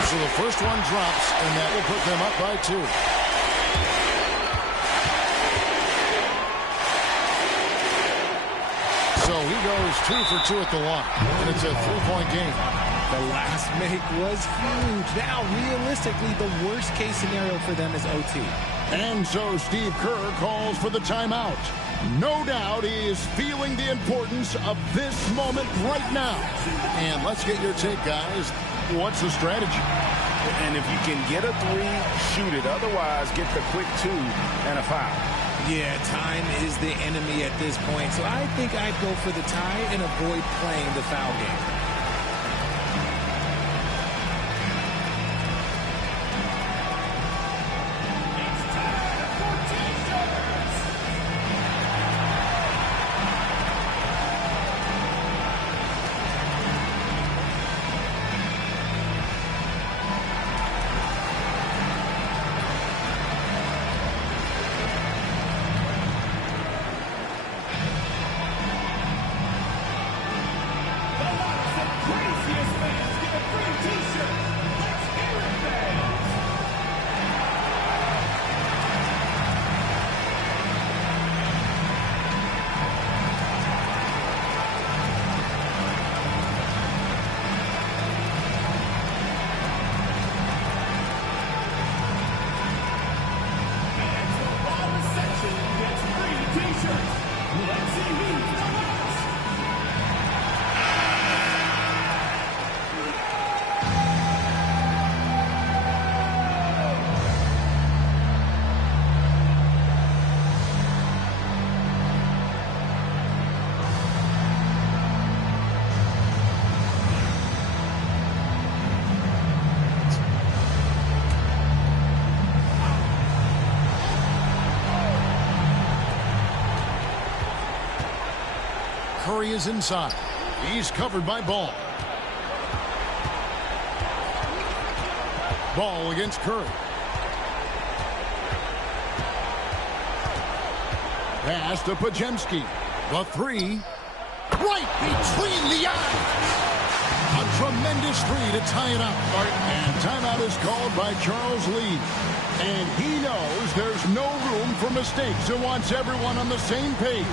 So the first one drops, and that will put them up by 2. So he goes 2 for 2 at the line, and it's a 3-point game. The last make was huge. Now, realistically, the worst-case scenario for them is OT. And so Steve Kerr calls for the timeout. No doubt he is feeling the importance of this moment right now. And let's get your take, guys. What's the strategy? And if you can get a 3, shoot it. Otherwise, get the quick 2 and a foul. Yeah, time is the enemy at this point. So I think I'd go for the tie and avoid playing the foul game. Curry is inside. He's covered by Ball. Ball against Curry. Pass to Pajemski. The three. Right between the eyes. A tremendous three to tie it up. And timeout is called by Charles Lee. And he knows there's no room for mistakes and wants everyone on the same page.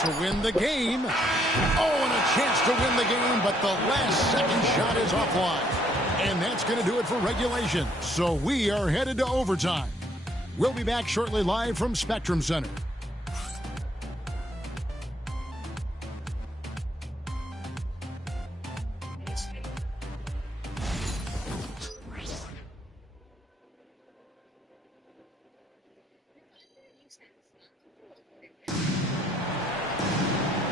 To win the game. Oh, and a chance to win the game, but the last second shot is offline. And that's going to do it for regulation. So we are headed to overtime. We'll be back shortly live from Spectrum Center.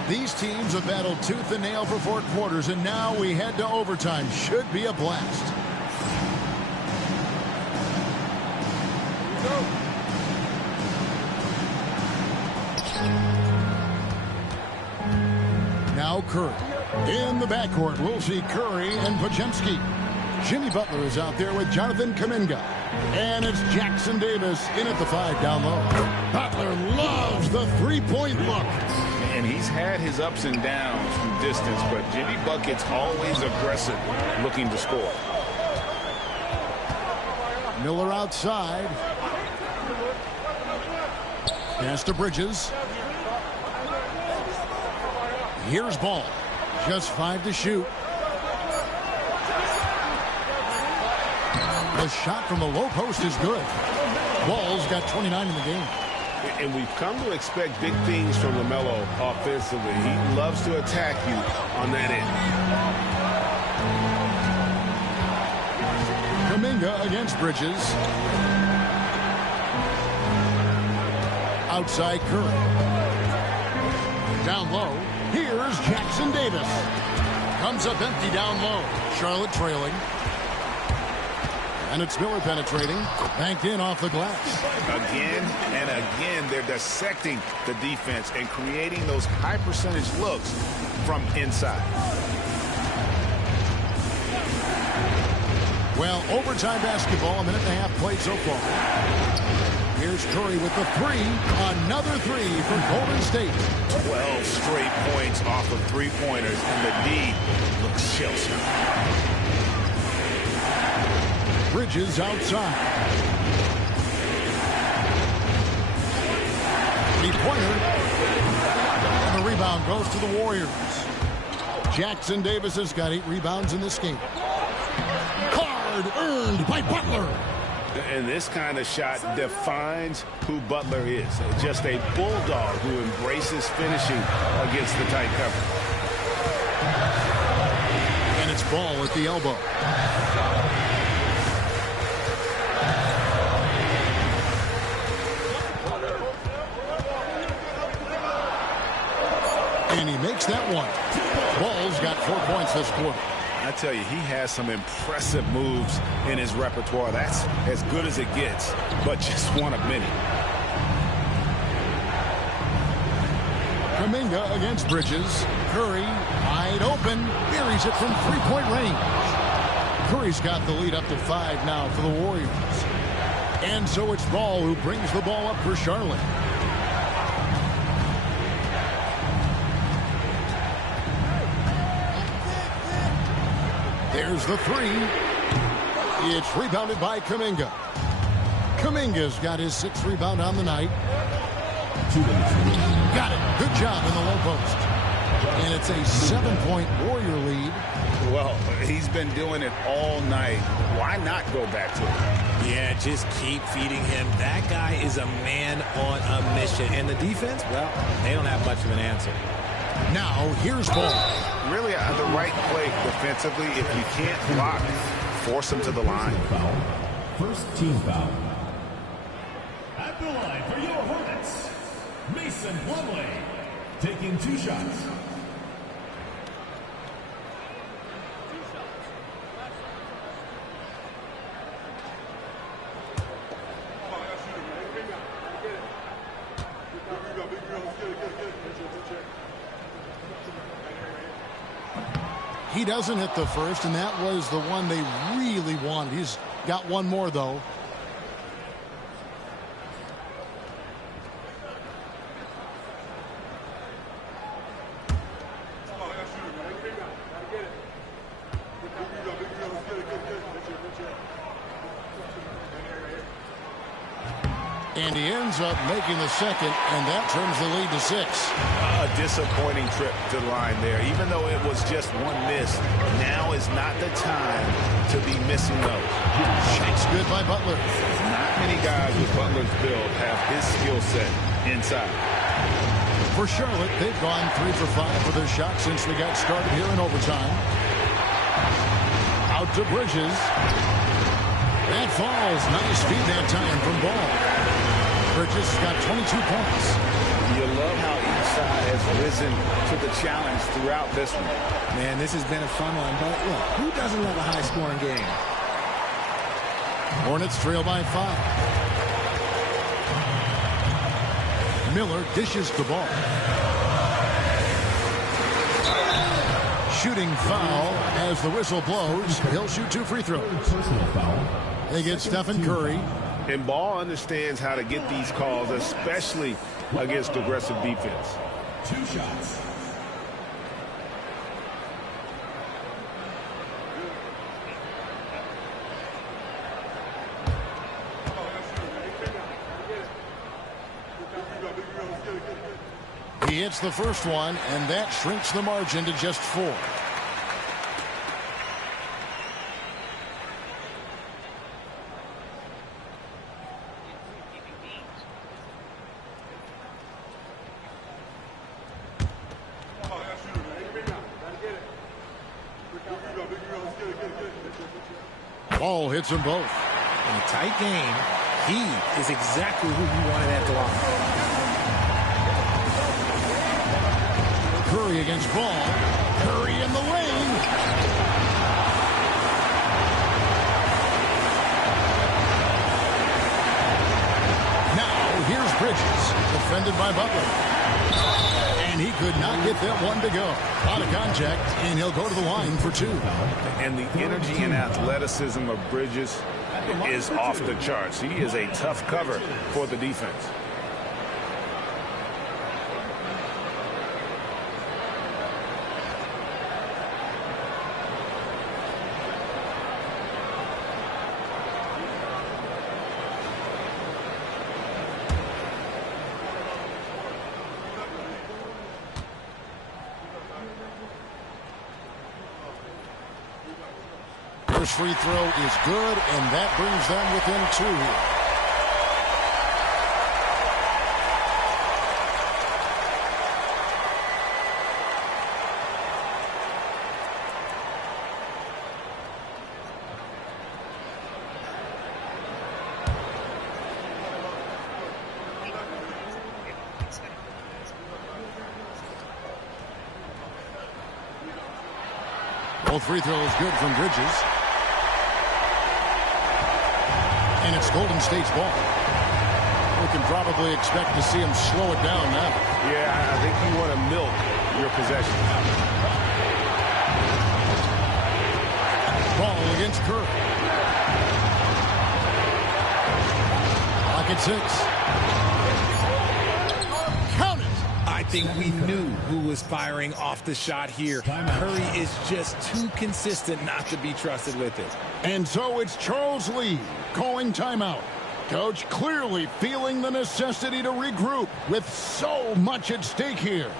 These teams have battled tooth and nail for 4 quarters, and now we head to overtime. Should be a blast. Now Curry. In the backcourt, we'll see Curry and Pajemski. Jimmy Butler is out there with Jonathan Kuminga. And it's Jackson Davis in at the 5 down low. Butler loves the three-point look. And he's had his ups and downs from distance, but Jimmy Bucket's always aggressive, looking to score. Miller outside. Pass to Bridges. Here's Ball. Just 5 to shoot. The shot from the low post is good. Ball's got 29 in the game. And we've come to expect big things from LaMelo offensively. He loves to attack you on that end. Kuminga against Bridges. Outside Curry. Down low. Here's Jackson Davis. Comes up empty down low. Charlotte trailing. And it's Miller penetrating. Banked in off the glass. Again and again, they're dissecting the defense and creating those high percentage looks from inside. Well, overtime basketball, a minute and a half played so far. Here's Curry with the 3. Another 3 for Golden State. 12 straight points off of three-pointers, and the D looks shell-shocked. Bridges outside. 3-pointer. And the rebound goes to the Warriors. Jackson Davis has got 8 rebounds in this game. Hard earned by Butler. And this kind of shot defines who Butler is. Just a bulldog who embraces finishing against the tight cover. And it's Ball at the elbow. And he makes that one. Ball's got 4 points this quarter. I tell you, he has some impressive moves in his repertoire. That's as good as it gets, but just one of many. Kuminga against Bridges. Curry wide open. Buries it from three-point range. Curry's got the lead up to 5 now for the Warriors. And so it's Ball who brings the ball up for Charlotte. There's the three. It's rebounded by Kuminga. Kuminga's got his 6th rebound on the night. Got it. Good job in the low post. And it's a 7-point Warrior lead. Well, he's been doing it all night. Why not go back to it? Yeah, just keep feeding him. That guy is a man on a mission. And the defense, well, they don't have much of an answer. Now, here's Ball. Really the right play defensively. If you can't block, force him to the line. First team foul. At the line for your Hornets, Mason Plumlee, taking 2 shots. He doesn't hit the first, and that was the one they really wanted. He's got one more, though. And he ends up making the second, and that turns the lead to 6. A disappointing trip to the line there. Even though it was just one miss, now is not the time to be missing those. Shot's good by Butler. Not many guys with Butler's build have his skill set inside. For Charlotte, they've gone 3 for 5 with their shots since they got started here in overtime. Out to Bridges. That falls. Nice feed that time from Ball. Bridges got 22 points. You love how each side has risen to the challenge throughout this one. Man, this has been a fun one, but look, who doesn't love a high-scoring game? Hornets trail by 5. Miller dishes the ball. Shooting foul as the whistle blows. He'll shoot 2 free throws. Personal foul. They get Stephen Curry. And Ball understands how to get these calls, especially against aggressive defense. 2 shots. He hits the first one, and that shrinks the margin to just 4. Ball hits them both. In a tight game, he is exactly who you wanted at the line. Curry against Ball. Curry in the lane. Now here's Bridges, defended by Butler. And he could not get that one to go. Out of contact, and he'll go to the line for 2. And the energy and athleticism of Bridges is off the charts. He is a tough cover for the defense. first free throw is good, and that brings them within 2 here. Both free throws good from Bridges. And it's Golden State's ball. We can probably expect to see him slow it down now. Yeah, I think you want to milk your possession. Ball against Curry. Lock at 6. I think we knew who was firing off the shot here. Curry is just too consistent not to be trusted with it. And so it's Charles Lee calling timeout. Coach clearly feeling the necessity to regroup with so much at stake here.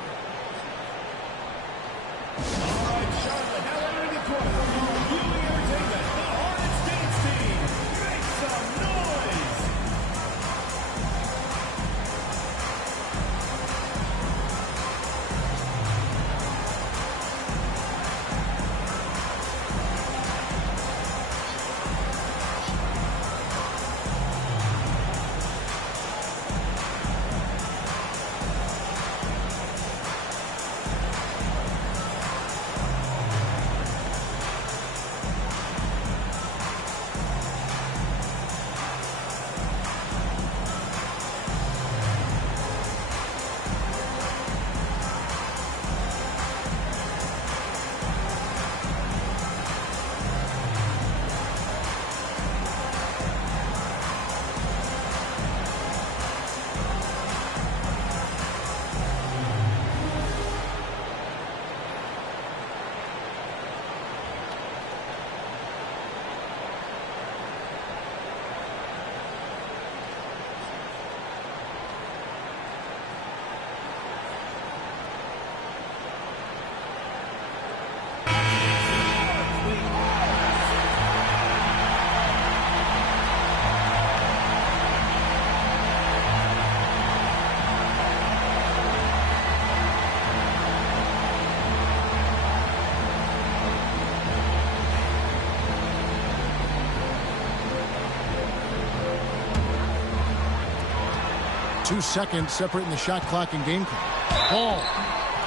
Two seconds separating the shot clock and game clock. Ball.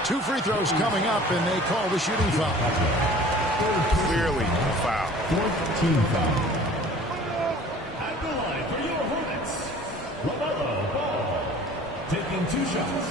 2 free throws coming up, and they call the shooting foul. Clearly a foul. 4th team foul. At the line for your Hornets, LaMelo Ball, taking 2 shots.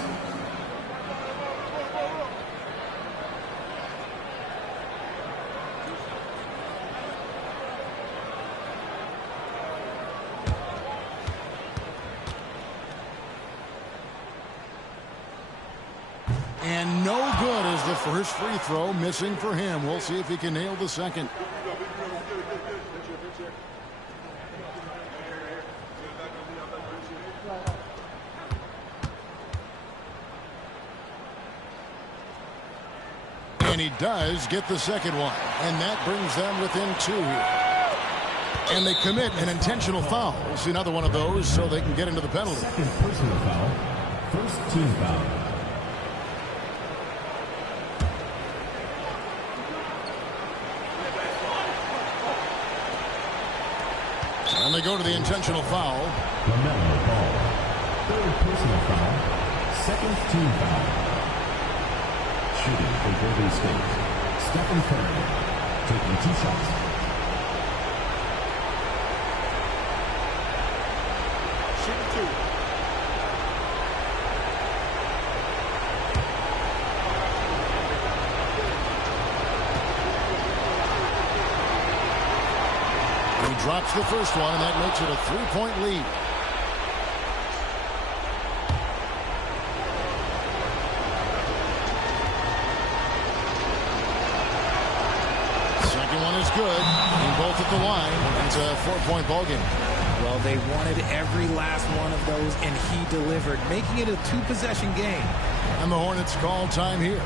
And no good as the first free throw missing for him. We'll see if he can nail the second. And he does get the second one. And that brings them within 2 here. And they commit an intentional foul. We'll see another one of those so they can get into the penalty. Second personal foul. 1st team foul. And they go to the intentional foul. LaMelo Ball. 3rd personal foul. 2nd team foul. Shooting for Golden State, Stephen Curry, taking 2 shots. Shoot 2. He drops the first one, and that makes it a 3-point lead. Second one is good. And both at the line. It's a 4-point ball game. Well, they wanted every last one of those, and he delivered, making it a 2-possession game. And the Hornets call time here.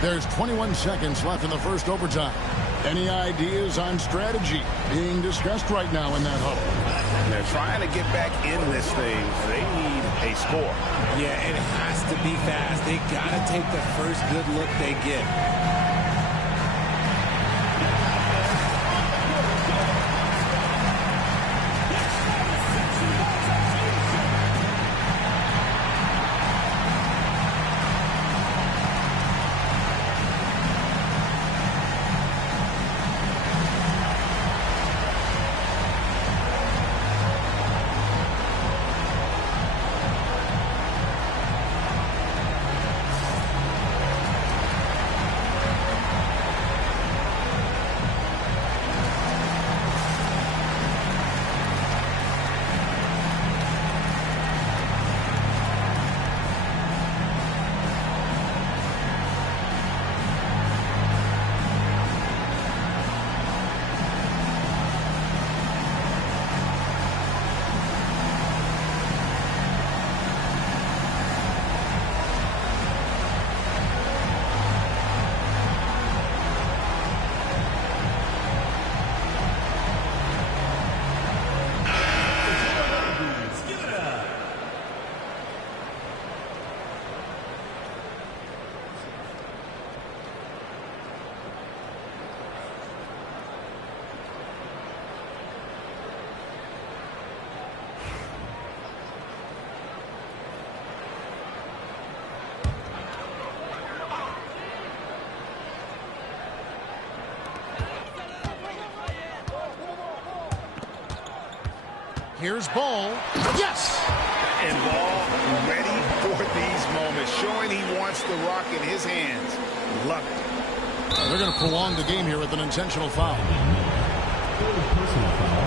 There's 21 seconds left in the first overtime. Any ideas on strategy being discussed right now in that huddle? They're trying to get back in this thing. They need a score. Yeah, it has to be fast. They got to take the first good look they get. Here's Ball. Yes! And Ball ready for these moments, showing he wants the rock in his hands. Love it. They're going to prolong the game here with an intentional foul. Third personal foul.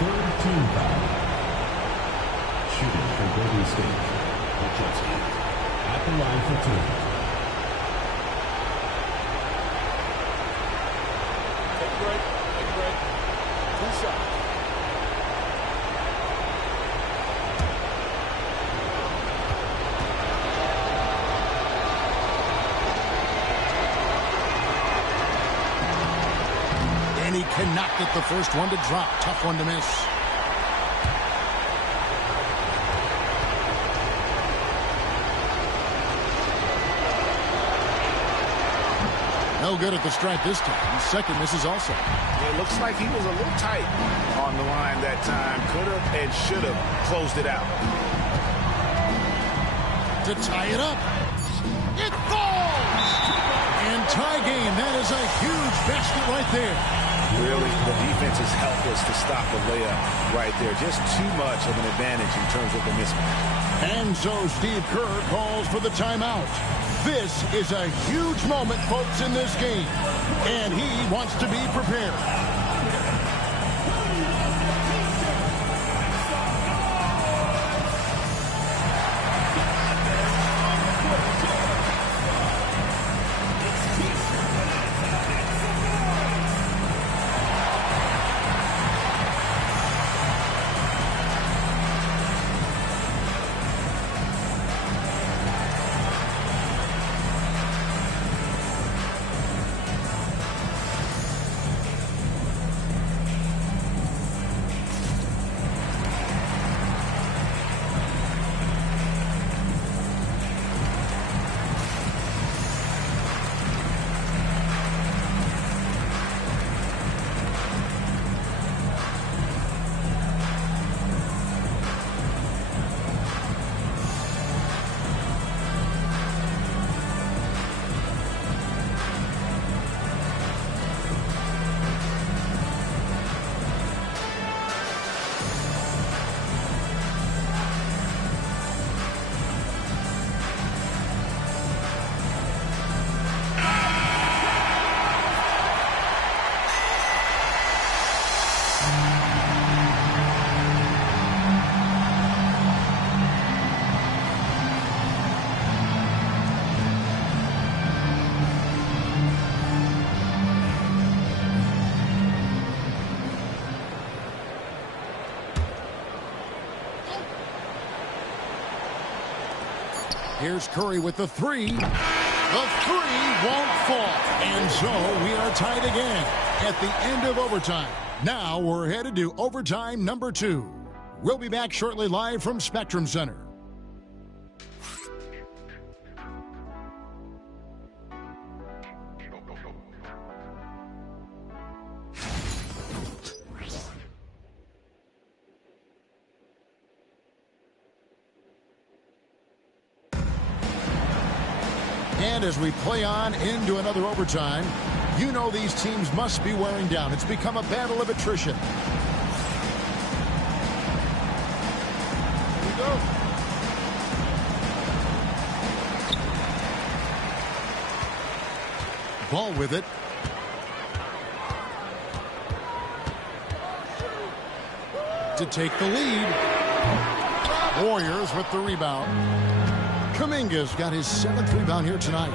Third team foul. Shooting for Golden State. Wachowski at the line for two. Take a break. Take a break. 2 shots. And he cannot get the first one to drop. Tough one to miss. No good at the stripe this time. Second misses also. It looks like he was a little tight on the line that time. Could have and should have closed it out. To tie it up. It falls! And tie game. That is a huge basket right there. Really, the defense is helpless to stop the layup right there. Just too much of an advantage in terms of the mismatch. And so Steve Kerr calls for the timeout. This is a huge moment, folks, in this game. And he wants to be prepared. Here's Curry with the three. The three won't fall. And so we are tied again at the end of overtime. Now we're headed to overtime number 2. We'll be back shortly live from Spectrum Center. And as we play on into another overtime, you know these teams must be wearing down. It's become a battle of attrition. Here we go. Ball with it. To take the lead. Warriors with the rebound. Kuminga's got his 7th rebound here tonight.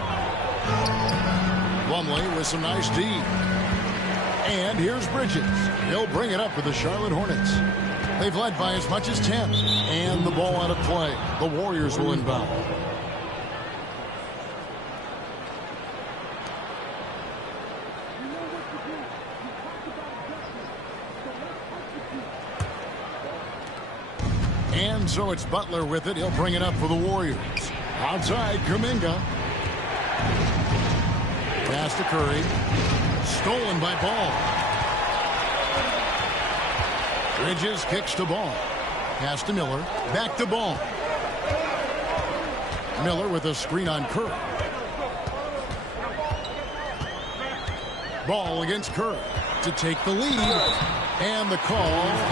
Plumlee with some nice D. And here's Bridges. He'll bring it up for the Charlotte Hornets. They've led by as much as 10. And the ball out of play. The Warriors will inbound. And so it's Butler with it. He'll bring it up for the Warriors. Outside, Kuminga. Pass to Curry. Stolen by Ball. Bridges kicks to Ball. Pass to Miller. Back to Ball. Miller with a screen on Curry. Ball against Curry to take the lead. And the call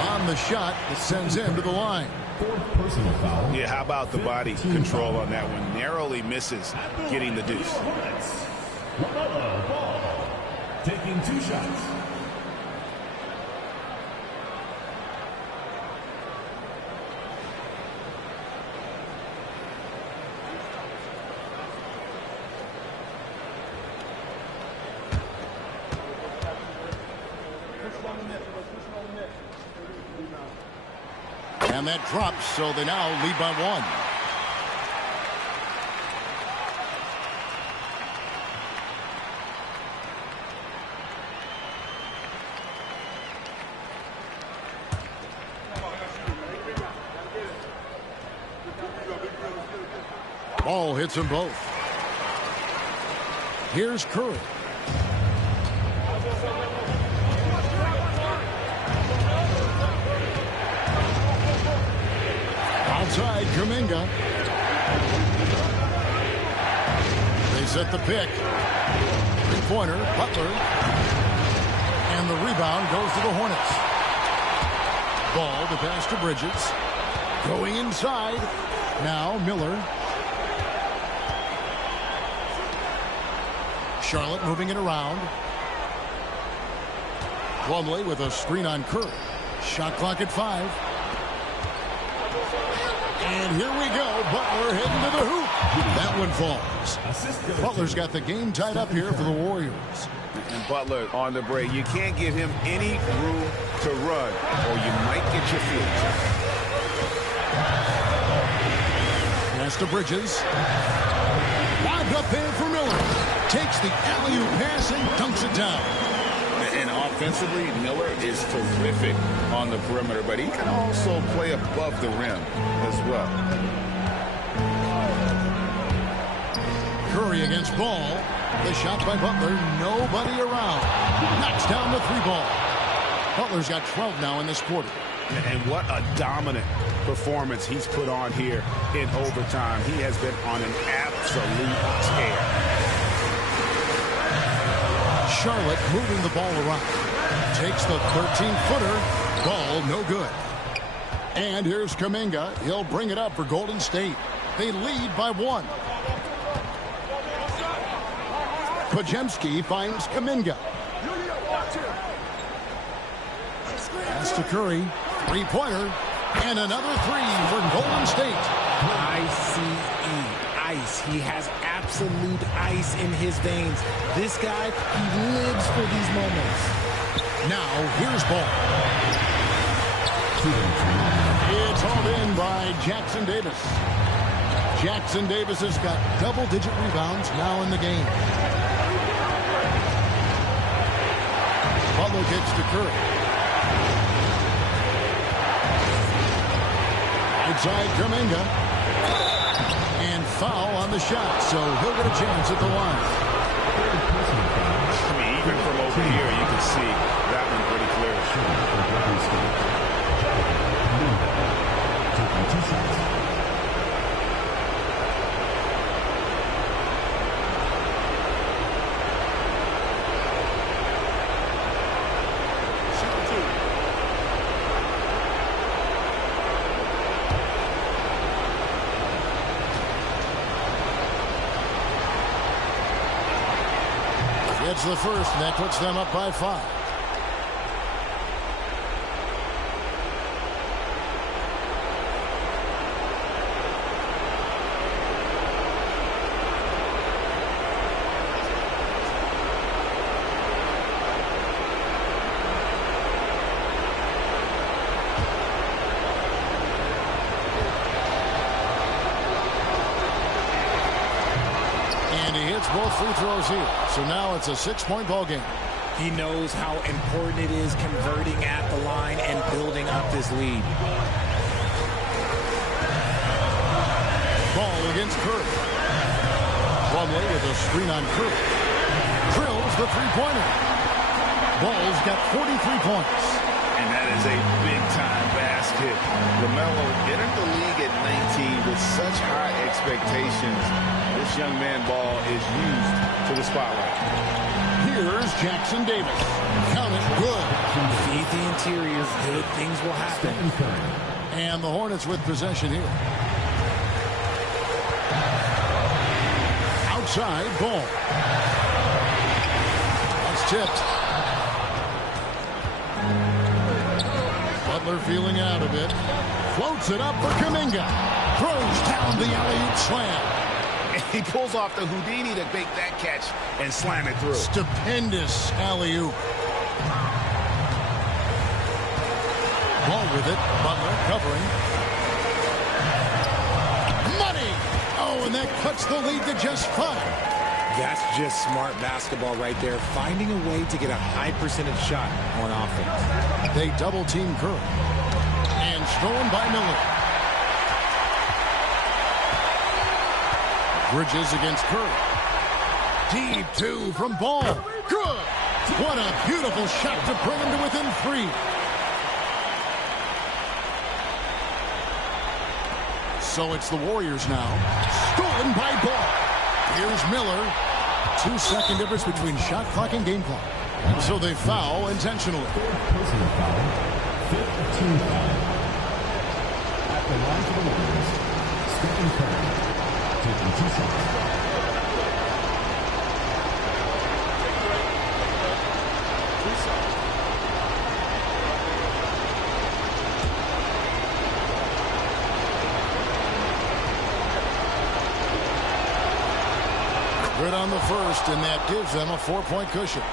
on the shot that sends him to the line. Personal foul. Yeah, how about the body control on that one? Narrowly misses getting the deuce. Ball. Taking 2 shots. And that drops, so they now lead by 1. Ball hits them both. Here's Curry. Outside, Kuminga. They set the pick. Three-pointer, Butler. And the rebound goes to the Hornets. Ball to pass to Bridges. Going inside. Now Miller. Charlotte moving it around. Plumlee with a screen on Curry. Shot clock at 5. And here we go. Butler heading to the hoop. That one falls. Butler's got the game tied up here for the Warriors. And Butler on the break. You can't give him any room to run, or you might get your feet. Pass to Bridges. Wide up there for Miller. Takes the alley-oop pass and dunks it down. And offensively, Miller is terrific on the perimeter, but he can also play above the rim as well. Curry against Ball. The shot by Butler. Nobody around. Knocks down the 3-ball. Butler's got 12 now in this quarter. And what a dominant performance he's put on here in overtime. He has been on an absolute tear. Charlotte moving the ball around. Takes the 13-footer. Ball no good. And here's Kuminga. He'll bring it up for Golden State. They lead by 1. Podziemski finds Kuminga. Pass to Curry. 3-pointer. And another 3 for Golden State. Ice. He has absolute ice in his veins. This guy, he lives for these moments. Now, here's Ball. It's hauled in by Jackson Davis. Jackson Davis has got double-digit rebounds now in the game. Butler gets to Curry. Outside Kuminga. And foul on the shot, so he'll get a chance at the line. I mean, even from over here, you can see that one pretty clear. Taking 2 shots. Gets the first, and that puts them up by 5. Both free throws here. So now it's a 6-point ball game. He knows how important it is converting at the line and building up this lead. Ball against Curry. Plumlee with a screen on Curry. Drills the three-pointer. Ball's got 43 points. And that is a big-time basket. LaMelo entered the league at 19 with such high expectations. This young man ball is used to the spotlight. Here's Jackson Davis. Count it good. Feed the interior. Good things will happen. And the Hornets with possession here. Outside ball. That's tipped. Butler feeling out of it. Floats it up for Kuminga. Throws down the alley-oop slam. He pulls off the Houdini to make that catch and slam it through. Stupendous alley-oop. Ball with it. Butler covering. Money! Oh, and that cuts the lead to just 5. That's just smart basketball right there. Finding a way to get a high percentage shot on offense. They double-team Curry. And stolen by Miller. Bridges against Curry. Deep 2 from Ball. Good. What a beautiful shot to bring him to within 3. So it's the Warriors now. Stolen by Ball. Here's Miller. 2-second difference between shot clock and game clock. And so they foul intentionally. Personal foul. 5th team foul. At the line for the Warriors, Stephen Curry. Taking 2 shots. Good on the first, and that gives them a 4-point cushion.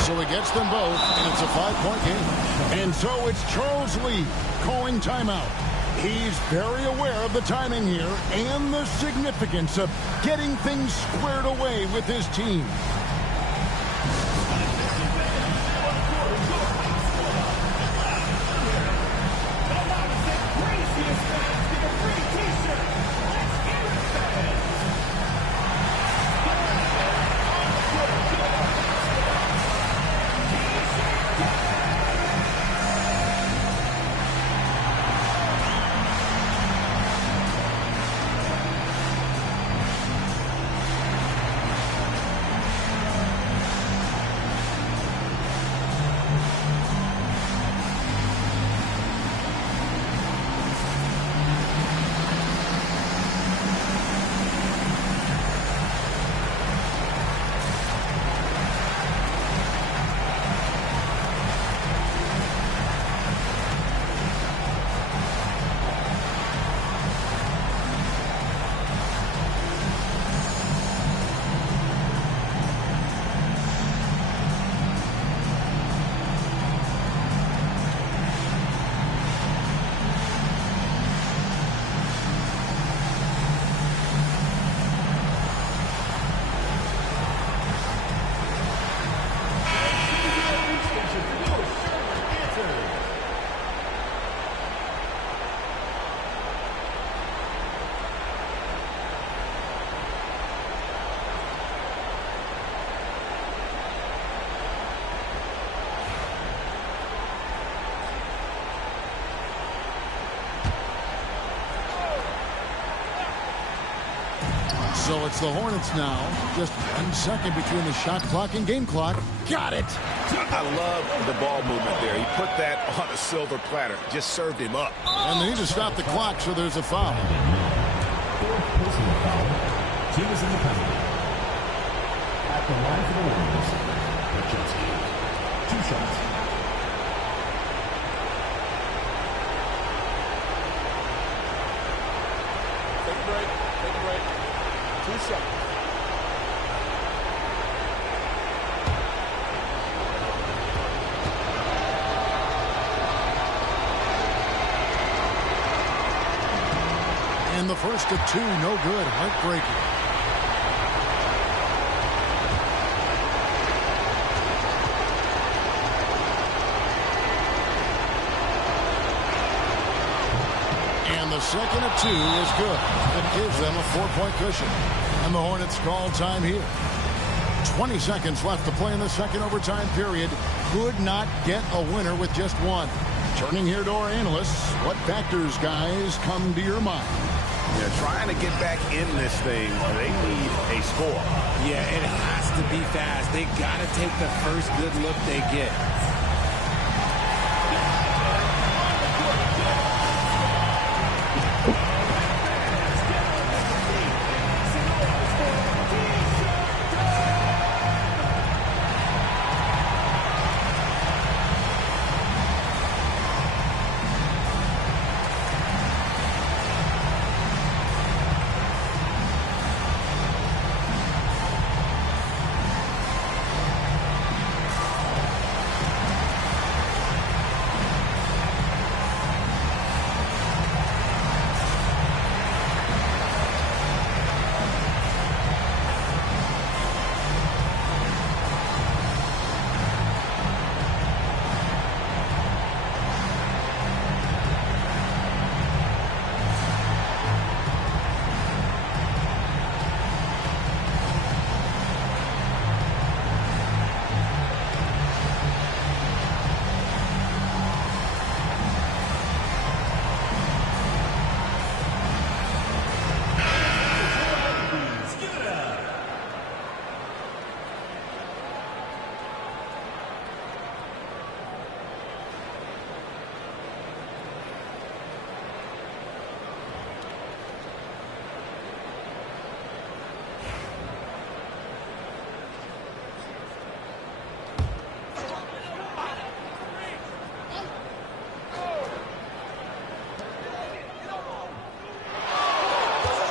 So he gets them both, and it's a 5-point game. And so it's Charles Lee calling timeout. He's very aware of the timing here and the significance of getting things squared away with his team. So it's the Hornets now. Just 1 second between the shot clock and game clock. Got it. I love the ball movement there. He put that on a silver platter. Just served him up. And they need to stop the clock, so there's a foul. Personal foul. Team is in the penalty. At the line for the Warriors, Wachowski. 2 shots. Take a break. Take a break. 2 shots. And the first of 2, no good. Heartbreaking. And the second of 2 is good. It gives them a 4-point cushion. And the Hornets call time here. 20 seconds left to play in the second overtime period. Could not get a winner with just 1. Turning here to our analysts, what factors, guys, come to your mind? Yeah, trying to get back in this thing, they need a score. Yeah, it has to be fast. They got to take the first good look they get.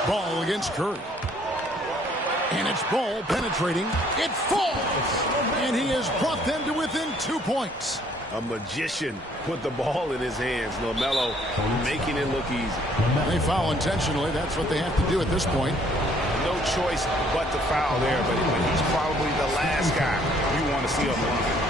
Ball against Curry. And it's ball penetrating. It falls. And he has brought them to within 2 points. A magician put the ball in his hands. LaMelo making it look easy. They foul intentionally. That's what they have to do at this point. No choice but to foul there, but he's probably the last guy you want to see on the line.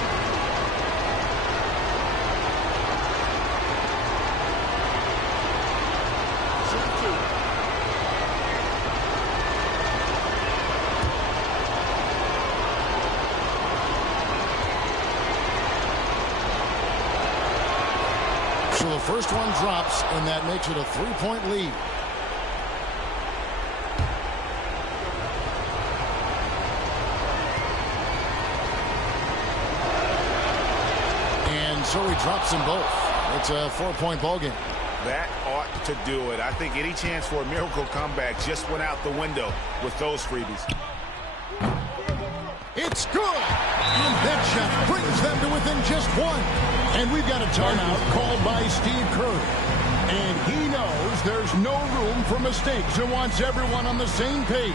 So the first one drops, and that makes it a 3-point lead. And so he drops them both. It's a 4-point ball game. That ought to do it. I think any chance for a miracle comeback just went out the window with those freebies. It's good. And that shot brings them to within just 1. And we've got a timeout called by Steve Kerr. And he knows there's no room for mistakes and wants everyone on the same page.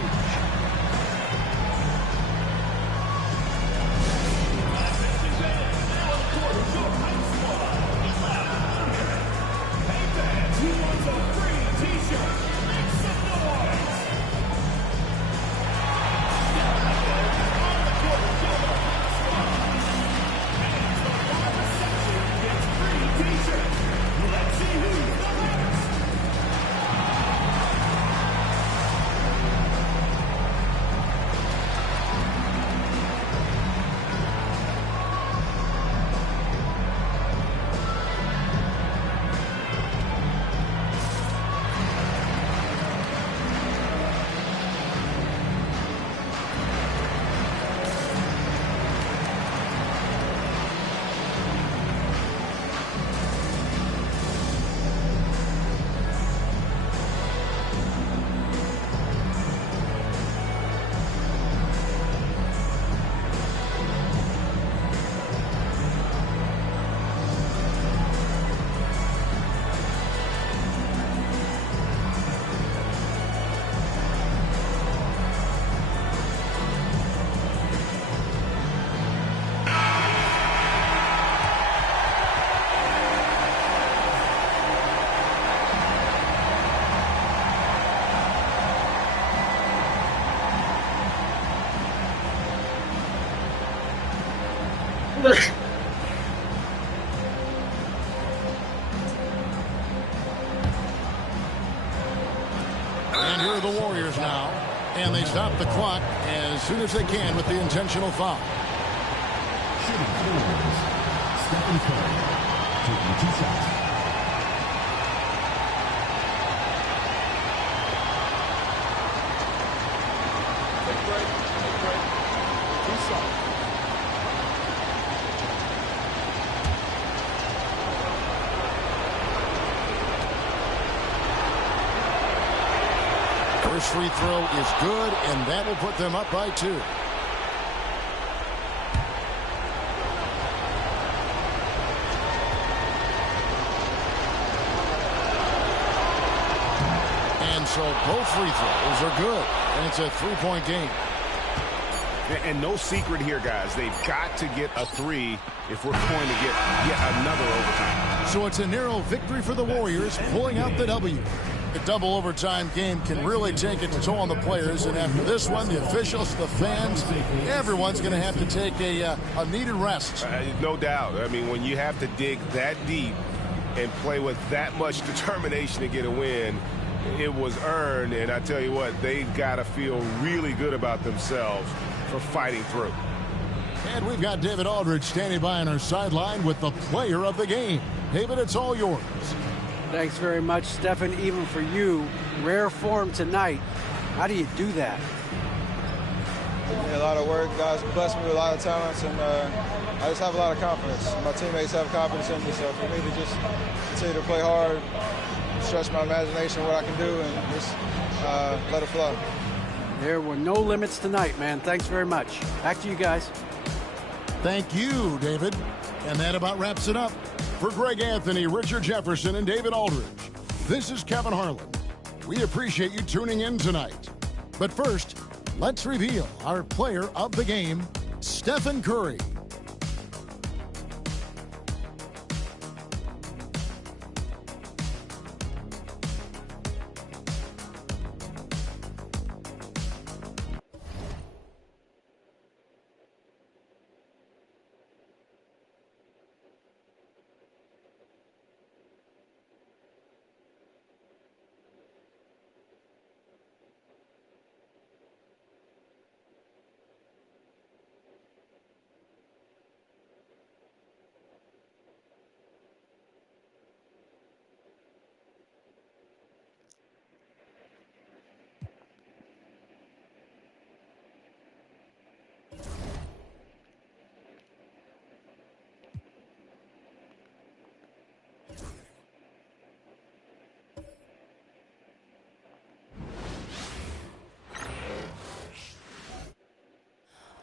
And here are the Warriors now. And they stop the clock as soon as they can with the intentional foul. Shooting for the Warriors, Stephen Curry, taking 2 shots. Take a break. Take a break. 2 shots. First free throw is good, and that will put them up by 2. And so both free throws are good, and it's a 3-point game. And no secret here, guys. They've got to get a 3 if we're going to get yet another overtime. So it's a narrow victory for the Warriors, pulling out the W. The double overtime game can really take its toll on the players, and after this one, the officials, the fans, everyone's going to have to take a needed rest. No doubt. I mean, when you have to dig that deep and play with that much determination to get a win, it was earned, and I tell you what, they've got to feel really good about themselves for fighting through. And we've got David Aldridge standing by on our sideline with the player of the game. David, it's all yours. Thanks very much, Stephen. Even for you, rare form tonight. How do you do that? Yeah, a lot of work. Guys blessed me with a lot of talents, and I just have a lot of confidence. My teammates have confidence in me, so for me to just continue to play hard, stretch my imagination, what I can do, and just let it flow. There were no limits tonight, man. Thanks very much. Back to you guys. Thank you, David. And that about wraps it up. For Greg Anthony, Richard Jefferson, and David Aldridge, this is Kevin Harlan. We appreciate you tuning in tonight. But first, let's reveal our player of the game, Stephen Curry.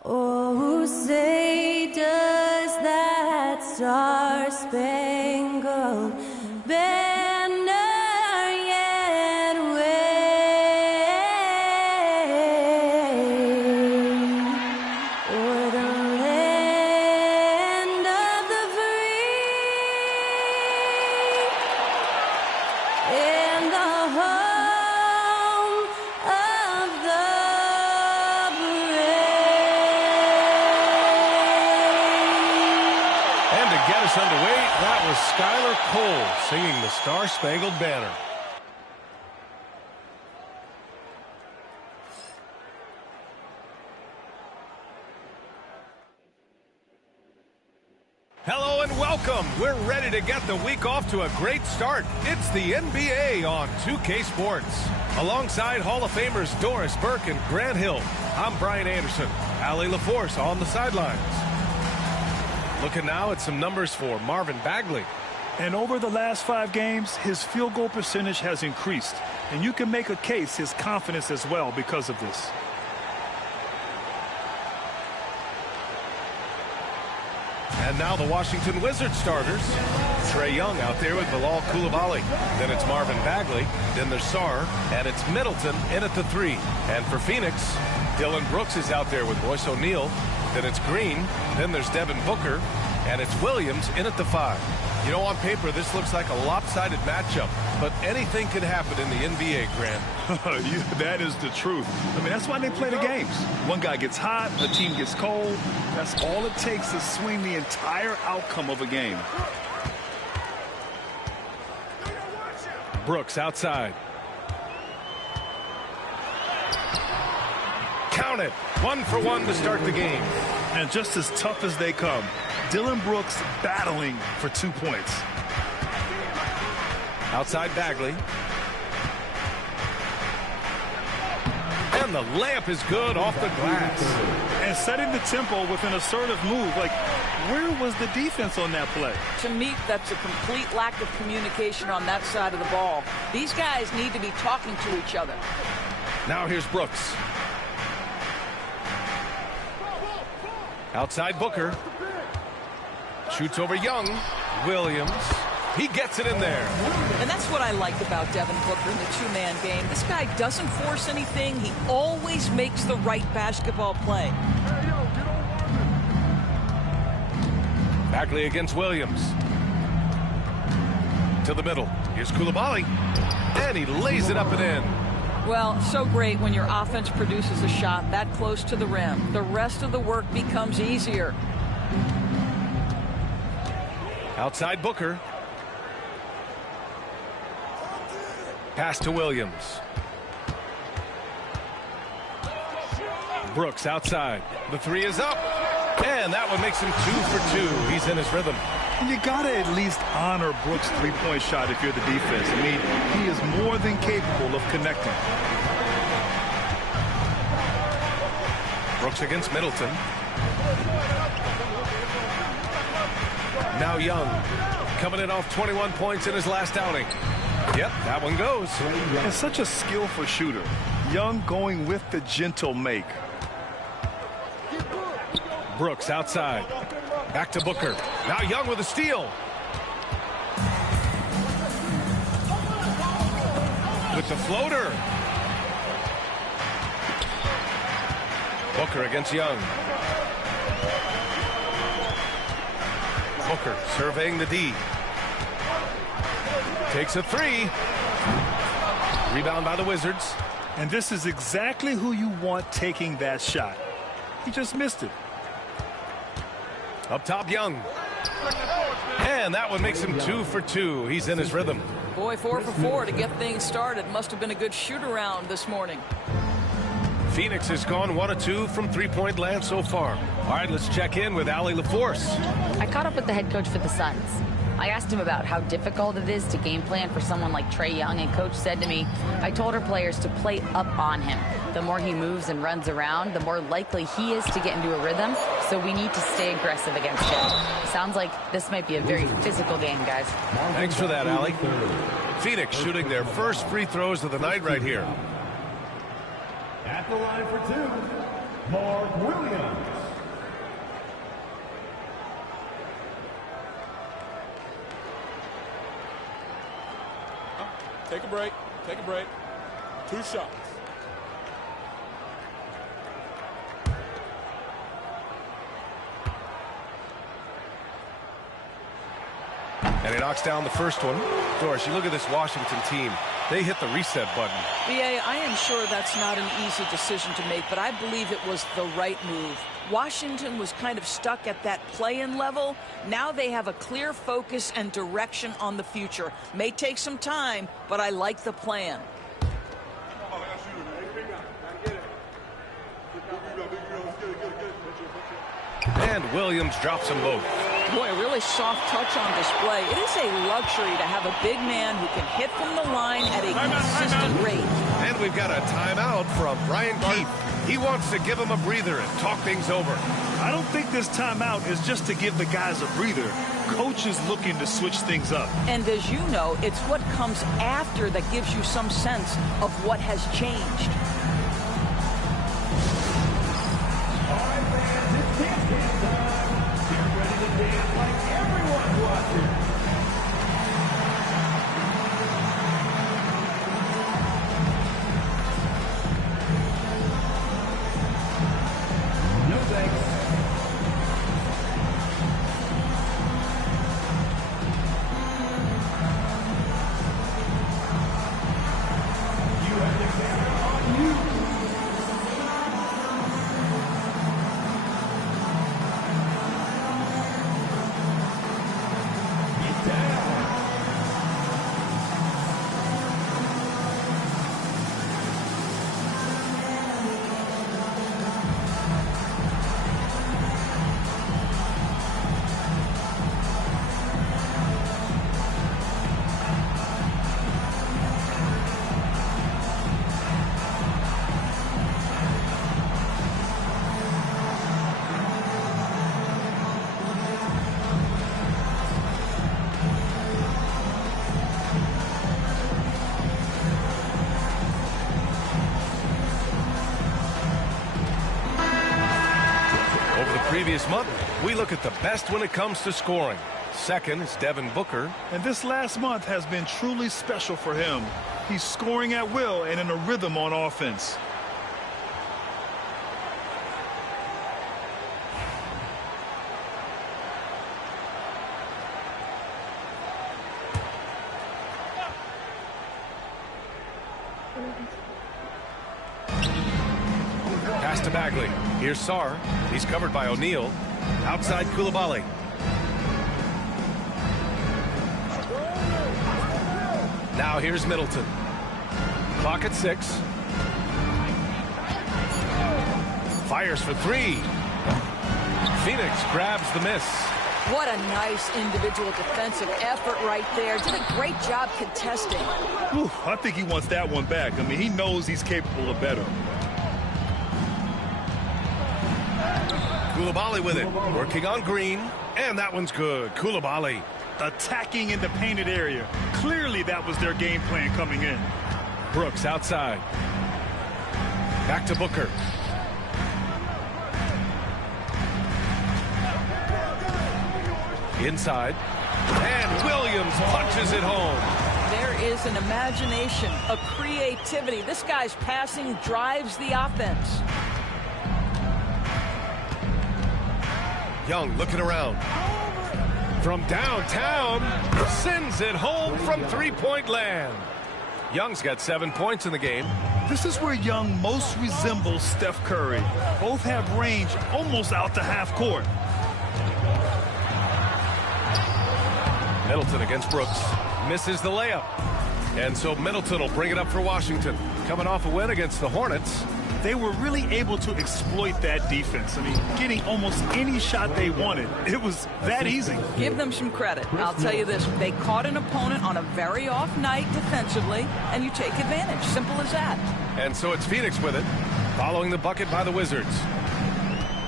Oh, say does that star-spangled banner yet wave o'er the land of the free and the home of the Get us underway. That was Skylar Cole singing the Star-Spangled Banner. Hello and welcome. We're ready to get the week off to a great start. It's the NBA on 2K Sports. Alongside Hall of Famers Doris Burke and Grant Hill, I'm Brian Anderson. Allie LaForce on the sidelines. Looking now at some numbers for Marvin Bagley. And over the last 5 games, his field goal percentage has increased. And you can make a case his confidence as well because of this. And now the Washington Wizards starters. Trae Young out there with Bilal Coulibaly. Then it's Marvin Bagley. Then there's Sarr. And it's Middleton in at the 3. And for Phoenix, Dillon Brooks is out there with Royce O'Neal. Then it's Green. Then there's Devin Booker. And it's Williams in at the 5. You know, on paper, this looks like a lopsided matchup, but anything could happen in the NBA, Grant. That is the truth. I mean, that's why they play the games. One guy gets hot, a team gets cold. That's all it takes to swing the entire outcome of a game. Brooks outside. Count it. 1 for 1 to start the game. And just as tough as they come, Dillon Brooks battling for 2 points. Outside Bagley. And the layup is good off the glass. And setting the tempo with an assertive move. Like, where was the defense on that play? To me, that's a complete lack of communication on that side of the ball. These guys need to be talking to each other. Now here's Brooks. Outside Booker. Shoots over Young. Williams. He gets it in there. And that's what I like about Devin Booker in the two-man game. This guy doesn't force anything. He always makes the right basketball play. Bagley against Williams. To the middle. Here's Coulibaly. And he lays it up and in. Well, so great when your offense produces a shot that close to the rim. The rest of the work becomes easier. Outside Booker. Pass to Williams. Brooks outside. The 3 is up. And that one makes him 2 for 2. He's in his rhythm. And you got to at least honor Brooks' three-point shot if you're the defense. I mean, he is more than capable of connecting. Brooks against Middleton. Now Young. Coming in off 21 points in his last outing. Yep, that one goes. And such a skillful shooter. Young going with the gentle make. Brooks outside. Back to Booker. Now Young with a steal. With the floater. Booker against Young. Booker surveying the D. Takes a 3. Rebound by the Wizards. And this is exactly who you want taking that shot. He just missed it. Up top, Young. And that one makes him 2 for 2. He's in his rhythm. Boy, 4 for 4 to get things started. Must have been a good shoot-around this morning. Phoenix has gone 1 of 2 from three-point land so far. All right, let's check in with Allie LaForce. I caught up with the head coach for the Suns. I asked him about how difficult it is to game plan for someone like Trae Young, and Coach said to me, I told our players to play up on him. The more he moves and runs around, the more likely he is to get into a rhythm, so we need to stay aggressive against him. Sounds like this might be a very physical game, guys. Thanks for that, Allie. Phoenix shooting their first free throws of the night right here. At the line for 2, Mark Williams. Take a break. Take a break. 2 shots. And he knocks down the first one. Doris, you look at this Washington team. They hit the reset button. B.A., I am sure that's not an easy decision to make, but I believe it was the right move. Washington was kind of stuck at that play-in level. Now they have a clear focus and direction on the future. May take some time, but I like the plan. And Williams drops them both. Boy, a really soft touch on display. It is a luxury to have a big man who can hit from the line at a consistent rate. And we've got a timeout from Brian Keefe. He wants to give him a breather and talk things over. I don't think this timeout is just to give the guys a breather. Coach is looking to switch things up. And as you know, it's what comes after that gives you some sense of what has changed. previous month, we look at the best when it comes to scoring. Second is Devin Booker. And this last month has been truly special for him. He's scoring at will and in a rhythm on offense. Pass to Bagley. Here's Sarr. He's covered by O'Neal. Outside Koulibaly. Now here's Middleton. Clock at 6. Fires for 3. Phoenix grabs the miss. What a nice individual defensive effort right there. Did a great job contesting. Ooh, I think he wants that one back. I mean, he knows he's capable of better. Koulibaly with it. Working on Green. And that one's good. Koulibaly. Attacking in the painted area. Clearly that was their game plan coming in. Brooks outside. Back to Booker. Inside. And Williams punches it home. There is an imagination, a creativity. This guy's passing drives the offense. Young looking around. From downtown, sends it home from three-point land. Young's got 7 points in the game. This is where Young most resembles Steph Curry. Both have range almost out to half court. Middleton against Brooks. Misses the layup. And so Middleton will bring it up for Washington. Coming off a win against the Hornets. They were really able to exploit that defense. I mean, getting almost any shot they wanted. It was that easy. Give them some credit. I'll tell you this. They caught an opponent on a very off night defensively, and you take advantage. Simple as that. And so it's Phoenix with it. Following the bucket by the Wizards.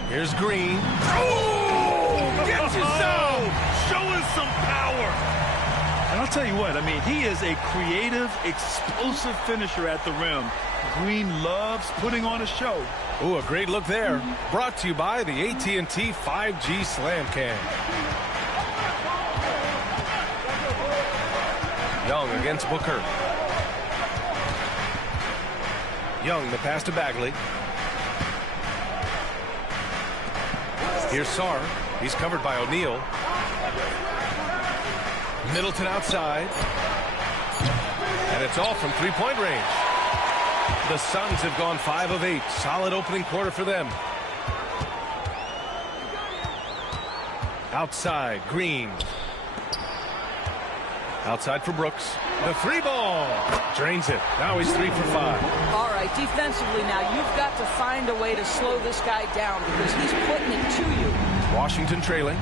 Here's Green. Oh! Gets you so! Showing some power. And I'll tell you what, I mean, he is a creative, explosive finisher at the rim. Green loves putting on a show. Ooh, a great look there. Brought to you by the AT&T 5G Slam Cam. Young against Booker. Young, the pass to Bagley. Here's Sarr. He's covered by O'Neal. Middleton outside. And it's all from three-point range. The Suns have gone 5 of 8. Solid opening quarter for them. Outside, Green. Outside for Brooks. The 3-ball. Drains it. Now he's 3 for 5. All right, defensively now, you've got to find a way to slow this guy down because he's putting it to you. Washington trailing.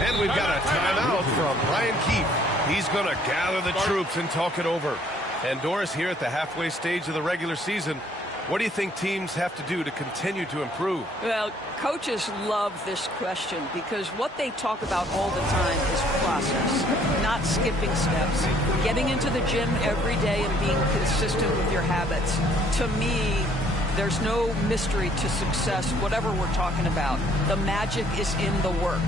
And we've got a timeout from Brian Keefe. He's going to gather the troops and talk it over. And Doris, here at the halfway stage of the regular season, what do you think teams have to do to continue to improve? Well, coaches love this question because what they talk about all the time is process, not skipping steps, getting into the gym every day and being consistent with your habits. To me, there's no mystery to success, whatever we're talking about. The magic is in the work.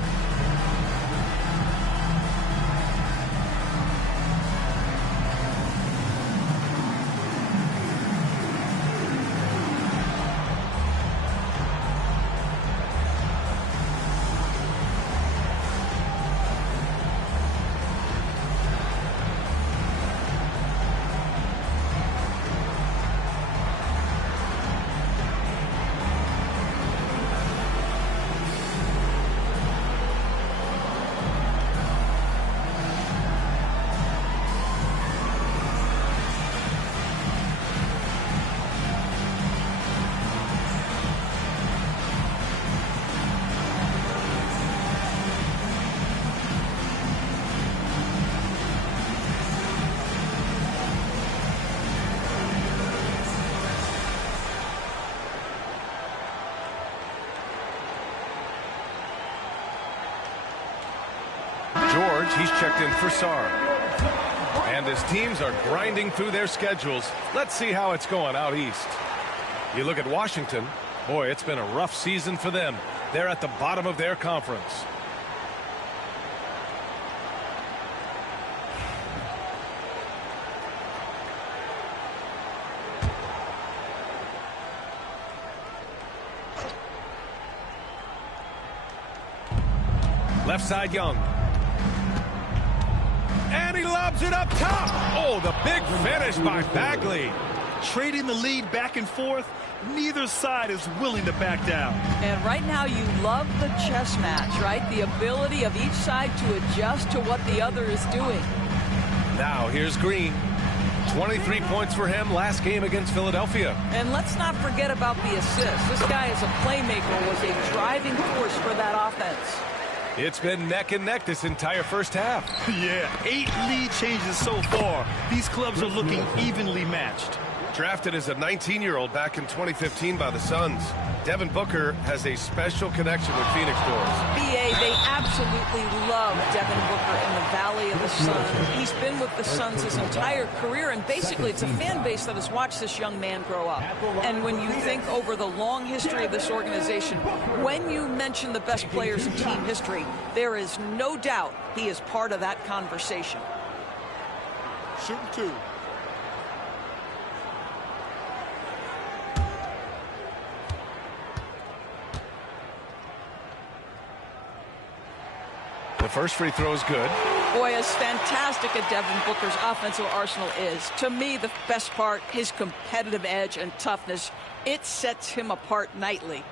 He's checked in for Sarr. And as teams are grinding through their schedules, let's see how it's going out east. You look at Washington. Boy, it's been a rough season for them. They're at the bottom of their conference. Left side, Young. And he lobs it up top. Oh, the big finish by Bagley. Trading the lead back and forth, neither side is willing to back down. And right now you love the chess match, right? The ability of each side to adjust to what the other is doing. Now here's Green. 23 points for him last game against Philadelphia. And let's not forget about the assist. This guy as a playmaker was a driving force for that offense. It's been neck and neck this entire first half. Yeah, 8 lead changes so far. These clubs are looking evenly matched. Drafted as a 19-year-old back in 2015 by the Suns, Devin Booker has a special connection with Phoenix Doors. BA, they absolutely love Devin Booker in the Valley of the Sun. He's been with the Suns his entire career, and basically it's a fan base that has watched this young man grow up. And when you think over the long history of this organization, when you mention the best players in team history, there is no doubt he is part of that conversation. Shooting 2. The first free throw is good. Boy, as fantastic as Devin Booker's offensive arsenal is, to me the best part, his competitive edge and toughness, it sets him apart nightly.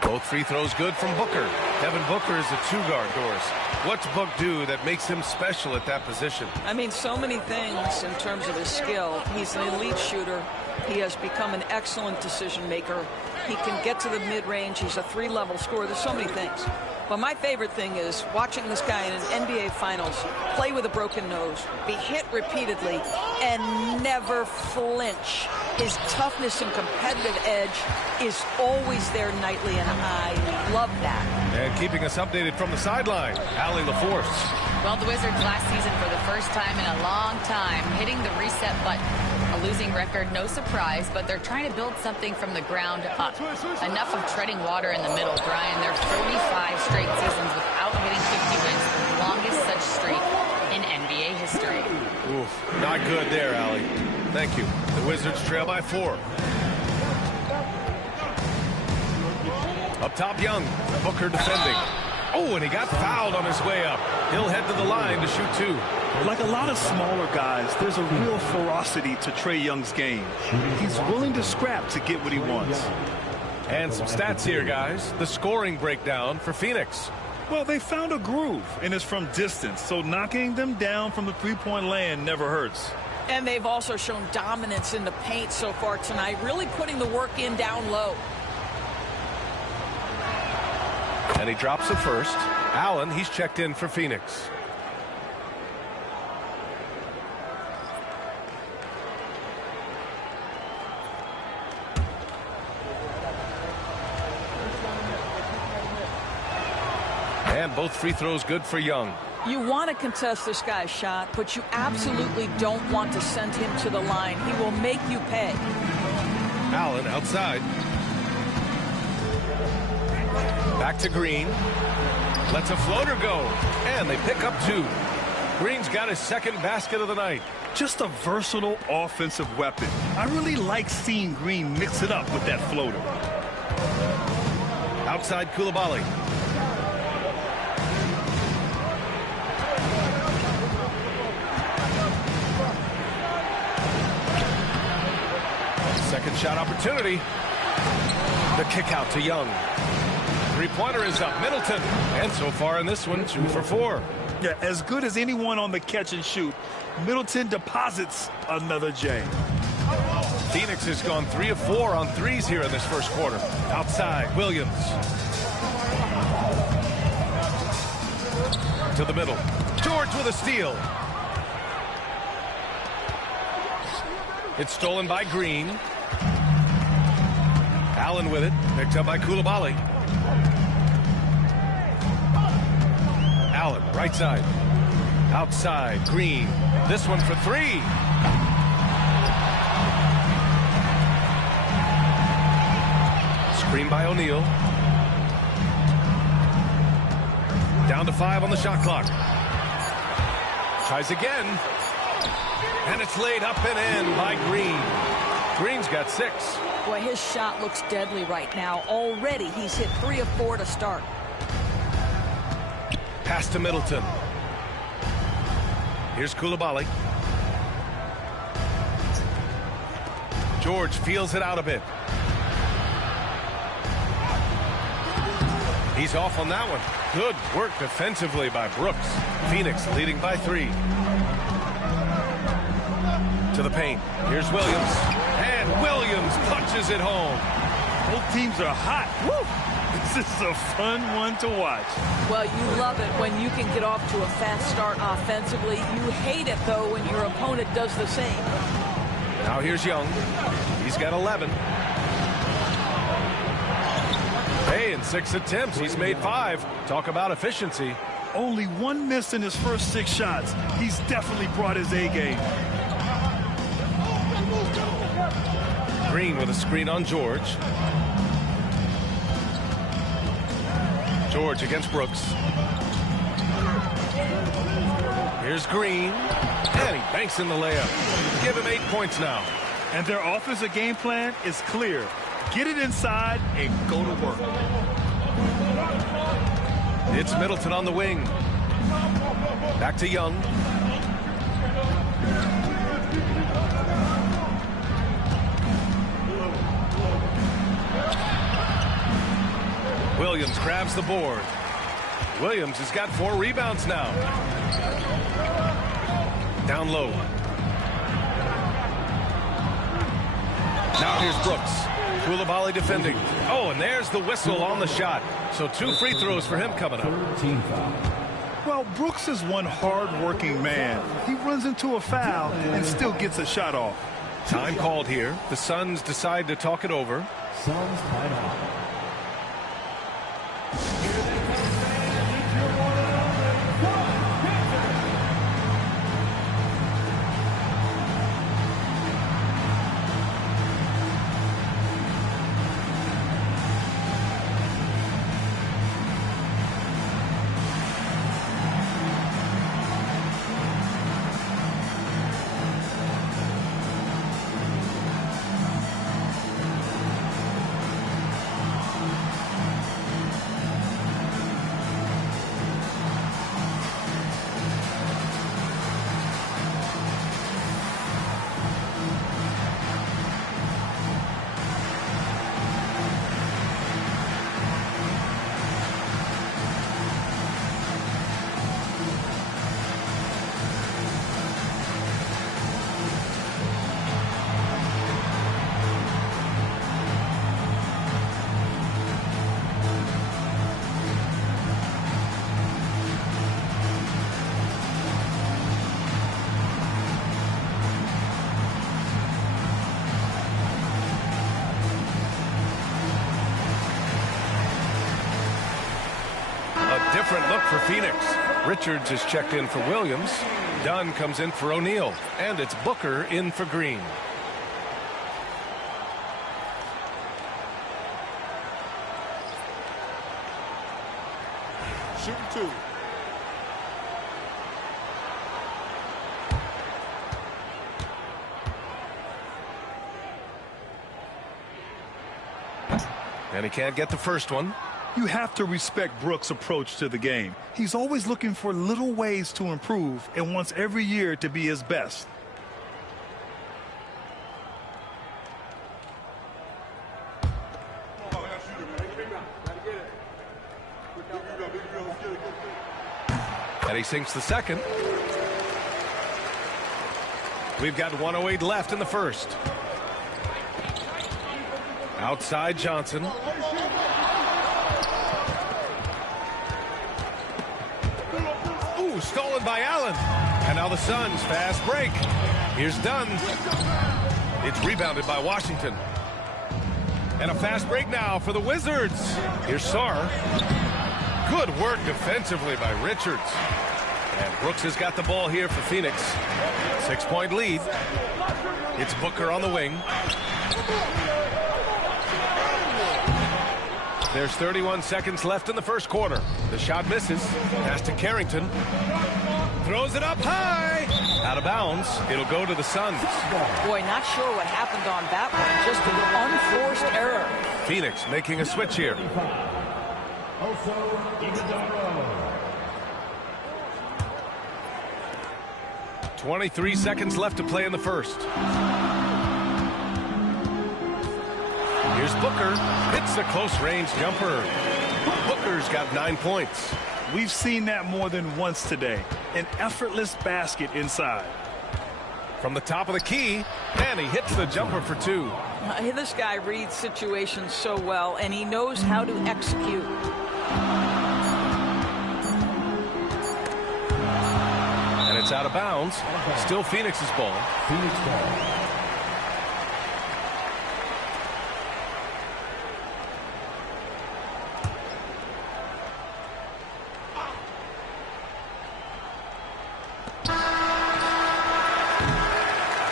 Both free throws good from Booker. Devin Booker is a 2-guard, Doris. What's Book do that makes him special at that position? I mean, so many things in terms of his skill. He's an elite shooter. He has become an excellent decision maker. He can get to the mid-range. He's a 3-level scorer. There's so many things. But my favorite thing is watching this guy in an NBA Finals play with a broken nose, be hit repeatedly, and never flinch. His toughness and competitive edge is always there nightly, and I love that. And keeping us updated from the sideline, Allie LaForce. Well, the Wizards last season for the first time in a long time hitting the reset button. A losing record, no surprise, but they're trying to build something from the ground up. Enough of treading water in the middle, Brian. They're 45 straight seasons without hitting 50 wins, the longest such streak in NBA history. Oof, not good there, Allie. Thank you. The Wizards trail by 4. Up top, Young. Booker defending. Oh, and he got fouled on his way up. He'll head to the line to shoot 2. Like a lot of smaller guys, there's a real ferocity to Trae Young's game. He's willing to scrap to get what he wants. And some stats here, guys. The scoring breakdown for Phoenix. Well, they found a groove, and it's from distance, so knocking them down from the three-point land never hurts. And they've also shown dominance in the paint so far tonight, really putting the work in down low. And he drops it first. Allen, he's checked in for Phoenix. And both free throws good for Young. You want to contest this guy's shot, but you absolutely don't want to send him to the line. He will make you pay. Allen outside. Back to Green. Lets a floater go. And they pick up 2. Green's got his second basket of the night. Just a versatile offensive weapon. I really like seeing Green mix it up with that floater. Outside Coulibaly. Second shot opportunity. The kick out to Young. Three-pointer is up. Middleton. And so far in this one, 2 for 4. Yeah, as good as anyone on the catch and shoot, Middleton deposits another J. Phoenix has gone 3 of 4 on threes here in this first quarter. Outside, Williams. To the middle. George with a steal. It's stolen by Green. Allen with it. Picked up by Coulibaly. Allen, right side. Outside, Green. This one for three. Screen by O'Neal. Down to 5 on the shot clock. Tries again. And it's laid up and in by Green. Green's got 6. Boy, his shot looks deadly right now. Already he's hit 3 of 4 to start. Pass to Middleton. Here's Coulibaly. George feels it out a bit. He's off on that one. Good work defensively by Brooks. Phoenix leading by 3. To the paint. Here's Williams. And Williams punches it home. Both teams are hot. Woo! This is a fun one to watch. Well, you love it when you can get off to a fast start offensively. You hate it, though, when your opponent does the same. Now here's Young. He's got 11. Hey, in 6 attempts, he's made 5. Talk about efficiency. Only 1 miss in his first 6 shots. He's definitely brought his A game. Green with a screen on George. George against Brooks. Here's Green. And he banks in the layup. Give him 8 points now. And their offensive game plan is clear. Get it inside and go to work. It's Middleton on the wing. Back to Young. Williams grabs the board. Williams has got 4 rebounds now. Down low. Now here's Brooks. Coulibaly defending. Oh, and there's the whistle on the shot. So 2 free throws for him coming up. Well, Brooks is one hard-working man. He runs into a foul and still gets a shot off. Time called here. The Suns decide to talk it over. Suns timeout. Different look for Phoenix. Richards is checked in for Williams. Dunn comes in for O'Neal. And it's Booker in for Green. Shooting 2. And he can't get the first one. You have to respect Brooks' approach to the game. He's always looking for little ways to improve and wants every year to be his best. And he sinks the second. We've got 1:08 left in the first. Outside Johnson. Ooh, stolen by Allen. And now the Suns fast break. Here's Dunn. It's rebounded by Washington. And a fast break now for the Wizards. Here's Sarr. Good work defensively by Richards. And Brooks has got the ball here for Phoenix. 6-point lead. It's Booker on the wing. There's 31 seconds left in the first quarter. The shot misses. Pass to Carrington. Throws it up high. Out of bounds. It'll go to the Suns. Boy, not sure what happened on that one. Just an unforced error. Phoenix making a switch here. 23 seconds left to play in the first. Here's Booker. Hits a close-range jumper. Booker's got 9 points. We've seen that more than once today. An effortless basket inside. From the top of the key, and he hits the jumper for 2. This guy reads situations so well, and he knows how to execute. And it's out of bounds. Still Phoenix's ball. Phoenix ball.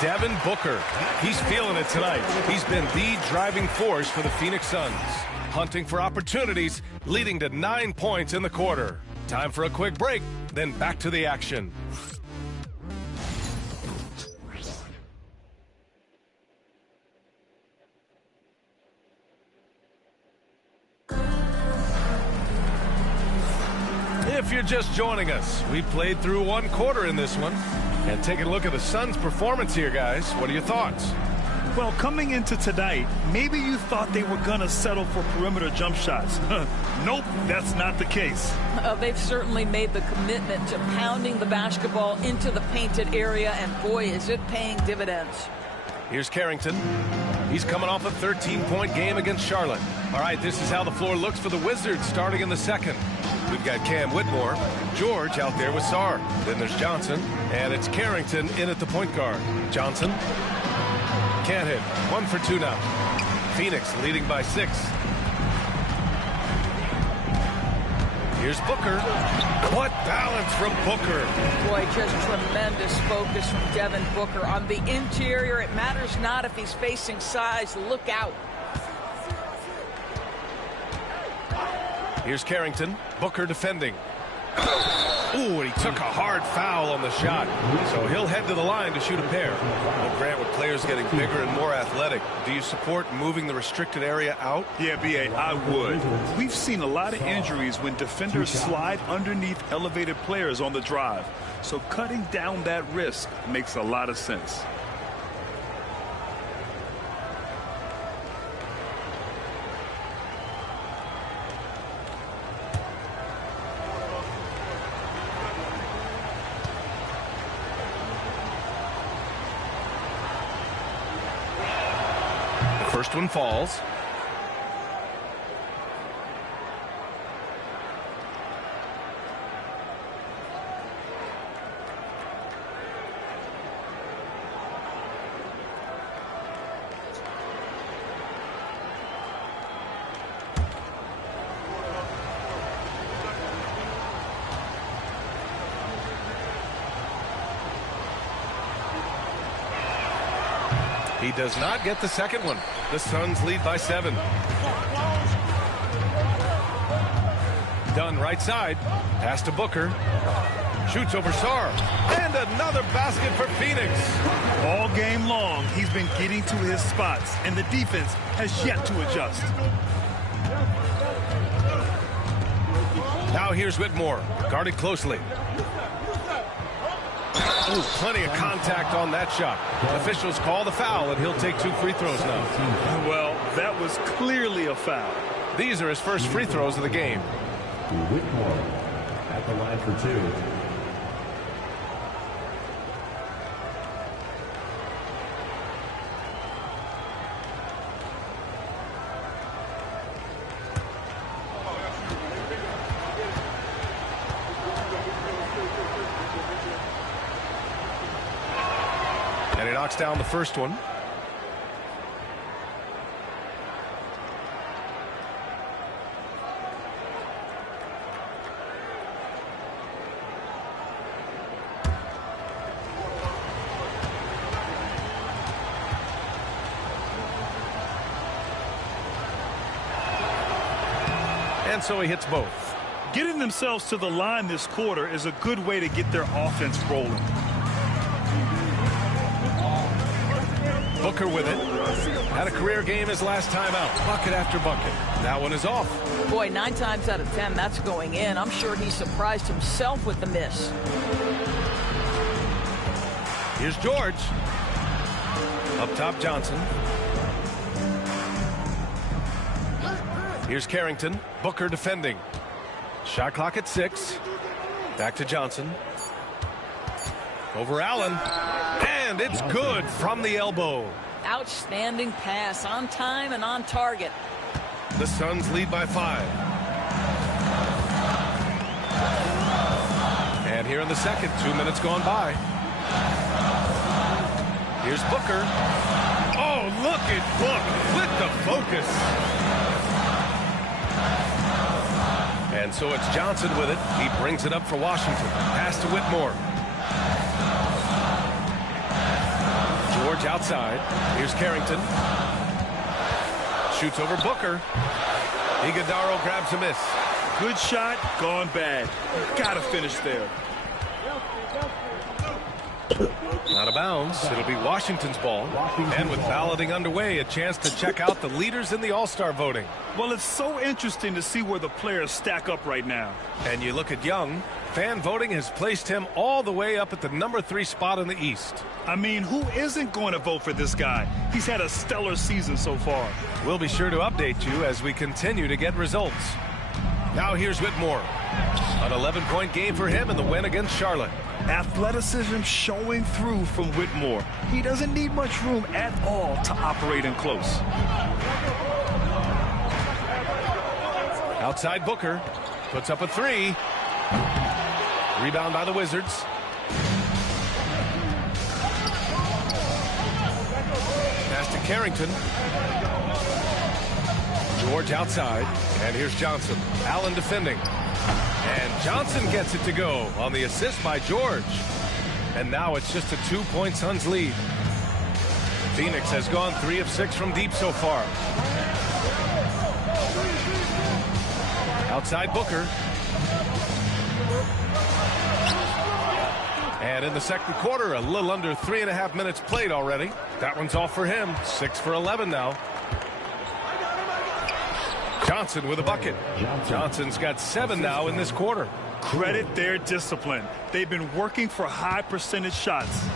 Devin Booker. He's feeling it tonight. He's been the driving force for the Phoenix Suns. Hunting for opportunities, leading to 9 points in the quarter. Time for a quick break, then back to the action. If you're just joining us, we played through 1 quarter in this one. And taking a look at the Suns' performance here, guys. What are your thoughts? Well, coming into tonight, maybe you thought they were going to settle for perimeter jump shots. Nope, that's not the case. They've certainly made the commitment to pounding the basketball into the painted area, and boy, is it paying dividends. Here's Carrington. He's coming off a 13-point game against Charlotte. All right, this is how the floor looks for the Wizards starting in the second. We've got Cam Whitmore, George out there with Sarr. Then there's Johnson, and it's Carrington in at the point guard. Johnson can't hit. 1 for 2 now. Phoenix leading by 6. Here's Booker. What balance from Booker. Boy, just tremendous focus from Devin Booker. On the interior, it matters not if he's facing size. Look out. Here's Carrington. Booker defending. Ooh, and he took a hard foul on the shot. So he'll head to the line to shoot a pair. Well, Grant, with players getting bigger and more athletic, do you support moving the restricted area out? Yeah, B.A., I would. We've seen a lot of injuries when defenders slide underneath elevated players on the drive. So cutting down that risk makes a lot of sense. First one falls. He does not get the second one. The Suns lead by 7. Dunn right side. Pass to Booker. Shoots over Sarr. And another basket for Phoenix. All game long, he's been getting to his spots, and the defense has yet to adjust. Now here's Whitmore. Guarded closely. Ooh, plenty of contact on that shot. Officials call the foul, and he'll take 2 free throws now. Well, that was clearly a foul. These are his first free throws of the game. Whitmore at the line for 2. And he knocks down the first one. and so he hits both. Getting themselves to the line this quarter is a good way to get their offense rolling. Booker with it. Had a career game his last time out. Bucket after bucket. That one is off. Boy, 9 times out of 10, that's going in. I'm sure he surprised himself with the miss. Here's George. Up top, Johnson. Here's Carrington. Booker defending. Shot clock at 6. Back to Johnson. Over Allen. And it's good from the elbow. Outstanding pass, on time and on target. The Suns lead by 5. And here in the second, 2 minutes gone by. Here's Booker. Oh, look at Book with the focus. And so it's Johnson with it. He brings it up for Washington. Pass to Whitmore. George outside. Here's Carrington. Shoots over Booker. Iguodaro grabs a miss. Good shot, gone bad. Gotta finish there. Out of bounds. It'll be Washington's ball. And with balloting underway, a chance to check out the leaders in the All-Star voting. Well, it's so interesting to see where the players stack up right now. And you look at Young. Fan voting has placed him all the way up at the number 3 spot in the East. I mean, who isn't going to vote for this guy? He's had a stellar season so far. We'll be sure to update you as we continue to get results. Now here's Whitmore. An 11-point game for him in the win against Charlotte. Athleticism showing through from Whitmore. He doesn't need much room at all to operate in close. Outside Booker. Puts up a 3. Rebound by the Wizards. Pass to Carrington. George outside. And here's Johnson. Allen defending. And Johnson gets it to go on the assist by George. And now it's just a 2-point Suns lead. Phoenix has gone 3 of 6 from deep so far. Outside Booker. And in the second quarter, a little under 3.5 minutes played already. That one's off for him. 6 for 11 now. Johnson with a bucket. Johnson's got 7 now in this quarter. Credit their discipline. They've been working for high percentage shots.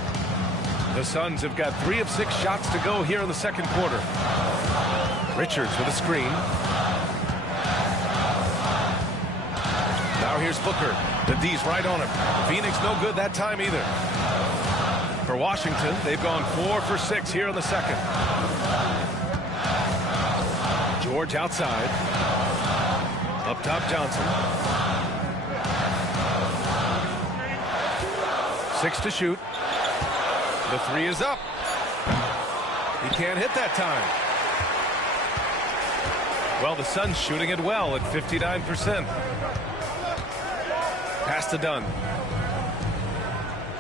The Suns have got 3 of 6 shots to go here in the second quarter. Richards with a screen. Now here's Booker. The D's right on him. Phoenix no good that time either. For Washington, they've gone 4 for 6 here in the second. George outside. Up top, Johnson. 6 to shoot. The 3 is up. He can't hit that time. Well, the Suns shooting it well at 59%. Pass to Dunn.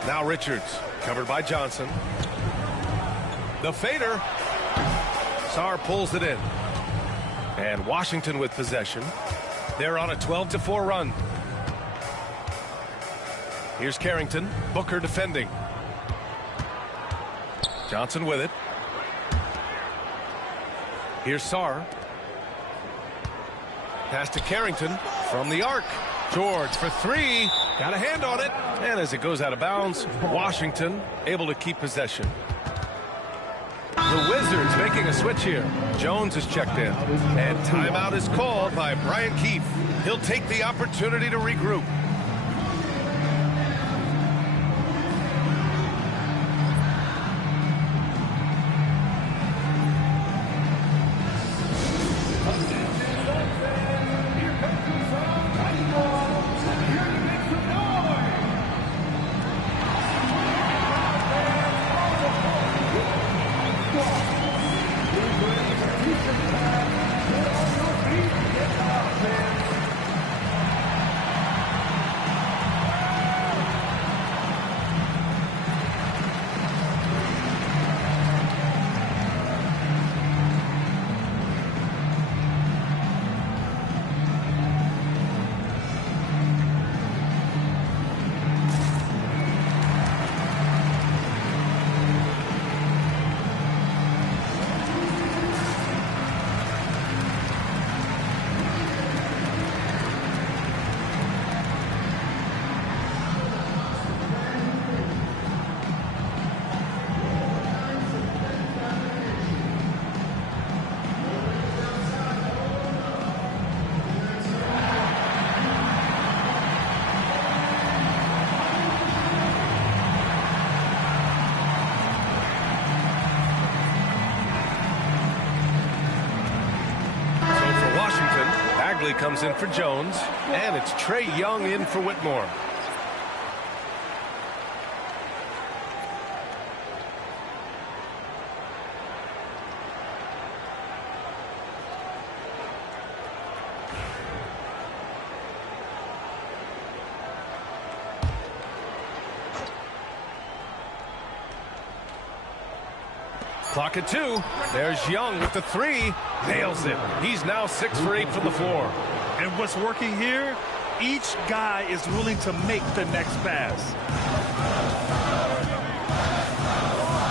Now Richards, covered by Johnson. The fader. Sarr pulls it in. And Washington with possession. They're on a 12-4 run. Here's Carrington. Booker defending. Johnson with it. Here's Sarr. Pass to Carrington from the arc. George for 3. Got a hand on it. And as it goes out of bounds, Washington able to keep possession. The Wizards making a switch here. Jones is checked in. And timeout is called by Brian Keefe. He'll take the opportunity to regroup. Bagley comes in for Jones, and it's Trae Young in for Whitmore. Clock at 2. There's Young with the 3. Nails it. He's now 6 for 8 from the floor. And what's working here? Each guy is willing to make the next pass.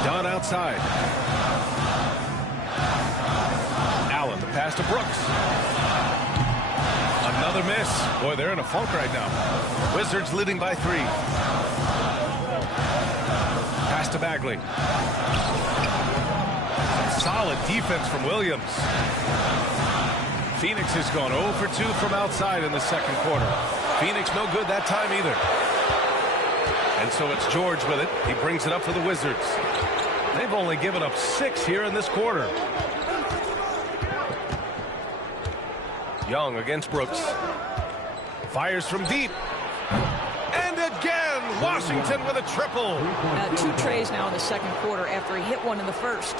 Dunn outside. Allen, the pass to Brooks. Another miss. Boy, they're in a funk right now. Wizards leading by 3. Pass to Bagley. Solid defense from Williams. Phoenix has gone 0 for 2 from outside in the second quarter. Phoenix no good that time either. And so it's George with it. He brings it up for the Wizards. They've only given up 6 here in this quarter. Young against Brooks. Fires from deep. And again, Washington with a triple. 2 trays now in the second quarter after he hit one in the first.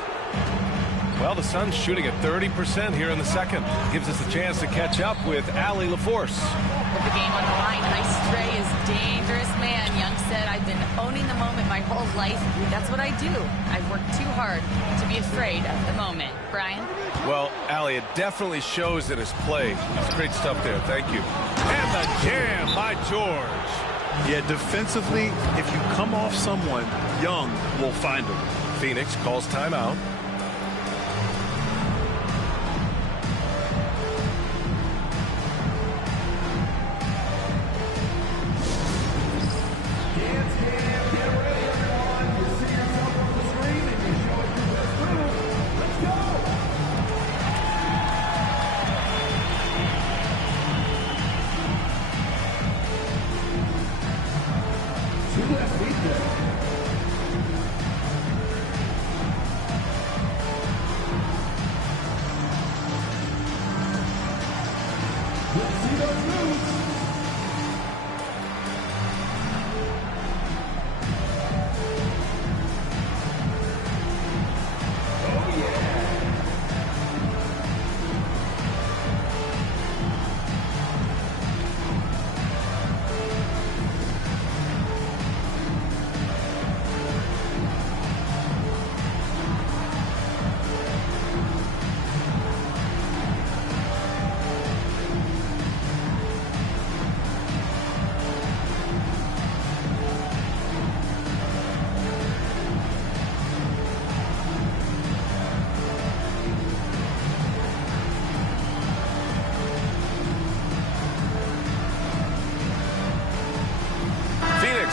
Well, the Suns shooting at 30% here in the second. Gives us a chance to catch up with Allie LaForce. With the game on the line, nice Trae is dangerous, man. Young said, I've been owning the moment my whole life. That's what I do. I've worked too hard to be afraid of the moment. Brian? Well, Allie, it definitely shows in his play. It's great stuff there. Thank you. And the jam by George. Yeah, defensively, if you come off someone, Young will find him. Phoenix calls timeout.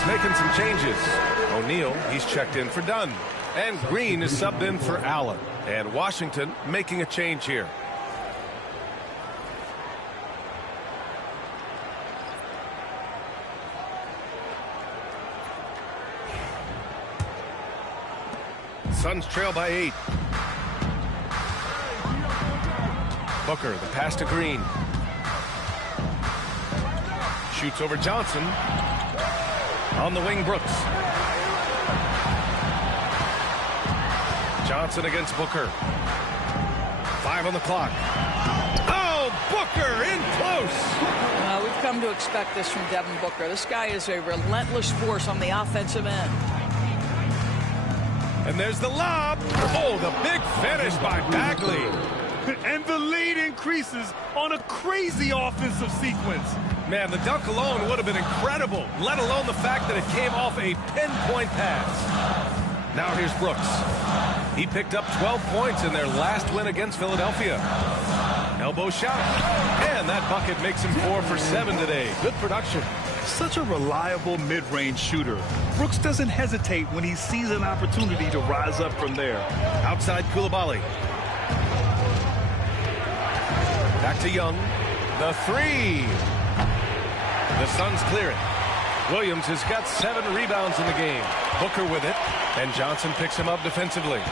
Making some changes. O'Neal, he's checked in for Dunn. And Green is subbed in for Allen. And Washington making a change here. Suns trail by 8. Booker, the pass to Green. Shoots over Johnson. On the wing, Brooks. Johnson against Booker. 5 on the clock. Oh, Booker in close. We've come to expect this from Devin Booker. This guy is a relentless force on the offensive end. And there's the lob. Oh, the big finish by Bagley. And the lead increases on a crazy offensive sequence. Man, the dunk alone would have been incredible, let alone the fact that it came off a pinpoint pass. Now here's Brooks. He picked up 12 points in their last win against Philadelphia. Elbow shot. And that bucket makes him 4 for 7 today. Good production. Such a reliable mid-range shooter. Brooks doesn't hesitate when he sees an opportunity to rise up from there. Outside Coulibaly. Back to Young. The 3. The Suns clear it. Williams has got 7 rebounds in the game. Booker with it, and Johnson picks him up defensively.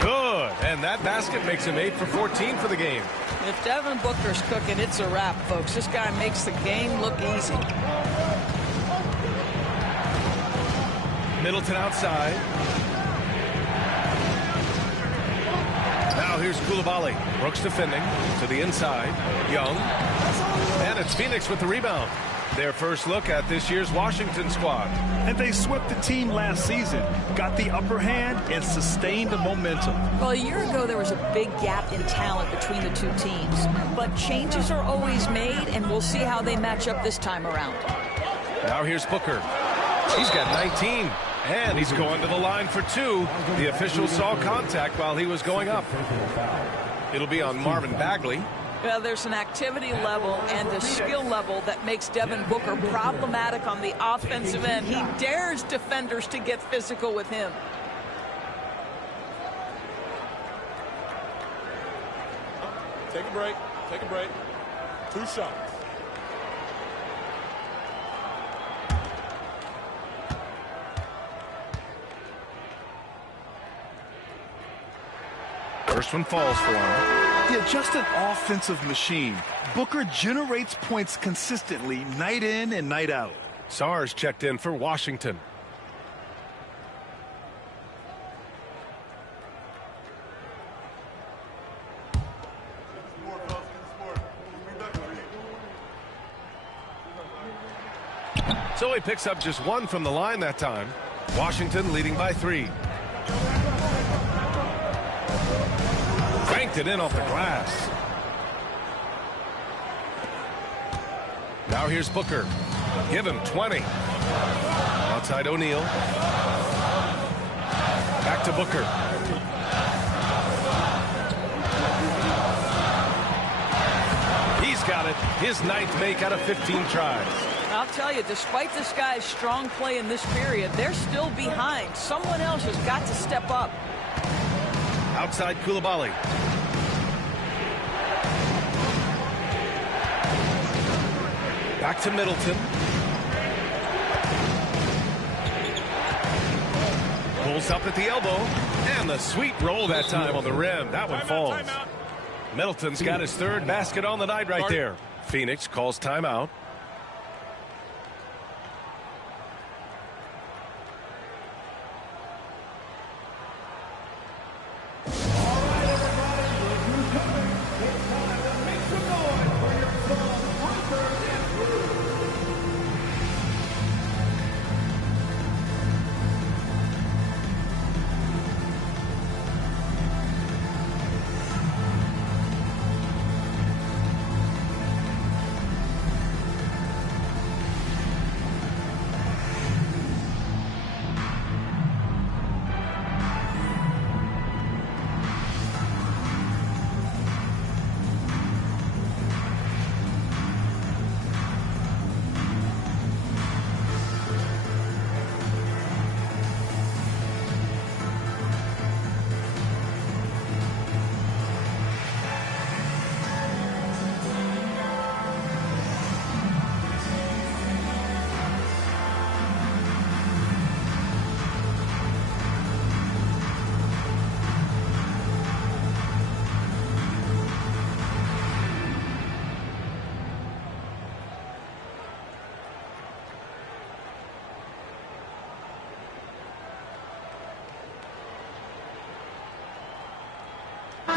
Good, and And that basket makes him 8 for 14 for the game. If Devin Booker's cooking, it's a wrap, folks. This guy makes the game look easy. Middleton outside. Now here's Koulibaly. Brooks defending to the inside. Young. And it's Phoenix with the rebound. Their first look at this year's Washington squad. And they swept the team last season, got the upper hand, and sustained the momentum. Well, a year ago, there was a big gap in talent between the two teams. But changes are always made, and we'll see how they match up this time around. Now here's Booker. He's got 19. And he's going to the line for 2. The official saw contact while he was going up. It'll be on Marvin Bagley. Well, there's an activity level and a skill level that makes Devin Booker problematic on the offensive end. He dares defenders to get physical with him. Take a break. Take a break. 2 shots. First one falls for him. Yeah, just an offensive machine. Booker generates points consistently night in and night out. Sars checked in for Washington. So he picks up just 1 from the line that time. Washington leading by 3. Banked it in off the glass. Now here's Booker. Give him 20. Outside O'Neal. Back to Booker. He's got it. His 9th make out of 15 tries. I'll tell you, despite this guy's strong play in this period, they're still behind. Someone else has got to step up. Outside Koulibaly. Back to Middleton. Pulls up at the elbow. And the sweet roll that time on the rim. That one falls. Middleton's got his 3rd basket on the night right there. Phoenix calls timeout.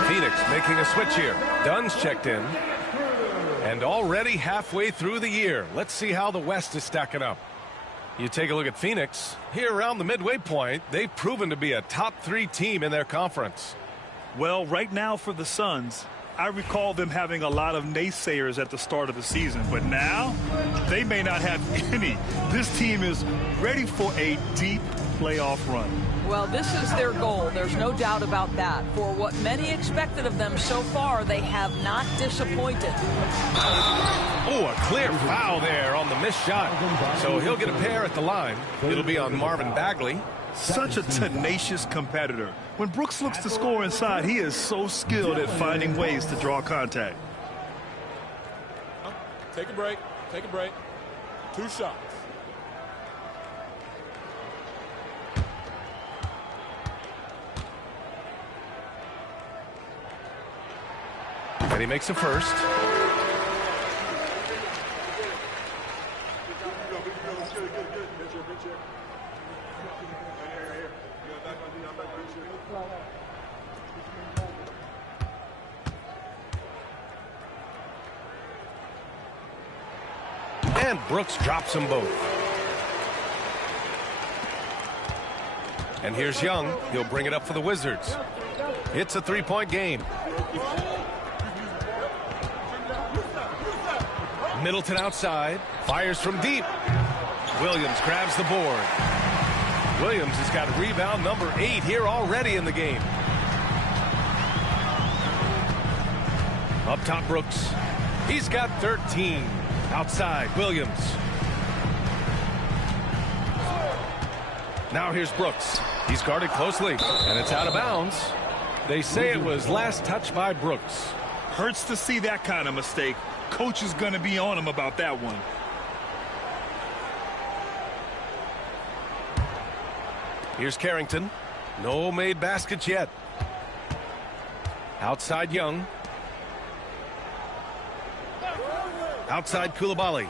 Phoenix making a switch here. Dunn's checked in. And already halfway through the year. Let's see how the West is stacking up. You take a look at Phoenix. Here around the midway point, they've proven to be a top 3 team in their conference. Well, right now for the Suns, I recall them having a lot of naysayers at the start of the season. But now, they may not have any. This team is ready for a deep playoff run. Well, this is their goal. There's no doubt about that. For what many expected of them so far, they have not disappointed. Oh, a clear foul there on the missed shot. So he'll get a pair at the line. It'll be on Marvin Bagley. Such a tenacious competitor. When Brooks looks to score inside, he is so skilled at finding ways to draw contact. Take a break. Take a break. 2 shots. And he makes a first. And Brooks drops them both. And here's Young. He'll bring it up for the Wizards. It's a three-point game. Middleton outside. Fires from deep. Williams grabs the board. Williams has got rebound number 8 here already in the game. Up top, Brooks. He's got 13. Outside, Williams. Now here's Brooks. He's guarded closely, and it's out of bounds. They say it was last touched by Brooks. Hurts to see that kind of mistake. Coach is going to be on him about that one. Here's Carrington. No made baskets yet. Outside, Young. Outside, Koulibaly.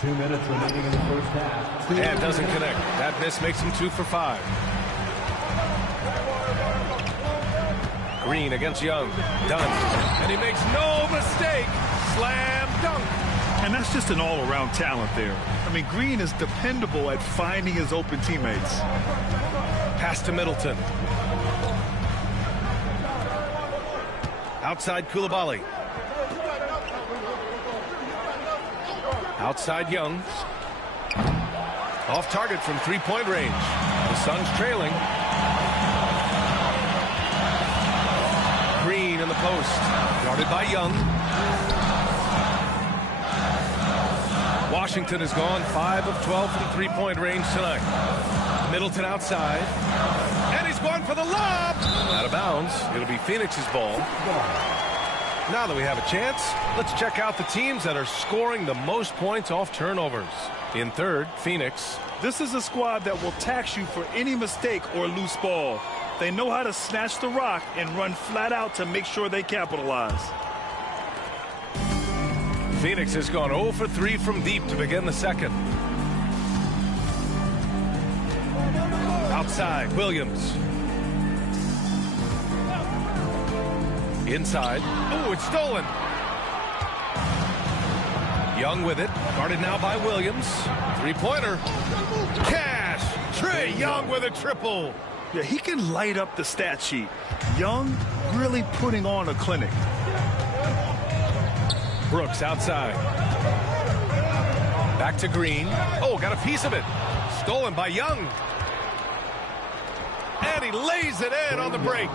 2 minutes remaining in the first half. And doesn't connect. That miss makes him 2 for 5. Green against Young. Done. And he makes no mistake. Slam dunk. And that's just an all-around talent there. I mean, Green is dependable at finding his open teammates. Pass to Middleton. Outside, Koulibaly. Outside, Young. Off target from three-point range. The Suns trailing. Green in the post. Guarded by Young. Washington has gone 5 of 12 from three-point range tonight. Middleton outside. And he's going for the lob. Out of bounds. It'll be Phoenix's ball. Now that we have a chance, let's check out the teams that are scoring the most points off turnovers. In third, Phoenix. This is a squad that will tax you for any mistake or loose ball. They know how to snatch the rock and run flat out to make sure they capitalize. Phoenix has gone 0 for 3 from deep to begin the second. Outside, Williams. Inside. Oh, it's stolen. Young with it. Guarded now by Williams. Three-pointer. Cash. Trae Young with a triple. Yeah, he can light up the stat sheet. Young really putting on a clinic. Brooks outside. Back to Green. Oh, got a piece of it. Stolen by Young. And he lays it in on the break.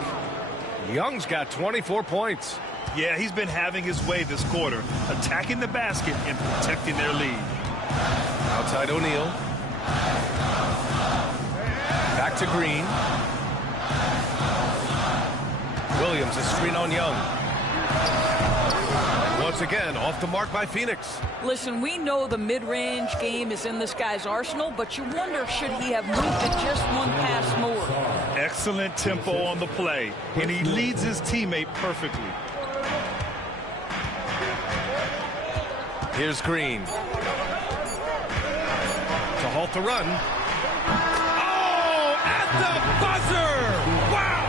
Young's got 24 points. Yeah, he's been having his way this quarter, attacking the basket and protecting their lead. Outside O'Neal. Back to Green. Williams is screen on Young. Once again, off the mark by Phoenix. Listen, we know the mid-range game is in this guy's arsenal, but you wonder, should he have moved it just one pass more? Excellent tempo on the play, and he leads his teammate perfectly. Here's Green. To halt the run. Oh, at the buzzer! Wow!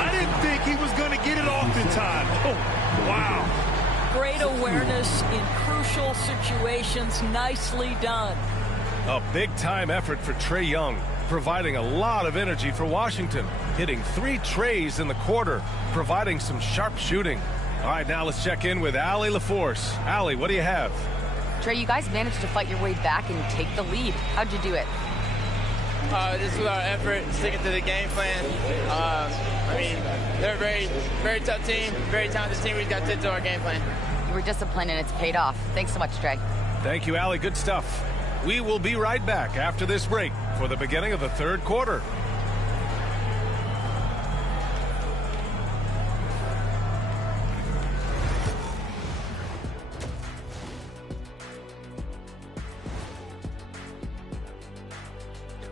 I didn't think he was going to get it off in time. Oh, wow. Great awareness in crucial situations. Nicely done. A big-time effort for Trae Young, providing a lot of energy for Washington, hitting 3 trays in the quarter, providing some sharp shooting. All right, now let's check in with Allie LaForce. Allie, what do you have? Trae, you guys managed to fight your way back and take the lead. How'd you do it? Just with our effort, sticking to the game plan. I mean, they're a very, very tough team, very talented team. We got to stick to our game plan. You were disciplined and it's paid off. Thanks so much, Trae. Thank you, Allie. Good stuff. We will be right back after this break for the beginning of the third quarter.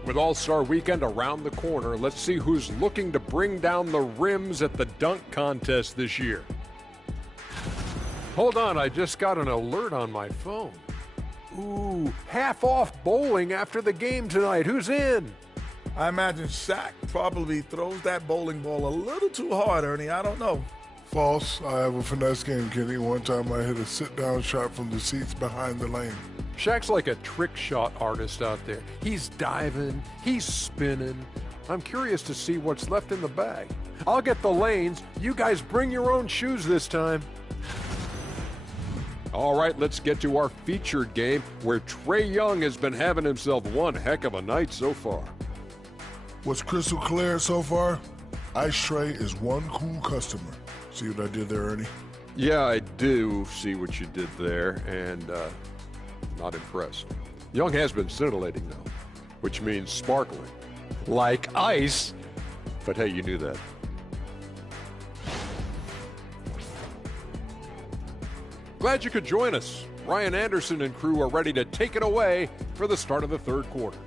With All-Star Weekend around the corner, let's see who's looking to bring down the rims at the dunk contest this year. Hold on, I just got an alert on my phone. Ooh, half off bowling after the game tonight. Who's in? I imagine Shaq probably throws that bowling ball a little too hard, Ernie. I don't know. False. I have a finesse game, Kenny. One time I hit a sit-down shot from the seats behind the lane. Shaq's like a trick shot artist out there. He's diving, he's spinning. I'm curious to see what's left in the bag. I'll get the lanes. You guys bring your own shoes this time. All right, let's get to our featured game where Trae Young has been having himself one heck of a night so far. What's crystal clear so far? Ice Trae is one cool customer. See what I did there, Ernie? Yeah, I do see what you did there, and not impressed. Young has been scintillating, though, which means sparkling. Like ice. But hey, you knew that. Glad you could join us. Ryan Anderson and crew are ready to take it away for the start of the third quarter.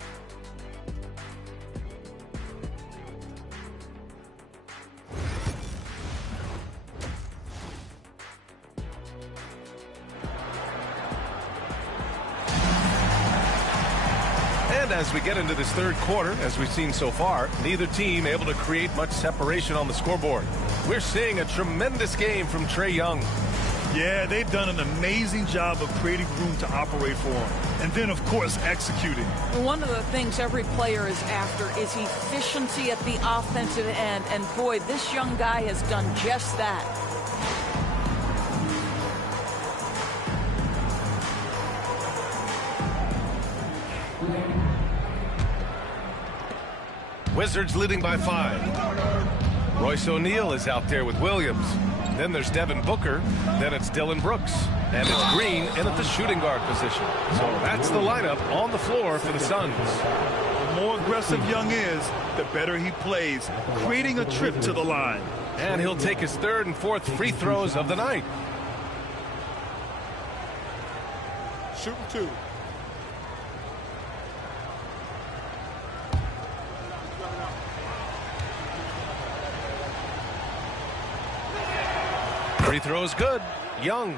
And as we get into this third quarter, as we've seen so far, neither team able to create much separation on the scoreboard. We're seeing a tremendous game from Trae Young. Yeah, they've done an amazing job of creating room to operate for him. And then, of course, executing. One of the things every player is after is efficiency at the offensive end. And boy, this young guy has done just that. Wizards leading by 5. Royce O'Neal is out there with Williams. Then there's Devin Booker. Then it's Dylan Brooks. And it's Green in at the shooting guard position. So that's the lineup on the floor for the Suns. The more aggressive Young is, the better he plays, creating a trip to the line. And he'll take his third and fourth free throws of the night. Shooting 2. Free throws good. Young.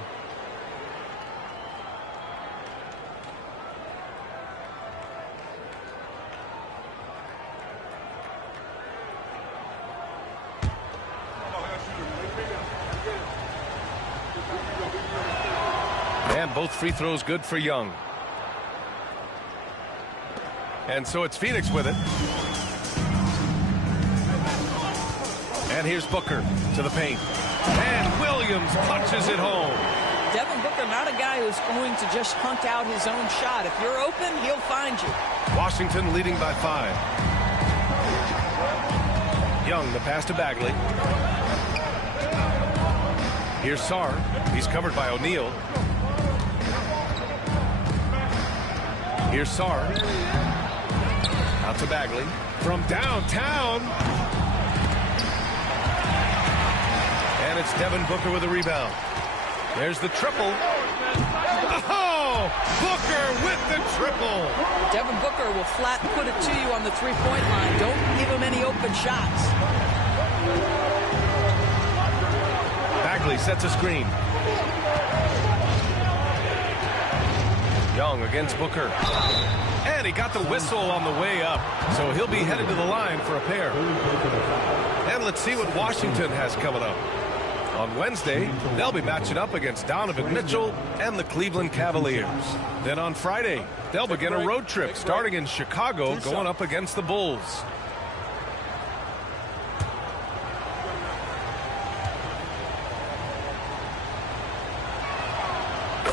And both free throws good for Young. And so it's Phoenix with it. And here's Booker to the paint. And Williams punches it home. Devin Booker, not a guy who's going to just hunt out his own shot. If you're open, he'll find you. Washington leading by 5. Young, the pass to Bagley. Here's Sarr. He's covered by O'Neal. Here's Sarr. Out to Bagley. From downtown. And it's Devin Booker with a rebound. There's the triple. Oh! Booker with the triple. Devin Booker will flat put it to you on the three-point line. Don't give him any open shots. Bagley sets a screen. Young against Booker. And he got the whistle on the way up. So he'll be headed to the line for a pair. And let's see what Washington has coming up. On Wednesday, they'll be matching up against Donovan Mitchell and the Cleveland Cavaliers. Then on Friday, they'll begin a road trip starting in Chicago, going up against the Bulls.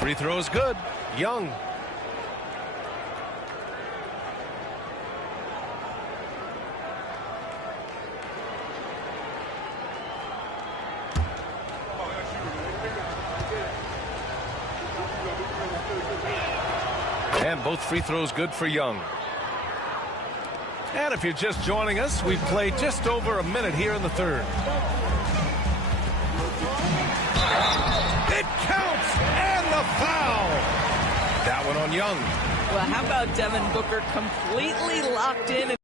Free throws good. Young. And both free throws good for Young. And if you're just joining us, we've played just over a minute here in the third. It counts, and the foul. That one on Young. Well, how about Devin Booker completely locked in?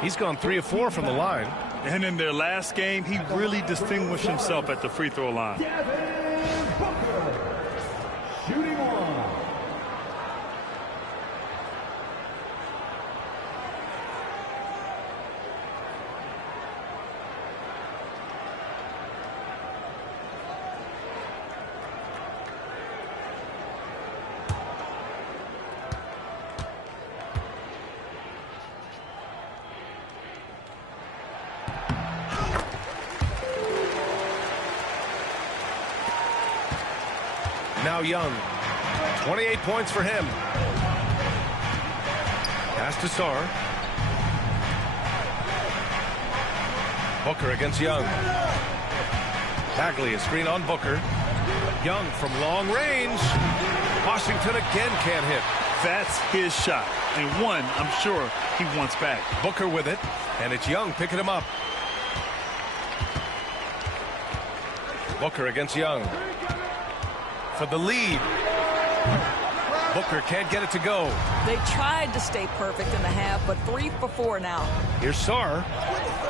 He's gone 3 of 4 from the line. And in their last game, he really distinguished himself at the free throw line. Shooting one. Now Young. 28 points for him. Pass to Sarr. Booker against Young. Bagley, a screen on Booker. Young from long range. Washington again can't hit. That's his shot. And one, I'm sure he wants back. Booker with it. And it's Young picking him up. Booker against Young. For the lead. Booker can't get it to go. They tried to stay perfect in the half, but 3 for 4 now. Here's Sarr.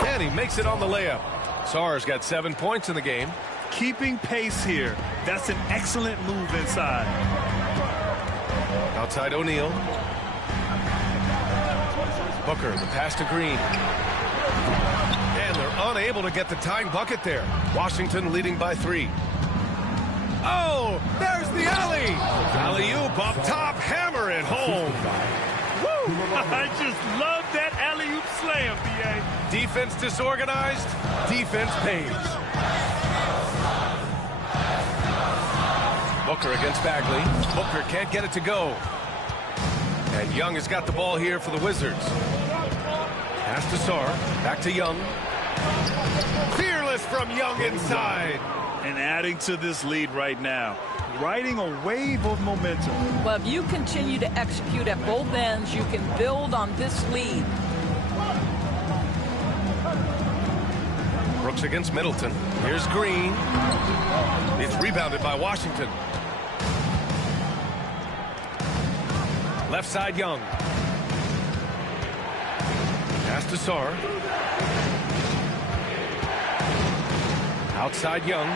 And he makes it on the layup. Sarr's got 7 points in the game. Keeping pace here. That's an excellent move inside. Outside O'Neal. Booker, the pass to Green. And they're unable to get the tying bucket there. Washington leading by 3. Oh, there's the alley. Alley-oop up top, hammer it home. Woo! I just love that alley-oop slam, B.A. Defense disorganized, defense pays. Booker against Bagley. Booker can't get it to go. And Young has got the ball here for the Wizards. Pass to Sarr, back to Young. Fearless from Young inside. And adding to this lead right now, riding a wave of momentum. Well, if you continue to execute at both ends, you can build on this lead. Brooks against Middleton. Here's Green. It's rebounded by Washington. Left side Young. Pass to Sarr. Outside Young.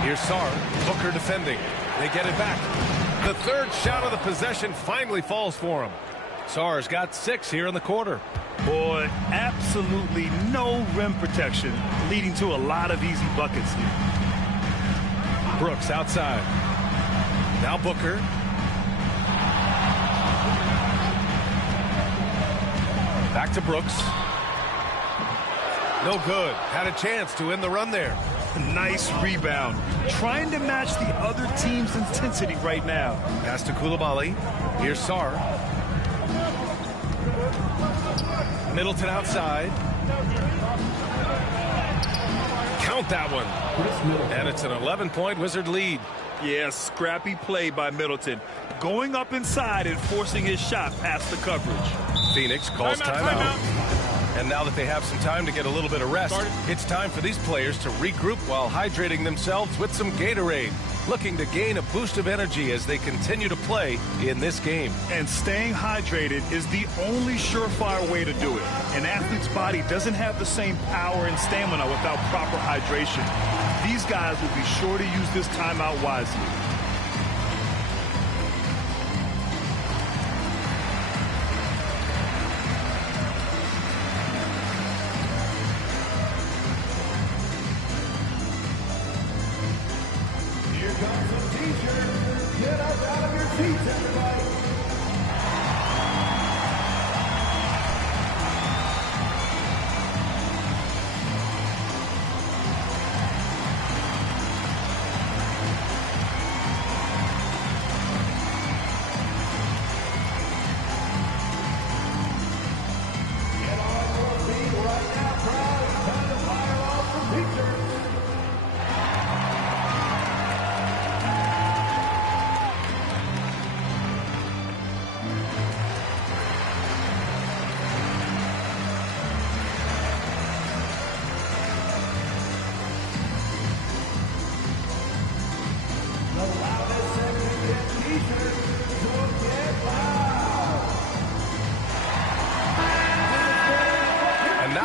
Here's Sarr. Booker defending. They get it back. The third shot of the possession finally falls for him. Sarr's got 6 here in the quarter. Boy, absolutely no rim protection, leading to a lot of easy buckets here. Brooks outside. Now Booker. Back to Brooks. No good. Had a chance to end the run there. Nice rebound. Trying to match the other team's intensity right now. Pass to Koulibaly. Here's Sarr. Middleton outside. Count that one. And it's an 11-point Wizard lead. Yeah, scrappy play by Middleton. Going up inside and forcing his shot past the coverage. Phoenix calls timeout. And now that they have some time to get a little bit of rest, it's time for these players to regroup while hydrating themselves with some Gatorade, looking to gain a boost of energy as they continue to play in this game. And staying hydrated is the only surefire way to do it. An athlete's body doesn't have the same power and stamina without proper hydration. These guys will be sure to use this timeout wisely.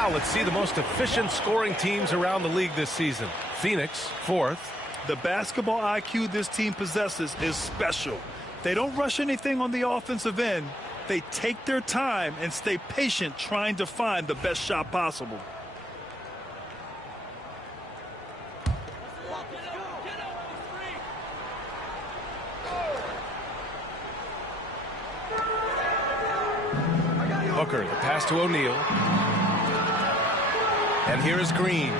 Now let's see the most efficient scoring teams around the league this season. Phoenix, 4th. The basketball IQ this team possesses is special. They don't rush anything on the offensive end. They take their time and stay patient trying to find the best shot possible. Booker, the pass to O'Neal. And here is Green.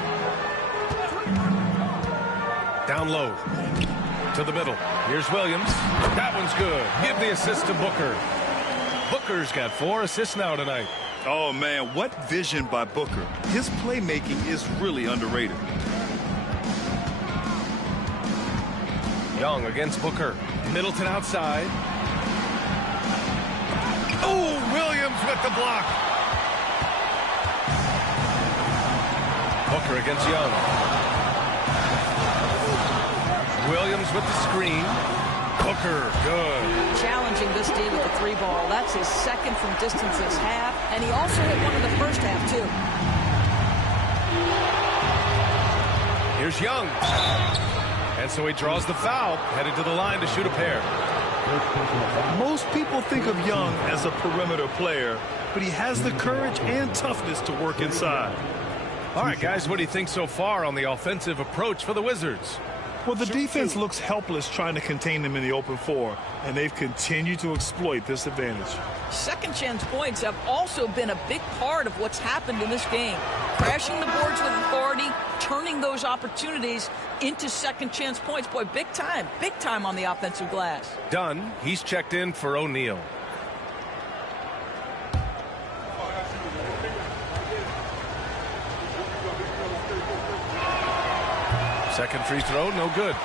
Down low. To the middle. Here's Williams. That one's good. Give the assist to Booker. Booker's got 4 assists now tonight. Oh, man, what vision by Booker. His playmaking is really underrated. Young against Booker. Middleton outside. Oh, Williams with the block. Booker against Young. Williams with the screen. Booker, good. Challenging this D with the 3-ball. That's his second from distance this half, and he also hit one in the first half, too. Here's Young. And so he draws the foul, headed to the line to shoot a pair. Most people think of Young as a perimeter player, but he has the courage and toughness to work inside. All right, guys, what do you think so far on the offensive approach for the Wizards? Well, the defense looks helpless trying to contain them in the open floor, and they've continued to exploit this advantage. Second chance points have also been a big part of what's happened in this game. Crashing the boards with authority, turning those opportunities into second chance points. Boy, big time on the offensive glass. Dunn, he's checked in for O'Neal. Second free throw, no good.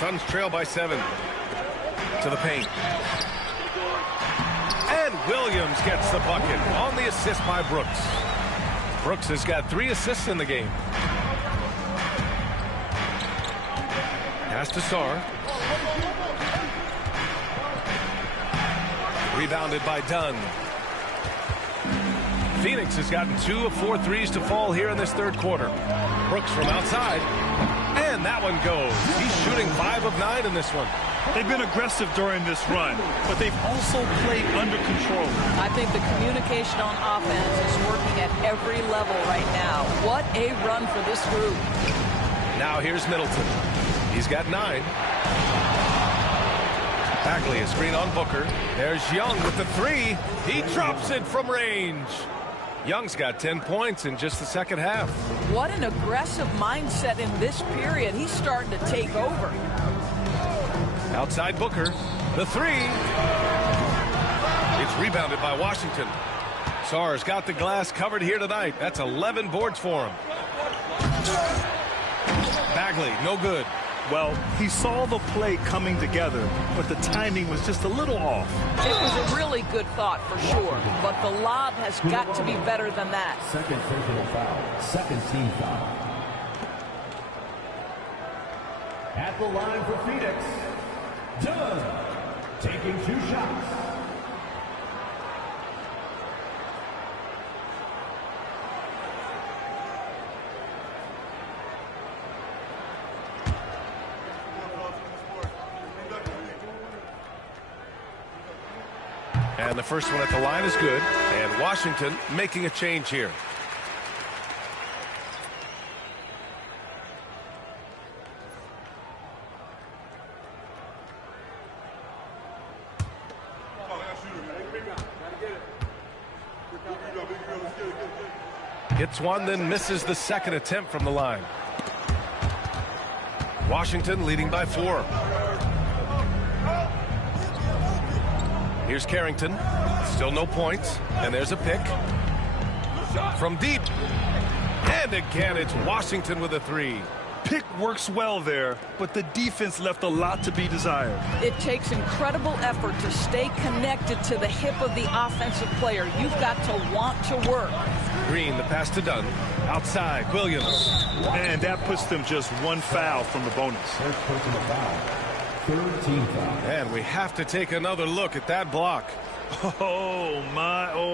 Suns trail by 7. To the paint. And Williams gets the bucket on the assist by Brooks. Brooks has got 3 assists in the game. Pass to Sarr. Rebounded by Dunn. Phoenix has gotten 2 of 4 threes to fall here in this third quarter. Brooks from outside. And that one goes. He's shooting 5 of 9 in this one. They've been aggressive during this run, but they've also played under control. I think the communication on offense is working at every level right now. What a run for this group. Now here's Middleton. He's got 9. Bagley, a screen on Booker. There's Young with the 3. He drops it from range. Young's got 10 points in just the second half. What an aggressive mindset in this period. He's starting to take over. Outside Booker. The 3. It's rebounded by Washington. Sarr's got the glass covered here tonight. That's 11 boards for him. Bagley, no good. Well, he saw the play coming together, but the timing was just a little off. It was a really good thought for sure, but the lob has got to be better than that. Second personal foul. Second team foul. At the line for Phoenix, Dunn taking 2 shots. And the first one at the line is good. And Washington making a change here. Hits one, then misses the second attempt from the line. Washington leading by 4. Here's Carrington. Still no points. And there's a pick. From deep. And again, it's Washington with a 3. Pick works well there, but the defense left a lot to be desired. It takes incredible effort to stay connected to the hip of the offensive player. You've got to want to work. Green, the pass to Dunn. Outside, Williams. And that puts them just 1 foul from the bonus. First personal foul. Third team foul. And we have to take another look at that block. Oh,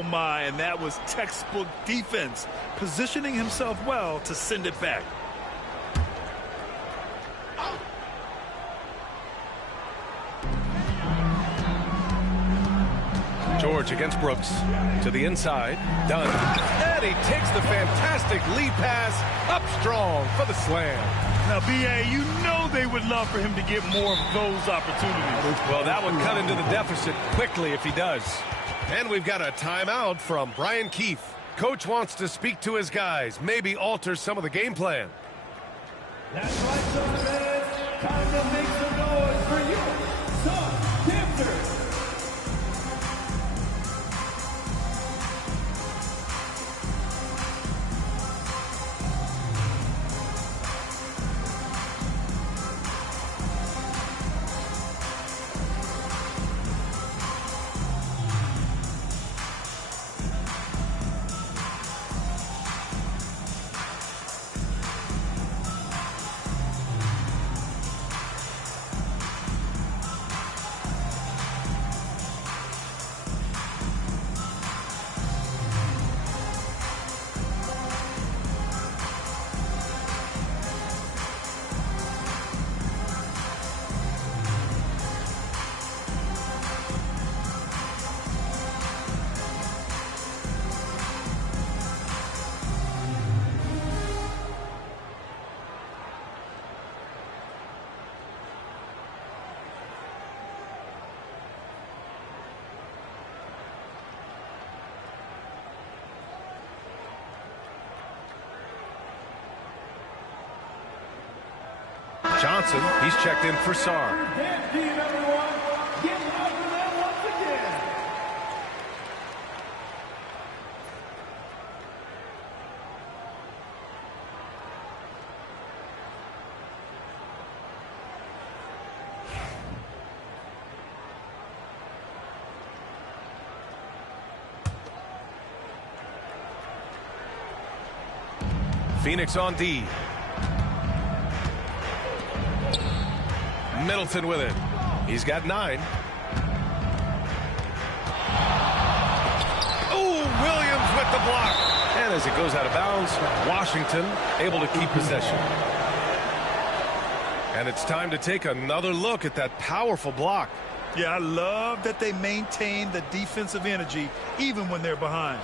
my, and that was textbook defense, positioning himself well to send it back. George against Brooks. To the inside. Done. And he takes the fantastic lead pass up strong for the slam. Now, B.A., you know they would love for him to get more of those opportunities. Well, that would cut into the deficit quickly if he does. And we've got a timeout from Brian Keefe. Coach wants to speak to his guys, maybe alter some of the game plan. That's right, son, man. Time to make some noise for you, son, Panthers. Johnson, he's checked in for Sarr. Dance team, everyone. Get after them once again. Phoenix on D. Middleton with it. He's got 9. Oh, Williams with the block. And as it goes out of bounds, Washington able to keep possession. And it's time to take another look at that powerful block. Yeah, I love that they maintain the defensive energy even when they're behind.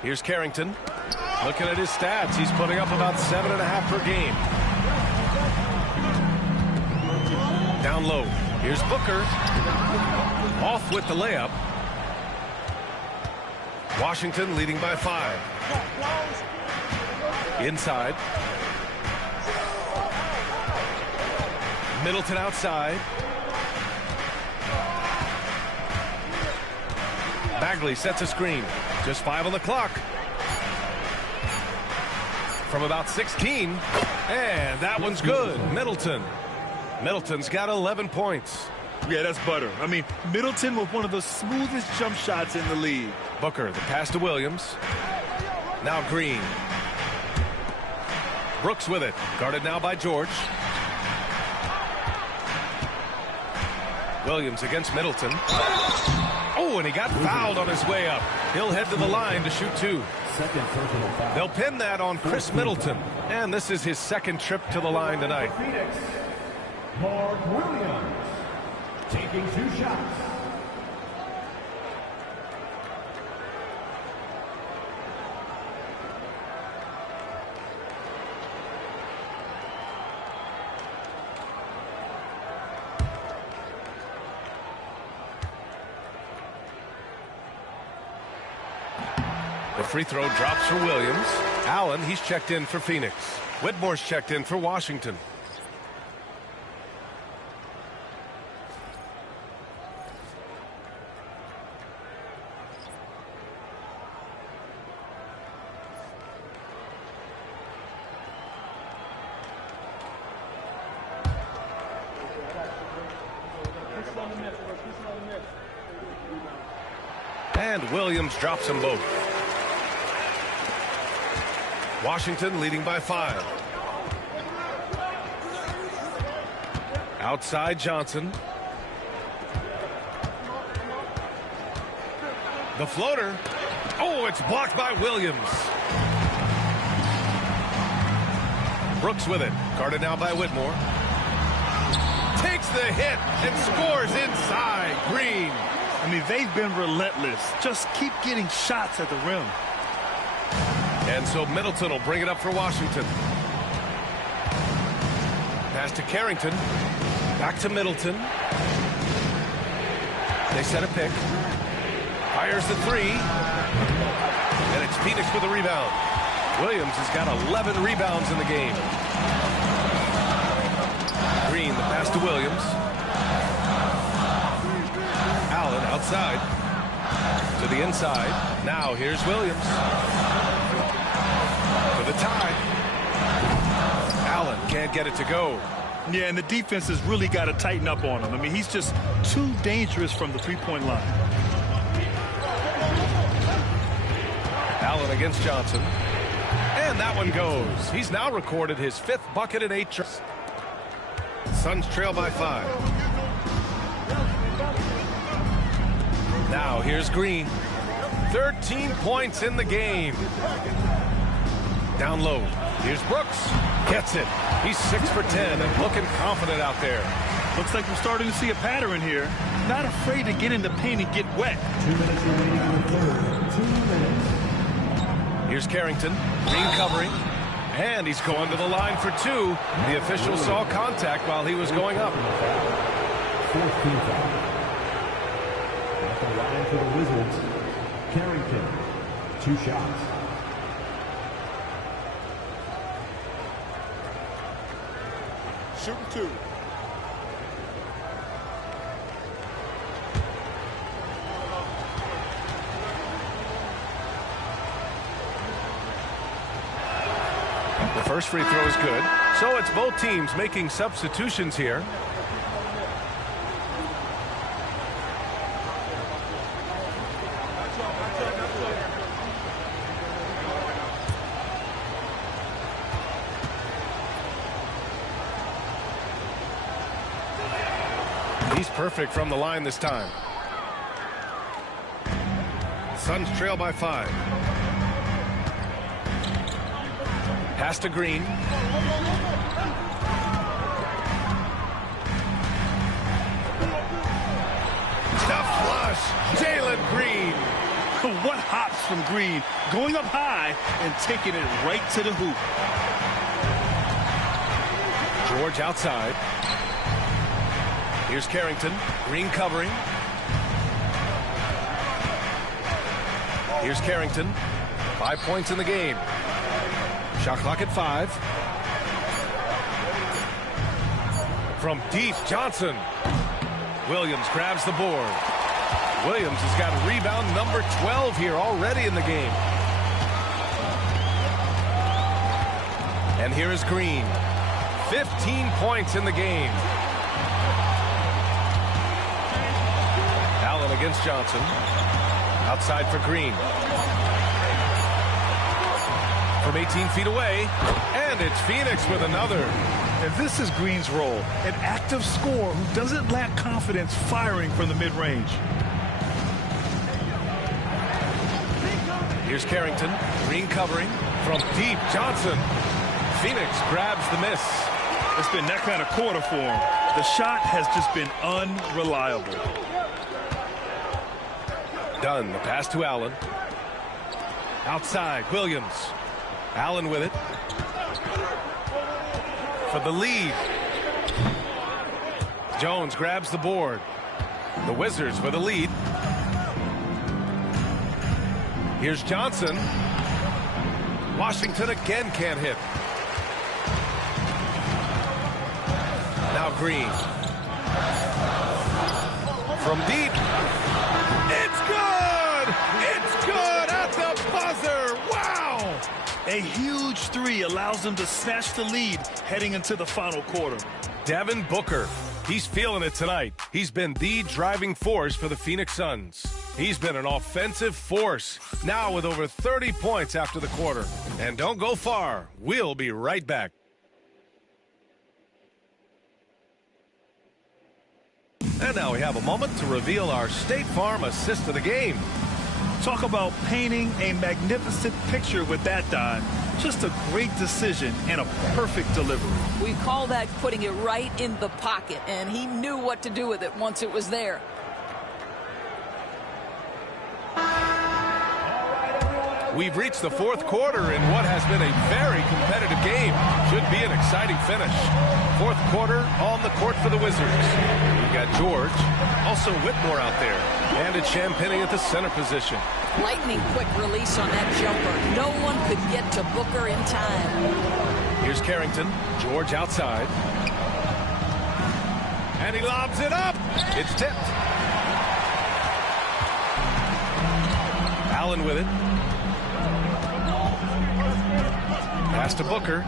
Here's Carrington. Looking at his stats, he's putting up about 7.5 per game. Down low. Here's Booker. Off with the layup. Washington leading by 5. Inside. Middleton outside. Bagley sets a screen. Just 5 on the clock. From about 16. And that one's good. Middleton. Middleton's got 11 points. Yeah, that's butter. I mean, Middleton with one of the smoothest jump shots in the league. Booker, the pass to Williams. Now Green. Brooks with it. Guarded now by George. Williams against Middleton. Oh, and he got fouled on his way up. He'll head to the line to shoot 2. They'll pin that on Chris Middleton. And this is his second trip to the line tonight. Mark Williams taking 2 shots. The free throw drops for Williams. Allen, he's checked in for Phoenix. Whitmore's checked in for Washington. And Williams drops them both. Washington leading by 5. Outside Johnson. The floater. Oh, it's blocked by Williams. Brooks with it. Guarded now by Whitmore. Takes the hit and scores inside. Green. I mean, they've been relentless. Just keep getting shots at the rim. And so Middleton will bring it up for Washington. Pass to Carrington. Back to Middleton. They set a pick. Fires the 3. And it's Phoenix with a rebound. Williams has got 11 rebounds in the game. Green, the pass to Williams. Allen outside. To the inside. Now here's Williams. For the tie. Allen can't get it to go. Yeah, and the defense has really got to tighten up on him. I mean, he's just too dangerous from the three-point line. Allen against Johnson. And that one goes. He's now recorded his 5th bucket in 8 tries. Suns trail by 5. Now here's Green. 13 points in the game. Down low. Here's Brooks. Gets it. He's 6 for 10 and looking confident out there. Looks like we're starting to see a pattern here. Not afraid to get in the paint and get wet. 2 minutes remaining in the third. 2 minutes. Here's Carrington. Green covering. And he's going to the line for 2. The official saw contact while he was going up. 4th team foul. At the line for the Wizards, Carrington. 2 shots. Shooting 2. The first free throw is good. So it's both teams making substitutions here. He's perfect from the line this time. Suns trail by 5. Pass to Green. Stop flush. Jalen Green. What hops from Green. Going up high and taking it right to the hoop. George outside. Here's Carrington. Green covering. Here's Carrington. 5 points in the game. Shot clock at 5. From deep, Johnson. Williams grabs the board. Williams has got rebound number 12 here already in the game. And here is Green. 15 points in the game. Allen against Johnson. Outside for Green. From 18 feet away, and it's Phoenix with another. And this is Green's role, an active scorer who doesn't lack confidence firing from the mid-range. Here's Carrington. Green covering. From deep, Johnson. Phoenix grabs the miss. It's been that kind of quarter for him. The shot has just been unreliable. Dunn, the pass to Allen. Outside, Williams. Allen with it. For the lead. Jones grabs the board. The Wizards for the lead. Here's Johnson. Washington again can't hit. Now Green. From deep. It's good! It's good at the buzzer! Wow! A huge 3 allows them to snatch the lead heading into the final quarter. Devin Booker. He's feeling it tonight. He's been the driving force for the Phoenix Suns. He's been an offensive force, now with over 30 points after the quarter. And don't go far. We'll be right back. And now we have a moment to reveal our State Farm assist of the game. Talk about painting a magnificent picture with that, Don. Just a great decision and a perfect delivery. We call that putting it right in the pocket, and he knew what to do with it once it was there. We've reached the fourth quarter in what has been a very competitive game. Should be an exciting finish. Fourth quarter on the court for the Wizards. We've got George, also Whitmore out there, and it's Champagnie at the center position. Lightning quick release on that jumper. No one could get to Booker in time. Here's Carrington. George outside. And he lobs it up. It's tipped. Allen with it. Pass to Booker.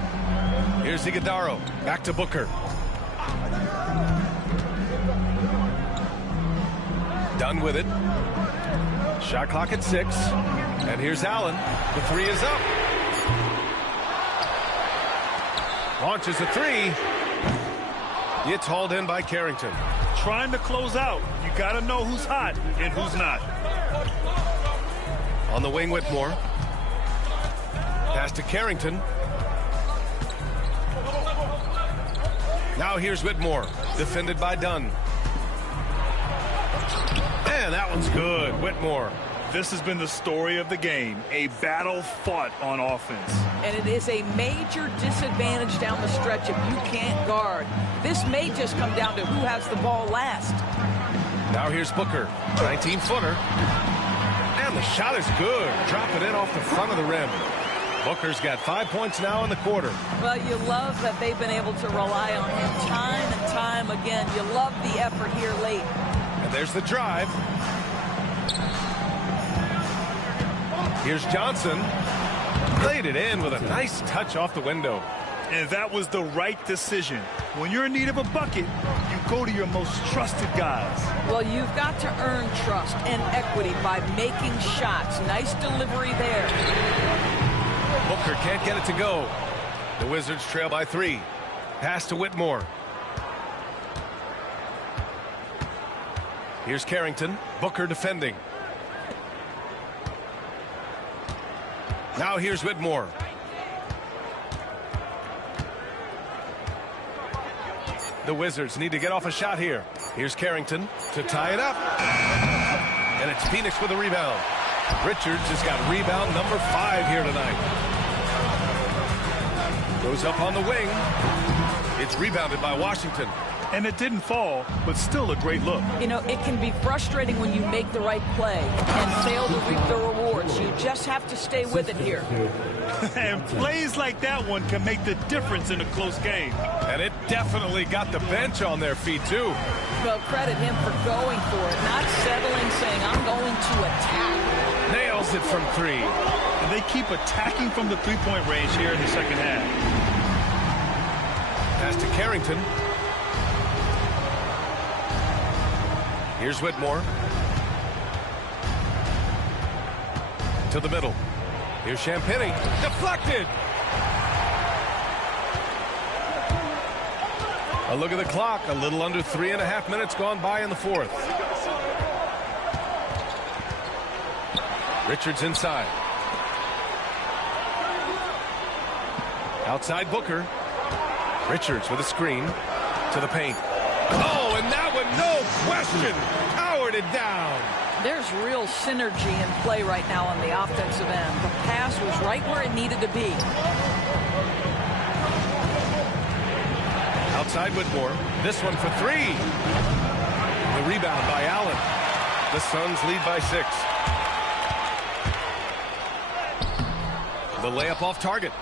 Here's Iguodala. Back to Booker. Done with it. Shot clock at 6. And here's Allen. The three is up. Launches a three. It's hauled in by Carrington. Trying to close out. You got to know who's hot and who's not. On the wing, Whitmore. Pass to Carrington. Now here's Whitmore, defended by Dunn. And that one's good, Whitmore. This has been the story of the game, a battle fought on offense. And it is a major disadvantage down the stretch if you can't guard. This may just come down to who has the ball last. Now here's Booker, 19-footer. And the shot is good. Drop it in off the front of the rim. Booker's got 5 points now in the quarter. Well, you love that they've been able to rely on him time and time again. You love the effort here late. And there's the drive. Here's Johnson. Laid it in with a nice touch off the window. And that was the right decision. When you're in need of a bucket, you go to your most trusted guys. Well, you've got to earn trust and equity by making shots. Nice delivery there. Booker can't get it to go. The Wizards trail by 3. Pass to Whitmore. Here's Carrington. Booker defending. Now here's Whitmore. The Wizards need to get off a shot here. Here's Carrington to tie it up. And it's Phoenix with a rebound. Richards has got rebound number 5 here tonight. Goes up on the wing. It's rebounded by Washington. And it didn't fall, but still a great look. You know, it can be frustrating when you make the right play and fail to reap the rewards. You just have to stay with it here. And plays like that one can make the difference in a close game. And it definitely got the bench on their feet, too. Well, credit him for going for it, not settling, saying, I'm going to attack. Nails it from 3. And they keep attacking from the three-point range here in the second half. Pass to Carrington. Here's Whitmore. To the middle. Here's Champagnie. Deflected! A look at the clock. A little under 3.5 minutes gone by in the fourth. Richards inside. Outside Booker. Richards with a screen to the paint. Oh, and that one, no question, powered it down. There's real synergy in play right now on the offensive end. The pass was right where it needed to be. Outside Whitmore. This one for 3. The rebound by Allen. The Suns lead by 6. The layup off target.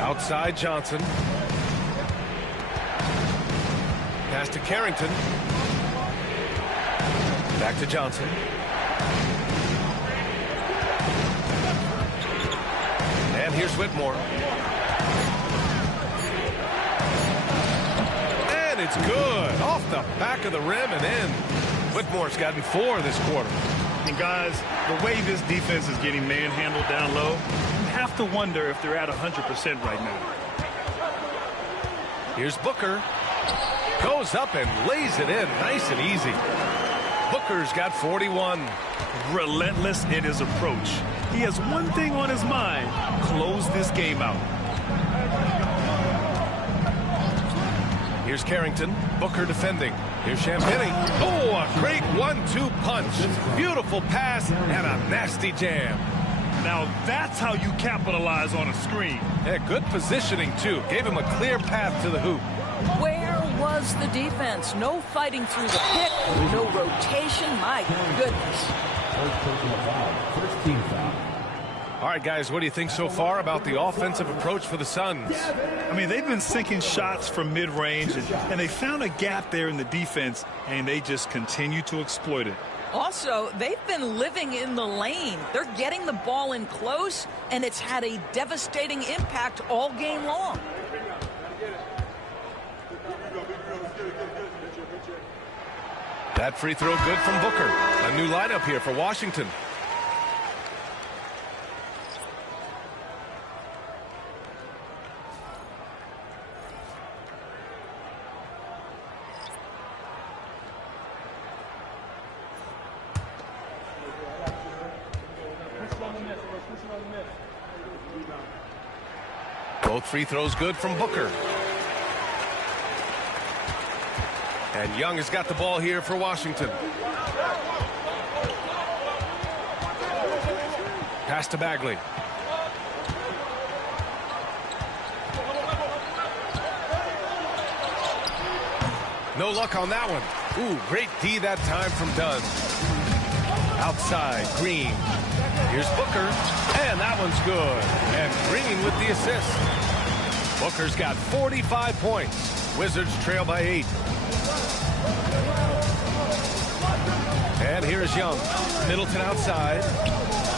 Outside Johnson. Pass to Carrington. Back to Johnson. And here's Whitmore. And it's good. Off the back of the rim and in. Whitmore's gotten 4 this quarter. And guys, the way this defense is getting manhandled down low, you have to wonder if they're at 100% right now. Here's Booker. Goes up and lays it in nice and easy. Booker's got 41. Relentless in his approach. He has one thing on his mind: close this game out. Here's Carrington. Booker defending. Here's Champagny. Oh, a great 1-2 punch. Beautiful pass and a nasty jam. Now that's how you capitalize on a screen. Yeah, good positioning, too. Gave him a clear path to the hoop. Where was the defense? No fighting through the pick, no rotation. My goodness. First team foul. All right, guys, what do you think so far about the offensive approach for the Suns? I mean, they've been sinking shots from mid-range, and they found a gap there in the defense, and they just continue to exploit it. Also, they've been living in the lane. They're getting the ball in close, and it's had a devastating impact all game long. That free throw good from Booker. A new lineup here for Washington. Both free throws good from Booker. And Young has got the ball here for Washington. Pass to Bagley. No luck on that one. Ooh, great D that time from Dunn. Outside, Green. Here's Booker. And that one's good. And Green with the assist. Booker's got 45 points. Wizards trail by 8. And here's Young. Middleton outside.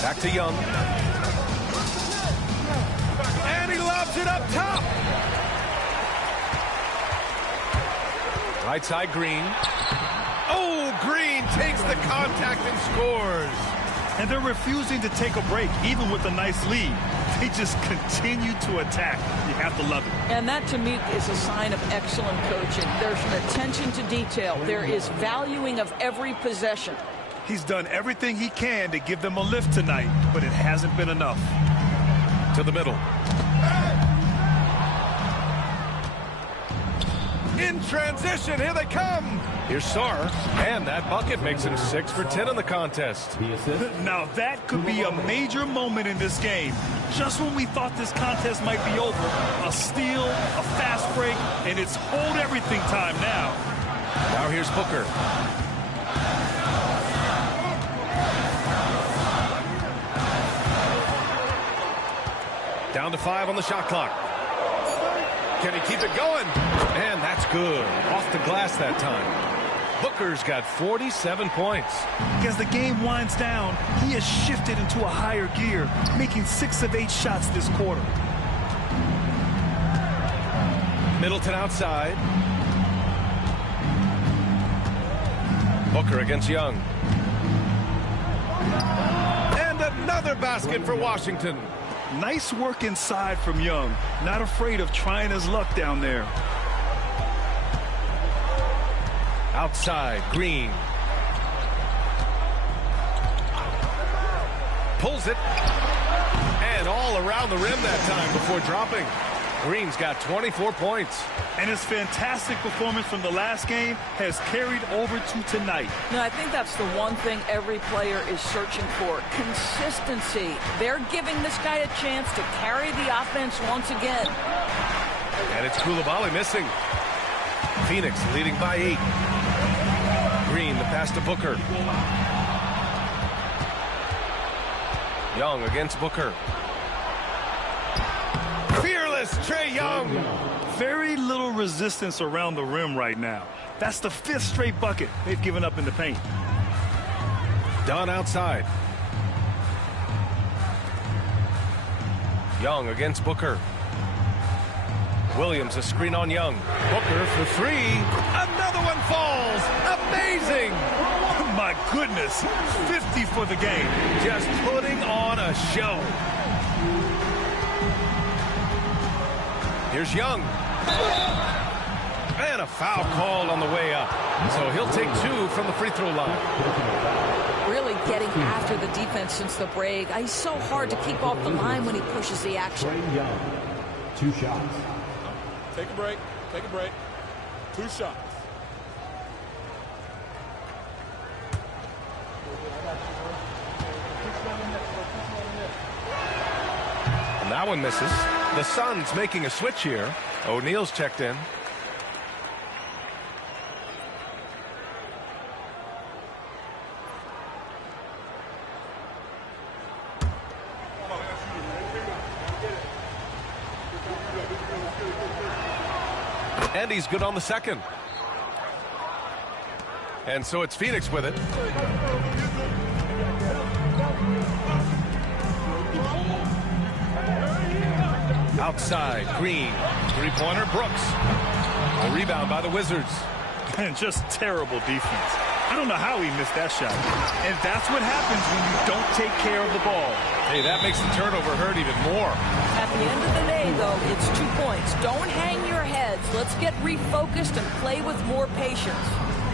Back to Young. And he lobs it up top. Right side, Green. Oh, Green takes the contact and scores. And they're refusing to take a break, even with a nice lead. They just continue to attack. You have to love it. And that, to me, is a sign of excellent coaching. There's an attention to detail. There is valuing of every possession. He's done everything he can to give them a lift tonight, but it hasn't been enough. To the middle. In transition, here they come. Here's Sarr, and that bucket makes him 6 for 10 in the contest. Now that could be a major moment in this game. Just when we thought this contest might be over, a steal, a fast break, and it's hold everything time now. Now here's Booker. Down to 5 on the shot clock. Can he keep it going? And that's good. Off the glass that time. Booker's got 47 points. As the game winds down, he has shifted into a higher gear, making 6 of 8 shots this quarter. Middleton outside. Booker against Young. And another basket for Washington. Nice work inside from Young. Not afraid of trying his luck down there. Outside, Green. Pulls it. And all around the rim that time before dropping. Green's got 24 points. And his fantastic performance from the last game has carried over to tonight. No, I think that's the one thing every player is searching for. Consistency. They're giving this guy a chance to carry the offense once again. And it's Coulibaly missing. Phoenix leading by 8. Green, the pass to Booker. Young against Booker. Fearless Trae Young. Very little resistance around the rim right now. That's the 5th straight bucket they've given up in the paint. Dunn outside. Young against Booker. Williams, a screen on Young. Booker for three. Another one falls. Amazing. My goodness, 50 for the game. Just putting on a show. Here's Young. And a foul called on the way up. So he'll take 2 from the free throw line. Really getting after the defense since the break. He's so hard to keep off the line when he pushes the action. Young, 2 shots. Take a break. Take a break. 2 shots. And that one misses. The Suns making a switch here. O'Neal's checked in. And he's good on the second. And so it's Phoenix with it. Outside, Green. Three-pointer, Brooks. A rebound by the Wizards. And just terrible defense. I don't know how he missed that shot. And that's what happens when you don't take care of the ball. Hey, that makes the turnover hurt even more. At the end of the day, though, it's 2 points. Don't hang your heads. Let's get refocused and play with more patience.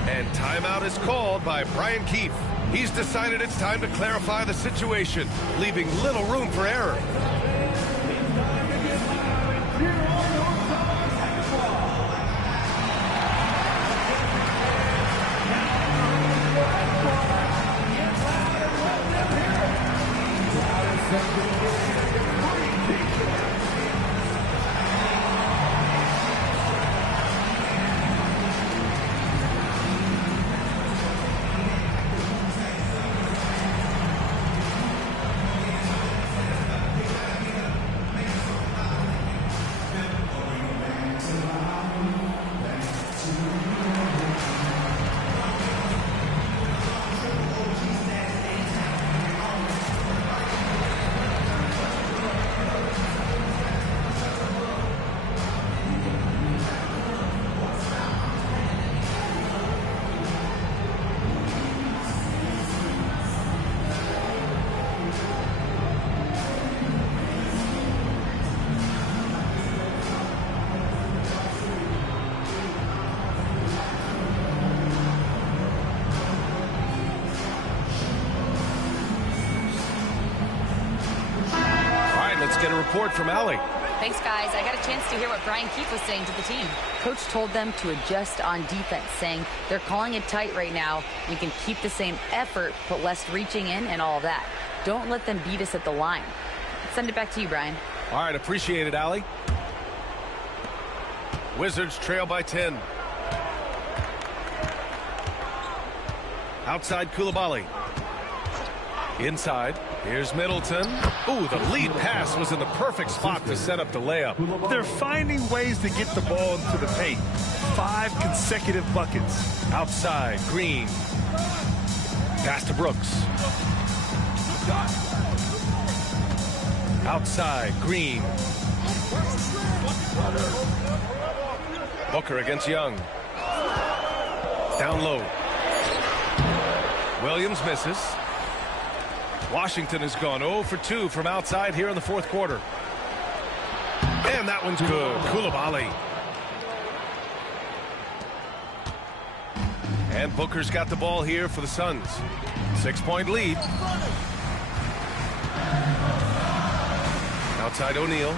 And timeout is called by Brian Keefe. He's decided it's time to clarify the situation, leaving little room for error. Let's get a report from Allie. Thanks, guys. I got a chance to hear what Brian Keefe was saying to the team. Coach told them to adjust on defense, saying they're calling it tight right now. We can keep the same effort, but less reaching in and all of that. Don't let them beat us at the line. Let's send it back to you, Brian. All right, appreciate it, Allie. Wizards trail by 10. Outside Coulibaly. Inside. Here's Middleton. Ooh, the lead pass was in the perfect spot to set up the layup. They're finding ways to get the ball into the paint. 5 consecutive buckets. Outside, Green. Pass to Brooks. Outside, Green. Booker against Young. Down low. Williams misses. Washington has gone 0 for 2 from outside here in the fourth quarter. And that one's good. Coulibaly. And Booker's got the ball here for the Suns. 6-point lead. Outside O'Neal.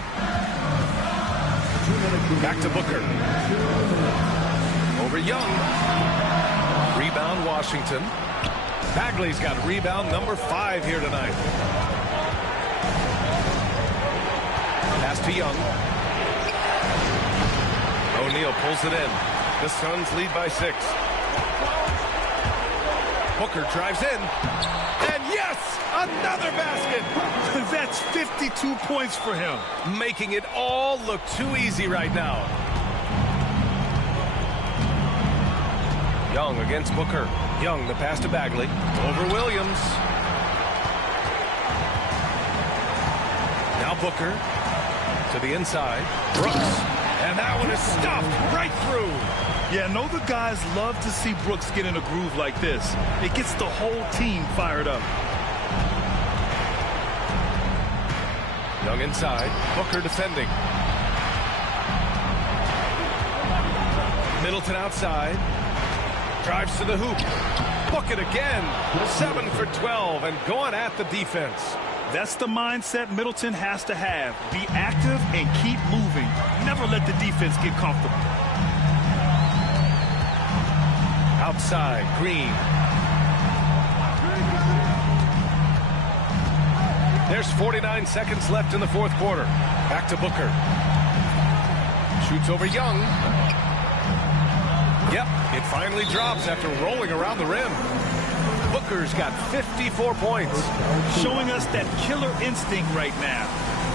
Back to Booker. Over Young. Rebound Washington. Bagley's got rebound number 5 here tonight. Pass to Young. O'Neal pulls it in. The Suns lead by 6. Booker drives in. And yes, another basket. That's 52 points for him. Making it all look too easy right now. Young against Booker. Young, the pass to Bagley. Over Williams. Now Booker to the inside. Brooks. And that one is stuffed right through. Yeah, I know the guys love to see Brooks get in a groove like this. It gets the whole team fired up. Young inside. Booker defending. Middleton outside. Drives to the hoop. Book it again. 7 for 12 and going at the defense. That's the mindset Middleton has to have. Be active and keep moving. Never let the defense get comfortable. Outside, Green. There's 49 seconds left in the fourth quarter. Back to Booker. Shoots over Young. Yep, it finally drops after rolling around the rim. Booker's got 54 points. Showing us that killer instinct right now.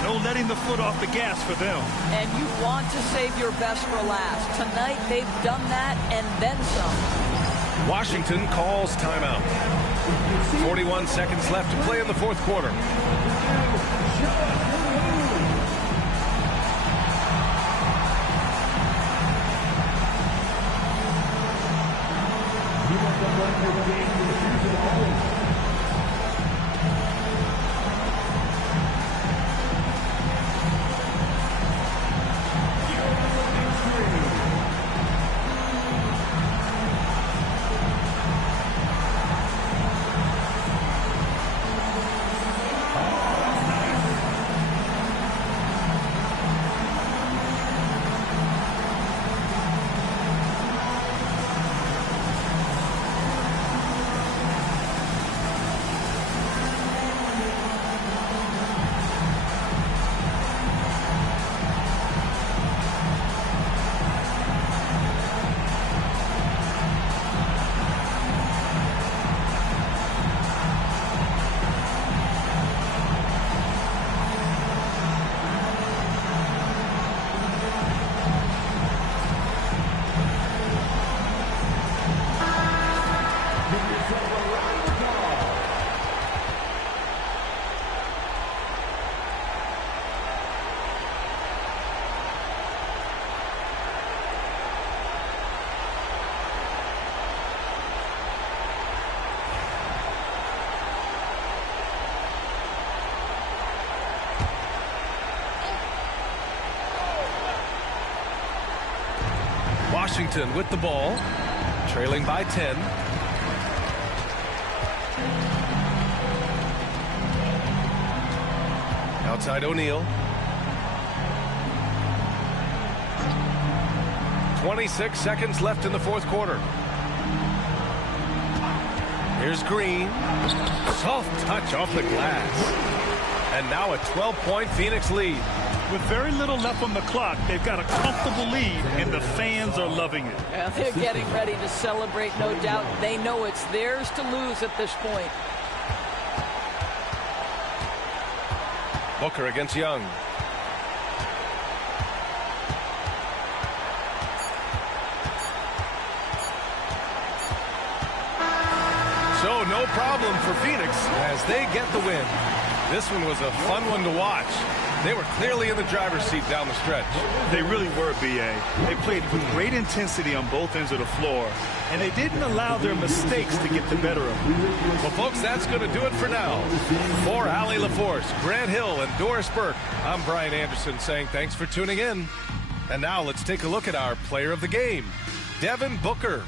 No letting the foot off the gas for them. And you want to save your best for last. Tonight, they've done that and then some. Washington calls timeout. 41 seconds left to play in the fourth quarter. Washington with the ball, trailing by 10. Outside O'Neal. 26 seconds left in the fourth quarter. Here's Green. Soft touch off the glass. And now a 12-point Phoenix lead. With very little left on the clock, they've got a comfortable lead, and the fans are loving it. Yeah, they're getting ready to celebrate, no doubt. They know it's theirs to lose at this point. Booker against Young. So no problem for Phoenix as they get the win. This one was a fun one to watch. They were clearly in the driver's seat down the stretch. They really were, B.A. They played with great intensity on both ends of the floor, and they didn't allow their mistakes to get the better of them. Well, folks, that's going to do it for now. For Allie LaForce, Grant Hill, and Doris Burke, I'm Brian Anderson saying thanks for tuning in. And now let's take a look at our player of the game, Devin Booker.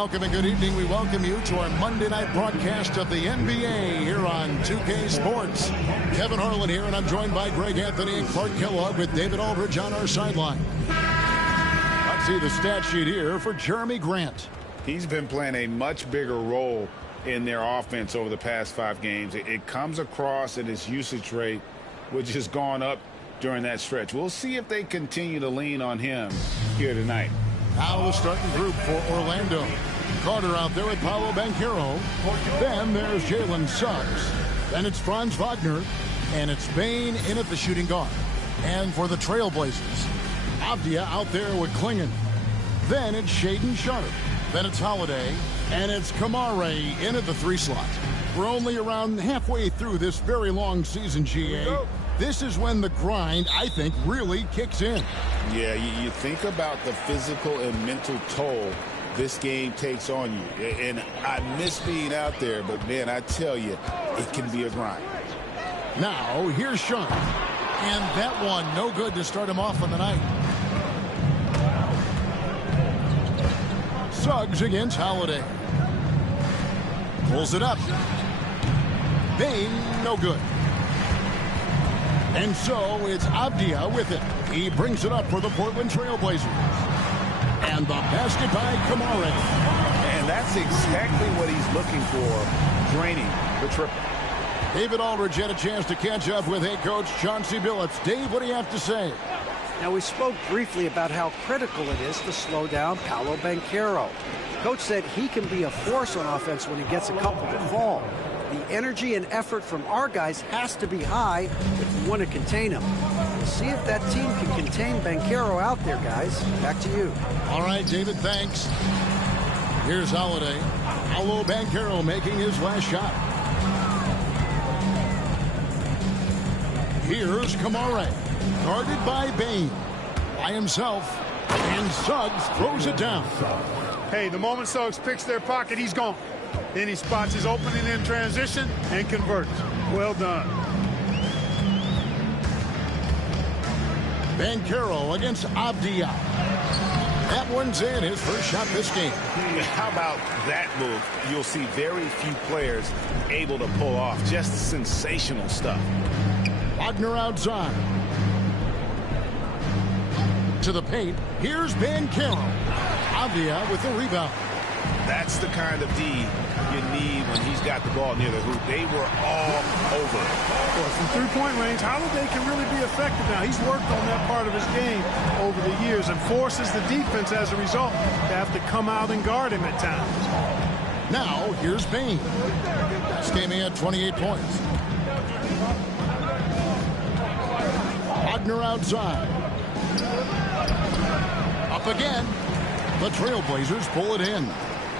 Welcome and good evening. We welcome you to our Monday night broadcast of the NBA here on 2K Sports. Kevin Harlan here, and I'm joined by Greg Anthony and Clark Kellogg with David Aldridge on our sideline. Let's see the stat sheet here for Jeremy Grant. He's been playing a much bigger role in their offense over the past 5 games. It comes across at his usage rate, which has gone up during that stretch. We'll see if they continue to lean on him here tonight. Now the starting group for Orlando. Carter out there with Paolo Banchero. Then there's Jalen Suggs. Then it's Franz Wagner. And it's Bane in at the shooting guard. And for the Trailblazers, Avdia out there with Klingon. Then it's Shaedon Sharpe. Then it's Holiday. And it's Kamare in at the 3 slot. We're only around halfway through this very long season, GA. This is when the grind, I think, really kicks in. Yeah, you think about the physical and mental toll this game takes on you. And I miss being out there, but, man, I tell you, it can be a grind. Now, here's Sharpe. And that one, no good to start him off on the night. Suggs against Holiday. Pulls it up. Bane, no good. And so it's Avdia with it. He brings it up for the Portland Trailblazers. And the basket by Kamare. And that's exactly what he's looking for, draining the triple. David Aldridge had a chance to catch up with head coach Chauncey Billups. Dave, what do you have to say? Now, we spoke briefly about how critical it is to slow down Paolo Banchero. Coach said he can be a force on offense when he gets a couple to fall. The energy and effort from our guys has to be high if we want to contain him. We'll see if that team can contain Banchero out there, guys. Back to you. All right, David, thanks. Here's Holiday. Paolo Banchero making his last shot. Here's Kamare. Guarded by Bane. By himself. And Suggs throws it down. Hey, the moment Suggs picks their pocket, he's gone. Then he spots his opening in transition and converts. Well done. Banchero against Avdia. That one's in, his first shot this game. How about that move? You'll see very few players able to pull off just sensational stuff. Wagner outside. To the paint. Here's Banchero. Avdia with the rebound. That's the kind of D you need when he's got the ball near the hoop. They were all over. Well, from three-point range, Holiday can really be effective now. He's worked on that part of his game over the years and forces the defense as a result to have to come out and guard him at times. Now, here's Bane. This game he had 28 points. Wagner outside. Up again. The Trailblazers pull it in.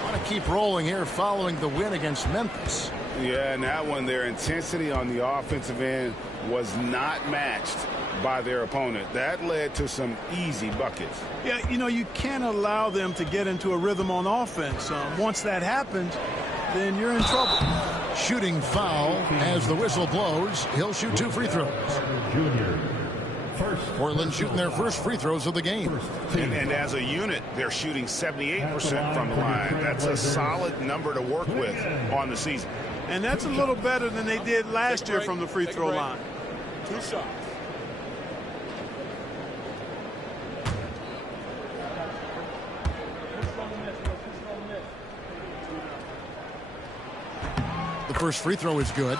Want to keep rolling here following the win against Memphis. Yeah, and that one, their intensity on the offensive end was not matched by their opponent. That led to some easy buckets. Yeah, you know, you can't allow them to get into a rhythm on offense. Once that happens, then you're in trouble. Shooting foul as the whistle blows. He'll shoot 2 free throws. Portland shooting their first free throws of the game. And as a unit, they're shooting 78% from the line. That's a solid number to work with on the season. And that's a little better than they did last year from the free throw line. 2 shots. The first free throw is good.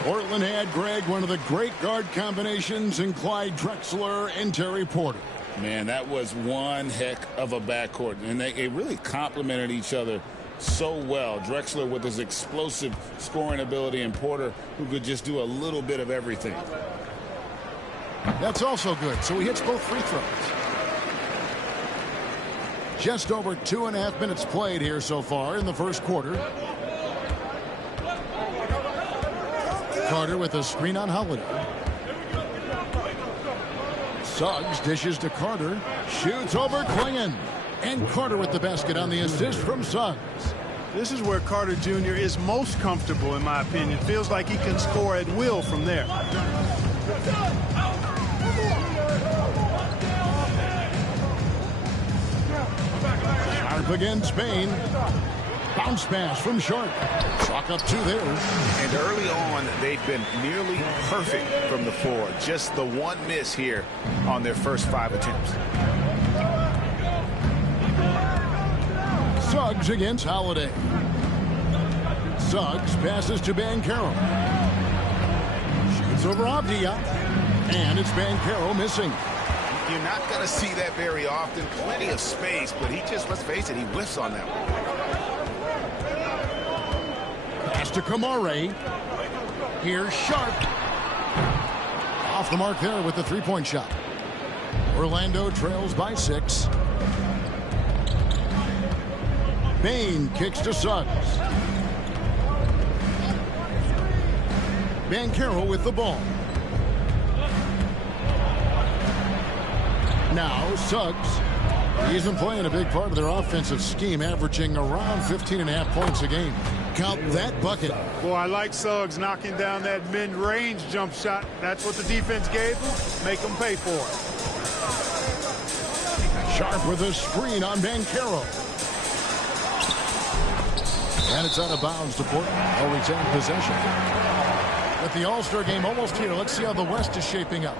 Portland had, Greg, one of the great guard combinations in Clyde Drexler and Terry Porter. Man, that was one heck of a backcourt. And they really complemented each other so well. Drexler with his explosive scoring ability and Porter who could just do a little bit of everything. That's also good. So he hits both free throws. Just over 2.5 minutes played here so far in the first quarter. Carter with a screen on Holiday. Suggs dishes to Carter. Shoots over Klingon. And Carter with the basket on the assist from Suggs. This is where Carter Jr. is most comfortable, in my opinion. Feels like he can score at will from there. Sharp against Bain. Bounce pass from Sharp. Chalk up 2 there. And early on, they've been nearly perfect from the floor. Just the one miss here on their first 5 attempts. Suggs against Holiday. Suggs passes to Banchero. Shoots over Avdia. And it's Banchero missing. You're not going to see that very often. Plenty of space, but he just, let's face it, he whiffs on that one. Pass to Kamare. Here's Sharp. Off the mark there with the three-point shot. Orlando trails by 6. Bain kicks to Suggs. Banchero with the ball. Now Suggs. He's been playing a big part of their offensive scheme, averaging around 15.5 points a game. Count that bucket. Boy, I like Suggs knocking down that mid-range jump shot. That's what the defense gave him. Make them pay for it. Sharp with a screen on Banchero. And it's out of bounds to Portland. They'll retain possession. With the All-Star game almost here, let's see how the West is shaping up.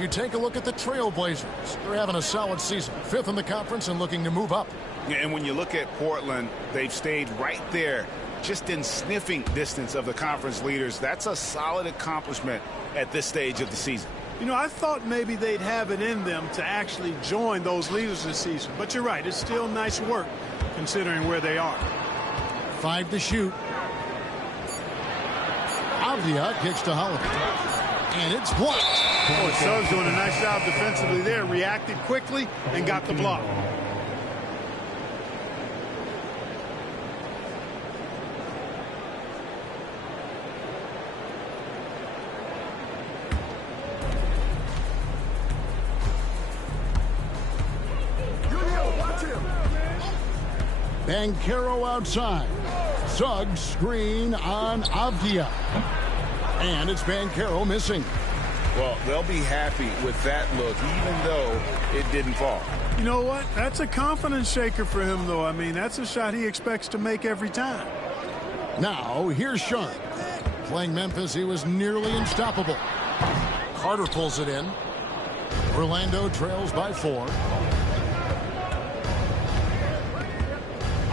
You take a look at the Trailblazers. They're having a solid season. 5th in the conference and looking to move up. Yeah, and when you look at Portland, they've stayed right there, just in sniffing distance of the conference leaders. That's a solid accomplishment at this stage of the season. You know, I thought maybe they'd have it in them to actually join those leaders this season. But you're right, it's still nice work considering where they are. 5 to shoot. Avdia kicks to Holiday. And it's blocked. Boy, Suggs doing a nice job defensively there. Reacted quickly and got the block. Banchero outside. Suggs screen on Avdia. And it's Banchero missing. Well, they'll be happy with that look, even though it didn't fall. You know what? That's a confidence shaker for him, though. I mean, that's a shot he expects to make every time. Now, here's Sharp. Playing Memphis, he was nearly unstoppable. Carter pulls it in. Orlando trails by 4.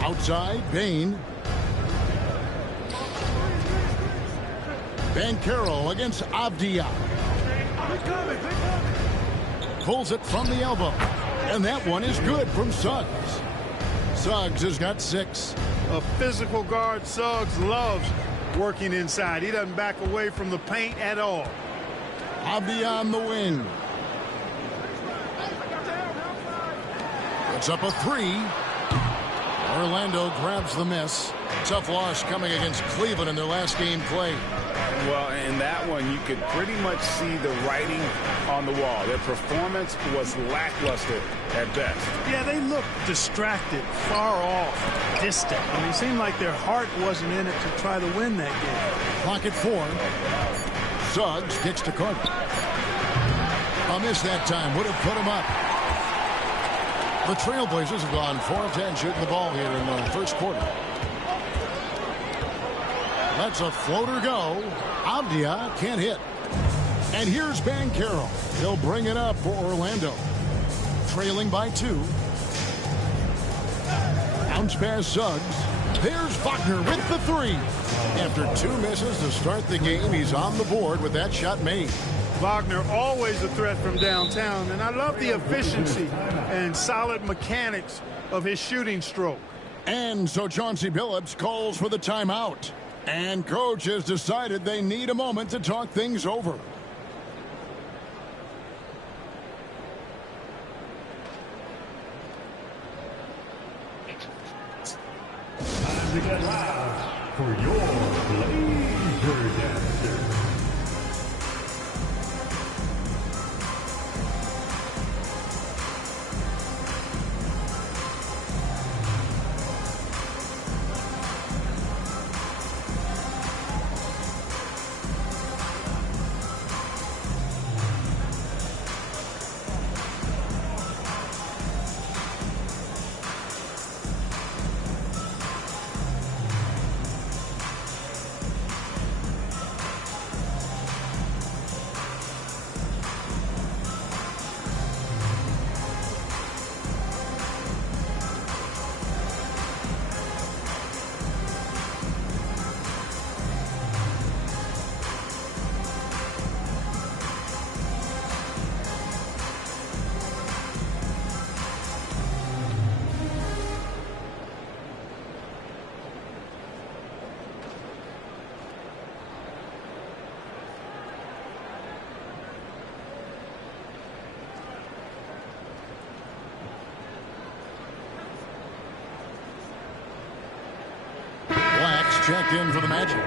Outside, Bain. Banchero against Avdia. Pulls it from the elbow. And that one is good from Suggs. Suggs has got 6. A physical guard Suggs loves working inside. He doesn't back away from the paint at all. Avdia on the wing. It's up a 3. Orlando grabs the miss. Tough loss coming against Cleveland in their last game played. Well, in that one, you could pretty much see the writing on the wall. Their performance was lackluster at best. Yeah, they looked distracted, far off, distant. I mean, it seemed like their heart wasn't in it to try to win that game. Clock at 4. Suggs kicks to Carter. A miss that time would have put him up. The Trailblazers have gone 4 of 10 shooting the ball here in the first quarter. Lets a floater go. Avdia can't hit. And here's Banchero. He'll bring it up for Orlando. Trailing by 2. Bounce pass Suggs. There's Wagner with the 3. After 2 misses to start the game, he's on the board with that shot made. Wagner always a threat from downtown, and I love the efficiency and solid mechanics of his shooting stroke. And so Chauncey Billups calls for the timeout. And coach has decided they need a moment to talk things over. Time to get loud for your Blazer Dancer. checked in for the Magic.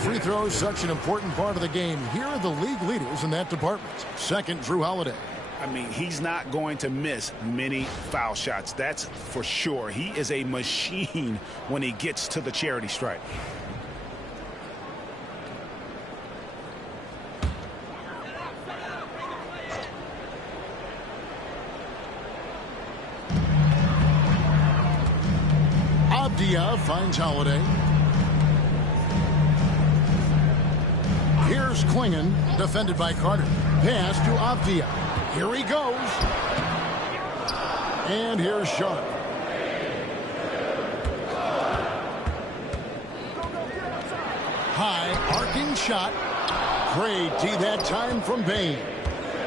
Free throws, such an important part of the game. Here are the league leaders in that department. Second, Drew Holiday. I mean, he's not going to miss many foul shots. That's for sure. He is a machine when he gets to the charity stripe. Abdia finds Holiday. Here's Klingon, defended by Carter. Pass to Abdia. Here he goes. And here's Sharp. High arcing shot. Great D that time from Bain.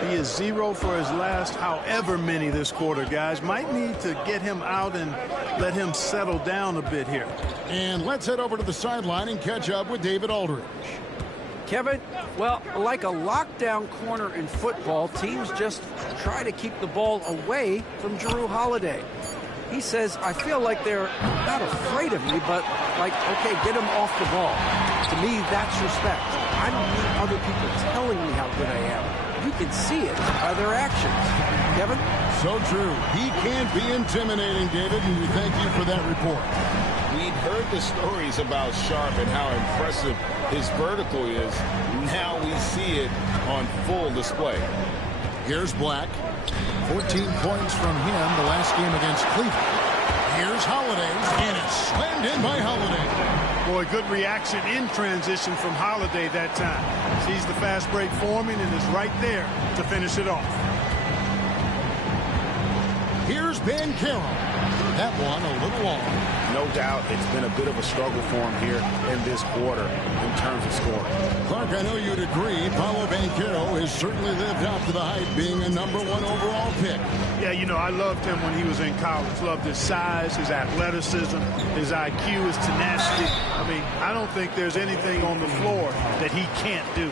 He is 0 for his last however many this quarter, guys. Might need to get him out and let him settle down a bit here. And let's head over to the sideline and catch up with David Aldridge. Kevin, well, like a lockdown corner in football, teams just try to keep the ball away from Drew Holiday. He says, I feel like they're not afraid of me, but like, okay, get him off the ball. To me, that's respect. I don't need other people telling me how good I am. You can see it by their actions. Kevin? So true. He can't be intimidating, David, and we thank you for that report. We've heard the stories about Sharp and how impressive his vertical is. Now we see it on full display. Here's Black. 14 points from him the last game against Cleveland. Here's Holiday, and it's slammed in by Holiday. Boy, good reaction in transition from Holiday that time. Sees the fast break forming and is right there to finish it off. Here's Banchero. That one a little long. No doubt it's been a bit of a struggle for him here in this quarter in terms of scoring. Clark, I know you'd agree. Paolo Banchero has certainly lived up to the hype, being a #1 overall pick. Yeah, you know, I loved him when he was in college. Loved his size, his athleticism, his IQ, his tenacity. I mean, I don't think there's anything on the floor that he can't do.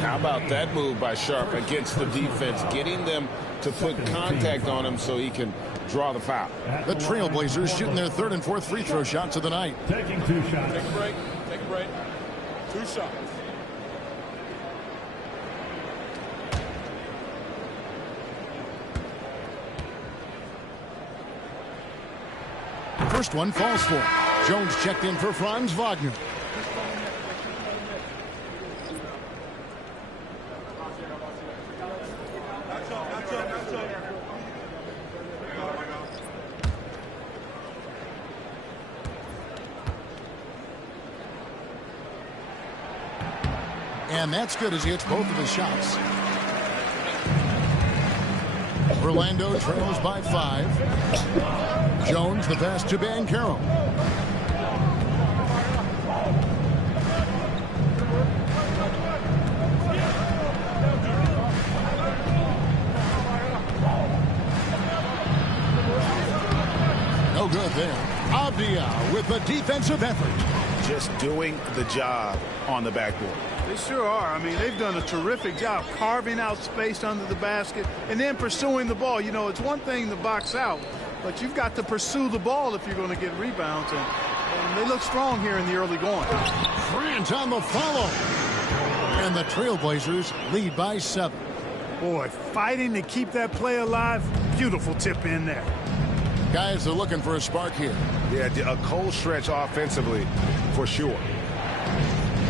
How about that move by Sharp against the defense, getting them to put contact on him so he can draw the foul. The Trailblazers shooting their third and fourth free throw shots of the night. Taking 2 shots. Take a break. Take a break. 2 shots. First one falls for him. Jones checked in for Franz Wagner. And that's good as he hits both of his shots. Orlando trails by 5. Jones the pass to Banchero. No good there. Abdia with the defensive effort. Just doing the job on the backboard. They sure are. I mean, they've done a terrific job carving out space under the basket and then pursuing the ball. You know, it's one thing to box out, but you've got to pursue the ball if you're going to get rebounds. And they look strong here in the early going. Grant on the follow. And the Trailblazers lead by 7. Boy, fighting to keep that play alive. Beautiful tip in there. Guys are looking for a spark here. Yeah, a cold stretch offensively for sure.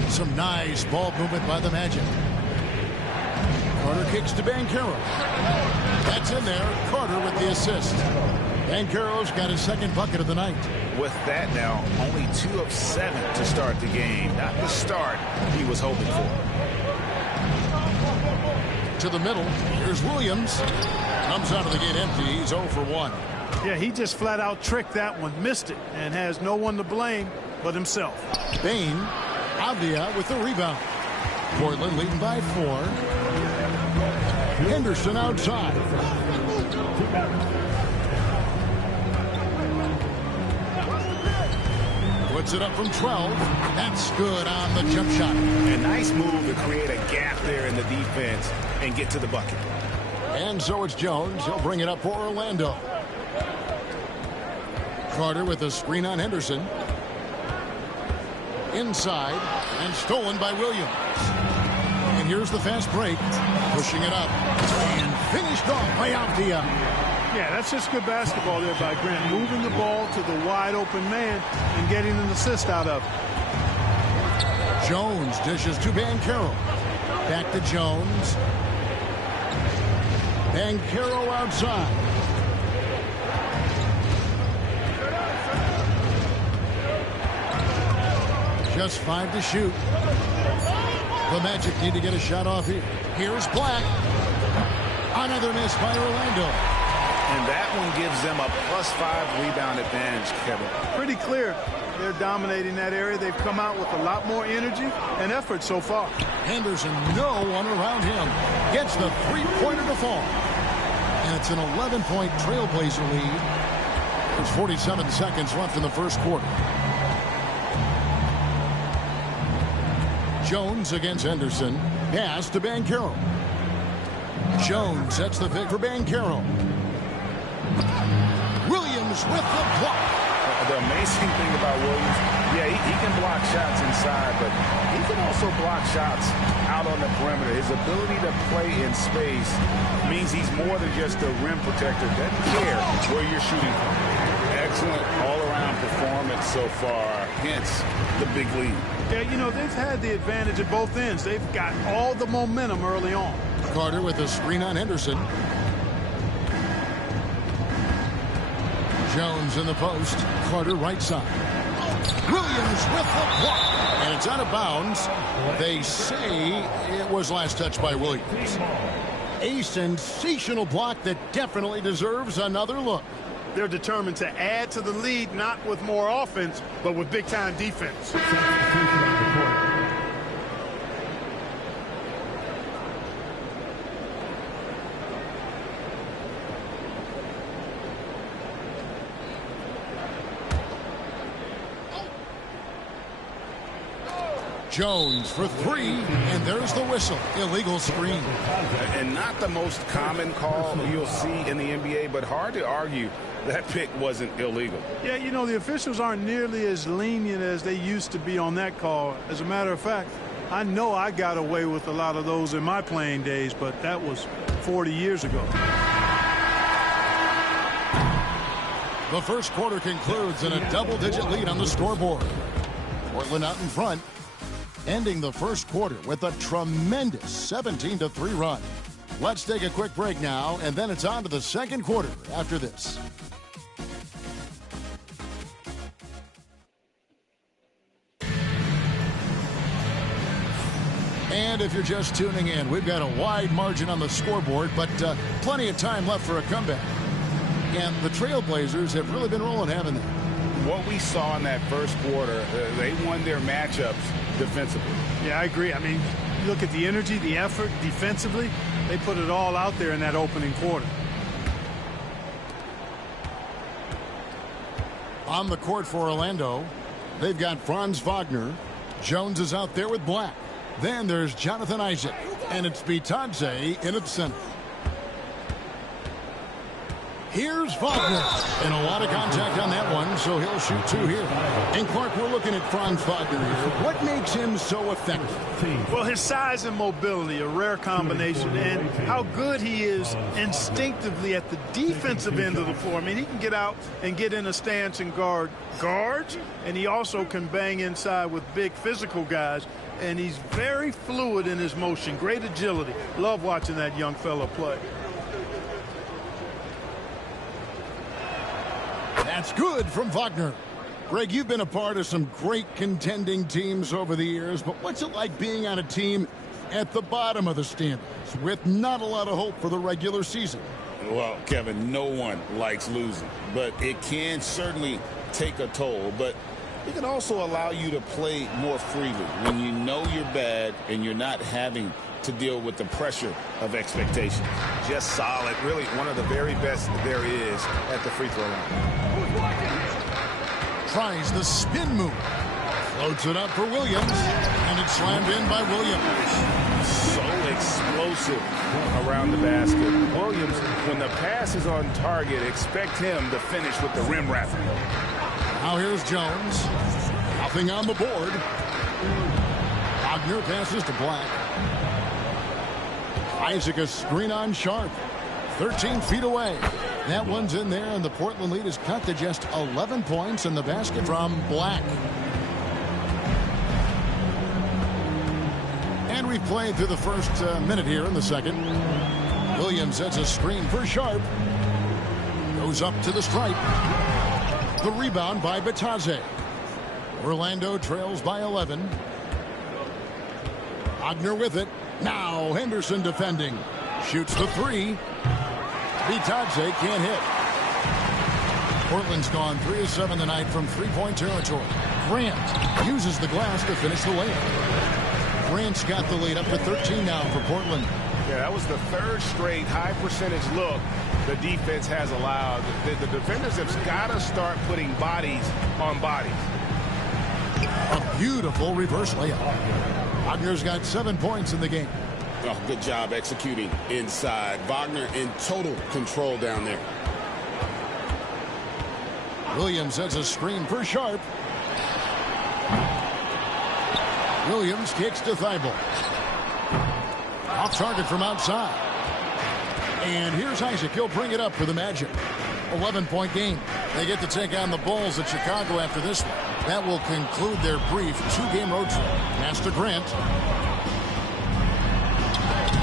Some nice ball movement by the Magic. Carter kicks to Banchero. That's in there. Carter with the assist. Banchero's got his second bucket of the night. With that now, only 2 of 7 to start the game. Not the start he was hoping for. To the middle. Here's Williams. Comes out of the gate empty. He's 0 for 1. Yeah, he just flat out tricked that one, missed it, and has no one to blame but himself. Bain, Abdia with the rebound. Portland leading by 4. Henderson outside. Puts it up from 12. That's good on the jump shot. A nice move to create a gap there in the defense and get to the bucket. And so it's Jones. He'll bring it up for Orlando. Carter with a screen on Henderson. inside and stolen by Williams. And here's the fast break, pushing it up and finished off by Avdia. Yeah, that's just good basketball there by Grant, moving the ball to the wide open man and getting an assist out of it. Jones dishes to Banchero. Back to Jones. Banchero outside. Just 5 to shoot. The Magic need to get a shot off here. Here's Black. Another miss by Orlando. And that one gives them a +5 rebound advantage, Kevin. Pretty clear. They're dominating that area. They've come out with a lot more energy and effort so far. Henderson, no one around him. Gets the three-pointer to fall. And it's an 11-point Trailblazer lead. There's 47 seconds left in the first quarter. Jones against Henderson. Pass to Banchero. Jones sets the pick for Banchero. Williams with the block. The amazing thing about Williams, yeah, he can block shots inside, but he can also block shots out on the perimeter. His ability to play in space means he's more than just a rim protector. Doesn't care where you're shooting from. Excellent all-around performance so far, hence the big lead. Yeah, you know, they've had the advantage at both ends. They've got all the momentum early on. Carter with a screen on Henderson. Jones in the post. Carter right side. Williams with the block. And it's out of bounds. They say it was last touched by Williams. A sensational block that definitely deserves another look. They're determined to add to the lead, not with more offense, but with big-time defense. Jones for three, and there's the whistle. Illegal screen. And not the most common call you'll see in the NBA, but hard to argue that pick wasn't illegal. Yeah, you know, the officials aren't nearly as lenient as they used to be on that call. As a matter of fact, I know I got away with a lot of those in my playing days, but that was 40 years ago. The first quarter concludes in a double-digit lead on the scoreboard. Portland out in front, ending the first quarter with a tremendous 17-3 run. Let's take a quick break now, and then it's on to the second quarter after this. And if you're just tuning in, we've got a wide margin on the scoreboard, but plenty of time left for a comeback. And the Trailblazers have really been rolling, haven't they? What we saw in that first quarter, they won their matchups defensively. Yeah, I agree. I mean, look at the energy, the effort defensively. They put it all out there in that opening quarter. On the court for Orlando, they've got Franz Wagner. Jones is out there with Black. Then there's Jonathan Isaac, and it's Bitadze in at center. Here's Wagner, and a lot of contact on that one, so he'll shoot two here. And Clark, we're looking at Franz Wagner here. What makes him so effective? Well, his size and mobility, a rare combination, and how good he is instinctively at the defensive end of the floor. I mean, he can get out and get in a stance and guard guards, and he also can bang inside with big physical guys, and he's very fluid in his motion, great agility. Love watching that young fella play. That's good from Wagner. Greg, you've been a part of some great contending teams over the years, but what's it like being on a team at the bottom of the standings with not a lot of hope for the regular season? Well, Kevin, no one likes losing, but it can certainly take a toll. But it can also allow you to play more freely when you know you're bad and you're not having to deal with the pressure of expectation. Just solid, really one of the very best there is at the free throw line. Tries the spin move. Floats it up for Williams, and it's slammed in by Williams. So explosive around the basket. Williams, when the pass is on target, expect him to finish with the rim wrapper. Now here's Jones. Nothing on the board. Wagner passes to Black. Isaac a screen on Sharp. 13 feet away. That one's in there, and the Portland lead is cut to just 11 points in the basket from Black. And we've played through the first minute here in the second. Williams sets a screen for Sharp. Goes up to the stripe. The rebound by Batadze. Orlando trails by 11. Wagner with it. Now Henderson defending. Shoots the three. Batadze can't hit. Portland's gone 3 of 7 tonight from three-point territory. Grant uses the glass to finish the layup. Grant's got the lead up to 13 now for Portland. Yeah, that was the third straight high percentage look the defense has allowed. The defenders have got to start putting bodies on bodies. A beautiful reverse layup. Wagner's got 7 points in the game. Oh, good job executing inside. Wagner in total control down there. Williams has a screen for Sharp. Williams kicks to Thibault. Off target from outside. And here's Isaac. He'll bring it up for the Magic. 11-point game. They get to take on the Bulls at Chicago after this one. That will conclude their brief 2-game road trip. Pass to Grant.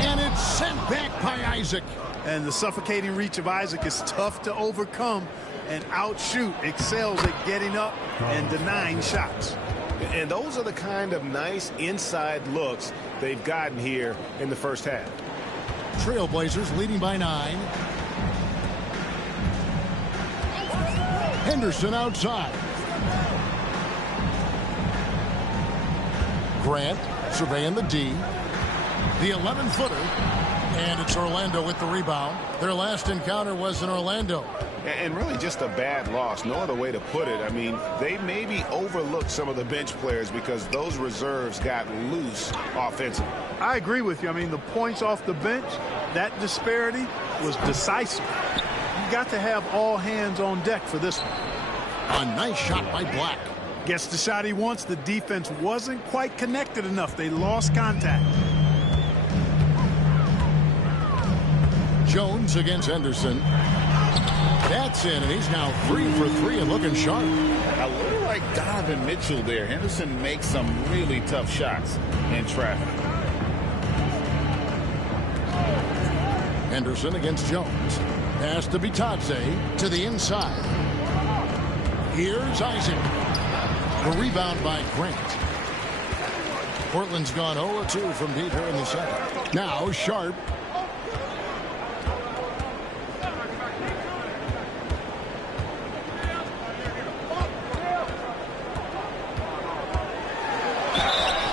And it's sent back by Isaac. And the suffocating reach of Isaac is tough to overcome and outshoot. Excels at getting up and denying shots. And those are the kind of nice inside looks they've gotten here in the first half. Trailblazers leading by 9. Henderson outside. Grant surveying the D. The 11-footer. And it's Orlando with the rebound. Their last encounter was in Orlando. And really just a bad loss. No other way to put it. I mean, they maybe overlooked some of the bench players because those reserves got loose offensively. I agree with you. I mean, the points off the bench, that disparity was decisive. You got to have all hands on deck for this one. A nice shot by Black. Gets the shot he wants. The defense wasn't quite connected enough. They lost contact. Jones against Henderson. That's in, and he's now 3 for 3 and looking sharp. A little like Donovan Mitchell there. Henderson makes some really tough shots in traffic. Henderson against Jones. Pass to Batadze to the inside. Here's Isaac. The rebound by Grant. Portland's gone 0-2 from deep here in the second. Now Sharp.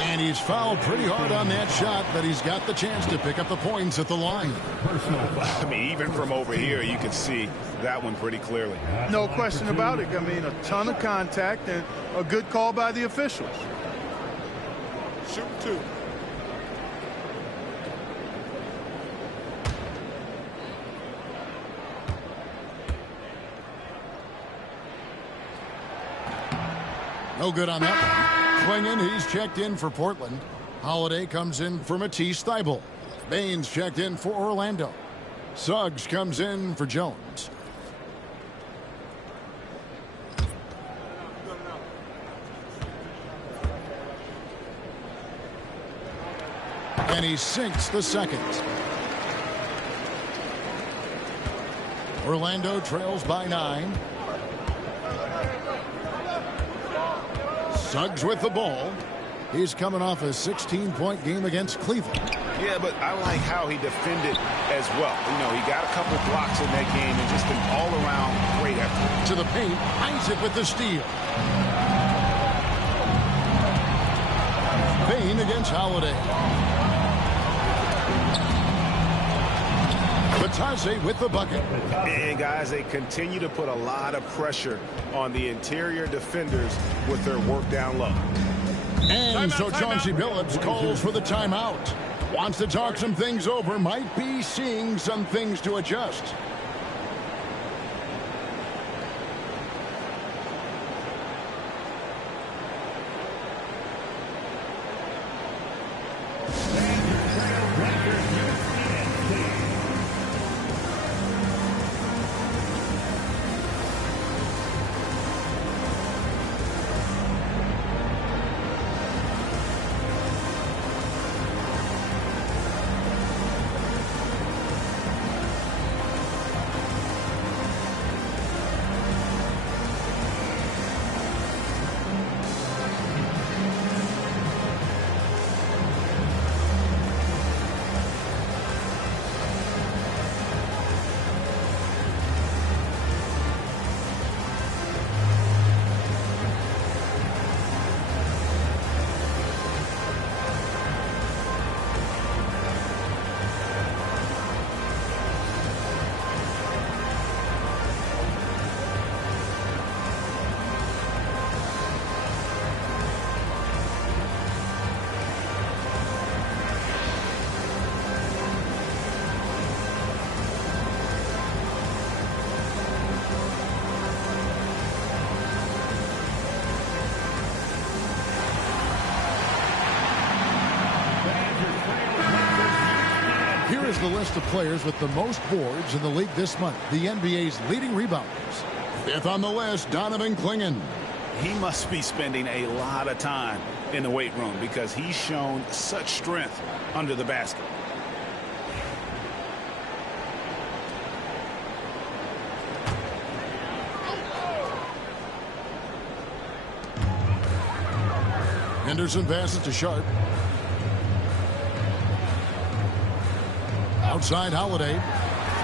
And he's fouled pretty hard on that shot, but he's got the chance to pick up the points at the line. I mean, even from over here, you can see that one pretty clearly. No question about it. I mean, a ton of contact and a good call by the officials. Shoot 2. No good on that one. Klingon, he's checked in for Portland. Holiday comes in for Matisse Thybulle. Baines checked in for Orlando. Suggs comes in for Jones. And he sinks the second. Orlando trails by 9. Suggs with the ball. He's coming off a 16-point game against Cleveland. Yeah, but I like how he defended as well. You know, he got a couple blocks in that game and just an all-around great effort. To the paint, Isaac with the steal. Bain against Holiday. Batadze with the bucket. And guys, they continue to put a lot of pressure on the interior defenders with their work down low. And so Chauncey Billups calls for the timeout. Wants to talk some things over. Might be seeing some things to adjust. Here's the list of players with the most boards in the league this month. The NBA's leading rebounders. Fifth on the list, Donovan Clingan. He must be spending a lot of time in the weight room because he's shown such strength under the basket. Henderson passes to Sharp. Outside Holiday.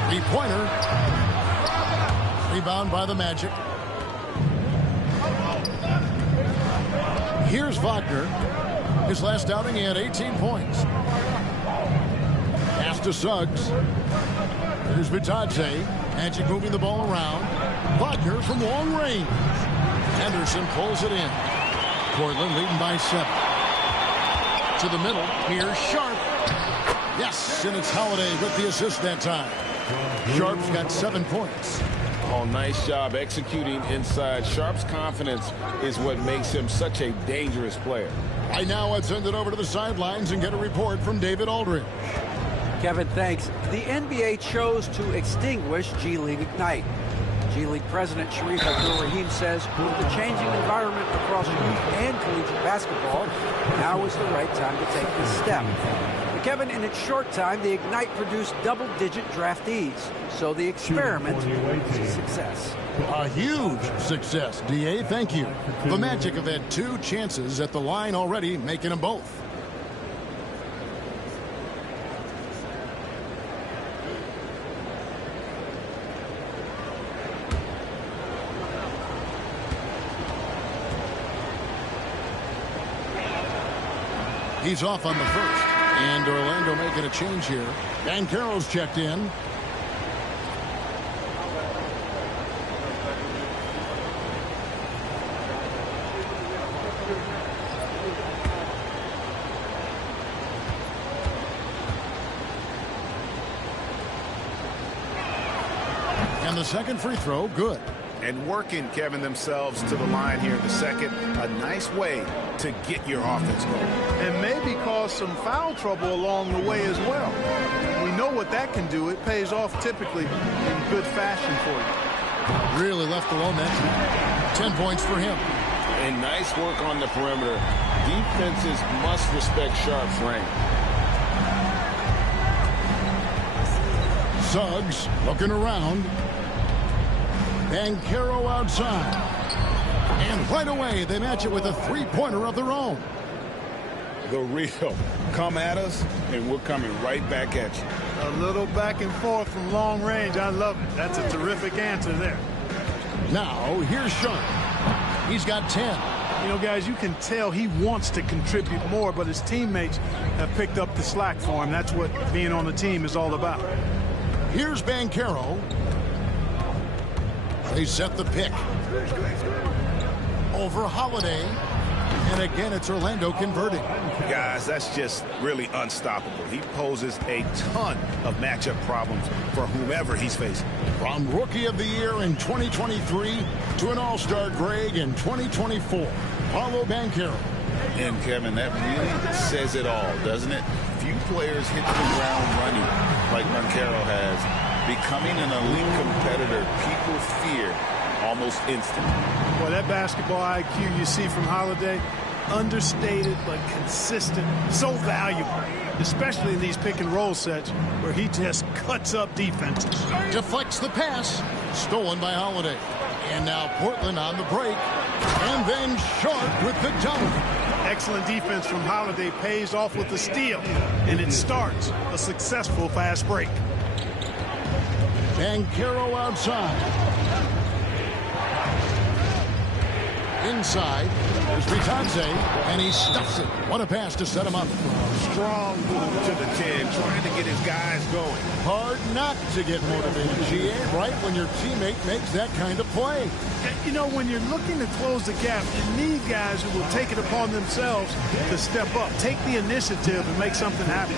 Three-pointer. Rebound by the Magic. Here's Wagner. His last outing, he had 18 points. Pass to Suggs. Here's Vitadze. Magic moving the ball around. Wagner from long range. Henderson pulls it in. Portland leading by 7. To the middle. Here's Sharp. Yes, and it's Holiday with the assist that time. Sharp's got 7 points. Oh, nice job executing inside. Sharp's confidence is what makes him such a dangerous player. Right now, let's send it over to the sidelines and get a report from David Aldridge. Kevin, thanks. The NBA chose to extinguish G League Ignite. G League President Sharif Abdul-Rahim says with the changing environment across youth and collegiate basketball, now is the right time to take this step. But Kevin, in its short time, the Ignite produced double-digit draftees, so the experiment was a success. A huge success, D.A. Thank you. The Magic have had 2 chances at the line already, making them both. He's off on the first. And Orlando making a change here. Banchero's checked in. And the second free throw, good. And working, Kevin, themselves to the line here in the second. A nice way to get your offense going. And maybe cause some foul trouble along the way as well. We know what that can do. It pays off typically in good fashion for you. Really left alone that time. 10 points for him. And nice work on the perimeter. Defenses must respect Sharp's range. Suggs looking around. Banchero outside. And right away, they match it with a three-pointer of their own. The real. Come at us, and we're coming right back at you. A little back and forth from long range. I love it. That's a terrific answer there. Now, here's Sharp. He's got 10. You know, guys, you can tell he wants to contribute more, but his teammates have picked up the slack for him. That's what being on the team is all about. Here's Banchero. They set the pick. Over Holiday. And again, it's Orlando converting. Guys, that's just really unstoppable. He poses a ton of matchup problems for whomever he's facing. From Rookie of the Year in 2023 to an All-Star grade in 2024. Paulo Banchero. And, Kevin, that really says it all, doesn't it? Few players hit the ground running like Banchero has. Becoming an elite competitor, people fear almost instantly. Well, that basketball IQ you see from Holiday, understated but consistent, so valuable, especially in these pick and roll sets where he just cuts up defenses. Deflects the pass, stolen by Holiday. And now Portland on the break, and then Sharp with the dunk. Excellent defense from Holiday pays off with the steal, and it starts a successful fast break. Banchero outside. Inside, there's Vitadze, and he stuffs it. What a pass to set him up. Strong move to the 10, trying to get his guys going. Hard not to get motivated, GA, right when your teammate makes that kind of play. You know, when you're looking to close the gap, you need guys who will take it upon themselves to step up, take the initiative, and make something happen.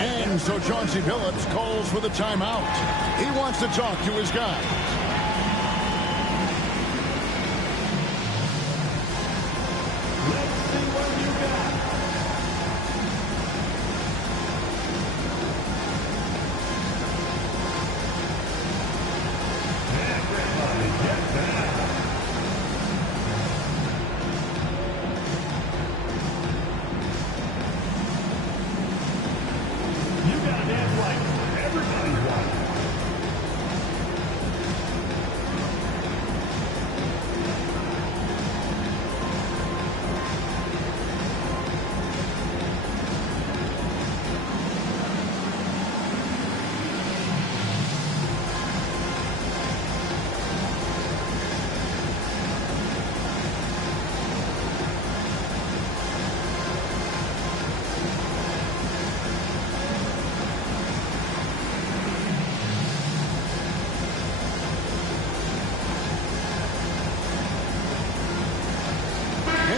And so Chauncey Billups calls for the timeout. He wants to talk to his guys.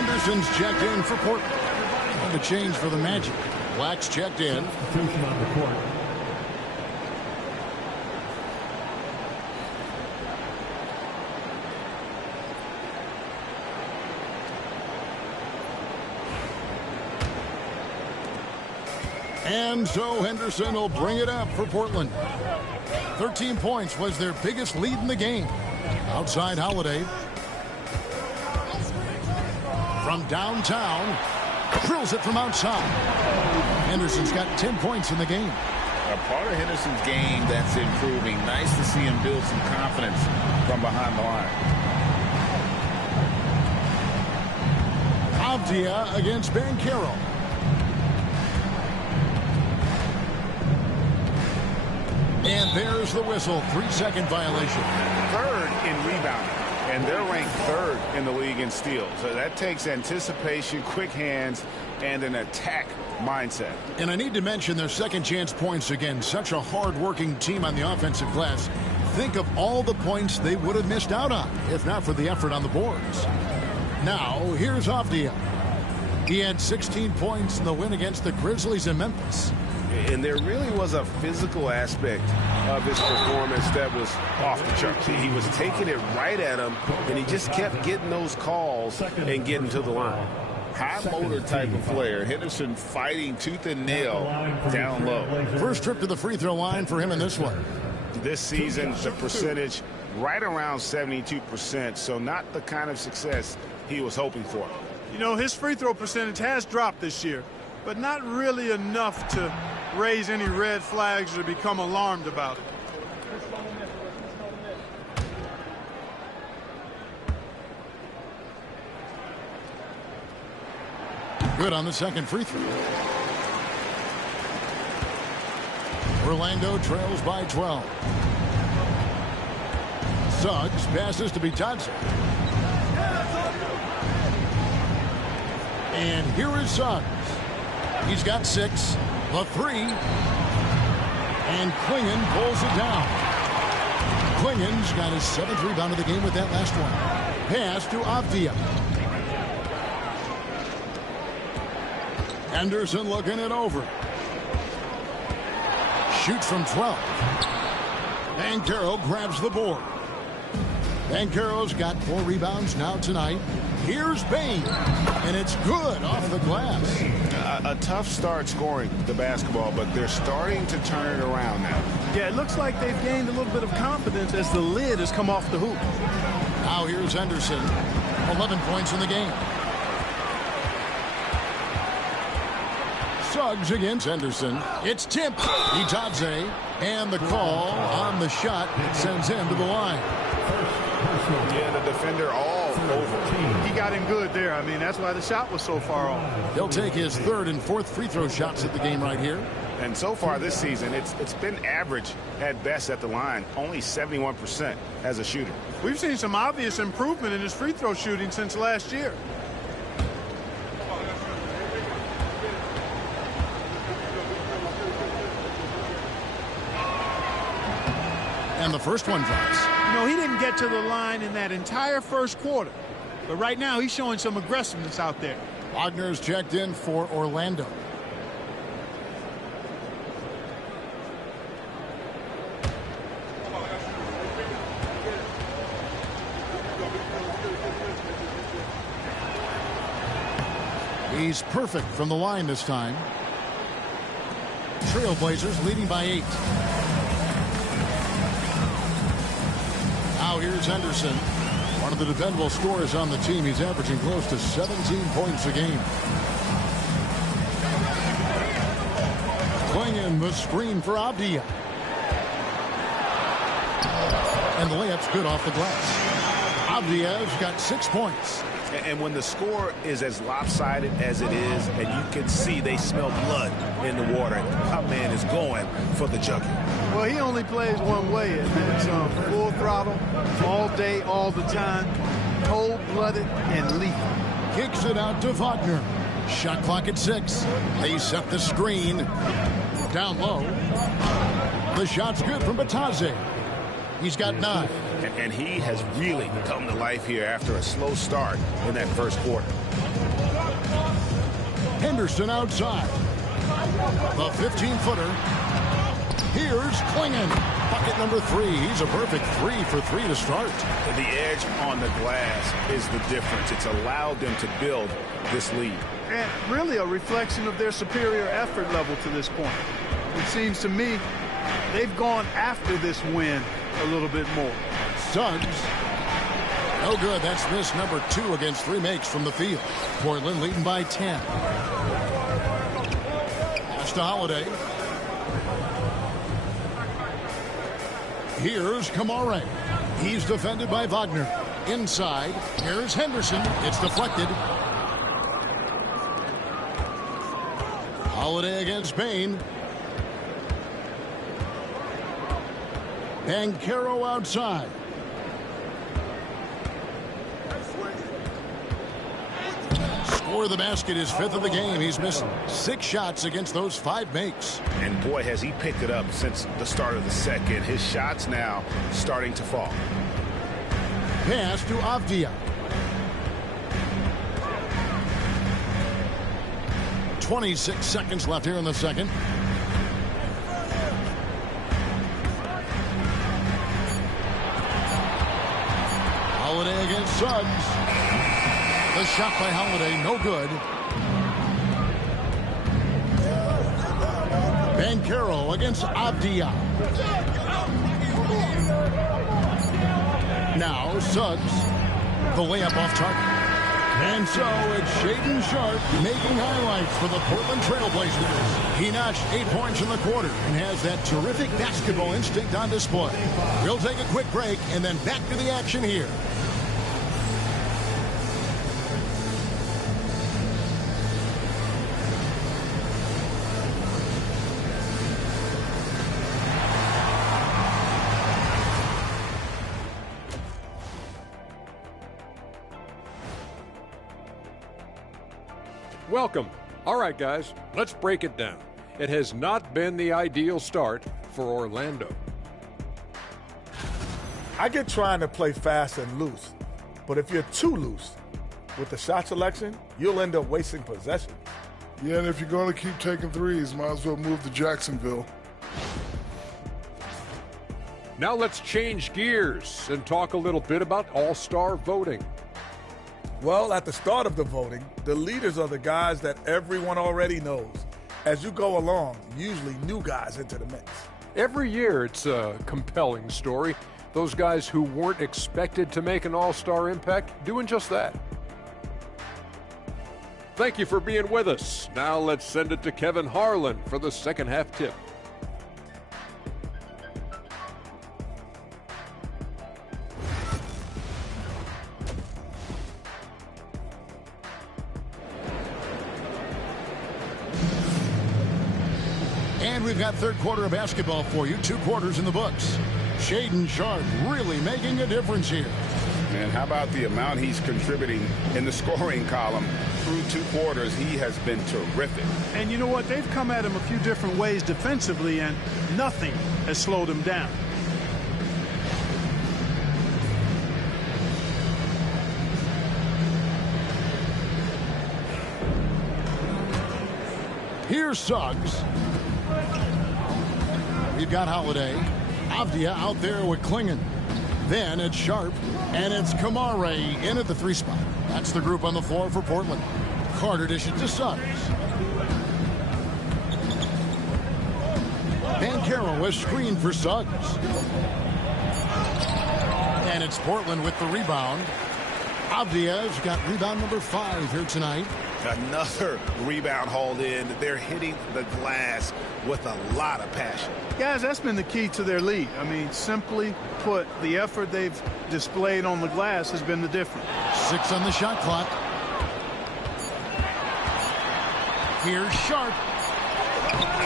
Henderson's checked in for Portland. And a change for the Magic. Black's checked in. Substitution on the court. And so Henderson will bring it up for Portland. 13 points was their biggest lead in the game. Outside Holiday. From downtown. Drills it from outside. Henderson's got 10 points in the game. A part of Henderson's game that's improving. Nice to see him build some confidence from behind the line. Avdia against Banchero. And there's the whistle. 3-second violation. Third in rebounding. And they're ranked third in the league in steals. So that takes anticipation, quick hands, and an attack mindset. And I need to mention their second chance points again. Such a hard-working team on the offensive glass. Think of all the points they would have missed out on if not for the effort on the boards. Now, here's Avdia. He had 16 points in the win against the Grizzlies in Memphis. And there really was a physical aspect of his performance that was off the charts. He was taking it right at him, and he just kept getting those calls and getting to the line. High motor type of player. Henderson fighting tooth and nail down low. First trip to the free throw line for him in this one. This season, the percentage right around 72%, so not the kind of success he was hoping for. You know, his free throw percentage has dropped this year, but not really enough to raise any red flags or become alarmed about it. Good on the second free throw. Orlando trails by 12. Suggs passes to Bitadze. And here is Suggs. He's got 6. The 3. And Klingon pulls it down. Klingon's got his 7th rebound of the game with that last one. Pass to Avdia. Henderson looking it over. Shoots from 12. Banchero grabs the board. Banchero's got 4 rebounds now tonight. Here's Bain, and it's good off the glass. A tough start scoring the basketball, but they're starting to turn it around now. Yeah, it looks like they've gained a little bit of confidence as the lid has come off the hoop. Now here's Henderson, 11 points in the game. Suggs against Henderson. It's tipped. Bitadze, and the call on the shot sends him to the line. Yeah, the defender all over. He got him good there. I mean, that's why the shot was so far off. He'll take his 3rd and 4th free throw shots at the game right here. And so far this season, it's been average at best at the line. Only 71% as a shooter. We've seen some obvious improvement in his free throw shooting since last year. And the first one drops. You know, he didn't get to the line in that entire first quarter. But right now, he's showing some aggressiveness out there. Wagner's checked in for Orlando. He's perfect from the line this time. Trailblazers leading by 8. Now here's Henderson. One of the dependable scorers on the team. He's averaging close to 17 points a game. Klingon the screen for Avdia. And the layup's good off the glass. Avdia's got 6 points. And when the score is as lopsided as it is, and you can see they smell blood in the water, our man is going for the jugular. Well, he only plays one way, and it's full throttle, all day, all the time, cold-blooded and lethal. Kicks it out to Wagner. Shot clock at 6. They set the screen. Down low. The shot's good from Bitadze. He's got 9. and he has really come to life here after a slow start in that first quarter. Henderson outside. The 15-footer. Here's Klingon. Bucket number 3. He's a perfect 3 for 3 to start. The edge on the glass is the difference. It's allowed them to build this lead. And really a reflection of their superior effort level to this point. It seems to me they've gone after this win a little bit more. Suggs. No good. That's miss number 2 against 3 makes from the field. Portland leading by 10. Pass to Holiday. Here's Kamare. He's defended by Wagner. Inside. Here's Henderson. It's deflected. Holiday against Bain. Bankero outside. Score of the basket is 5th of the game. He's missed 6 shots against those 5 makes. And boy, has he picked it up since the start of the second. His shots now starting to fall. Pass to Avdia. 26 seconds left here in the second. Holiday against Suggs. The shot by Holiday, no good. Bankero against Avdia. Now Suggs. The layup off target. And so it's Shaedon Sharpe making highlights for the Portland Trailblazers. He notched 8 points in the quarter and has that terrific basketball instinct on display. We'll take a quick break and then back to the action here. Welcome. All right, guys, let's break it down. It has not been the ideal start for Orlando. I get trying to play fast and loose, but if you're too loose with the shot selection, you'll end up wasting possession. Yeah, and if you're going to keep taking threes, might as well move to Jacksonville. Now let's change gears and talk a little bit about all-star voting. Well, at the start of the voting, the leaders are the guys that everyone already knows. As you go along, usually new guys enter the mix. Every year it's a compelling story. Those guys who weren't expected to make an all-star impact doing just that. Thank you for being with us. Now let's send it to Kevin Harlan for the second half tip. And we've got third quarter of basketball for you. 2 quarters in the books. Shaedon Sharpe really making a difference here. And how about the amount he's contributing in the scoring column through 2 quarters? He has been terrific. And you know what? They've come at him a few different ways defensively, and nothing has slowed him down. Here's Suggs. We've got Holiday. Avdia out there with Klingon. Then it's Sharpe, and it's Kamare in at the 3 spot. That's the group on the floor for Portland. Carter dishes to Suggs. Bankero is screened for Suggs. And it's Portland with the rebound. Avdia's got rebound number 5 here tonight. Another rebound hauled in. They're hitting the glass with a lot of passion. Guys, that's been the key to their lead. I mean, simply put, the effort they've displayed on the glass has been the difference. 6 on the shot clock. Here's Sharpe.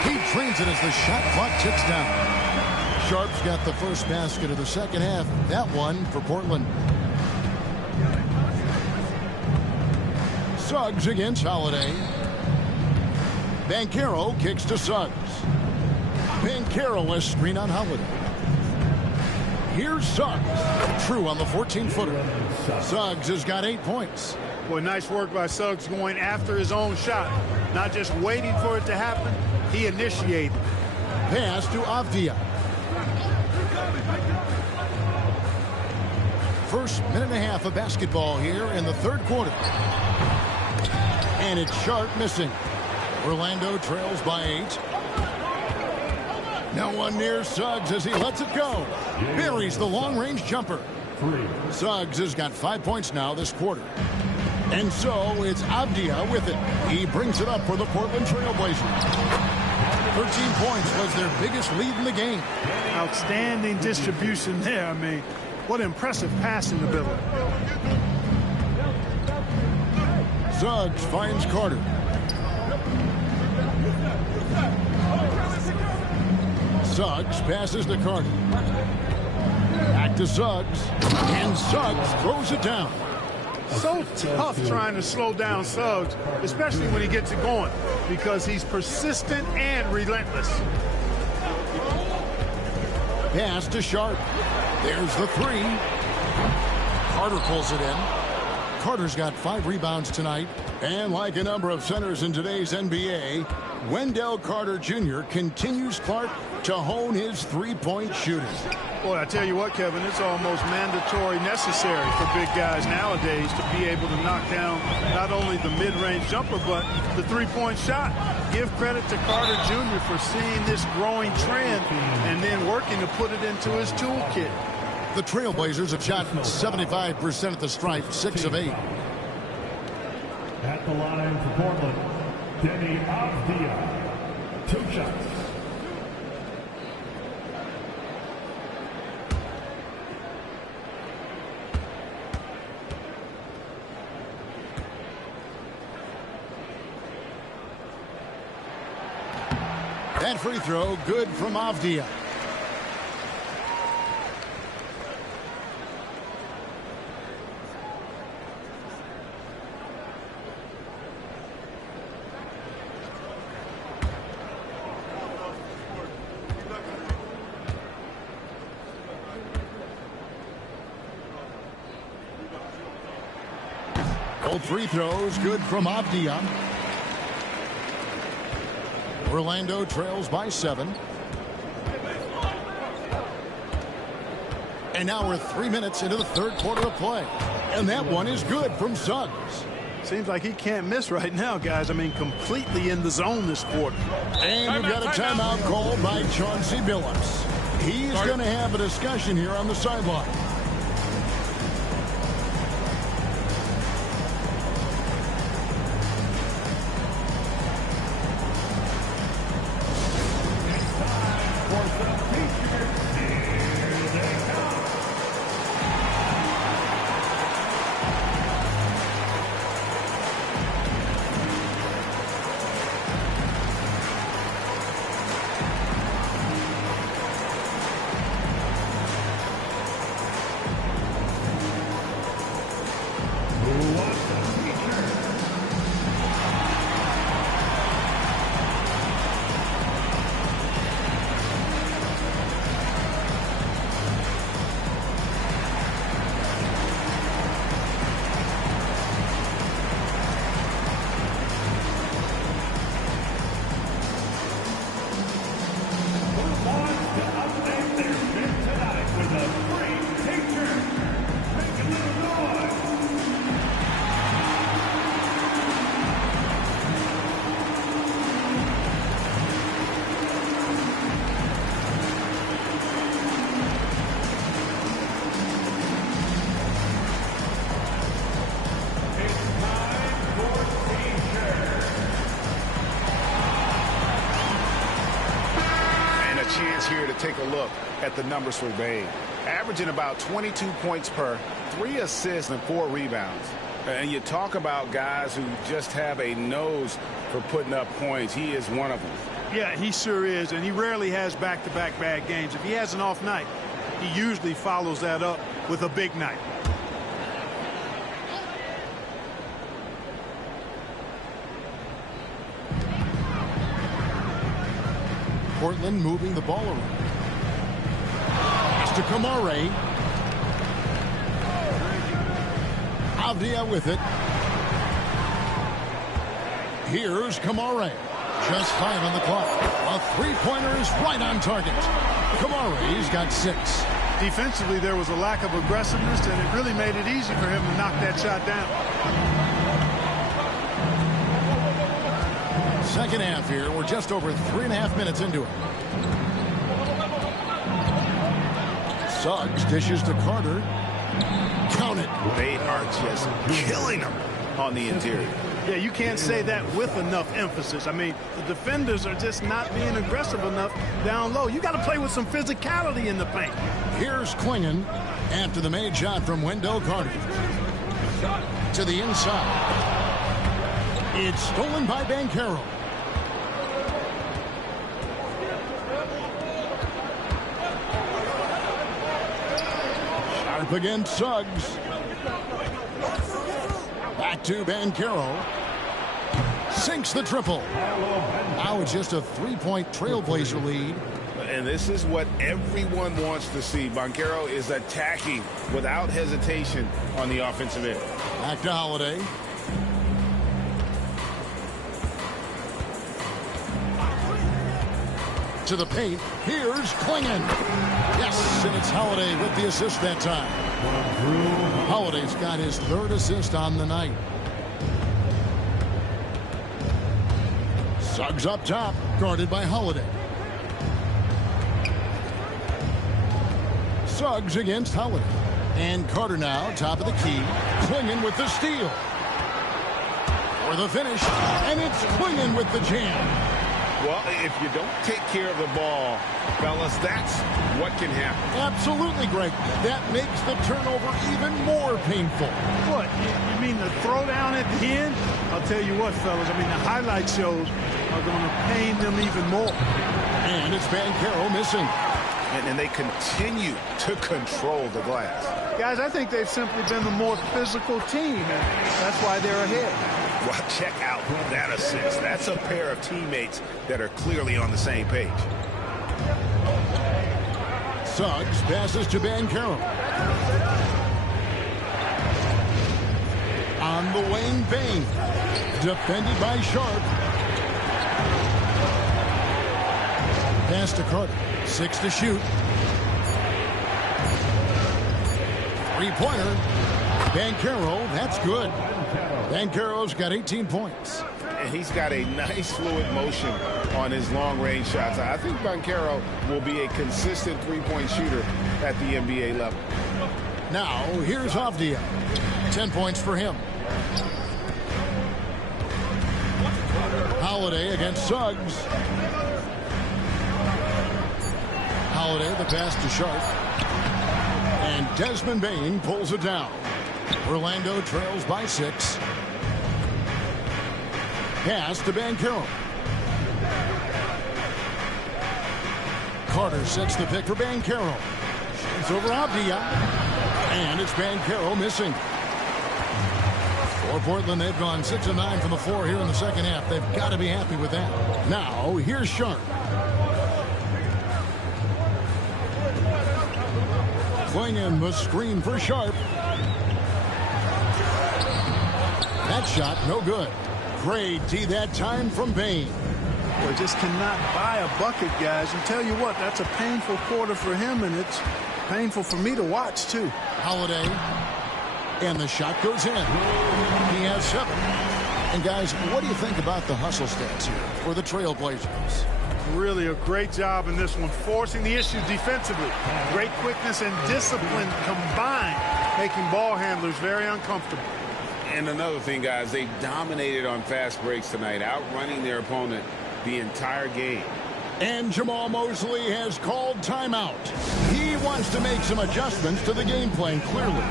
He trains it as the shot clock ticks down. Sharpe's got the first basket of the second half. That one for Portland. Suggs against Holiday. Bankero kicks to Suggs. Bankero a screen on Holiday. here's Suggs. True on the 14-footer. Suggs has got 8 points. Boy, nice work by Suggs going after his own shot. Not just waiting for it to happen. He initiated. Pass to Avdia. First minute and a half of basketball here in the third quarter. And it's Sharp missing. Orlando trails by 8. No one near Suggs as he lets it go. Buries the long-range jumper. Suggs has got 5 points now this quarter. And so it's Avdia with it. He brings it up for the Portland Trail Blazers. 13 points was their biggest lead in the game. Outstanding distribution there. I mean, what impressive passing ability. Suggs finds Carter. Suggs passes to Carter. Back to Suggs. And Suggs throws it down. So tough trying to slow down Suggs, especially when he gets it going, because he's persistent and relentless. Pass to Sharp. There's the 3. Carter pulls it in. Carter's got 5 rebounds tonight. And like a number of centers in today's NBA, Wendell Carter Jr. continues, Clark, to hone his three-point shooting. Boy, I tell you what, Kevin, it's almost mandatory necessary for big guys nowadays to be able to knock down not only the mid-range jumper, but the three-point shot. Give credit to Carter Jr. for seeing this growing trend and then working to put it into his toolkit. The Trailblazers have shot 75% at the stripe, 6 of 8. At the line for Portland, Deni Avdia. 2 shots. That free throw, good from Avdia. Both free throws, good from Avdia. Orlando trails by 7. And now we're 3 minutes into the third quarter of play. And that one is good from Suggs. Seems like he can't miss right now, guys. I mean, completely in the zone this quarter. And we've got a timeout called by Chauncey Billups. He's going to have a discussion here on the sideline. Here to take a look at the numbers for Bane. Averaging about 22 points per, 3 assists and 4 rebounds. And you talk about guys who just have a nose for putting up points. He is one of them. Yeah, he sure is, and he rarely has back-to-back bad games. If he has an off night, he usually follows that up with a big night. Portland moving the ball around. Pass to Kamare. Avdia with it. Here's Kamare. Just 5 on the clock. A three-pointer is right on target. Kamare's got 6. Defensively, there was a lack of aggressiveness, and it really made it easy for him to knock that shot down. Second half here. We're just over 3.5 minutes into it. Suggs dishes to Carter. Count it. They are just killing him on the interior. Yeah, you can't say that with enough emphasis. I mean, the defenders are just not being aggressive enough down low. You got to play with some physicality in the paint. Here's Klingon after the made shot from Wendell Carter. To the inside. It's stolen by Banchero. Sharp against Suggs. Back to Banchero. Sinks the triple. Now it's just a 3-point Trailblazer lead. And this is what everyone wants to see. Banchero is attacking without hesitation on the offensive end. Back to Holiday. To the paint. Here's Klingon. Yes, and it's Holiday with the assist that time. Holiday's got his 3rd assist on the night. Suggs up top, guarded by Holiday. Suggs against Holiday. And Carter now, top of the key. Klingon with the steal. For the finish. And it's Klingon with the jam. Well, if you don't take care of the ball, fellas, that's what can happen. Absolutely, Greg. That makes the turnover even more painful. What? You mean the throwdown at the end? I'll tell you what, fellas. I mean, the highlight shows are going to pain them even more. And it's Banchero missing. And they continue to control the glass. Guys, I think they've simply been the more physical team, and that's why they're ahead. Well, check out that assist. That's a pair of teammates that are clearly on the same page. Suggs passes to Banchero. On the wing, Bain. Defended by Sharp. Pass to Carter. 6 to shoot. Three-pointer. Banchero, that's good. Banchero's got 18 points. And he's got a nice fluid motion on his long-range shots. I think Banchero will be a consistent three-point shooter at the NBA level. Now, here's Avdia. 10 points for him. Holiday against Suggs. Holiday, the pass to Sharp. And Desmond Bain pulls it down. Orlando trails by 6. Pass to Banchero. Carter sets the pick for Banchero. Shoots over Avdia. And it's Banchero missing. For Portland, they've gone 6 of 9 from the floor here in the second half. They've got to be happy with that. Now, here's Sharp. Klingon the screen for Sharp. That shot, no good. Great D that time from Bain. Boy, just cannot buy a bucket, guys. And tell you what, that's a painful quarter for him, and it's painful for me to watch, too. Holiday. And the shot goes in. He has 7. And, guys, what do you think about the hustle stats here for the Trailblazers? Really a great job in this one, forcing the issue defensively. Great quickness and discipline combined, making ball handlers very uncomfortable. And another thing, guys, they dominated on fast breaks tonight, outrunning their opponent the entire game. And Jamal Mosley has called timeout. He wants to make some adjustments to the game plan, clearly.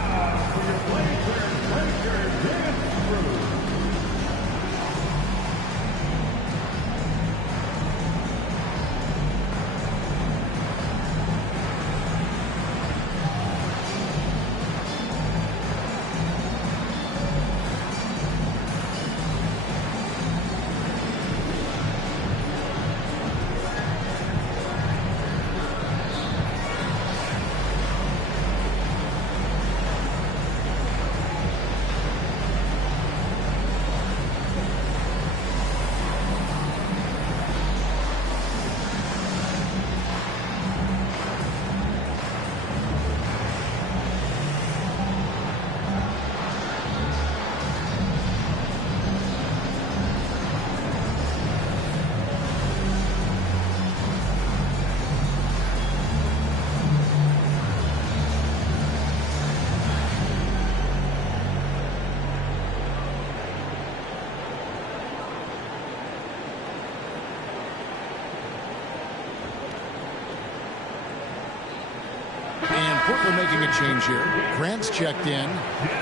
Portland making a change here. Grant's checked in.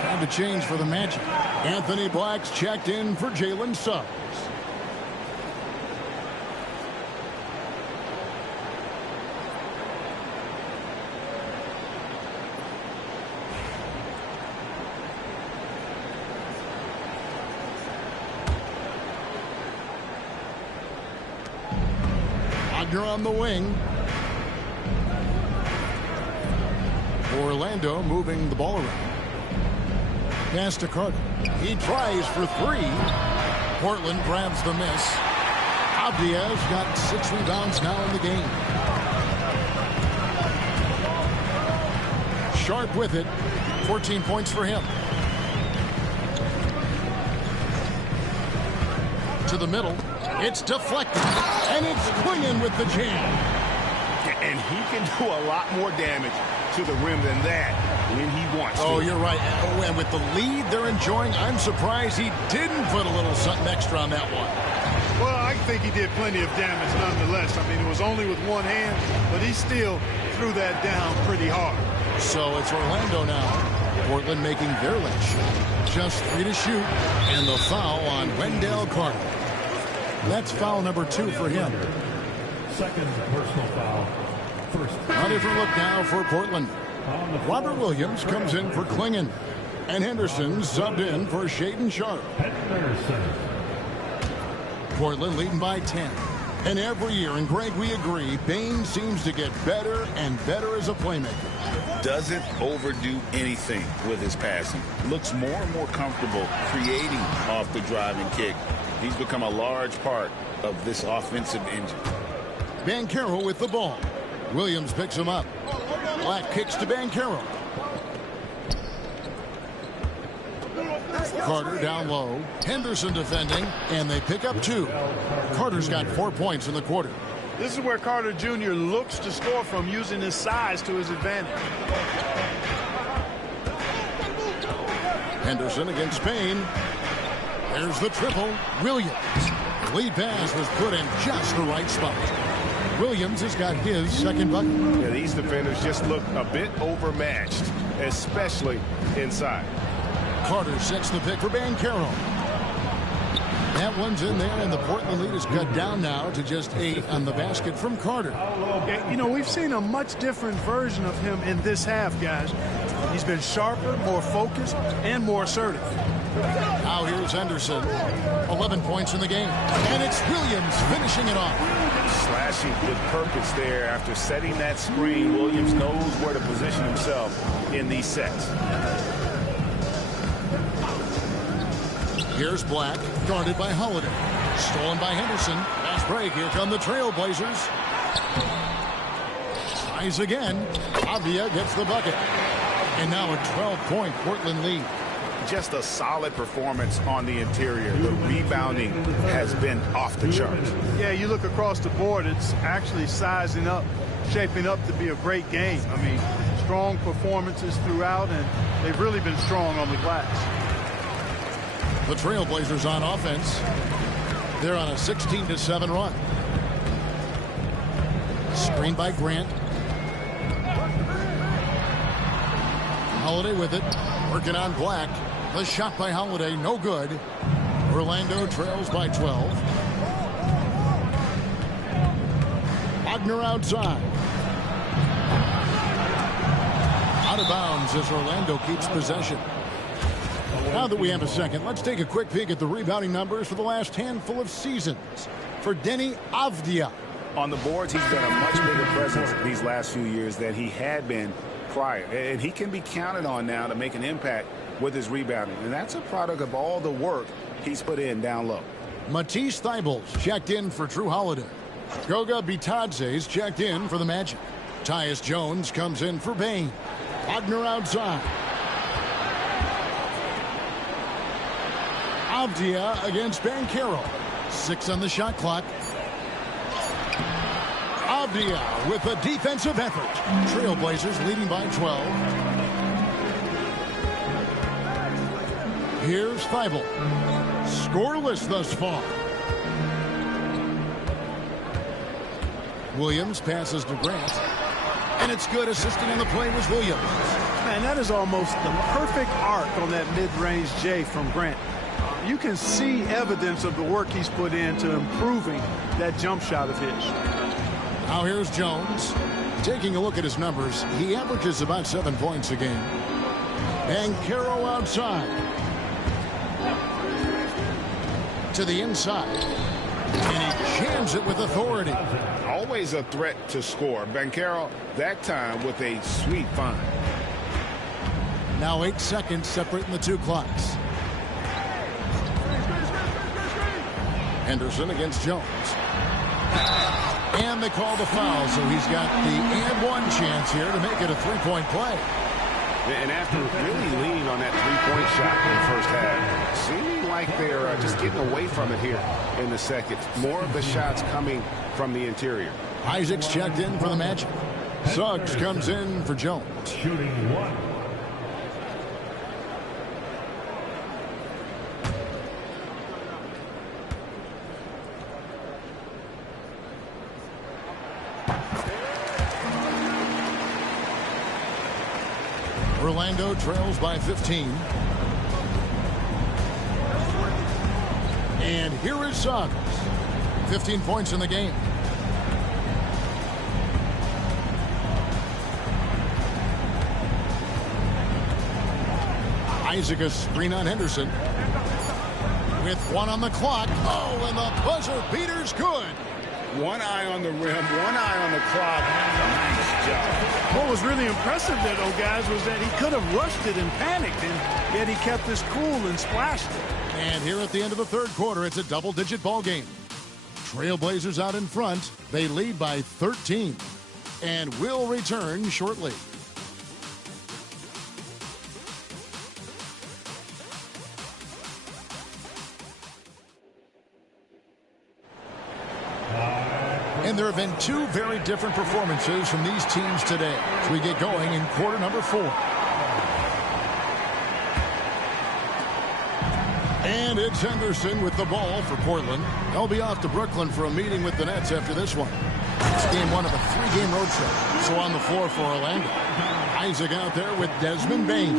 Time to change for the Magic. Anthony Black's checked in for Jalen Suggs. Wagner on the wing. Orlando moving the ball around. Pass to Carter. He tries for three. Portland grabs the miss. Avdia's got 6 rebounds now in the game. Sharp with it. 14 points for him. To the middle. It's deflected. And it's Quinn with the jam. And he can do a lot more damage to the rim than that when he wants to. Oh, you're right. Oh, and with the lead they're enjoying, I'm surprised he didn't put a little something extra on that one. Well, I think he did plenty of damage nonetheless. I mean, it was only with one hand, but he still threw that down pretty hard. So it's Orlando now. Portland making their last shot. Just 3 to shoot. And the foul on Wendell Carter. That's foul number 2 for him. Second personal foul. First. A different look now for Portland. Robert Williams comes in for Klingon. And Henderson subbed in for Shaedon Sharpe. Portland leading by 10. And every year, and Greg, we agree, Bane seems to get better and better as a playmaker. Doesn't overdo anything with his passing. Looks more and more comfortable creating off the driving kick. He's become a large part of this offensive engine. Banchero with the ball. Williams picks him up. Black kicks to Banchero. Carter down low. Henderson defending, and they pick up 2. Carter's got 4 points in the quarter. This is where Carter Jr. looks to score from, using his size to his advantage. Henderson against Payne. There's the triple. Williams. The lead pass was put in just the right spot. Williams has got his second bucket. Yeah, these defenders just look a bit overmatched, especially inside. Carter sets the pick for Banchero. That one's in there, and the Portland lead is cut down now to just 8 on the basket from Carter. Yeah, you know, we've seen a much different version of him in this half, guys. He's been sharper, more focused, and more assertive. Now here's Henderson. 11 points in the game. And it's Williams finishing it off. Slashing with purpose there. After setting that screen, Williams knows where to position himself in these sets. Here's Black, guarded by Holiday. Stolen by Henderson. Fast break. Here come the Trailblazers. Tries again. Avdia gets the bucket. And now a 12-point Portland lead. Just a solid performance on the interior. The rebounding has been off the charts. Yeah, you look across the board, it's actually sizing up, shaping up to be a great game. I mean, strong performances throughout, and they've really been strong on the glass. The Trailblazers on offense. They're on a 16-7 run. Screen by Grant. Holiday with it. Working on Black. The shot by Holiday, no good. Orlando trails by 12. Wagner outside. Out of bounds as Orlando keeps possession. Now that we have a second, let's take a quick peek at the rebounding numbers for the last handful of seasons. For Denny Avdia. On the boards, he's been a much bigger presence these last few years than he had been prior. And he can be counted on now to make an impact with his rebounding. And that's a product of all the work he's put in down low. Matisse Thybulles checked in for Drew Holiday. Goga Bitadze's checked in for the Magic. Tyus Jones comes in for Bane. Wagner outside. Avdia against Banchero. 6 on the shot clock. Avdia with a defensive effort. Trailblazers leading by 12. Here's Thibault. Scoreless thus far. Williams passes to Grant. And it's good. Assisting on the play was Williams. Man, that is almost the perfect arc on that mid-range J from Grant. You can see evidence of the work he's put into improving that jump shot of his. Now here's Jones. Taking a look at his numbers, he averages about 7 points a game. And Caro outside. To the inside. And he jams it with authority. Always a threat to score. Banchero, that time with a sweet find. Now 8 seconds separating the two clocks. Henderson against Jones. And they call the foul, so he's got the and one chance here to make it a three-point play. And after really leaning on that three-point shot in the first half, seeming like they're just getting away from it here in the second. More of the shots coming from the interior. Isaac's checked in for the Magic. Suggs comes in for Jones. Shooting one. Orlando trails by 15. And here is Suggs. 15 points in the game. Isaac a screen on Henderson. With one on the clock. Oh, and the buzzer beater's good. One eye on the rim, one eye on the clock. Nice job. What was really impressive there, though, guys, was that he could have rushed it and panicked, and yet he kept his cool and splashed it. And here at the end of the third quarter, it's a double-digit ball game. Trailblazers out in front. They lead by 13 and will return shortly. And there have been two very different performances from these teams today as we get going in quarter number 4. And it's Henderson with the ball for Portland. They'll be off to Brooklyn for a meeting with the Nets after this one. It's game 1 of a 3-game road trip. So on the floor for Orlando. Isaac out there with Desmond Bain.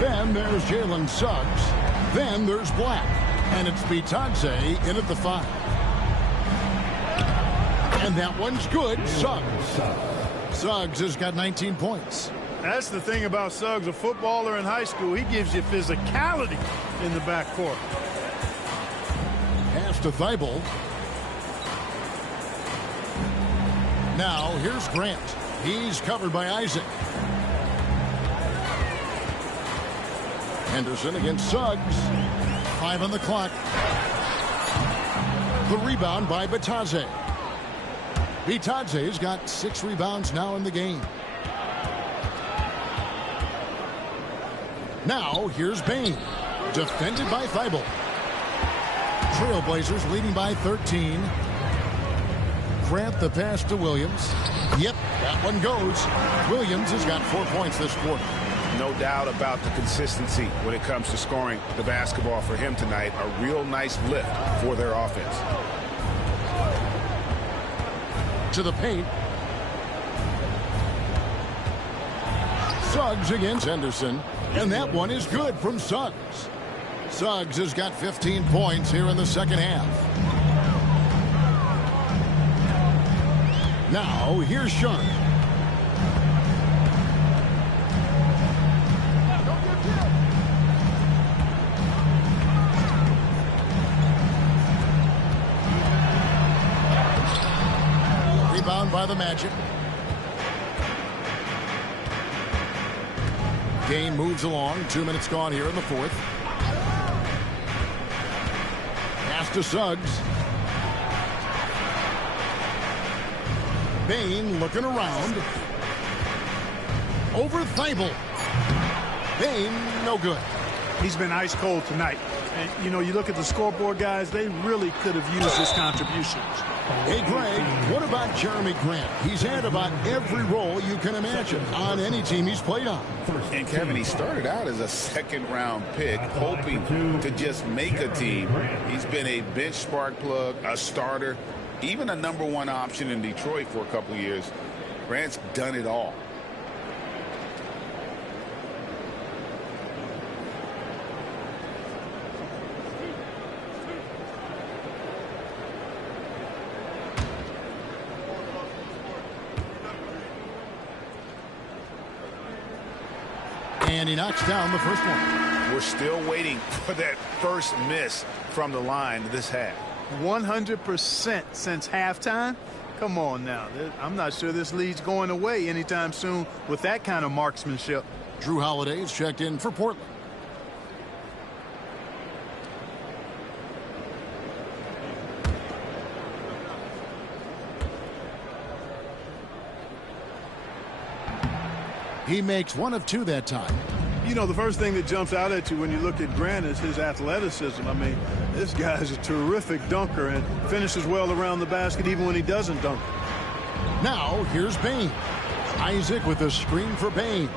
Then there's Jalen Suggs. Then there's Black. And it's Bitadze in at the 5. And that one's good. Suggs has got 19 points. That's the thing about Suggs, a footballer in high school. He gives you physicality in the backcourt. Pass to Thibault. Now here's Grant. He's covered by Isaac. Henderson against Suggs. 5 on the clock. The rebound by Bitadze. Bitadze's got 6 rebounds now in the game. Now, here's Bain. Defended by Thibault. Trailblazers leading by 13. Grant the pass to Williams. Yep, that one goes. Williams has got 4 points this quarter. No doubt about the consistency when it comes to scoring the basketball for him tonight. A real nice lift for their offense. To the paint. Suggs against Henderson. And that one is good from Suggs. Suggs has got 15 points here in the second half. Now, here's Sharp. Rebound by the Magic. Game moves along. 2 minutes gone here in the fourth. Pass to Suggs. Bain looking around. Over Thibault. Bain, no good. He's been ice cold tonight. And, you know, you look at the scoreboard, guys, they really could have used his contributions. Hey, Greg, what about Jeremy Grant? He's had about every role you can imagine on any team he's played on. And, Kevin, he started out as a second-round pick, hoping to just make a team. He's been a bench spark plug, a starter, even a #1 option in Detroit for a couple years. Grant's done it all. And he knocks down the first one. We're still waiting for that first miss from the line this half. 100% since halftime? Come on now. I'm not sure this lead's going away anytime soon with that kind of marksmanship. Drew Holiday's checked in for Portland. He makes one of two that time. You know, the first thing that jumps out at you when you look at Grant is his athleticism. I mean, this guy's a terrific dunker and finishes well around the basket even when he doesn't dunk. Now, here's Bain. Isaac with a screen for Bain.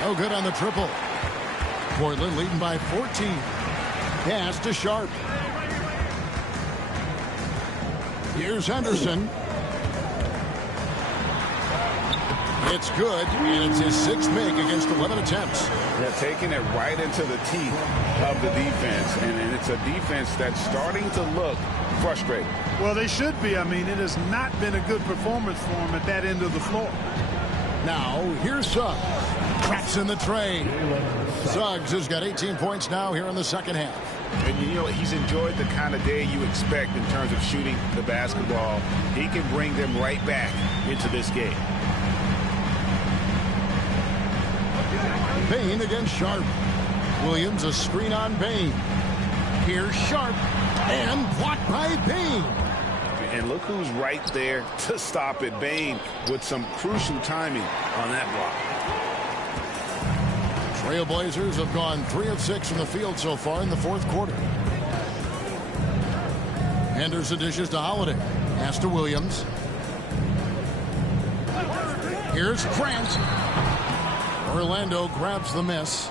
No good on the triple. Portland leading by 14. Pass to Sharp. Here's Henderson. It's good, and it's his sixth make against 11 attempts. They're taking it right into the teeth of the defense, and it's a defense that's starting to look frustrated. Well, they should be. I mean, it has not been a good performance for him at that end of the floor. Now, here's Suggs. Traps in the tray. Suggs has got 18 points now here in the second half. And, you know, he's enjoyed the kind of day you expect in terms of shooting the basketball. He can bring them right back into this game. Bain against Sharp. Williams a screen on Bain. Here's Sharp. And blocked by Bain. And look who's right there to stop it. Bain with some crucial timing on that block. Trailblazers have gone 3 of 6 from the field so far in the fourth quarter. Henderson dishes to Holiday. Pass to Williams. Here's Grant. Orlando grabs the miss.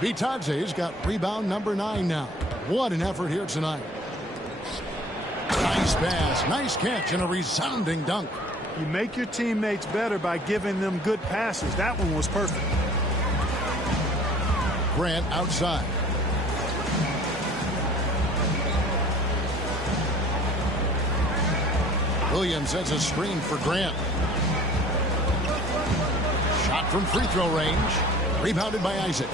Bitadze's got rebound number 9 now. What an effort here tonight. Nice pass, nice catch, and a resounding dunk. You make your teammates better by giving them good passes. That one was perfect. Grant outside. Williams sets a screen for Grant. Shot from free throw range. Rebounded by Isaac.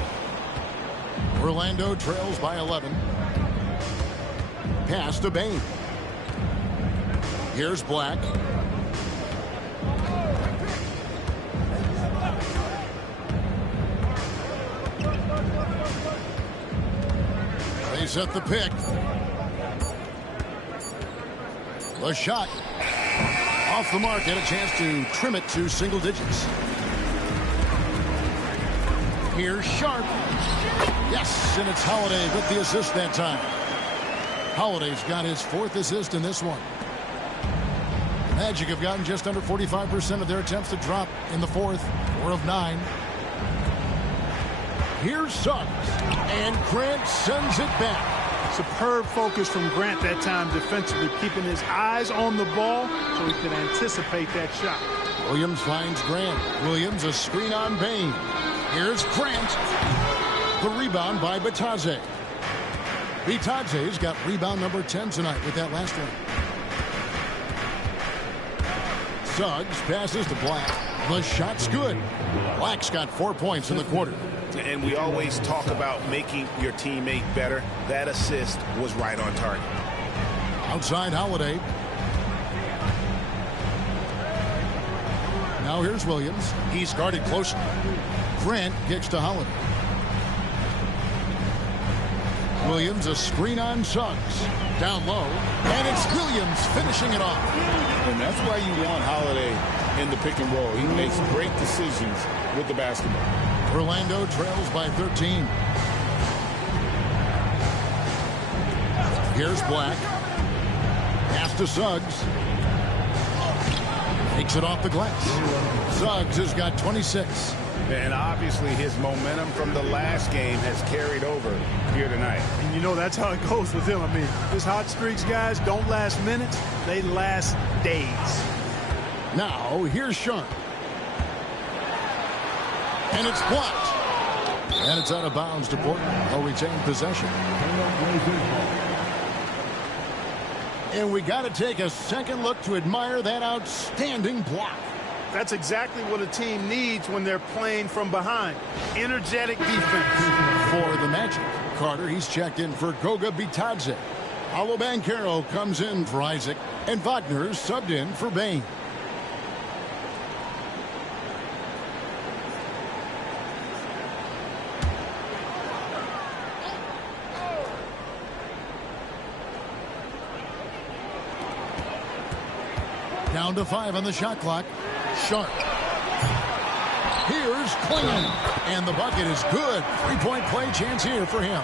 Orlando trails by 11. Pass to Bain. Here's Black. They set the pick. The shot. Off the mark, and a chance to trim it to single digits. Here's Sharp. Yes, and it's Holiday with the assist that time. Holiday's got his 4th assist in this one. Magic have gotten just under 45% of their attempts to drop in the fourth. 4 of 9. Here's Suggs, and Grant sends it back. Superb focus from Grant that time defensively, keeping his eyes on the ball so he could anticipate that shot. Williams finds Grant. Williams a screen on Bain. Here's Grant. The rebound by Bitadze. Bitadze's got rebound number 10 tonight with that last one. Suggs passes to Black. The shot's good. Black's got 4 points in the quarter. And we always talk about making your teammate better. That assist was right on target. Outside Holiday. Now here's Williams. He's guarded closely. Grant kicks to Holiday. Williams a screen on Suggs. Down low. And it's Williams finishing it off. And that's why you want Holiday in the pick and roll. He makes great decisions with the basketball. Orlando trails by 13. Here's Black. Pass to Suggs. Takes it off the glass. Suggs has got 26. And obviously his momentum from the last game has carried over here tonight. And you know that's how it goes with him. I mean, his hot streaks, guys, don't last minutes. They last days. Now, here's Sharp. And it's blocked. And it's out of bounds to Portland. They'll retain possession. And we got to take a second look to admire that outstanding block. That's exactly what a team needs when they're playing from behind. Energetic defense. For the Magic, Carter, he's checked in for Goga Bitadze. Paolo Banchero comes in for Isaac. And Wagner subbed in for Bain. Down to 5 on the shot clock. Sharp. Here's Klingon. And the bucket is good. 3-point play chance here for him.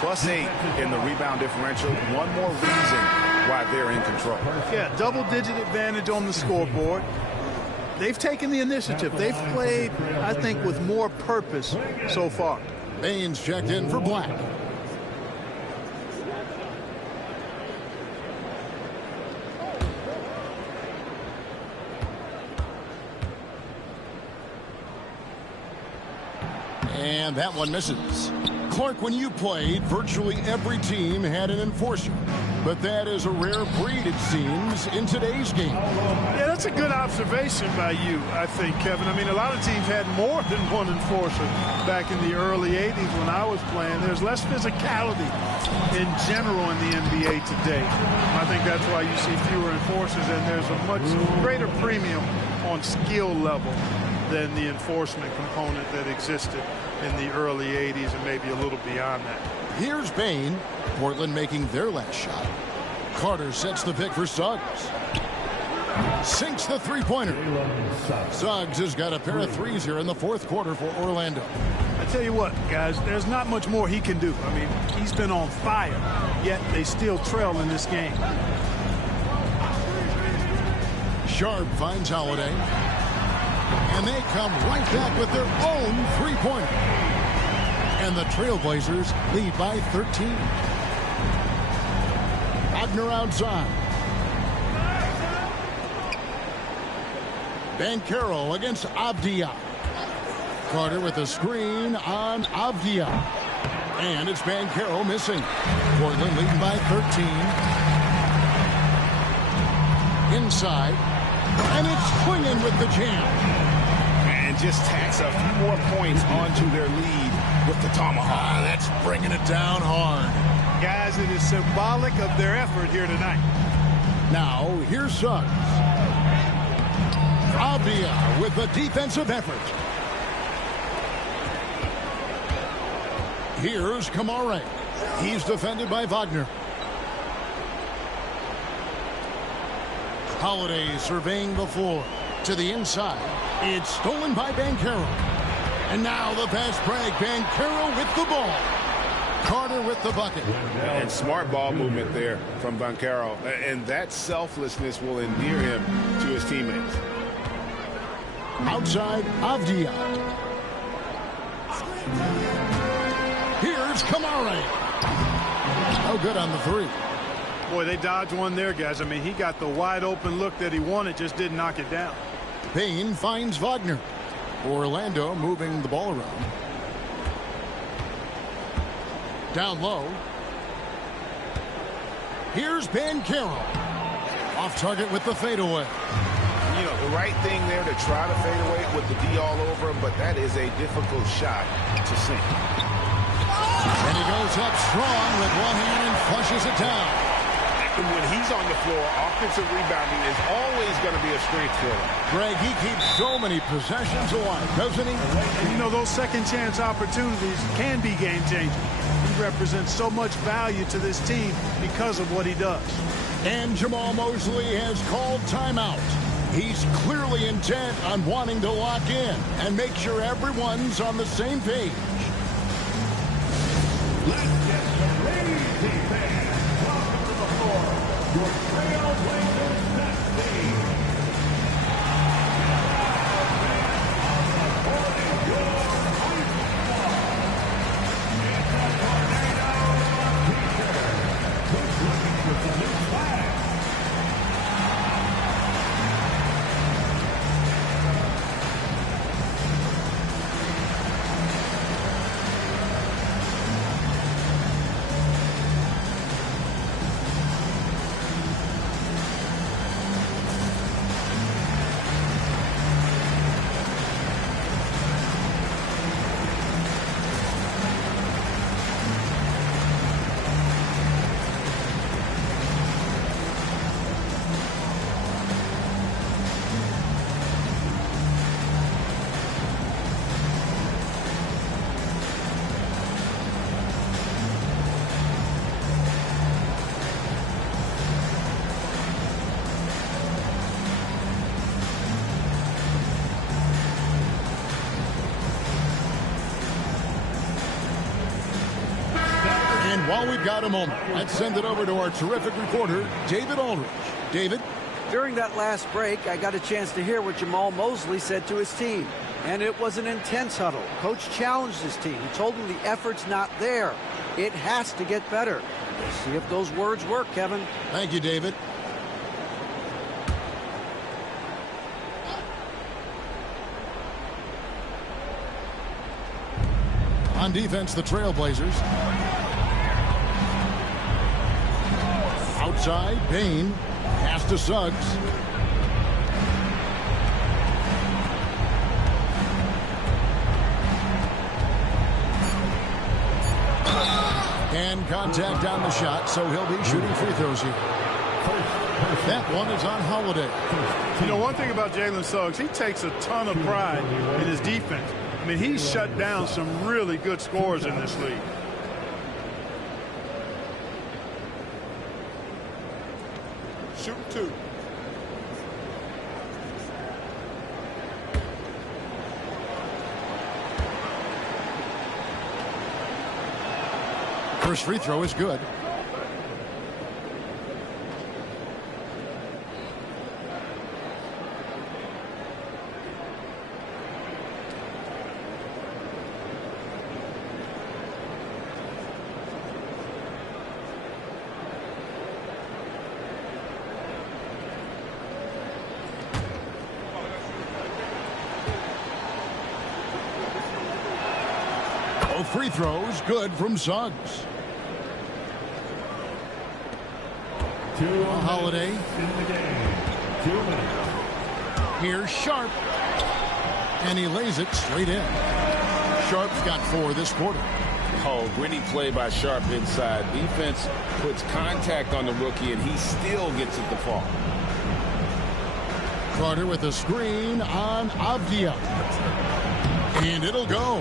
+8 in the rebound differential. One more reason why they're in control. Yeah, double-digit advantage on the scoreboard. They've taken the initiative. They've played, I think, with more purpose so far. Baines checked in for Black. And that one misses. Clark, when you played, virtually every team had an enforcer. But that is a rare breed, it seems, in today's game. Yeah, that's a good observation by you, I think, Kevin. I mean, a lot of teams had more than one enforcer back in the early 80s when I was playing. There's less physicality in general in the NBA today. I think that's why you see fewer enforcers, and there's a much greater premium on skill level than the enforcement component that existed in the early 80s and maybe a little beyond that. Here's Bain. Portland making their last shot. Carter sets the pick for Suggs. Sinks the three-pointer. Suggs has got a pair of threes here in the fourth quarter for Orlando. I tell you what, guys, there's not much more he can do. I mean, he's been on fire, yet they still trail in this game. Sharp finds Holiday. And they come right back with their own three-pointer. And the Trailblazers lead by 13. Wagner outside. Banchero against Avdia. Carter with a screen on Avdia. And it's Banchero missing. Portland leading by 13. Inside. And it's Klingon with the jam. And just tacks a few more points onto their lead with the tomahawk. That's bringing it down hard. Guys, it is symbolic of their effort here tonight. Now, here's Suggs. Avdia with the defensive effort. Here's Kamare. He's defended by Wagner. Holiday surveying the floor. To the inside. It's stolen by Banchero. And now the fast break. Banchero with the ball. Carter with the bucket. And smart ball movement there from Banchero. And that selflessness will endear him to his teammates. Outside, Avdia. Here's Kamare. No good on the three. Boy, they dodged one there, guys. I mean, he got the wide open look that he wanted, just didn't knock it down. Bain finds Wagner. Orlando moving the ball around. Down low. Here's Banchero. Off target with the fadeaway. You know, the right thing there to try to fade away with the D all over him, but that is a difficult shot to sink. And he goes up strong with one hand and flushes it down. When he's on the floor, offensive rebounding is always going to be a strength for him. Greg, he keeps so many possessions alive, doesn't he? And you know, those second chance opportunities can be game changing. He represents so much value to this team because of what he does. And Jamal Mosley has called timeout. He's clearly intent on wanting to lock in and make sure everyone's on the same page. Let's get crazy, fans. Welcome to the floor. Your Trailblazers next team. while we've got a moment, let's send it over to our terrific reporter, David Aldridge. David? During that last break, I got a chance to hear what Jamal Mosley said to his team. And it was an intense huddle. Coach challenged his team. He told them the effort's not there. It has to get better. We'll see if those words work, Kevin. Thank you, David. On defense, the Trailblazers. Outside, Bain. Pass to Suggs. And contact on the shot, so he'll be shooting free throws here. That one is on Holiday. You know, one thing about Jalen Suggs, he takes a ton of pride in his defense. I mean, he's shut down some really good scorers in this league. Shooting 2. First free throw is good. Both free throws good from Suggs. Holiday. Here's Sharp. And he lays it straight in. Sharp's got 4 this quarter. Oh, gritty play by Sharp inside. Defense puts contact on the rookie, and he still gets it to fall. Carter with a screen on Avdia. And it'll go.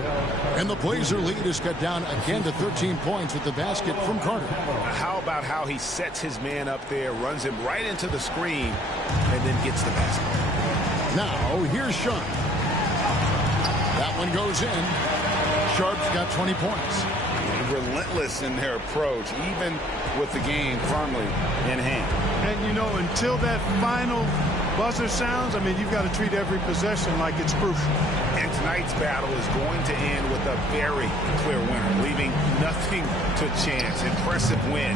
And the Blazer lead is cut down again to 13 points with the basket from Carter. How about how he sets his man up there, runs him right into the screen, and then gets the basket. Now, here's Sharp. That one goes in. Sharp's got 20 points. Relentless in their approach, even with the game firmly in hand. And, you know, until that final buzzer sounds, I mean, you've got to treat every possession like it's crucial. And tonight's battle is going to end with a very clear winner, leaving nothing to chance. Impressive win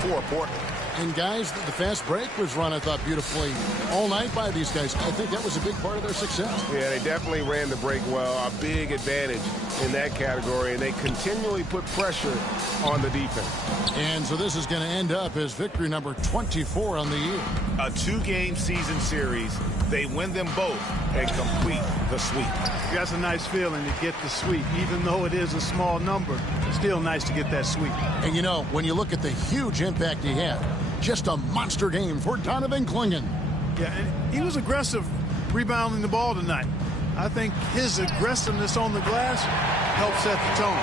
for Portland. And guys, the fast break was run, I thought, beautifully all night by these guys. I think that was a big part of their success. Yeah, they definitely ran the break well. A big advantage in that category, and they continually put pressure on the defense. And so this is going to end up as victory number 24 on the year. A 2-game season series. They win them both and complete the sweep. That's a nice feeling to get the sweep. Even though it is a small number, still nice to get that sweep. And, you know, when you look at the huge impact he had, just a monster game for Donovan Clingan. Yeah, and he was aggressive rebounding the ball tonight. I think his aggressiveness on the glass helped set the tone.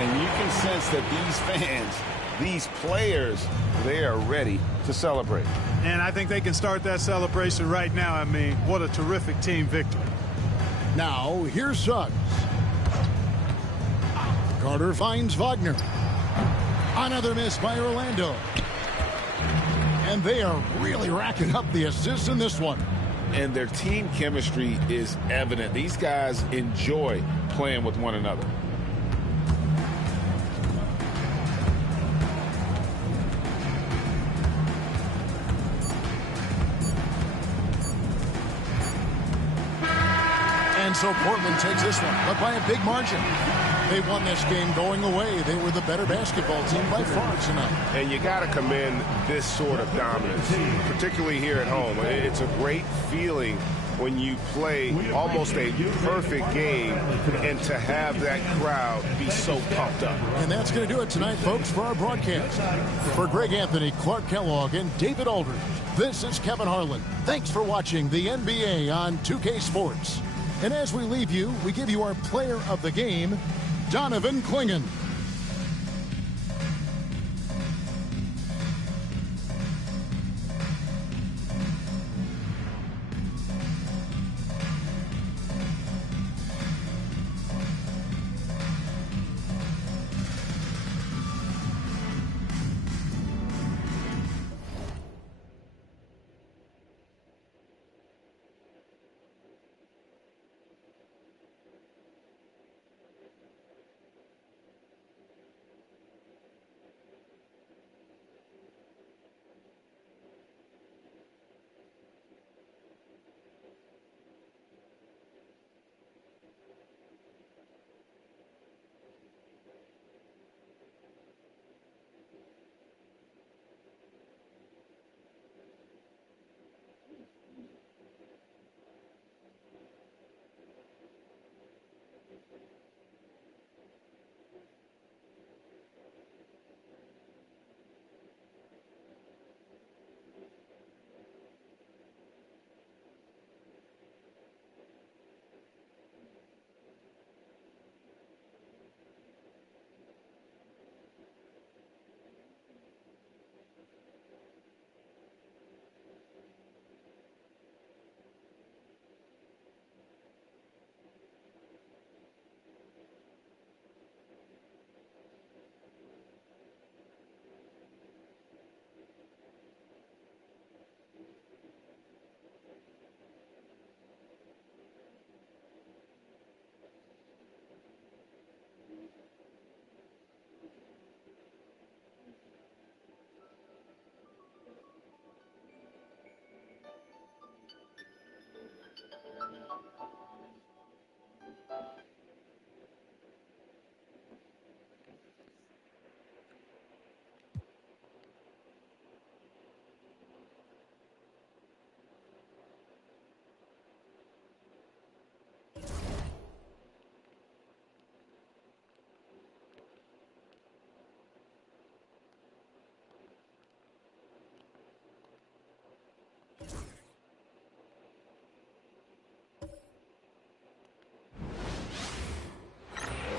And you can sense that these fans, these players, they are ready to celebrate. And I think they can start that celebration right now. I mean, what a terrific team victory. Now, here's Suggs. Carter finds Wagner. Another miss by Orlando. And they are really racking up the assists in this one. And their team chemistry is evident. These guys enjoy playing with one another. And so Portland takes this one, but by a big margin. They won this game going away. They were the better basketball team by far tonight. And you got to commend this sort of dominance, particularly here at home. It's a great feeling when you play almost a perfect game and to have that crowd be so pumped up. And that's going to do it tonight, folks, for our broadcast. For Greg Anthony, Clark Kellogg, and David Aldridge, this is Kevin Harlan. Thanks for watching the NBA on 2K Sports. And as we leave you, we give you our player of the game, Donovan Clingan.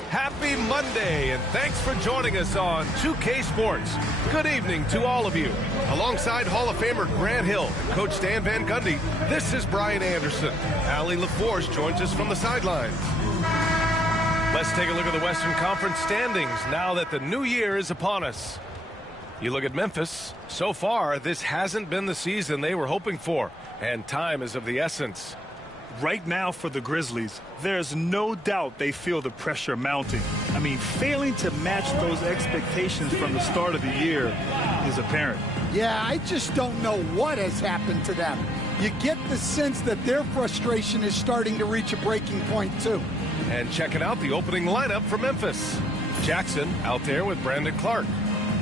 Happy Monday, and thanks for joining us on 2K Sports. Good evening to all of you. Alongside Hall of Famer Grant Hill and Coach Dan Van Gundy, this is Brian Anderson. Allie LaForce joins us from the sidelines. Let's take a look at the Western Conference standings now that the new year is upon us. You look at Memphis. So far, this hasn't been the season they were hoping for, and time is of the essence. Right now for the Grizzlies, there's no doubt they feel the pressure mounting. I mean, failing to match those expectations from the start of the year is apparent. Yeah, I just don't know what has happened to them. You get the sense that their frustration is starting to reach a breaking point, too. And checking out the opening lineup for Memphis. Jackson out there with Brandon Clark.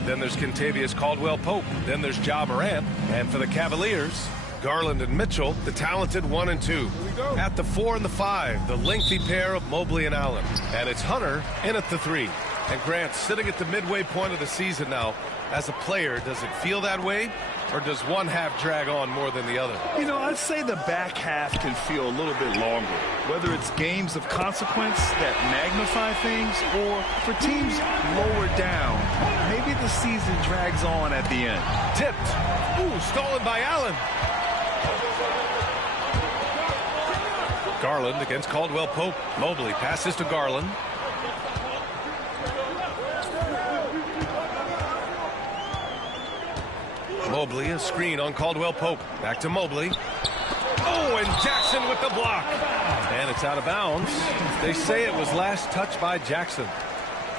Then there's Kentavious Caldwell-Pope. Then there's Ja Morant. And for the Cavaliers, Garland and Mitchell, the talented 1 and 2. At the 4 and the 5, the lengthy pair of Mobley and Allen. And it's Hunter in at the 3. And Grant sitting at the midway point of the season now. As a player, does it feel that way? Or does one half drag on more than the other? You know, I'd say the back half can feel a little bit longer. Whether it's games of consequence that magnify things or for teams lower down, maybe the season drags on at the end. Tipped. Ooh, stolen by Allen. Garland against Caldwell-Pope. Mobley passes to Garland. Mobley, a screen on Caldwell-Pope. Back to Mobley. Oh, and Jackson with the block. And it's out of bounds. They say it was last touched by Jackson.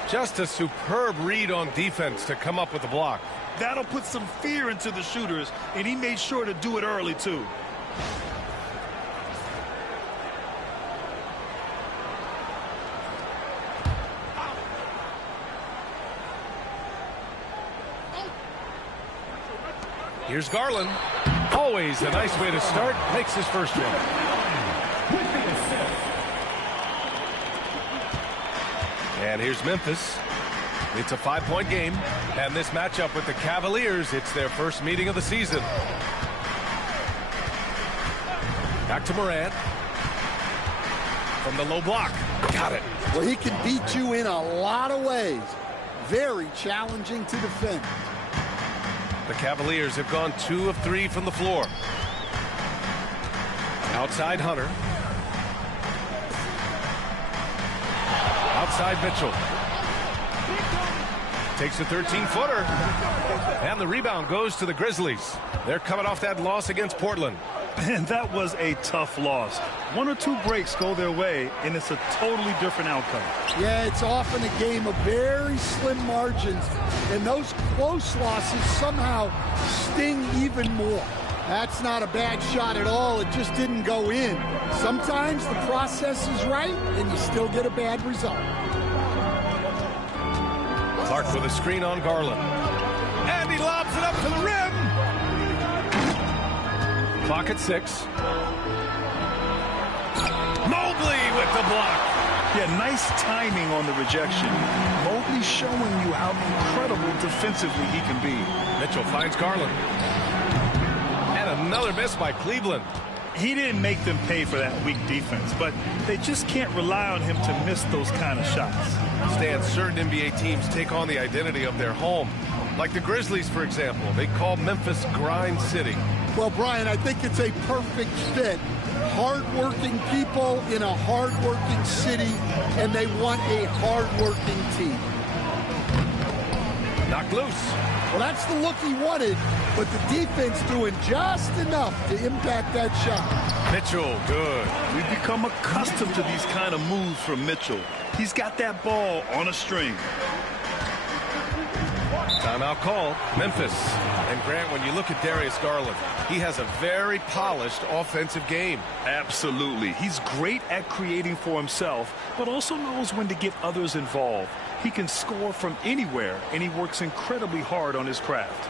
Just a superb read on defense to come up with the block. That'll put some fear into the shooters, and he made sure to do it early, too. Here's Garland. Always a nice way to start. Makes his first one. And here's Memphis. It's a 5-point game. And this matchup with the Cavaliers, it's their first meeting of the season. Back to Morant. From the low block. Got it. Well, he can beat you in a lot of ways. Very challenging to defend. The Cavaliers have gone 2 of 3 from the floor. Outside Hunter. Outside Mitchell. Takes a 13-footer. And the rebound goes to the Grizzlies. They're coming off that loss against Portland. And that was a tough loss. 1 or 2 breaks go their way, and it's a totally different outcome. Yeah, it's often a game of very slim margins, and those close losses somehow sting even more. That's not a bad shot at all. It just didn't go in. Sometimes the process is right, and you still get a bad result. Clark with a screen on Garland. And he lobs it up to the rim. Clock at 6. Mobley with the block. Yeah, nice timing on the rejection. Mobley showing you how incredible defensively he can be. Mitchell finds Garland. And another miss by Cleveland. He didn't make them pay for that weak defense, but they just can't rely on him to miss those kind of shots. Stan, certain NBA teams take on the identity of their home. Like the Grizzlies, for example. They call Memphis Grind City. Well, Brian, I think it's a perfect fit. Hard-working people in a hard-working city, and they want a hard-working team. Knocked loose. Well, that's the look he wanted, but the defense doing just enough to impact that shot. Mitchell, good. We've become accustomed to these kind of moves from Mitchell. He's got that ball on a string. Timeout call, Memphis. And Grant, when you look at Darius Garland, he has a very polished offensive game. Absolutely. He's great at creating for himself, but also knows when to get others involved. He can score from anywhere, and he works incredibly hard on his craft.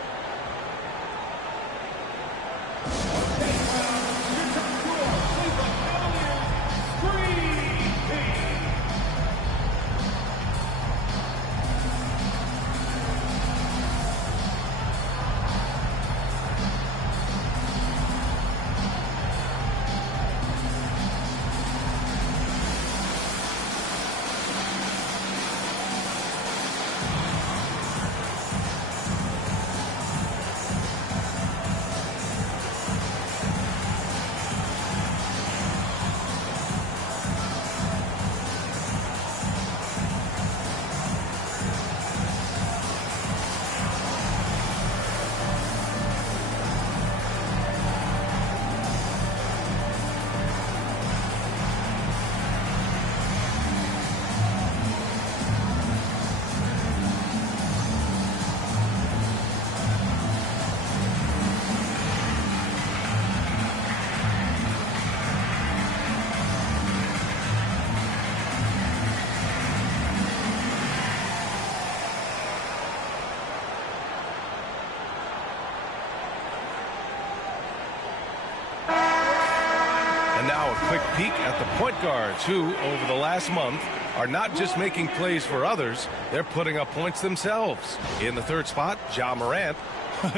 Quick peek at the point guards who, over the last month, are not just making plays for others, they're putting up points themselves. In the third spot, Ja Morant.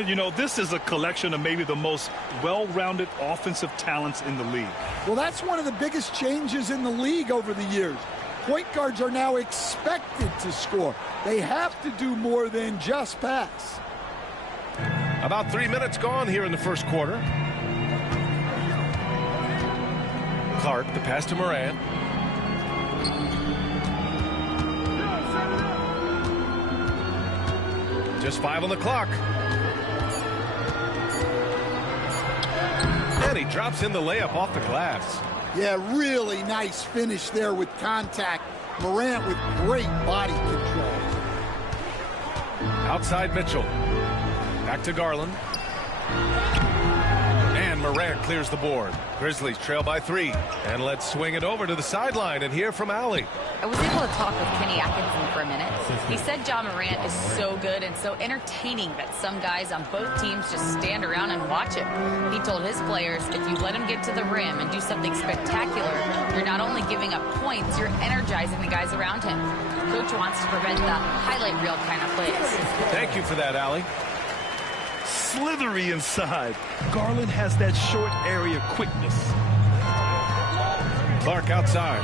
You know, this is a collection of maybe the most well-rounded offensive talents in the league. Well, that's one of the biggest changes in the league over the years. Point guards are now expected to score. They have to do more than just pass. About 3 minutes gone here in the first quarter. Clark, the pass to Morant. Just 5 on the clock. And he drops in the layup off the glass. Yeah, really nice finish there with contact. Morant with great body control. Outside Mitchell. Back to Garland. And Morant clears the board. Grizzlies trail by 3. And let's swing it over to the sideline and hear from Allie. I was able to talk with Kenny Atkinson for a minute. He said Ja Morant is so good and so entertaining that some guys on both teams just stand around and watch him. He told his players, if you let him get to the rim and do something spectacular, you're not only giving up points, you're energizing the guys around him. Coach wants to prevent the highlight reel kind of plays. Thank you for that, Allie. Slithery inside. Garland has that short area quickness. Clark outside.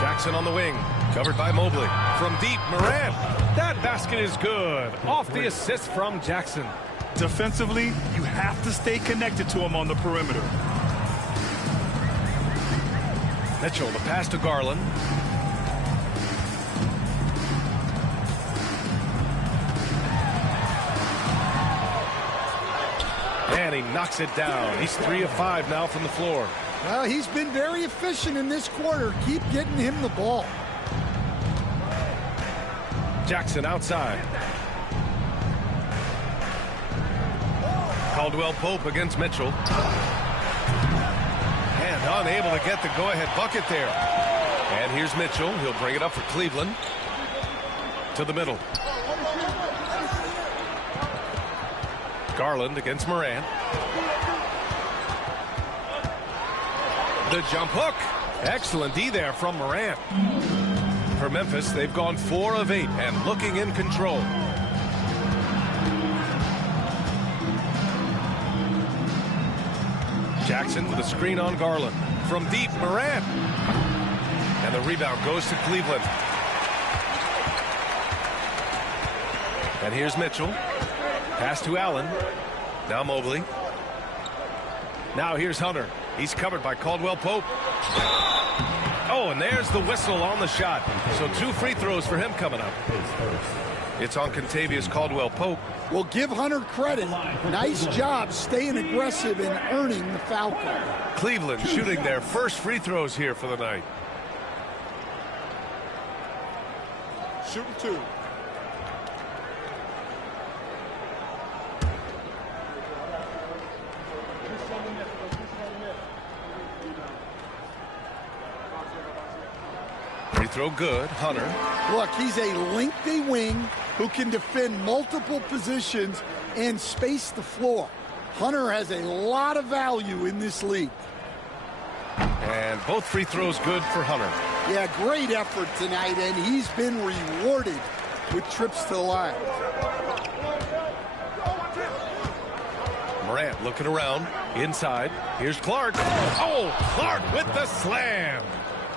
Jackson on the wing. Covered by Mobley. From deep, Morant. That basket is good. Off the assist from Jackson. Defensively, you have to stay connected to him on the perimeter. Mitchell, the pass to Garland. And he knocks it down. He's 3 of 5 now from the floor. Well, he's been very efficient in this quarter. Keep getting him the ball. Jackson outside. Caldwell Pope against Mitchell. And unable to get the go-ahead bucket there. And here's Mitchell. He'll bring it up for Cleveland. To the middle. Garland against Morant. The jump hook. Excellent D there from Morant. For Memphis, they've gone 4 of 8 and looking in control. Jackson with a screen on Garland. From deep, Morant. And the rebound goes to Cleveland. And here's Mitchell. Pass to Allen. Now Mobley. Now here's Hunter. He's covered by Caldwell Pope. Oh, and there's the whistle on the shot. So 2 free throws for him coming up. It's on Contavious Caldwell Pope. Well, give Hunter credit. Nice job staying aggressive and earning the foul call. Cleveland shooting their first free throws here for the night. Shooting 2. Free throw good. Hunter. Look, he's a lengthy wing who can defend multiple positions and space the floor. Hunter has a lot of value in this league. And both free throws good for Hunter. Yeah, great effort tonight, and he's been rewarded with trips to the line. Morant looking around. Inside. Here's Clark. Oh, Clark with the slam.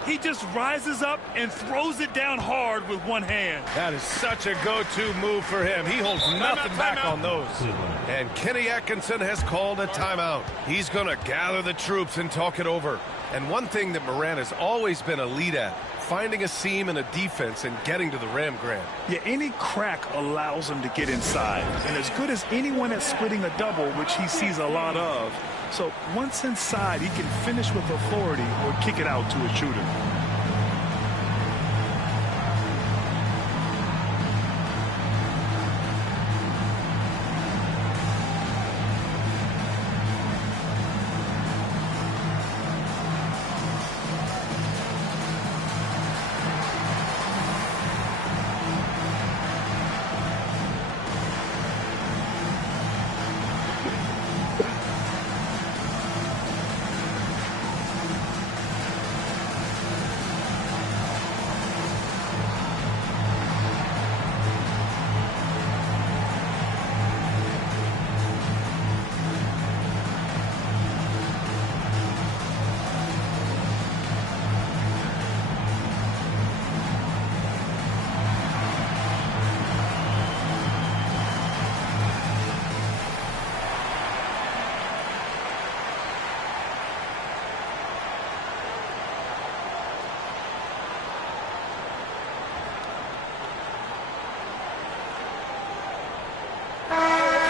He just rises up and throws it down hard with one hand. That is such a go-to move for him. He holds nothing back on those. And Kenny Atkinson has called a timeout. He's going to gather the troops and talk it over. And one thing that Morant has always been a lead at, finding a seam in a defense and getting to the rim, Grant. Yeah, any crack allows him to get inside. And as good as anyone at splitting a double, which he sees a lot of. So once inside, he can finish with authority or kick it out to a shooter.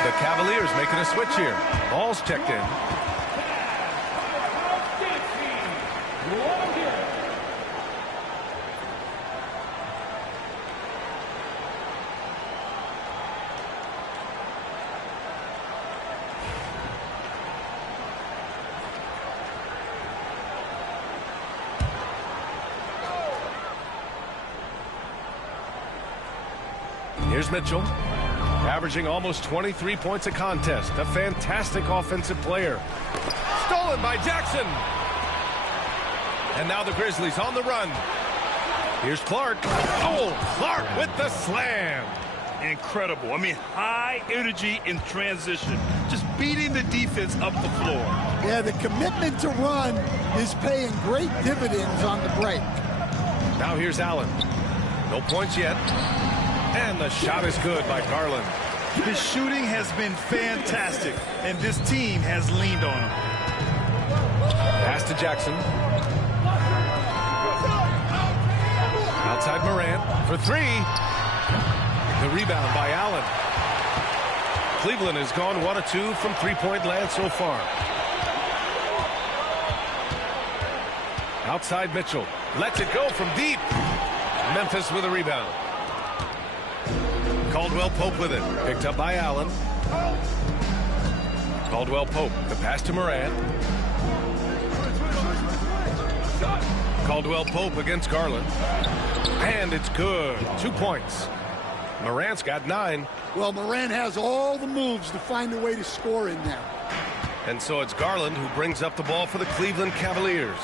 The Cavaliers making a switch here. Ball's checked in. Here's Mitchell. Averaging almost 23 points a contest. A fantastic offensive player. Stolen by Jackson. And now the Grizzlies on the run. Here's Clark. Oh, Clark with the slam. Incredible. I mean, high energy in transition. Just beating the defense up the floor. Yeah, the commitment to run is paying great dividends on the break. Now here's Allen. No points yet. And the shot is good by Garland. His shooting has been fantastic, and this team has leaned on him. Pass to Jackson. Outside Morant for 3. The rebound by Allen. Cleveland has gone 1 of 2 from three-point land so far. Outside Mitchell. Lets it go from deep. Memphis with a rebound. Caldwell Pope with it. Picked up by Allen. Caldwell Pope. The pass to Morant. Caldwell Pope against Garland. And it's good. 2 points. Morant's got 9. Well, Morant has all the moves to find a way to score in there. And so it's Garland who brings up the ball for the Cleveland Cavaliers.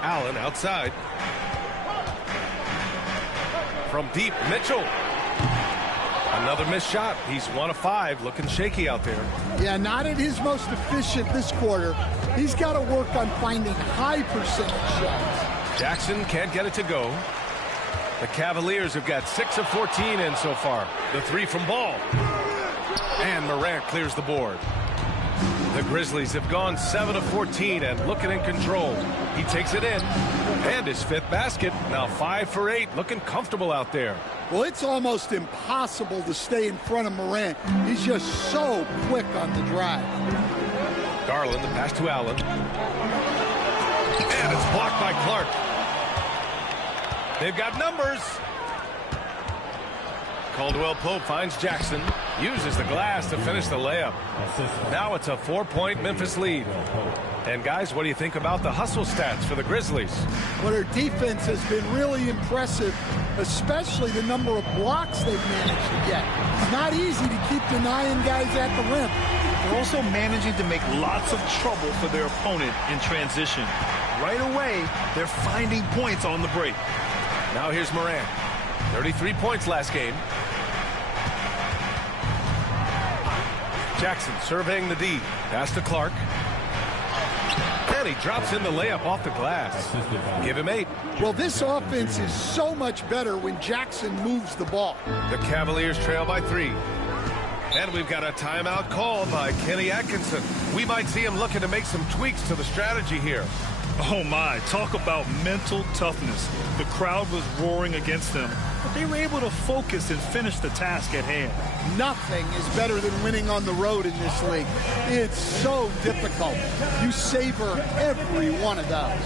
Allen outside. From deep, Mitchell. Another missed shot. He's 1 of 5, looking shaky out there. Yeah, not at his most efficient this quarter. He's got to work on finding high percentage shots. Jackson can't get it to go. The Cavaliers have got 6 of 14 in so far. The 3 from Ball. And Morant clears the board. The Grizzlies have gone 7 of 14 and looking in control. He takes it in. And his 5th basket. Now 5 for 8. Looking comfortable out there. Well, it's almost impossible to stay in front of Morant. He's just so quick on the drive. Garland, the pass to Allen. And it's blocked by Clark. They've got numbers. Caldwell Pope finds Jackson. Uses the glass to finish the layup. Now it's a 4-point Memphis lead. And guys, what do you think about the hustle stats for the Grizzlies? Well, their defense has been really impressive, especially the number of blocks they've managed to get. It's not easy to keep denying guys at the rim. They're also managing to make lots of trouble for their opponent in transition. Right away, they're finding points on the break. Now here's Morant. 33 points last game. Jackson surveying the D. Pass to Clark. And he drops in the layup off the glass. Give him 8. Well, this offense is so much better when Jackson moves the ball. The Cavaliers trail by 3. And we've got a timeout called by Kenny Atkinson. We might see him looking to make some tweaks to the strategy here. Oh my, talk about mental toughness. The crowd was roaring against them, but they were able to focus and finish the task at hand. Nothing is better than winning on the road in this league. It's so difficult. You savor every one of those.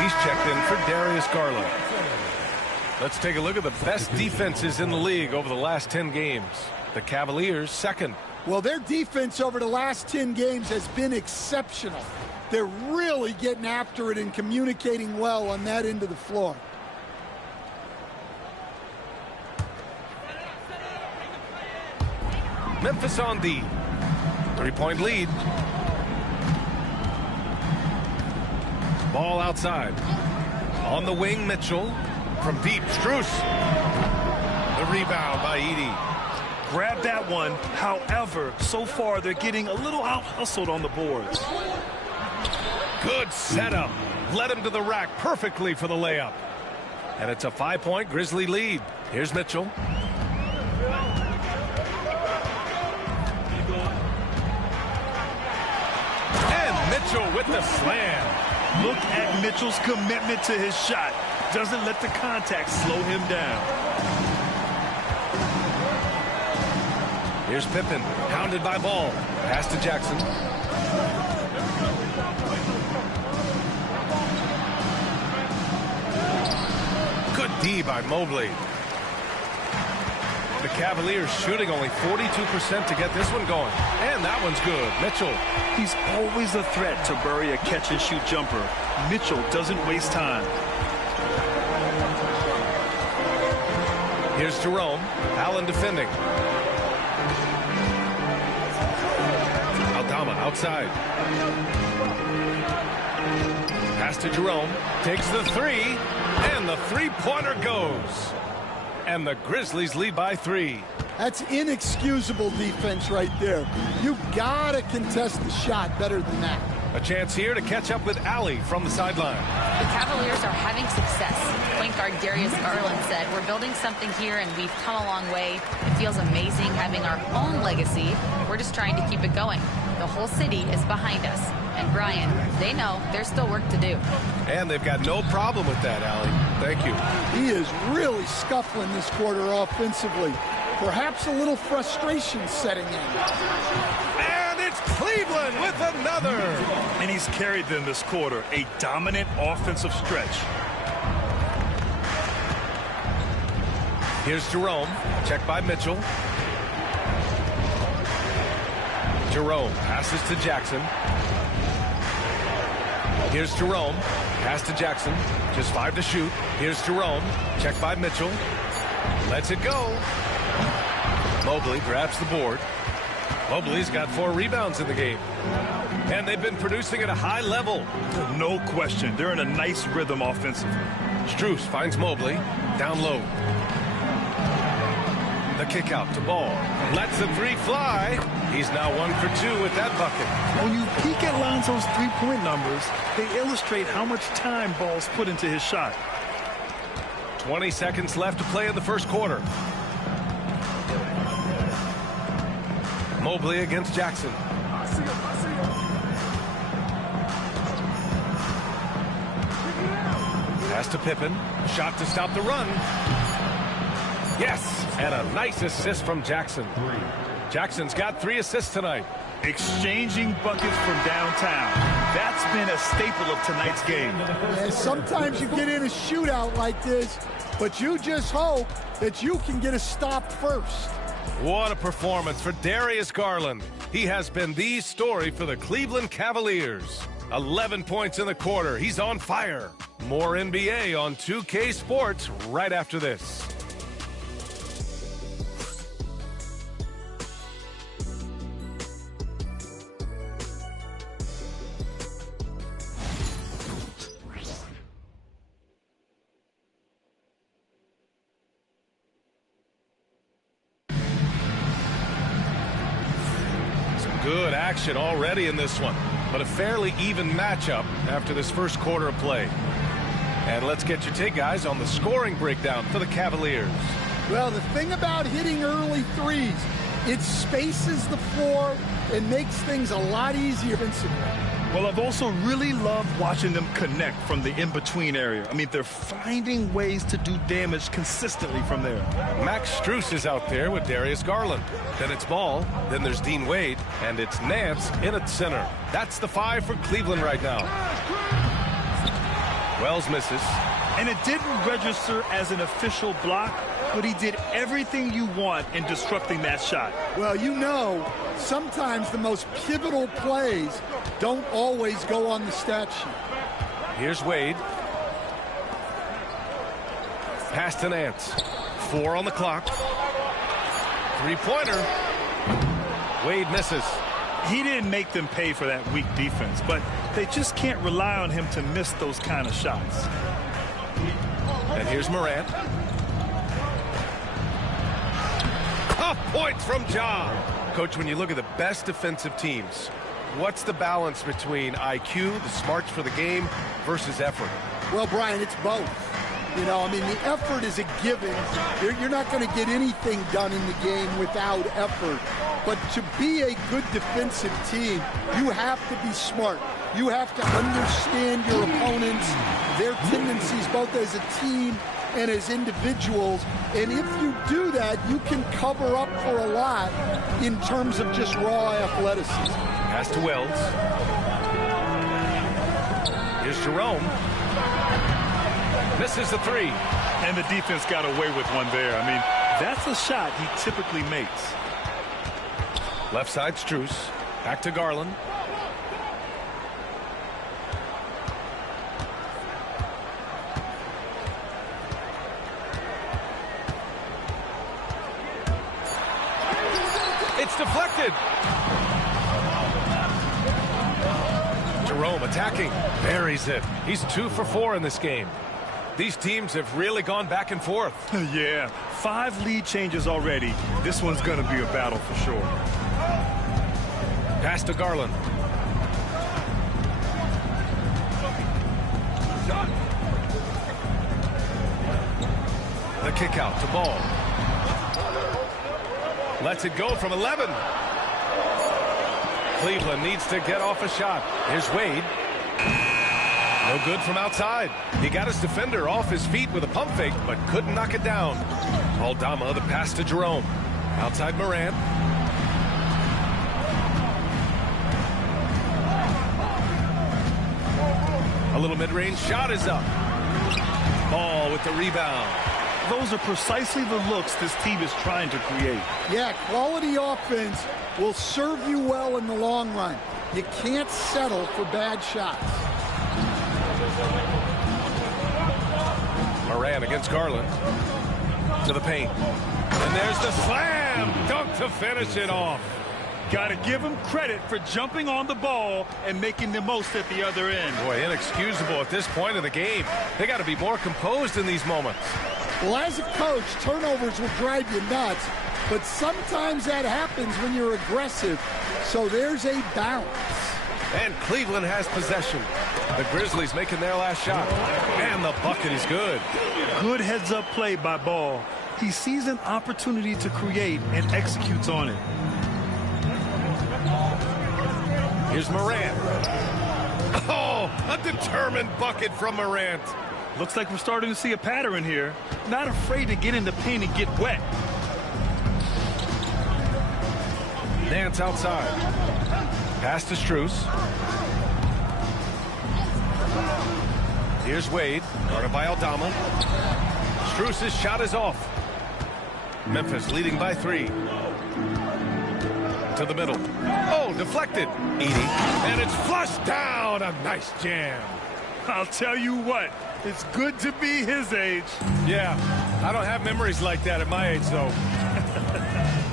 He's checked in for Darius Garland. Let's take a look at the best defenses in the league over the last 10 games. The Cavaliers, second. Well, their defense over the last 10 games has been exceptional. They're really getting after it and communicating well on that end of the floor. Memphis on D. 3-point lead. Ball outside. On the wing, Mitchell. From deep, Strus. The rebound by Edey. Grab that one. However, so far they're getting a little out-hustled on the boards. Good setup. Led him to the rack perfectly for the layup. And it's a 5-point Grizzly lead. Here's Mitchell. And Mitchell with the slam. Look at Mitchell's commitment to his shot. Doesn't let the contact slow him down. Here's Pippen, hounded by Ball. Pass to Jackson. Good D by Mobley. The Cavaliers shooting only 42% to get this one going. And that one's good. Mitchell. He's always a threat to bury a catch-and-shoot jumper. Mitchell doesn't waste time. Here's Jerome. Allen defending. Aldama outside. Pass to Jerome. Takes the 3. And the three-pointer goes. And the Grizzlies lead by 3. That's inexcusable defense right there. You gotta contest the shot better than that. A chance here to catch up with Allie from the sideline. The Cavaliers are having success. Point guard Darius Garland said, "We're building something here and we've come a long way. It feels amazing having our own legacy. We're just trying to keep it going. The whole city is behind us." And Brian, they know there's still work to do. And they've got no problem with that, Allie. Thank you. He is really scuffling this quarter offensively. Perhaps a little frustration setting in. And it's Cleveland with another. And he's carried them this quarter. A dominant offensive stretch. Here's Jerome. Checked by Mitchell. Jerome passes to Jackson. Here's Jerome. Pass to Jackson. Just 5 to shoot. Here's Jerome. Checked by Mitchell. Lets it go. Mobley grabs the board. Mobley's got 4 rebounds in the game. And they've been producing at a high level. No question. They're in a nice rhythm offensively. Strus finds Mobley. Down low. The kick out to Ball. Lets the 3 fly. He's now 1 for 2 with that bucket. When you peek at Lonzo's three-point numbers, they illustrate how much time Ball's put into his shot. 20 seconds left to play in the first quarter. Mobley against Jackson. Pass to Pippen. Shot to stop the run. Yes, and a nice assist from Jackson. Jackson's got 3 assists tonight. Exchanging buckets from downtown. That's been a staple of tonight's game. Yeah, sometimes you get in a shootout like this, but you just hope that you can get a stop first. What a performance for Darius Garland. He has been the story for the Cleveland Cavaliers. 11 points in the quarter. He's on fire. More NBA on 2K Sports right after this. Good action already in this one, but a fairly even matchup after this first quarter of play. And let's get your take, guys, on the scoring breakdown for the Cavaliers. Well, the thing about hitting early threes, it spaces the floor and makes things a lot easier defensively. Well, I've also really loved watching them connect from the in-between area. I mean, they're finding ways to do damage consistently from there. Max Strus is out there with Darius Garland. Then it's Ball. Then there's Dean Wade. And it's Nance in at center. That's the 5 for Cleveland right now. Wells misses. And it didn't register as an official block, but he did everything you want in disrupting that shot. Well, you know, sometimes the most pivotal plays don't always go on the stat sheet. Here's Wade. Pass to Nance. 4 on the clock. 3-pointer. Wade misses. He didn't make them pay for that weak defense, but they just can't rely on him to miss those kind of shots. And here's Morant. Tough points from Ja. Coach, when you look at the best defensive teams, what's the balance between IQ, the smarts for the game, versus effort? Well, Brian, it's both. You know, I mean, the effort is a given. You're not going to get anything done in the game without effort. But to be a good defensive team, you have to be smart. You have to understand your opponents, their tendencies, both as a team and as individuals. And if you do that, you can cover up for a lot in terms of just raw athleticism. Pass to Wells. Here's Jerome. Misses the 3. And the defense got away with one there. I mean, that's a shot he typically makes. Left side, Strus. Back to Garland. It's deflected. Jerome attacking. Buries it. He's 2 for 4 in this game. These teams have really gone back and forth. Yeah, 5 lead changes already. This one's going to be a battle for sure. Pass to Garland. The kick out to Ball. Lets it go from 11. Cleveland needs to get off a shot. Here's Wade. No good from outside. He got his defender off his feet with a pump fake, but couldn't knock it down. Aldama, the pass to Jerome. Outside Morant. A little mid-range shot is up. Ball with the rebound. Those are precisely the looks this team is trying to create. Yeah, quality offense will serve you well in the long run. You can't settle for bad shots. Morant against Garland. To the paint. And there's the slam dunk to finish it off. Got to give him credit for jumping on the ball and making the most at the other end. Boy, inexcusable at this point of the game. They got to be more composed in these moments. Well, as a coach, turnovers will drive you nuts, but sometimes that happens when you're aggressive. So there's a balance. And Cleveland has possession. The Grizzlies making their last shot. And the bucket is good. Good heads-up play by Ball. He sees an opportunity to create and executes on it. Here's Morant. Oh, a determined bucket from Morant. Looks like we're starting to see a pattern here. Not afraid to get in the paint and get wet. Nance outside. Pass to Strus. Here's Wade, guarded by Aldama. Strus' shot is off. Memphis leading by 3. To the middle. Oh, deflected. Edie. And it's flushed down. A nice jam. I'll tell you what, it's good to be his age. Yeah, I don't have memories like that at my age, though.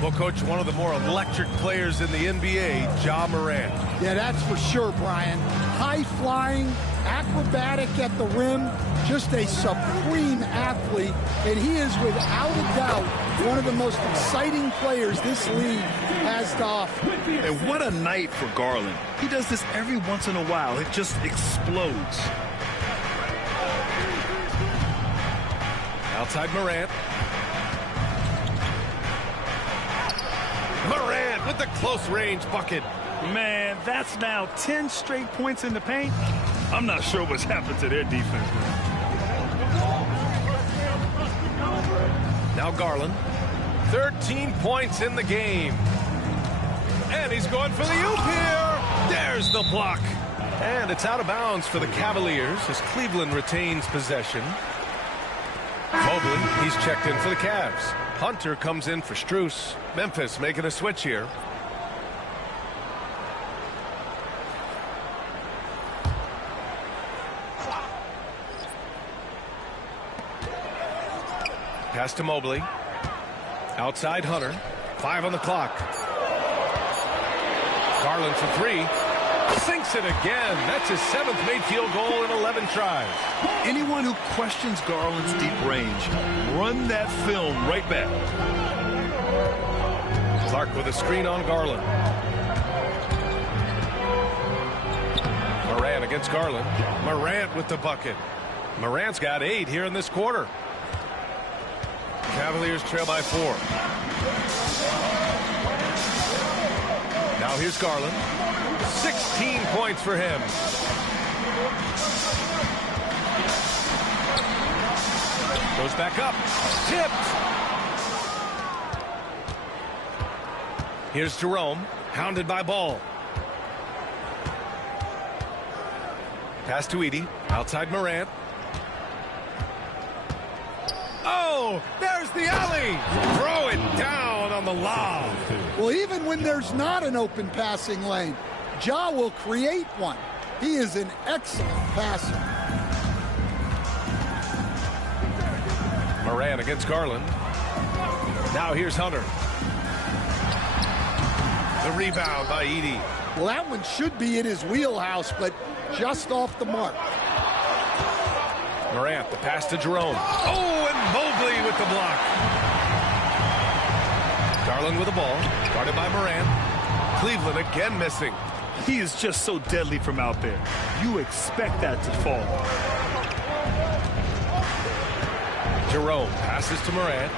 Well, Coach, one of the more electric players in the NBA, Ja Morant. Yeah, that's for sure, Brian. High-flying, acrobatic at the rim, just a supreme athlete, and he is without a doubt one of the most exciting players this league has to offer. And what a night for Garland. He does this every once in a while. It just explodes. Outside Morant. Morant with the close-range bucket. Man, that's now 10 straight points in the paint. I'm not sure what's happened to their defense. Now Garland. 13 points in the game. And he's going for the oop here. There's the block. And it's out of bounds for the Cavaliers as Cleveland retains possession. Mobley, he's checked in for the Cavs. Hunter comes in for Strus. Memphis making a switch here. Pass to Mobley. Outside Hunter. 5 on the clock. Garland for 3. Sinks it again. That's his 7th made field goal in 11 tries. Anyone who questions Garland's deep range, run that film right back. Clark with a screen on Garland. Morant against Garland. Morant with the bucket. Morant's got 8 here in this quarter. Cavaliers trail by 4. Now here's Garland. 16 points for him. Goes back up. Tipped. Here's Jerome. Hounded by Ball. Pass to Edie. Outside Morant. Oh, there's the alley. Throw it down on the lob. Well, even when there's not an open passing lane, Ja will create one. He is an excellent passer. Morant against Garland. Now here's Hunter. The rebound by Edie. Well, that one should be in his wheelhouse, but just off the mark. Morant, the pass to Jerome. Oh, and Mobley with the block. Garland with the ball, guarded by Morant. Cleveland again missing. He is just so deadly from out there. You expect that to fall. Jerome passes to Morant.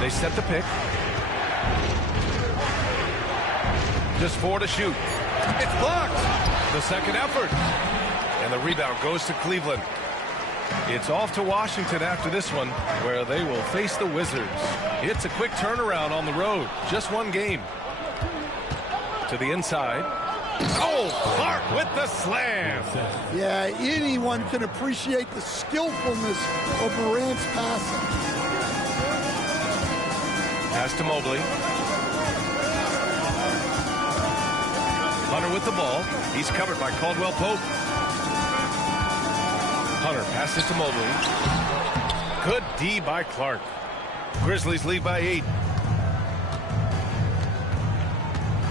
They set the pick. Just 4 to shoot. It's blocked. The second effort. And the rebound goes to Cleveland. It's off to Washington after this one, where they will face the Wizards. It's a quick turnaround on the road. Just one game. To the inside. Oh, Clark with the slam. Yeah, anyone can appreciate the skillfulness of Morant's passing. Pass to Mobley. Hunter with the ball. He's covered by Caldwell Pope. Hunter passes to Mobley. Good D by Clark. Grizzlies lead by 8.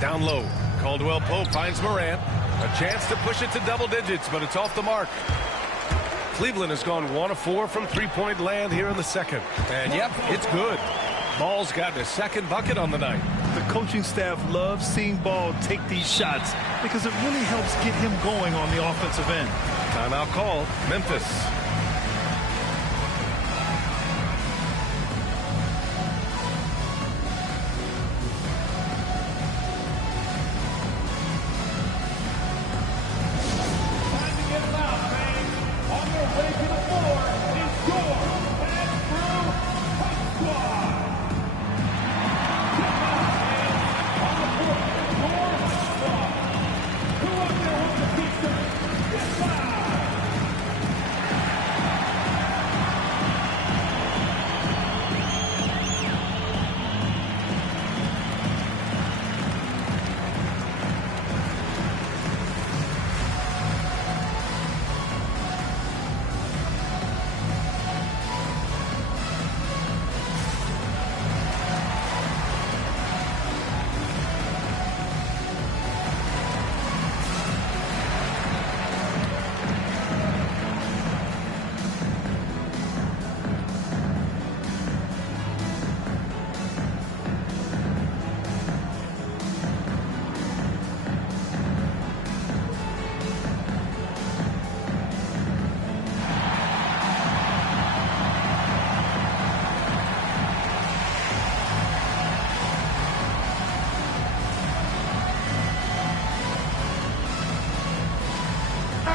Down low. Caldwell Pope finds Morant. A chance to push it to double digits, but it's off the mark. Cleveland has gone 1 of 4 from three-point land here in the second. And yep, it's good. Ball's gotten a second bucket on the night. The coaching staff loves seeing Ball take these shots because it really helps get him going on the offensive end. Timeout call, Memphis.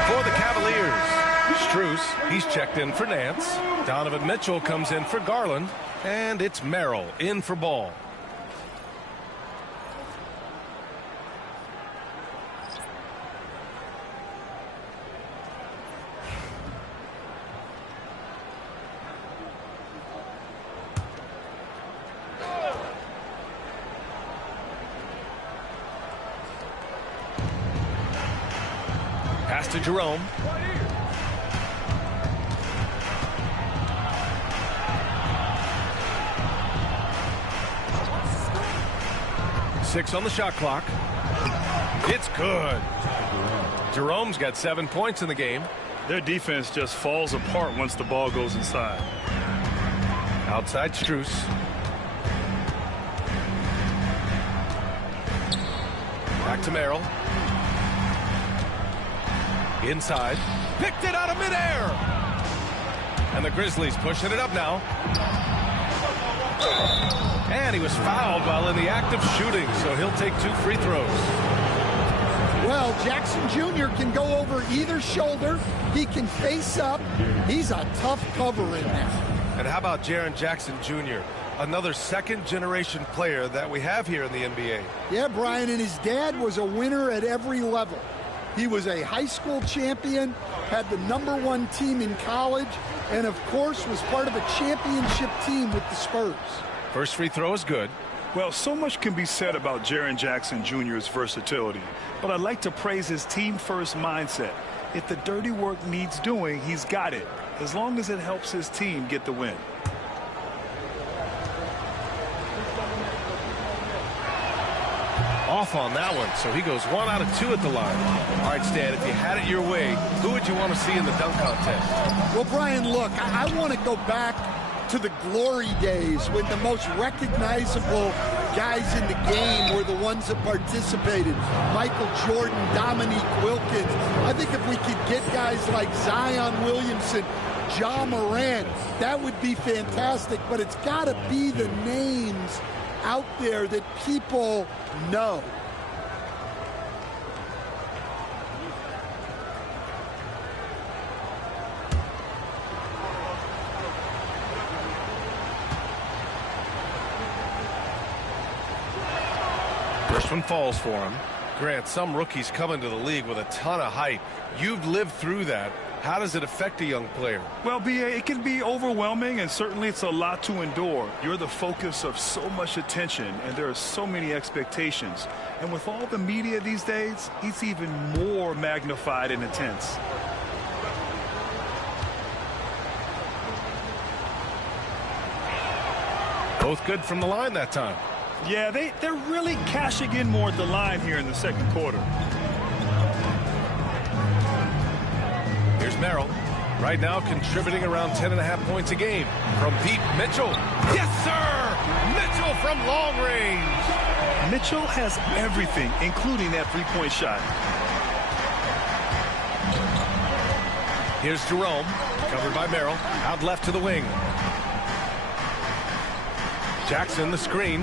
For the Cavaliers, Strus, he's checked in for Nance. Donovan Mitchell comes in for Garland. And it's Merrill in for Ball. Pass to Jerome. Six on the shot clock. It's good. Jerome's got 7 points in the game. Their defense just falls apart once the ball goes inside. Outside Strus. Back to Merrill. Inside. Picked it out of midair. And the Grizzlies pushing it up now. And he was fouled while in the act of shooting, so he'll take 2 free throws. Well, Jackson Jr. can go over either shoulder. He can face up. He's a tough cover in there. And how about Jaren Jackson Jr., another second-generation player that we have here in the NBA? Yeah, Brian, and his dad was a winner at every level. He was a high school champion, had the #1 team in college, and of course was part of a championship team with the Spurs. First free throw is good. Well, so much can be said about Jaren Jackson Jr.'s versatility, but I'd like to praise his team-first mindset. If the dirty work needs doing, he's got it, as long as it helps his team get the win. off on that one, so he goes 1 out of 2 at the line. All right, Stan, if you had it your way, who would you want to see in the dunk contest? Well, Brian, look, I want to go back to the glory days when the most recognizable guys in the game were the ones that participated. Michael Jordan, Dominique Wilkins. I think if we could get guys like Zion Williamson, Ja Morant, that would be fantastic, but it's got to be the names out there that people know. First one falls for him. Grant, some rookies come into the league with a ton of hype. You've lived through that. How does it affect a young player? Well, B.A., it can be overwhelming, and certainly it's a lot to endure. You're the focus of so much attention, and there are so many expectations. And with all the media these days, it's even more magnified and intense. Both good from the line that time. Yeah, they're really cashing in more at the line here in the second quarter. Here's Merrill. Right now contributing around 10.5 points a game. From deep, Mitchell. Yes, sir! Mitchell from long range. Mitchell has everything, including that three-point shot. Here's Jerome. Covered by Merrill. Out left to the wing. Jackson, the screen.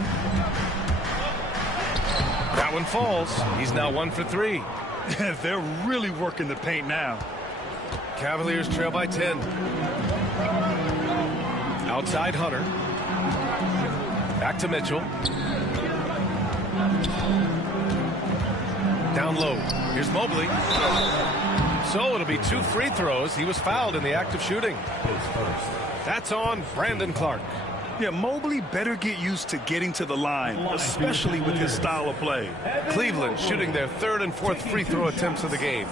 That one falls. He's now 1 for 3. They're really working the paint now. Cavaliers trail by 10. Outside Hunter. Back to Mitchell. Down low. Here's Mobley. So it'll be 2 free throws. He was fouled in the act of shooting. That's on Brandon Clark. Yeah, Mobley better get used to getting to the line, especially with his style of play. Cleveland shooting their 3rd and 4th free throw attempts of the game.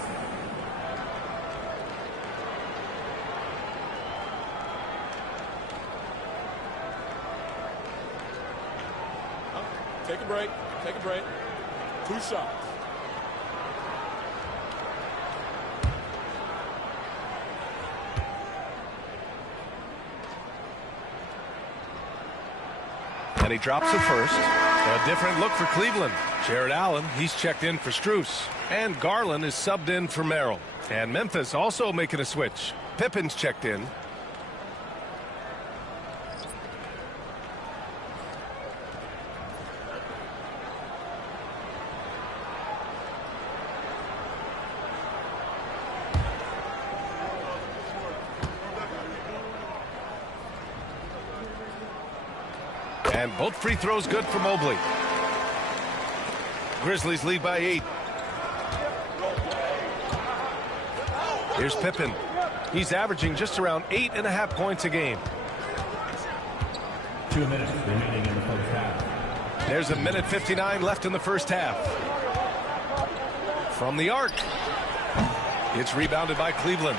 Take a break. Take a break. 2 shots. And he drops it first. A different look for Cleveland. Jared Allen, he's checked in for Strus. And Garland is subbed in for Merrill. And Memphis also making a switch. Pippen's checked in. And both free throws good for Mobley. Grizzlies lead by 8. Here's Pippen. He's averaging just around 8.5 points a game. 2 minutes remaining in the first half. There's 1:59 left in the first half. From the arc. It's rebounded by Cleveland.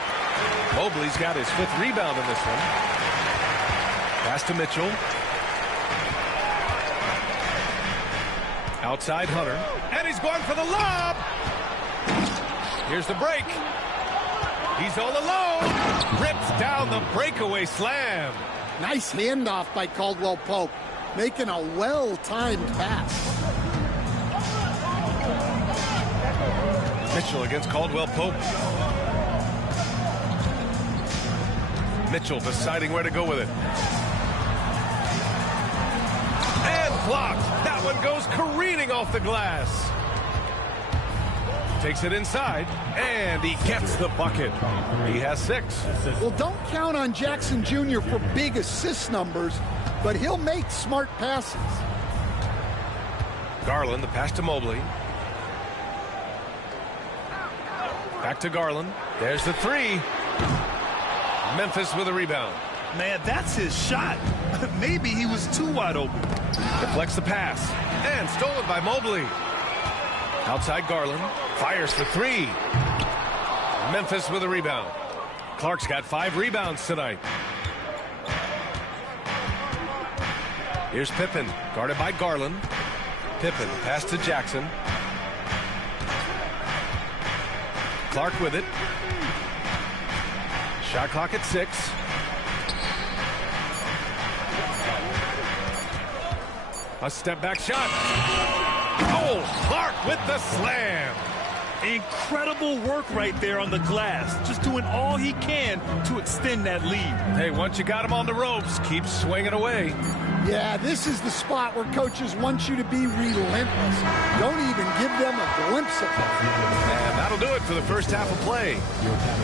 Mobley's got his 5th rebound in this one. Pass to Mitchell. Outside Hunter. And he's going for the lob. Here's the break. He's all alone. Rips down the breakaway slam. Nice handoff by Caldwell Pope, making a well-timed pass. Mitchell against Caldwell Pope. Mitchell deciding where to go with it. And blocked. That one goes careening off the glass. Takes it inside, and he gets the bucket. He has 6. Well, don't count on Jackson Jr. for big assist numbers, but he'll make smart passes. Garland, the pass to Mobley. Back to Garland. There's the 3. Memphis with a rebound. Man, that's his shot. Maybe he was too wide open. Deflects the pass, and stolen by Mobley. Outside Garland, fires for 3. Memphis with a rebound. Clark's got 5 rebounds tonight. Here's Pippen, guarded by Garland. Pippen, pass to Jackson. Clark with it. Shot clock at 6. A step back shot. Oh, Clark with the slam. Incredible work right there on the glass. Just doing all he can to extend that lead. Hey, once you got him on the ropes, keep swinging away. Yeah, this is the spot where coaches want you to be relentless. Don't even give them a glimpse of it. And that'll do it for the first half of play.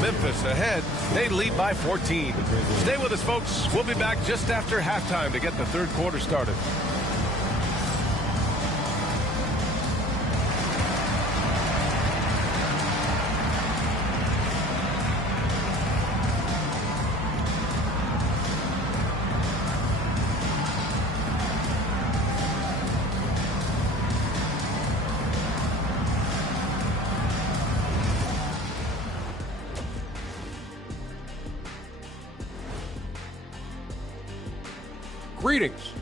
Memphis ahead. They lead by 14. Stay with us, folks. We'll be back just after halftime to get the third quarter started. Greetings.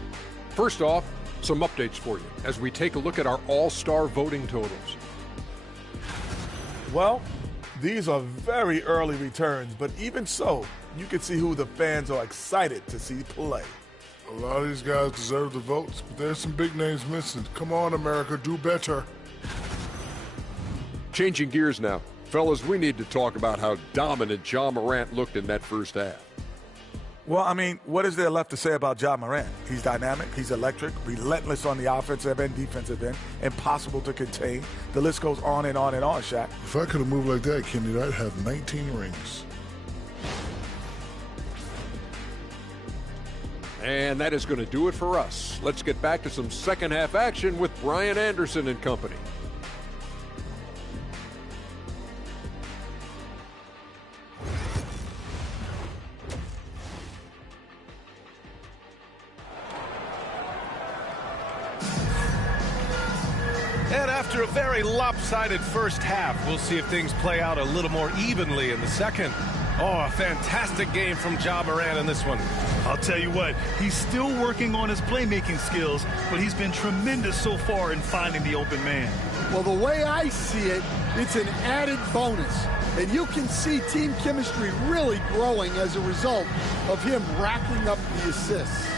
First off, some updates for you as we take a look at our all-star voting totals. Well, these are very early returns, but even so, you can see who the fans are excited to see play. A lot of these guys deserve the votes, but there's some big names missing. Come on, America, do better. Changing gears now. Fellas, we need to talk about how dominant Ja Morant looked in that first half. Well, I mean, what is there left to say about Ja Morant? He's dynamic, he's electric, relentless on the offensive and defensive end, impossible to contain. The list goes on and on and on, Shaq. If I could have moved like that, Kenny, I'd have 19 rings. And that is going to do it for us. Let's get back to some second half action with Brian Anderson and company. And after a very lopsided first half, we'll see if things play out a little more evenly in the second. Oh, a fantastic game from Ja Morant in this one. I'll tell you what, he's still working on his playmaking skills, but he's been tremendous so far in finding the open man. Well, the way I see it, it's an added bonus. And you can see team chemistry really growing as a result of him racking up the assists.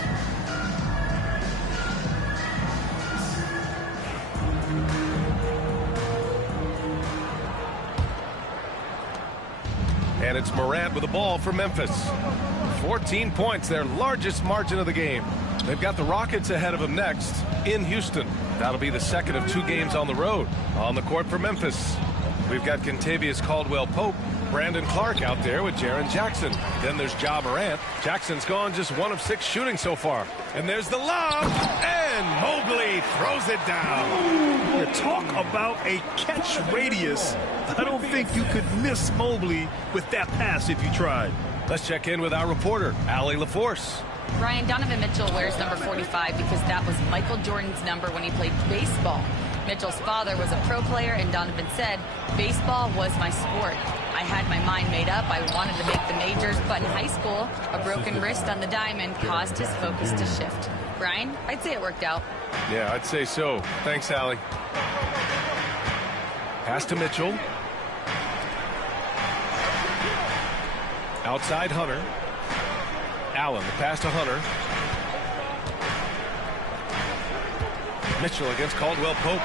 And it's Morant with the ball for Memphis. 14 points, their largest margin of the game. They've got the Rockets ahead of them next in Houston. That'll be the second of 2 games on the road. On the court for Memphis, we've got Kentavious Caldwell-Pope, Brandon Clark out there with Jaren Jackson. Then there's Ja Morant. Jackson's gone just 1 of 6 shooting so far. And there's the lob, and Mobley throws it down. You talk about a catch radius. I don't think you could miss Mobley with that pass if you tried. Let's check in with our reporter, Allie LaForce. Ryan, Donovan Mitchell wears number 45 because that was Michael Jordan's number when he played baseball. Mitchell's father was a pro player, and Donovan said, "Baseball was my sport. I had my mind made up. I wanted to make the majors, but in high school, a broken wrist on the diamond caused his focus to shift." Brian, I'd say it worked out. Yeah, I'd say so. Thanks, Allie. Pass to Mitchell. Outside Hunter. Allen, the pass to Hunter. Mitchell against Caldwell-Pope.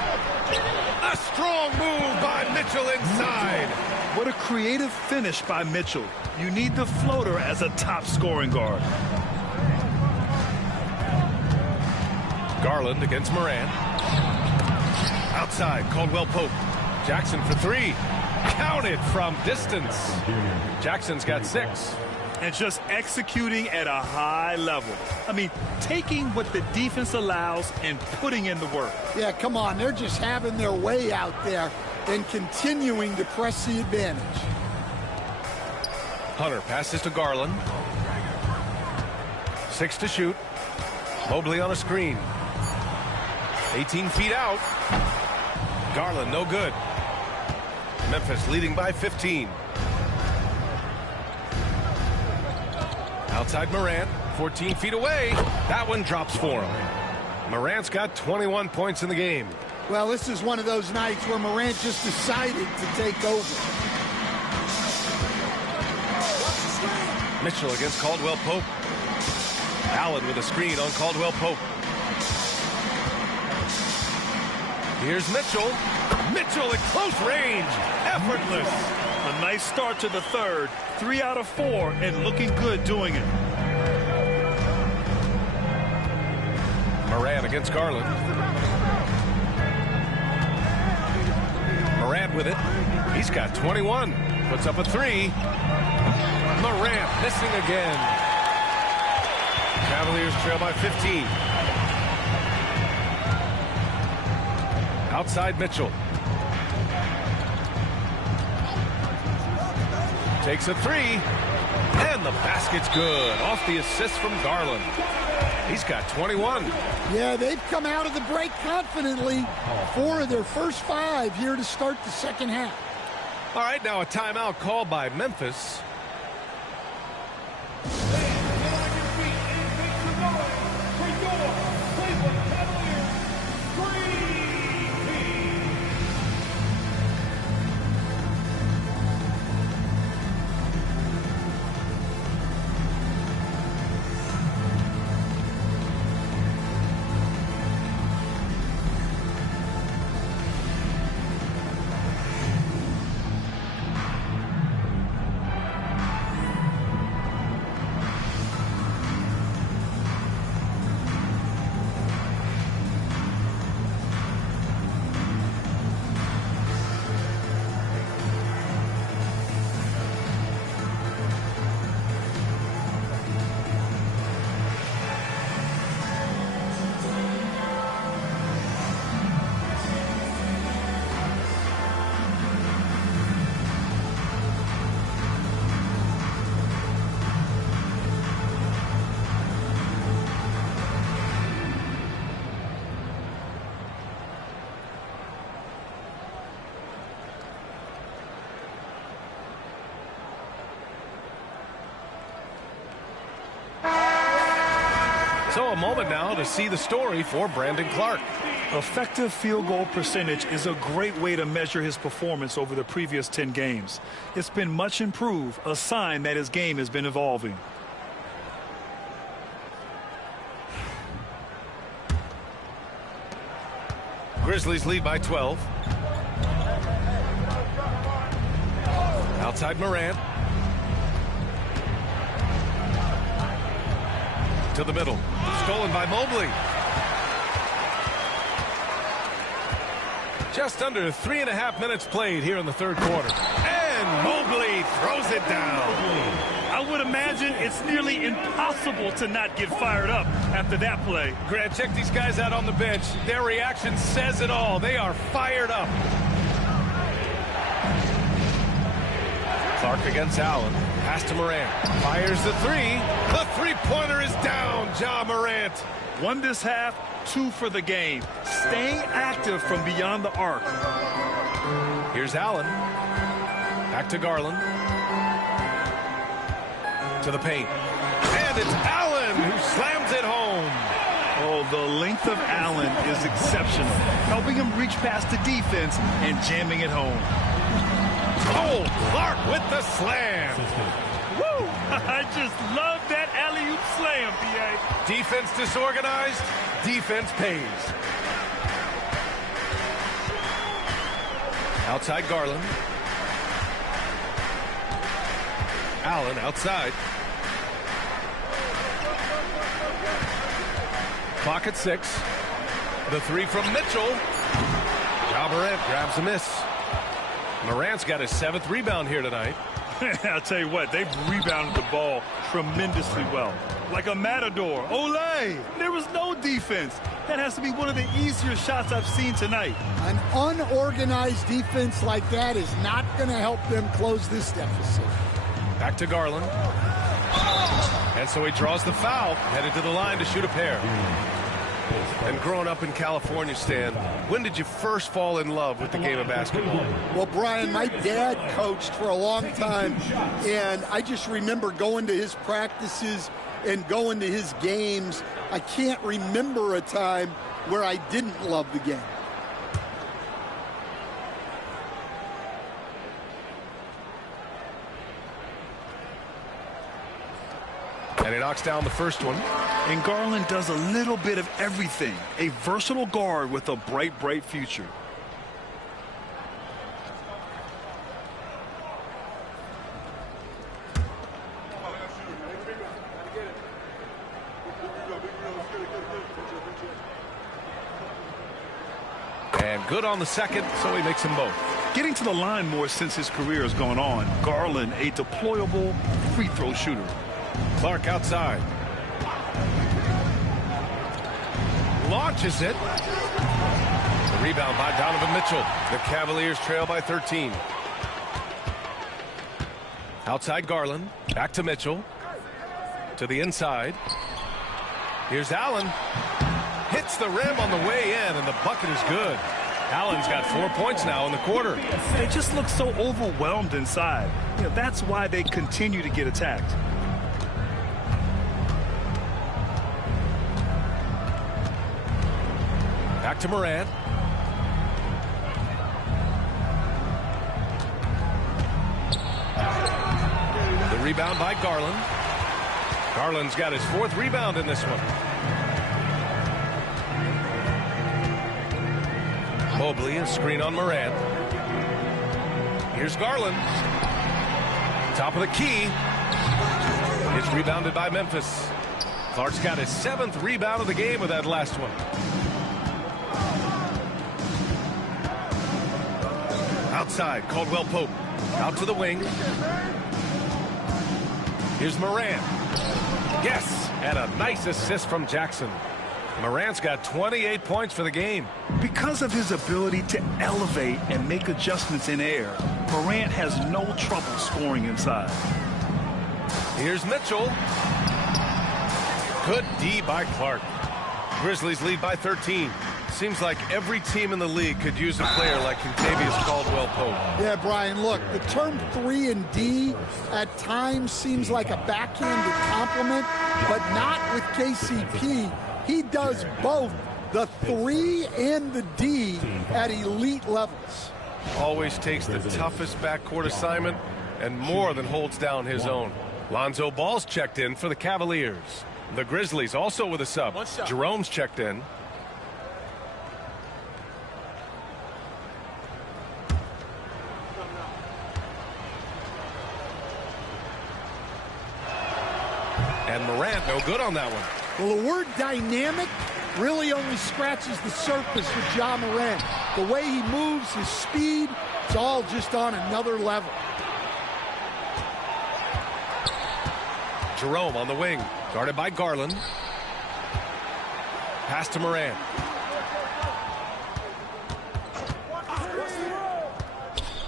A strong move by Mitchell inside. What a creative finish by Mitchell. You need the floater as a top scoring guard. Garland against Morant. Outside, Caldwell-Pope. Jackson for 3. Counted from distance. Jackson's got 6. And just executing at a high level. I mean, taking what the defense allows and putting in the work. Yeah, come on. They're just having their way out there and continuing to press the advantage. Hunter passes to Garland. 6 to shoot. Mobley on a screen. 18 feet out. Garland, no good. Memphis leading by 15. Outside Morant, 14 feet away. That one drops for him. Morant's got 21 points in the game. Well, this is one of those nights where Morant just decided to take over. Mitchell against Caldwell Pope. Allen with a screen on Caldwell Pope. Here's Mitchell. Mitchell at close range. Effortless. A nice start to the third. 3 out of 4 and looking good doing it. Morant against Garland. Morant with it. He's got 21. Puts up a 3. Morant missing again. Cavaliers trail by 15. Outside Mitchell. Takes a 3. And the basket's good. Off the assist from Garland. He's got 21. Yeah, they've come out of the break confidently. 4 of their first 5 here to start the second half. All right, now a timeout called by Memphis. So a moment now to see the story for Brandon Clark. Effective field goal percentage is a great way to measure his performance over the previous 10 games. It's been much improved, a sign that his game has been evolving. Grizzlies lead by 12. Outside Morant. To the middle. Stolen by Mobley. Just under 3.5 minutes played here in the third quarter. And Mobley throws it down. I would imagine it's nearly impossible to not get fired up after that play. Grant, check these guys out on the bench. Their reaction says it all. They are fired up. Clark against Allen. Pass to Morant. Fires the 3. The three-pointer is down. Ja Morant. 1 this half, 2 for the game. Staying active from beyond the arc. Here's Allen. Back to Garland. To the paint. And it's Allen who slams it home. Oh, the length of Allen is exceptional. Helping him reach past the defense and jamming it home. Oh, Clark with the slam. Woo! I just love that alley-oop slam, B.A. Defense disorganized. Defense pays. Outside Garland. Allen outside. Clock at 6. The 3 from Mitchell. Ja Morant grabs a miss. Morant's got his 7th rebound here tonight. I'll tell you what, they've rebounded the ball tremendously well. Like a matador. Olay! There was no defense. That has to be one of the easier shots I've seen tonight. An unorganized defense like that is not going to help them close this deficit. Back to Garland. And so he draws the foul, headed to the line to shoot a pair. And growing up in California, Stan, when did you first fall in love with the game of basketball? Well, Brian, my dad coached for a long time, and I just remember going to his practices and going to his games. I can't remember a time where I didn't love the game. And he knocks down the first one. And Garland does a little bit of everything. A versatile guard with a bright, bright future. And good on the second, so he makes them both. Getting to the line more since his career has gone on. Garland, a deployable free throw shooter. Clark outside. Launches it. The rebound by Donovan Mitchell. The Cavaliers trail by 13. Outside Garland. Back to Mitchell. To the inside. Here's Allen. Hits the rim on the way in, and the bucket is good. Allen's got 4 points now in the quarter. They just look so overwhelmed inside. You know, that's why they continue to get attacked. Back to Morant. The rebound by Garland. Garland's got his 4th rebound in this one. Mobley, a screen on Morant. Here's Garland. Top of the key. It's rebounded by Memphis. Clark's got his 7th rebound of the game with that last one. Outside, Caldwell Pope. Out to the wing. Here's Morant. Yes, and a nice assist from Jackson. Morant's got 28 points for the game. Because of his ability to elevate and make adjustments in air, Morant has no trouble scoring inside. Here's Mitchell. Good D by Clark. Grizzlies lead by 13. Seems like every team in the league could use a player like Contavious Caldwell-Pope. Yeah, Brian, look, the term 3 and D at times seems like a backhanded compliment, but not with KCP. He does both the 3 and the D at elite levels. Always takes the toughest backcourt assignment and more than holds down his own. Lonzo Ball's checked in for the Cavaliers. The Grizzlies also with a sub. Jerome's checked in. And Morant, no good on that one. Well, the word dynamic really only scratches the surface with Ja Morant. The way he moves, his speed, it's all just on another level. Jerome on the wing, guarded by Garland. Pass to Morant.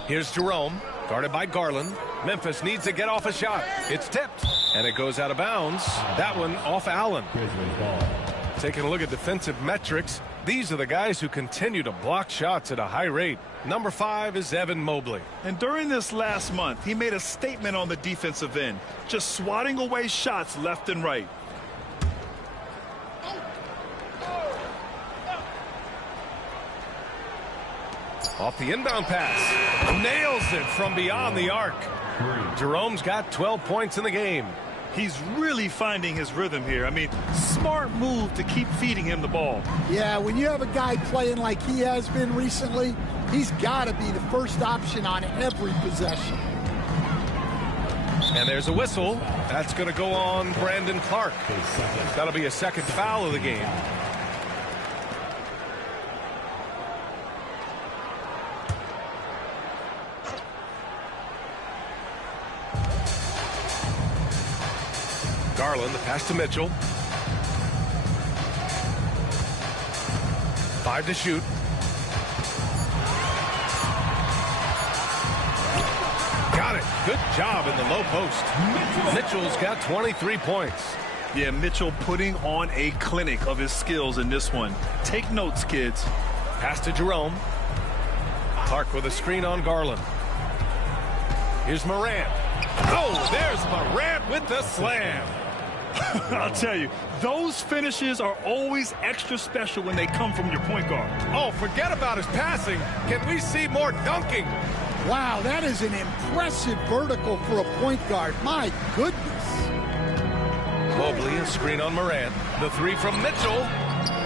Here's Jerome, guarded by Garland. Memphis needs to get off a shot. It's tipped, and it goes out of bounds. That one off Allen. Taking a look at defensive metrics, these are the guys who continue to block shots at a high rate. Number 5 is Evan Mobley. And during this last month, he made a statement on the defensive end, just swatting away shots left and right. Off the inbound pass. Nails it from beyond the arc. Jerome's got 12 points in the game. He's really finding his rhythm here. I mean, smart move to keep feeding him the ball. Yeah, when you have a guy playing like he has been recently, he's got to be the first option on every possession. And there's a whistle. That's going to go on Brandon Clark. That'll be a second foul of the game. Garland, the pass to Mitchell. 5 to shoot. Got it. Good job in the low post. Mitchell's got 23 points. Yeah, Mitchell putting on a clinic of his skills in this one. Take notes, kids. Pass to Jerome. Clark with a screen on Garland. Here's Morant. Oh, there's Morant with the slam. I'll tell you, those finishes are always extra special when they come from your point guard. Oh, forget about his passing. Can we see more dunking? Wow, that is an impressive vertical for a point guard. My goodness. Mobley, a screen on Morant. The three from Mitchell.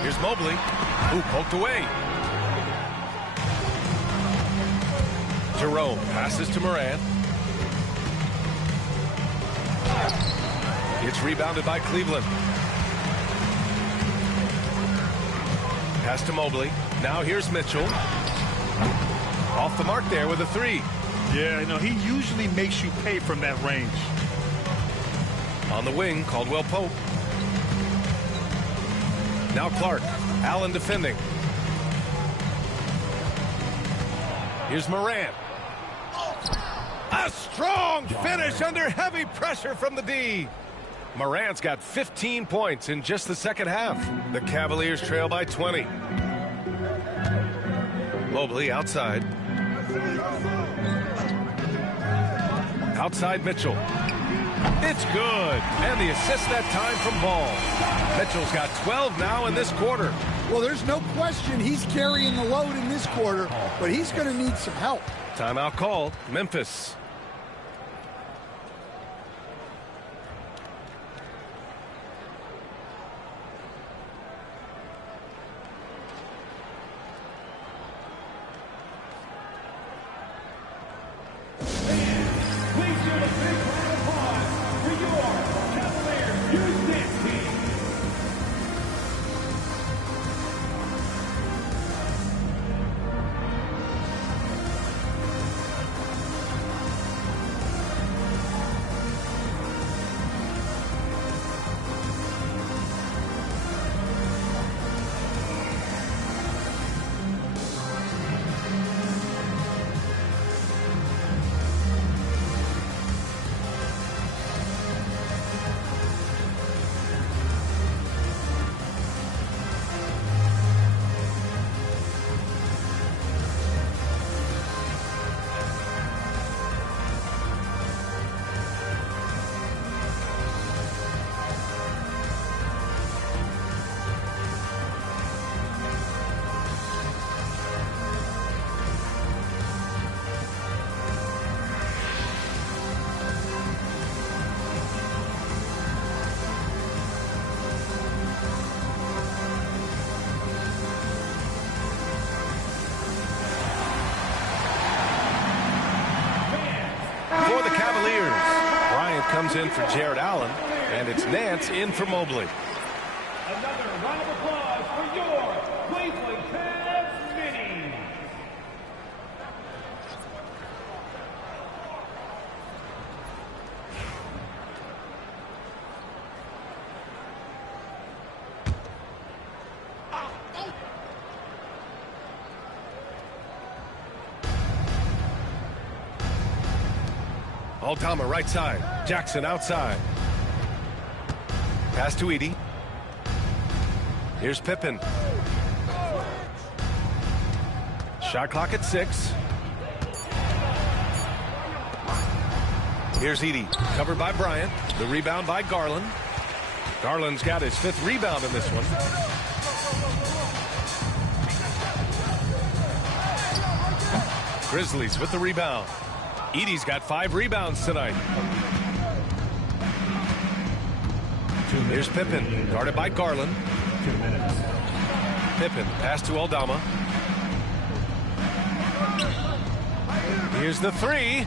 Here's Mobley, who poked away. Jerome passes to Morant. It's rebounded by Cleveland. Pass to Mobley. Now here's Mitchell. Off the mark there with a three. Yeah, no, he usually makes you pay from that range. On the wing, Caldwell Pope. Now Clark. Allen defending. Here's Morant. A strong finish under heavy pressure from the D. Morant's got 15 points in just the second half. The Cavaliers trail by 20. Mobley outside. Outside Mitchell. It's good. And the assist that time from Ball. Mitchell's got 12 now in this quarter. Well, there's no question he's carrying the load in this quarter, but he's going to need some help. Timeout called. Memphis. For the Cavaliers, Bryant comes in for Jared Allen, and it's Nance in for Mobley. Another round of applause for your Cleveland Cavs mini. Aldama right side. Jackson outside. Pass to Edey. Here's Pippen. Shot clock at 6. Here's Edey. Covered by Bryant. The rebound by Garland. Garland's got his 5th rebound in this one. Grizzlies with the rebound. Edey's got 5 rebounds tonight. Here's Pippen, guarded by Garland. 2 minutes. Pippen, pass to Aldama. Here's the 3.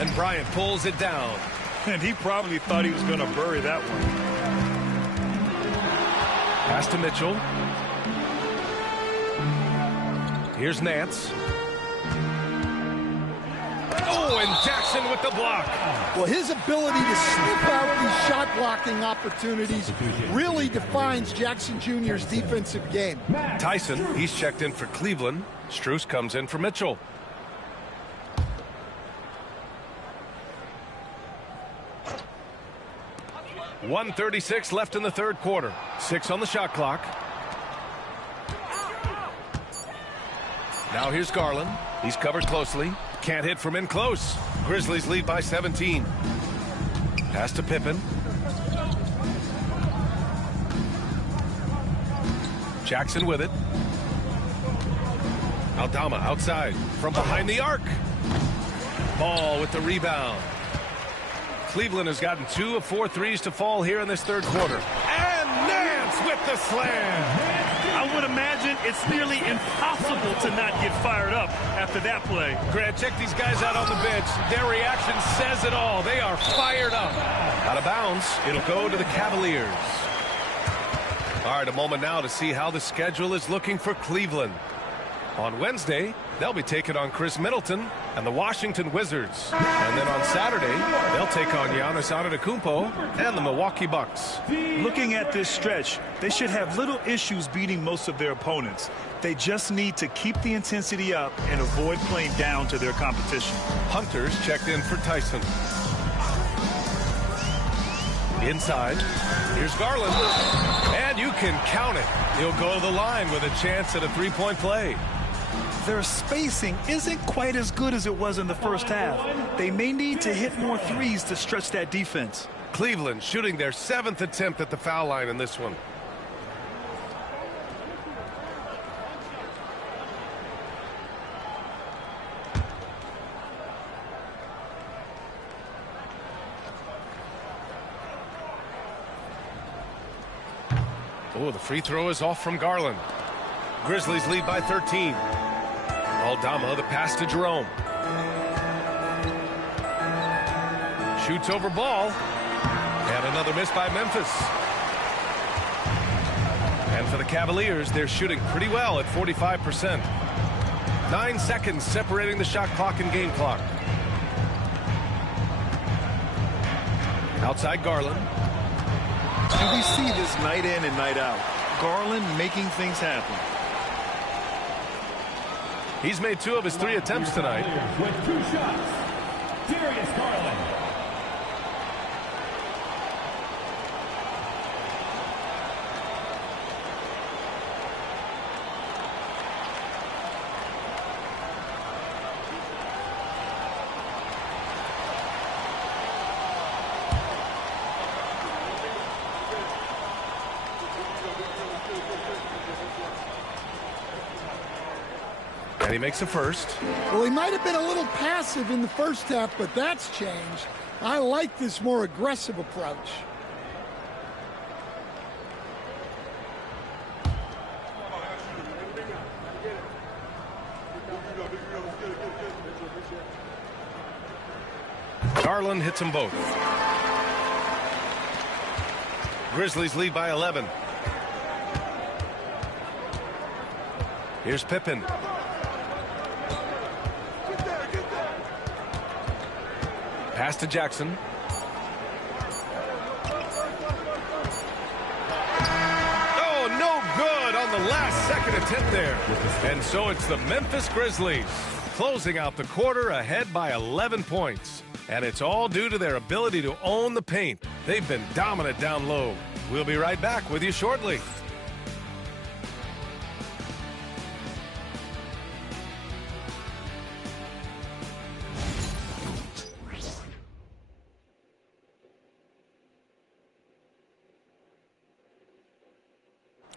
And Bryant pulls it down. And he probably thought he was going to bury that one. Pass to Mitchell. Here's Nance. Oh, and Jackson with the block. Well, his ability to sniff out these shot blocking opportunities really defines Jackson Jr.'s defensive game. Tyson, he's checked in for Cleveland. Strus comes in for Mitchell. 1:36 left in the third quarter. 6 on the shot clock. Now here's Garland. He's covered closely. Can't hit from in close. Grizzlies lead by 17. Pass to Pippen. Jackson with it. Aldama outside from behind the arc. Ball with the rebound. Cleveland has gotten 2 of 4 threes to fall here in this third quarter. And Nance with the slam. I would imagine it's nearly impossible to not get fired up after that play. Grant, check these guys out on the bench. Their reaction says it all. They are fired up. Out of bounds. It'll go to the Cavaliers. All right, a moment now to see how the schedule is looking for Cleveland. On Wednesday, they'll be taking on Chris Middleton and the Washington Wizards. And then on Saturday, they'll take on Giannis Antetokounmpo and the Milwaukee Bucks. Looking at this stretch, they should have little issues beating most of their opponents. They just need to keep the intensity up and avoid playing down to their competition. Hunter's checked in for Tyson. Inside, here's Garland. And you can count it. He'll go to the line with a chance at a three-point play. Their spacing isn't quite as good as it was in the first half. They may need to hit more threes to stretch that defense. Cleveland shooting their 7th attempt at the foul line in this one. Oh, the free throw is off from Garland. Grizzlies lead by 13. Aldama, the pass to Jerome. Shoots over ball. And another miss by Memphis. And for the Cavaliers, they're shooting pretty well at 45%. 9 seconds separating the shot clock and game clock. Outside Garland. And we see this night in and night out. Garland making things happen. He's made 2 of his 3 attempts tonight. With 2 shots, Darius Garland. And he makes a first. Well, he might have been a little passive in the first half, but that's changed. I like this more aggressive approach. Garland hits them both. Grizzlies lead by 11. Here's Pippen. Pass to Jackson. Oh, no good on the last second attempt there. And so it's the Memphis Grizzlies closing out the quarter ahead by 11 points. And it's all due to their ability to own the paint. They've been dominant down low. We'll be right back with you shortly.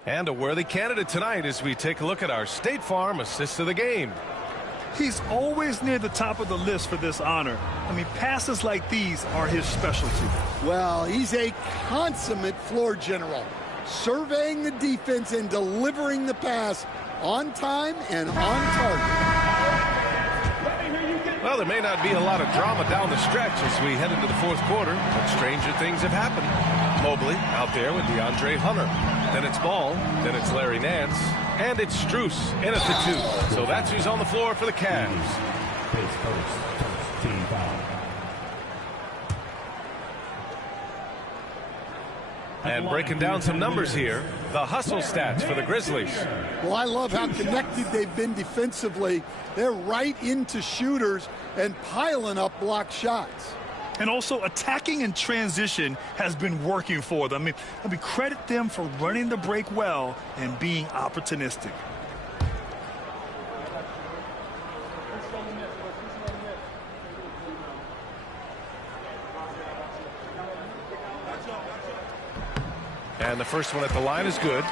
And a worthy candidate tonight as we take a look at our State Farm Assist of the Game. He's always near the top of the list for this honor. I mean, passes like these are his specialty. Well, he's a consummate floor general, surveying the defense and delivering the pass on time and on target. Well, there may not be a lot of drama down the stretch as we head into the fourth quarter, but stranger things have happened. Mobley out there with DeAndre Hunter. Then it's Ball, then it's Larry Nance, and it's Strus in at the 2. So that's who's on the floor for the Cavs. Team foul. And breaking down some numbers here, the hustle stats for the Grizzlies. Well, I love how connected they've been defensively. They're right into shooters and piling up block shots. And also attacking in transition has been working for them. I mean, credit them for running the break well and being opportunistic. And the first one at the line is good.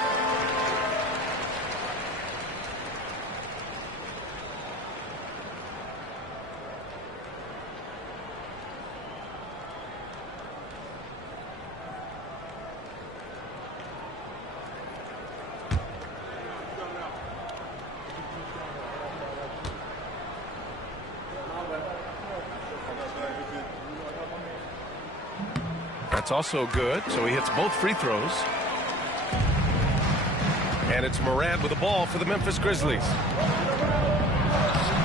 That's also good, so he hits both free throws. And it's Morant with the ball for the Memphis Grizzlies.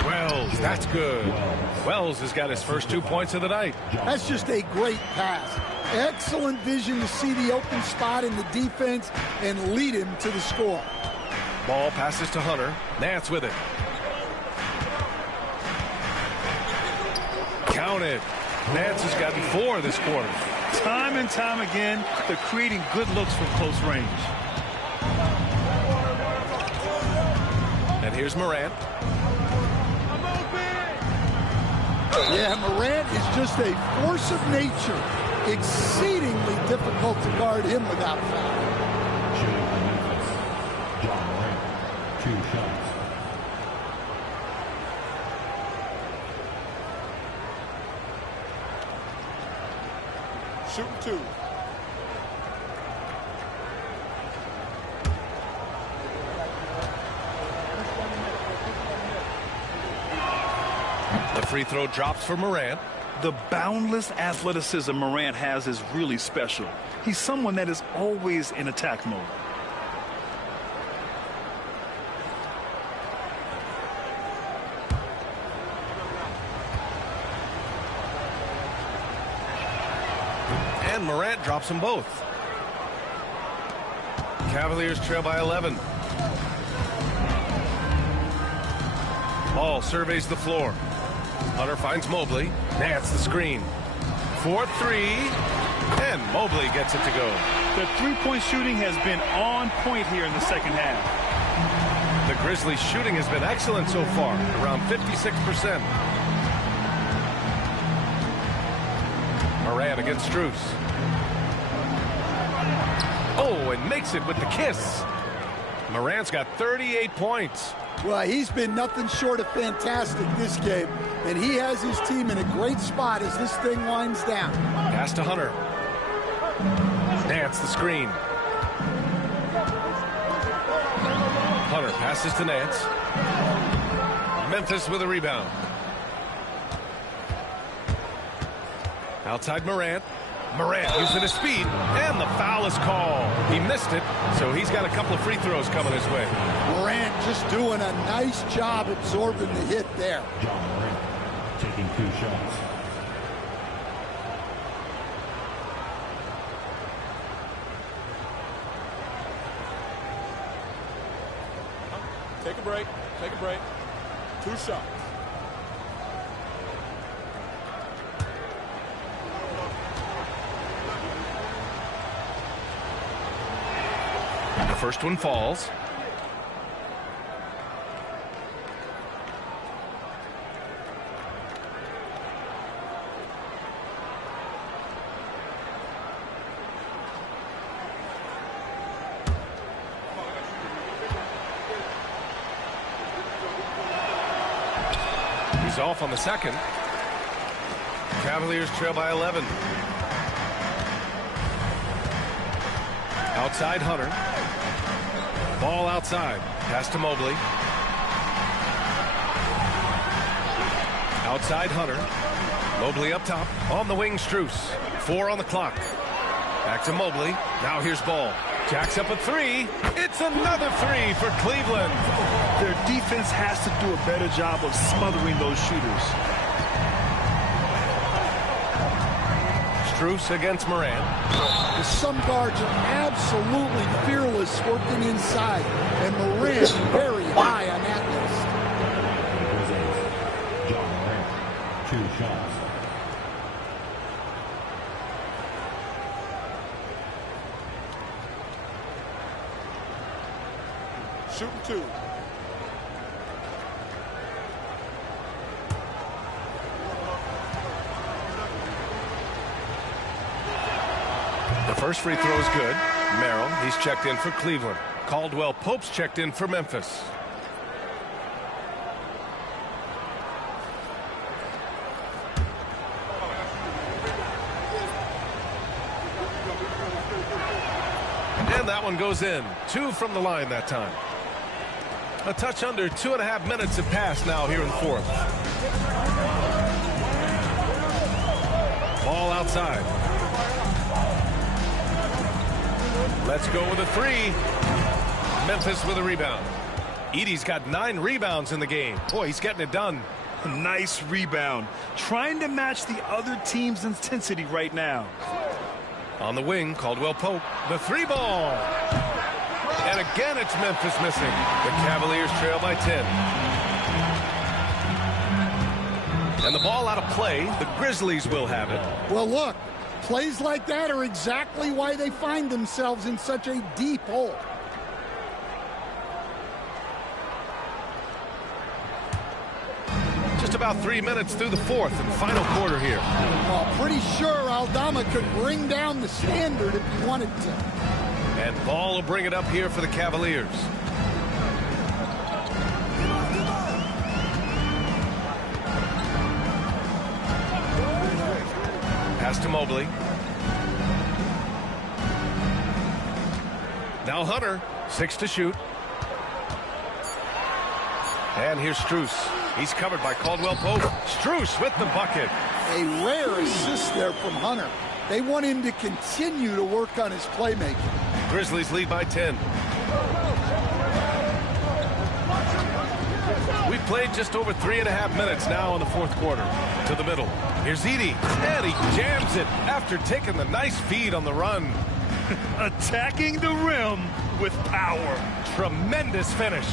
Wells, that's good. Wells has got his first 2 points of the night. That's just a great pass. Excellent vision to see the open spot in the defense and lead him to the score. Ball passes to Hunter. Nance with it. Count it. Nance has gotten 4 this quarter. Time and time again, they're creating good looks from close range. And here's Morant. Yeah, Morant is just a force of nature. Exceedingly difficult to guard him without foul. Shooting for Memphis, John Morant, 2 shots. Shooting 2. The free throw drops for Morant. The boundless athleticism Morant has is really special. He's someone that is always in attack mode. And Morant drops them both. Cavaliers trail by 11. Ball surveys the floor. Hunter finds Mobley. Nance the screen. 4-3. And Mobley gets it to go. The three-point shooting has been on point here in the second half. The Grizzlies' shooting has been excellent so far, around 56%. Morant against Strus. Oh, and makes it with the kiss. Morant's got 38 points. Well, he's been nothing short of fantastic this game, and he has his team in a great spot as this thing winds down. Pass to Hunter. Nance the screen. Hunter passes to Nance. Memphis with a rebound. Outside Morant. Morant using his speed, and the foul is called. He missed it, so he's got a couple of free throws coming his way. Morant just doing a nice job absorbing the hit there. John Morant taking 2 shots. Take a break. Take a break. 2 shots. The first one falls. He's off on the second. Cavaliers trail by 11. Outside Hunter. Ball outside. Pass to Mobley. Outside Hunter. Mobley up top. On the wing, Strus. 4 on the clock. Back to Mobley. Now here's Ball. Jacks up a 3. It's another 3 for Cleveland. Their defense has to do a better job of smothering those shooters. Strus against Morant. Some guards are absolutely fearless working inside, and Morant very high on that list. John Morant, 2 shots. shooting 2. The first free throw is good. Merrill, he's checked in for Cleveland. Caldwell Pope's checked in for Memphis. And that one goes in. 2 from the line that time. A touch under 2.5 minutes have passed now here in the fourth. Ball outside. Let's go with a 3. Memphis with a rebound. Edey's got 9 rebounds in the game. Boy, he's getting it done. A nice rebound. Trying to match the other team's intensity right now. On the wing, Caldwell Pope. The 3 ball. And again, it's Memphis missing. The Cavaliers trail by 10. And the ball out of play. The Grizzlies will have it. Well, look, plays like that are exactly why they find themselves in such a deep hole. Just about 3 minutes through the fourth and final quarter here. Well, pretty sure Aldama could bring down the standard if he wanted to. And Ball will bring it up here for the Cavaliers. Pass to Mobley. Now Hunter, 6 to shoot. And here's Strus. He's covered by Caldwell Pope. Strus with the bucket. A rare assist there from Hunter. They want him to continue to work on his playmaking. Grizzlies lead by 10. We've played just over 3.5 minutes now in the fourth quarter. To the middle. Here's Edey. And he jams it after taking the nice feed on the run. Attacking the rim with power. Tremendous finish.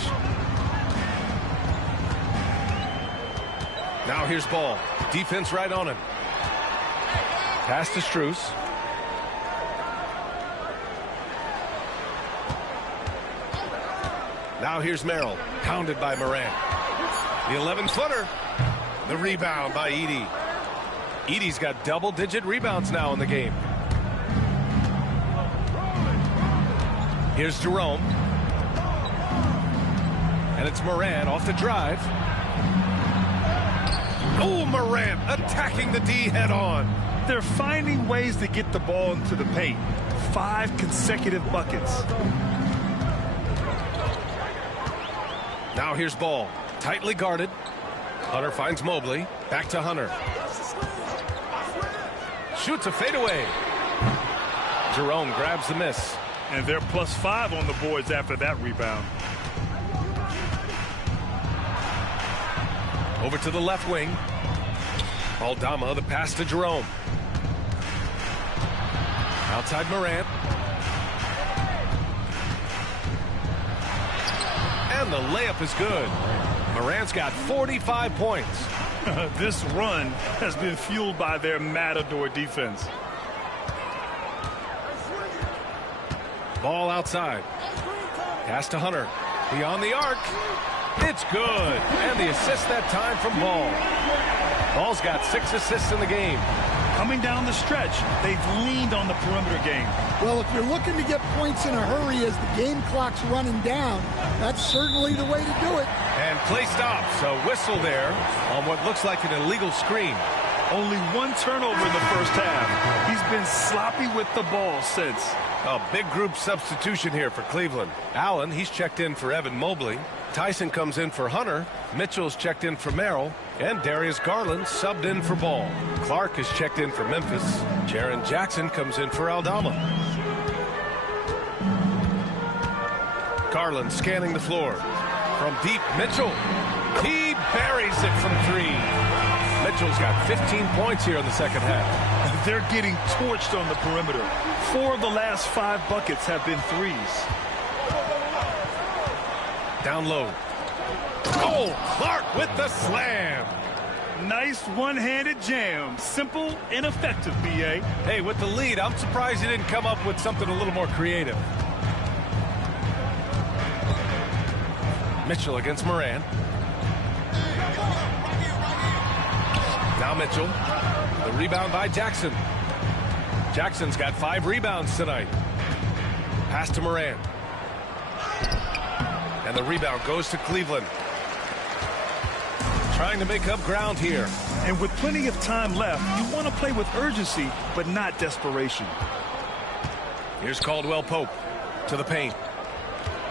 Now here's Ball. Defense right on him. Pass to Strus. Now here's Merrill. Pounded by Morant. The 11-footer. The rebound by Edey. Edey's got double-digit rebounds now in the game. Here's Jerome. And it's Morant off the drive. Oh, Morant attacking the D head-on. They're finding ways to get the ball into the paint. 5 consecutive buckets. Now here's Ball. Tightly guarded. Hunter finds Mobley. Back to Hunter. Shoots a fadeaway. Jerome grabs the miss. And they're +5 on the boards after that rebound. Over to the left wing. Aldama, the pass to Jerome. Outside Morant. And the layup is good. Morant's got 45 points. This run has been fueled by their Matador defense. Ball outside. Pass to Hunter. Beyond the arc. It's good. And the assist that time from Ball. Ball's got 6 assists in the game. Coming down the stretch, they've leaned on the perimeter game. Well, if you're looking to get points in a hurry as the game clock's running down, that's certainly the way to do it. And play stops. A whistle there on what looks like an illegal screen. Only 1 turnover in the first half. He's been sloppy with the ball since. A big group substitution here for Cleveland. Allen, he's checked in for Evan Mobley. Tyson comes in for Hunter. Mitchell's checked in for Merrill. And Darius Garland subbed in for Ball. Clark is checked in for Memphis. Jaren Jackson comes in for Aldama. Garland scanning the floor. From deep, Mitchell. He buries it from 3. Mitchell's got 15 points here in the second half. They're getting torched on the perimeter. 4 of the last 5 buckets have been 3s. Down low. Oh, Clark with the slam. Nice one-handed jam. Simple and effective, B.A. Hey, with the lead, I'm surprised he didn't come up with something a little more creative. Mitchell against Moran. Now Mitchell. The rebound by Jackson. Jackson's got 5 rebounds tonight. Pass to Moran. And the rebound goes to Cleveland. Trying to make up ground here. And with plenty of time left, you want to play with urgency, but not desperation. Here's Caldwell Pope to the paint.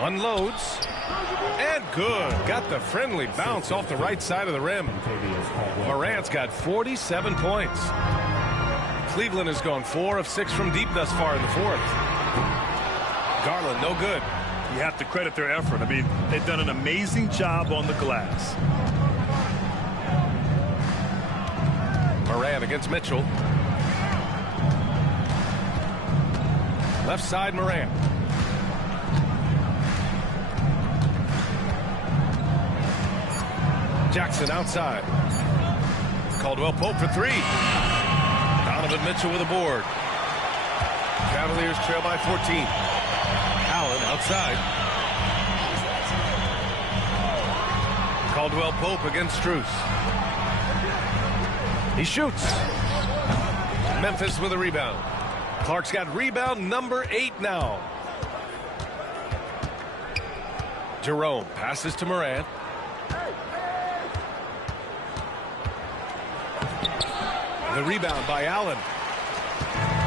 Unloads. And good. Got the friendly bounce off the right side of the rim. Morant's got 47 points. Cleveland has gone 4 of 6 from deep thus far in the fourth. Garland, no good. You have to credit their effort. I mean, they've done an amazing job on the glass. Moran against Mitchell. Left side, Moran. Jackson outside. Caldwell Pope for 3. Donovan Mitchell with a board. Cavaliers trail by 14. Allen outside. Caldwell Pope against Strus. He shoots. Memphis with a rebound. Clark's got rebound number 8 now. Jerome passes to Moran. The rebound by Allen.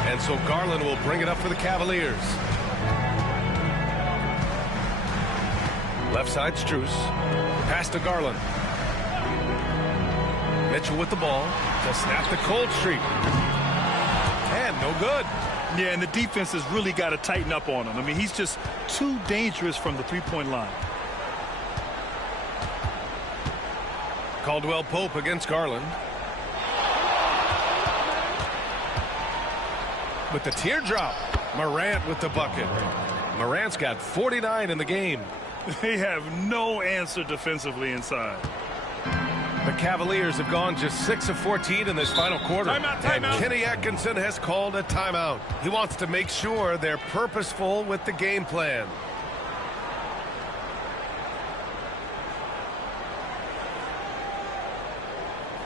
And so Garland will bring it up for the Cavaliers. Left side, Strus. Pass to Garland. Mitchell with the ball to snap the cold streak. And no good. Yeah, and the defense has really got to tighten up on him. I mean, he's just too dangerous from the three-point line. Caldwell Pope against Garland. With the teardrop. Morant with the bucket. Morant's got 49 in the game. They have no answer defensively inside. The Cavaliers have gone just 6 of 14 in this final quarter. Timeout. And Kenny Atkinson has called a timeout. He wants to make sure they're purposeful with the game plan.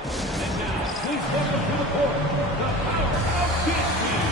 Please welcome to the court, the powerhouse Grizzlies.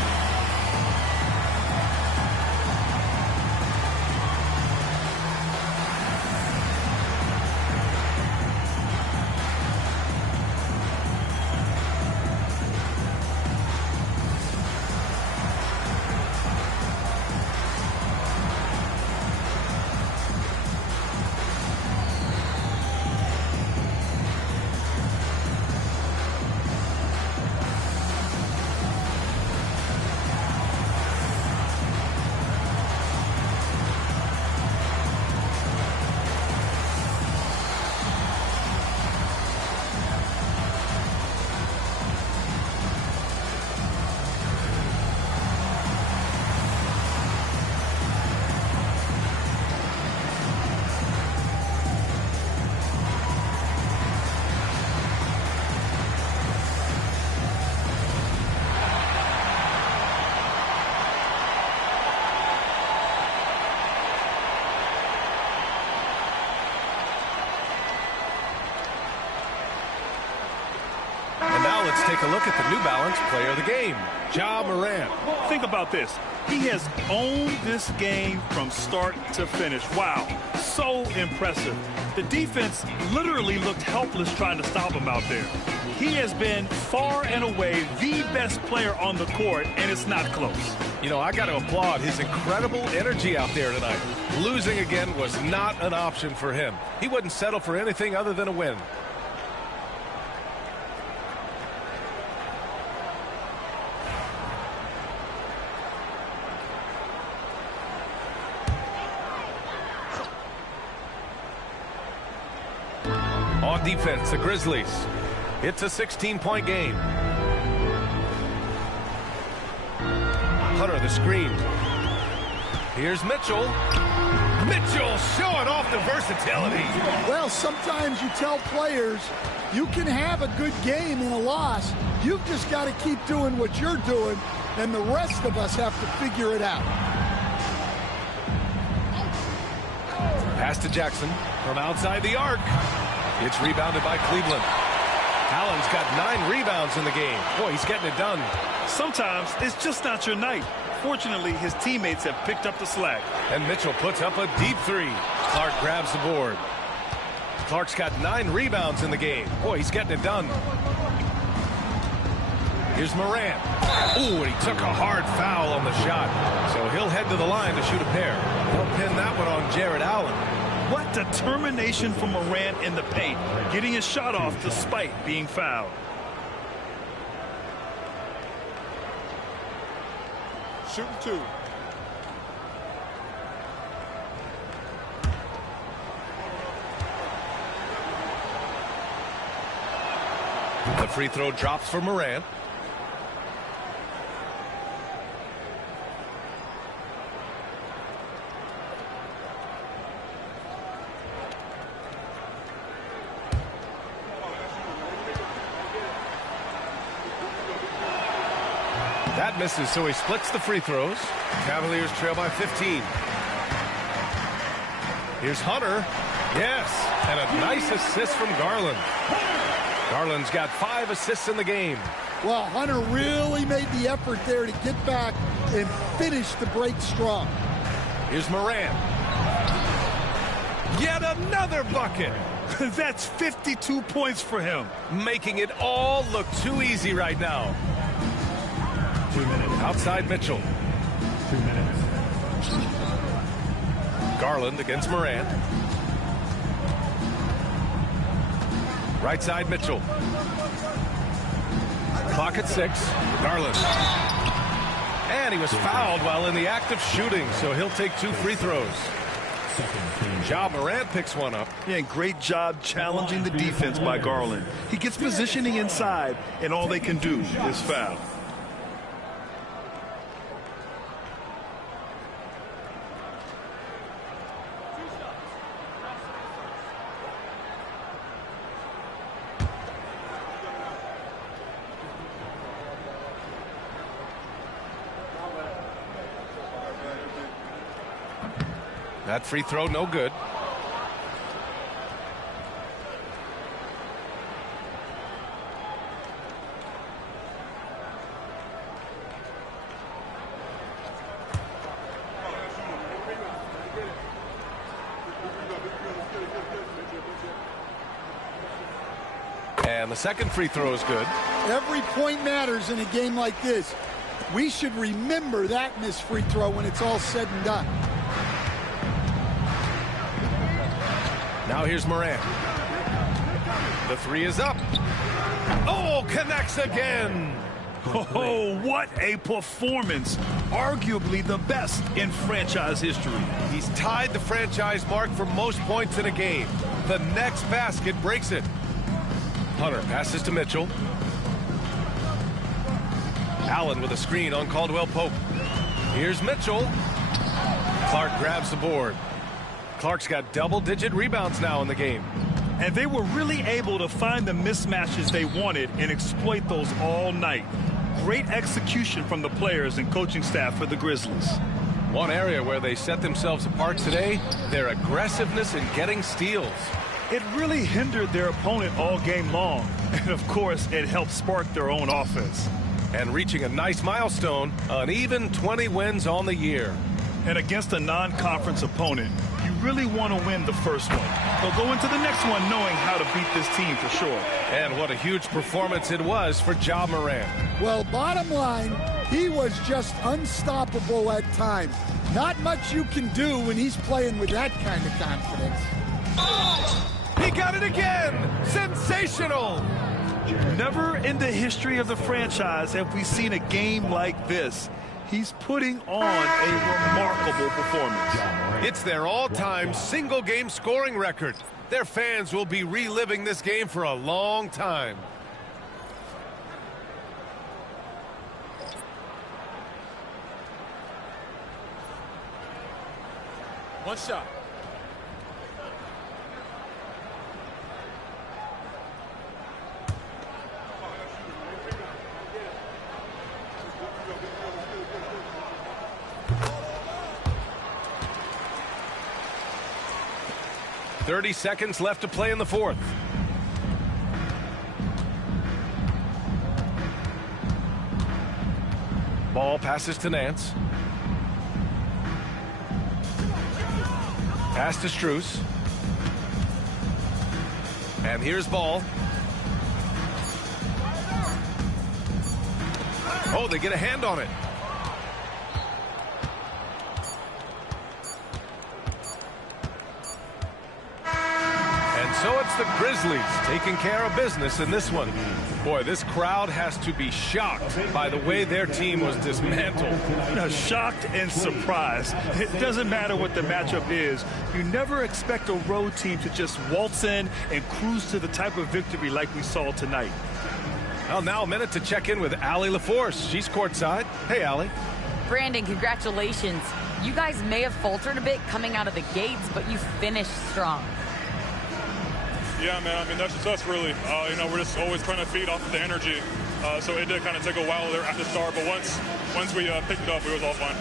Let's take a look at the New Balance player of the game, Ja Morant. Think about this. He has owned this game from start to finish. Wow, so impressive. The defense literally looked helpless trying to stop him out there. He has been far and away the best player on the court, and it's not close. You know, I got to applaud his incredible energy out there tonight. Losing again was not an option for him. He wouldn't settle for anything other than a win. On defense, the Grizzlies. It's a 16-point game. Hunter, the screen. Here's Mitchell. Mitchell showing off the versatility. Well, sometimes you tell players you can have a good game in a loss. You've just got to keep doing what you're doing, and the rest of us have to figure it out. Pass to Jackson from outside the arc. It's rebounded by Cleveland. Allen's got 9 rebounds in the game. Boy, he's getting it done. Sometimes it's just not your night. Fortunately, his teammates have picked up the slack. And Mitchell puts up a deep 3. Clark grabs the board. Clark's got 9 rebounds in the game. Boy, he's getting it done. Here's Morant. Ooh, and he took a hard foul on the shot. So he'll head to the line to shoot a pair. They'll pin that one on Jared Allen. What determination from Morant in the paint, getting his shot off despite being fouled. Shooting 2. The free throw drops for Morant. That misses, so he splits the free throws. Cavaliers trail by 15. Here's Hunter. Yes, and a nice assist from Garland. Garland's got 5 assists in the game. Well, Hunter really made the effort there to get back and finish the break strong. Here's Morant. Yet another bucket. That's 52 points for him. Making it all look too easy right now. 2 minutes. Outside Mitchell. 2 minutes. Garland against Morant. Right side Mitchell. Clock at 6. Garland. And he was fouled while in the act of shooting, so he'll take 2 free throws. Ja Morant picks one up. Yeah, great job challenging the defense by Garland. He gets positioning inside, and all they can do is foul. That free throw no good. And the second free throw is good. Every point matters in a game like this. We should remember that missed free throw when it's all said and done. Now here's Morant. The 3 is up. Oh, connects again. Oh, what a performance. Arguably the best in franchise history. He's tied the franchise mark for most points in a game. The next basket breaks it. Hunter passes to Mitchell. Allen with a screen on Caldwell Pope. Here's Mitchell. Clark grabs the board. Clark's got double-digit rebounds now in the game. And they were really able to find the mismatches they wanted and exploit those all night. Great execution from the players and coaching staff for the Grizzlies. One area where they set themselves apart today, their aggressiveness in getting steals. It really hindered their opponent all game long. And, of course, it helped spark their own offense. And reaching a nice milestone, an even 20 wins on the year. And against a non-conference opponent, you really want to win the first one. They'll go into the next one knowing how to beat this team for sure. And what a huge performance it was for Ja Morant. Well, bottom line, he was just unstoppable at times. Not much you can do when he's playing with that kind of confidence. He got it again! Sensational! Never in the history of the franchise have we seen a game like this. He's putting on a remarkable performance. It's their all-time single-game scoring record. Their fans will be reliving this game for a long time. One shot. 30 seconds left to play in the fourth. Ball passes to Nance. Pass to Strus. And here's Ball. Oh, they get a hand on it. And so it's the Grizzlies taking care of business in this one. Boy, this crowd has to be shocked by the way their team was dismantled. Shocked and surprised. It doesn't matter what the matchup is. You never expect a road team to just waltz in and cruise to the type of victory like we saw tonight. Well, now a minute to check in with Allie LaForce. She's courtside. Hey, Allie. Brandon, congratulations. You guys may have faltered a bit coming out of the gates, but you finished strong. Yeah, man, I mean, that's just us, really. We're just always trying to feed off of the energy. So it did kind of take a while there at the start, but once we picked it up, it was all fine.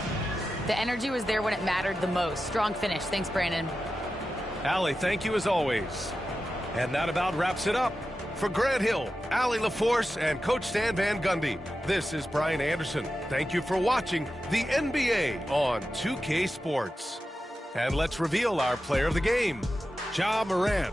The energy was there when it mattered the most. Strong finish. Thanks, Brandon. Allie, thank you as always. And that about wraps it up. For Grant Hill, Allie LaForce, and Coach Stan Van Gundy, this is Brian Anderson. Thank you for watching the NBA on 2K Sports. And let's reveal our player of the game, Ja Morant.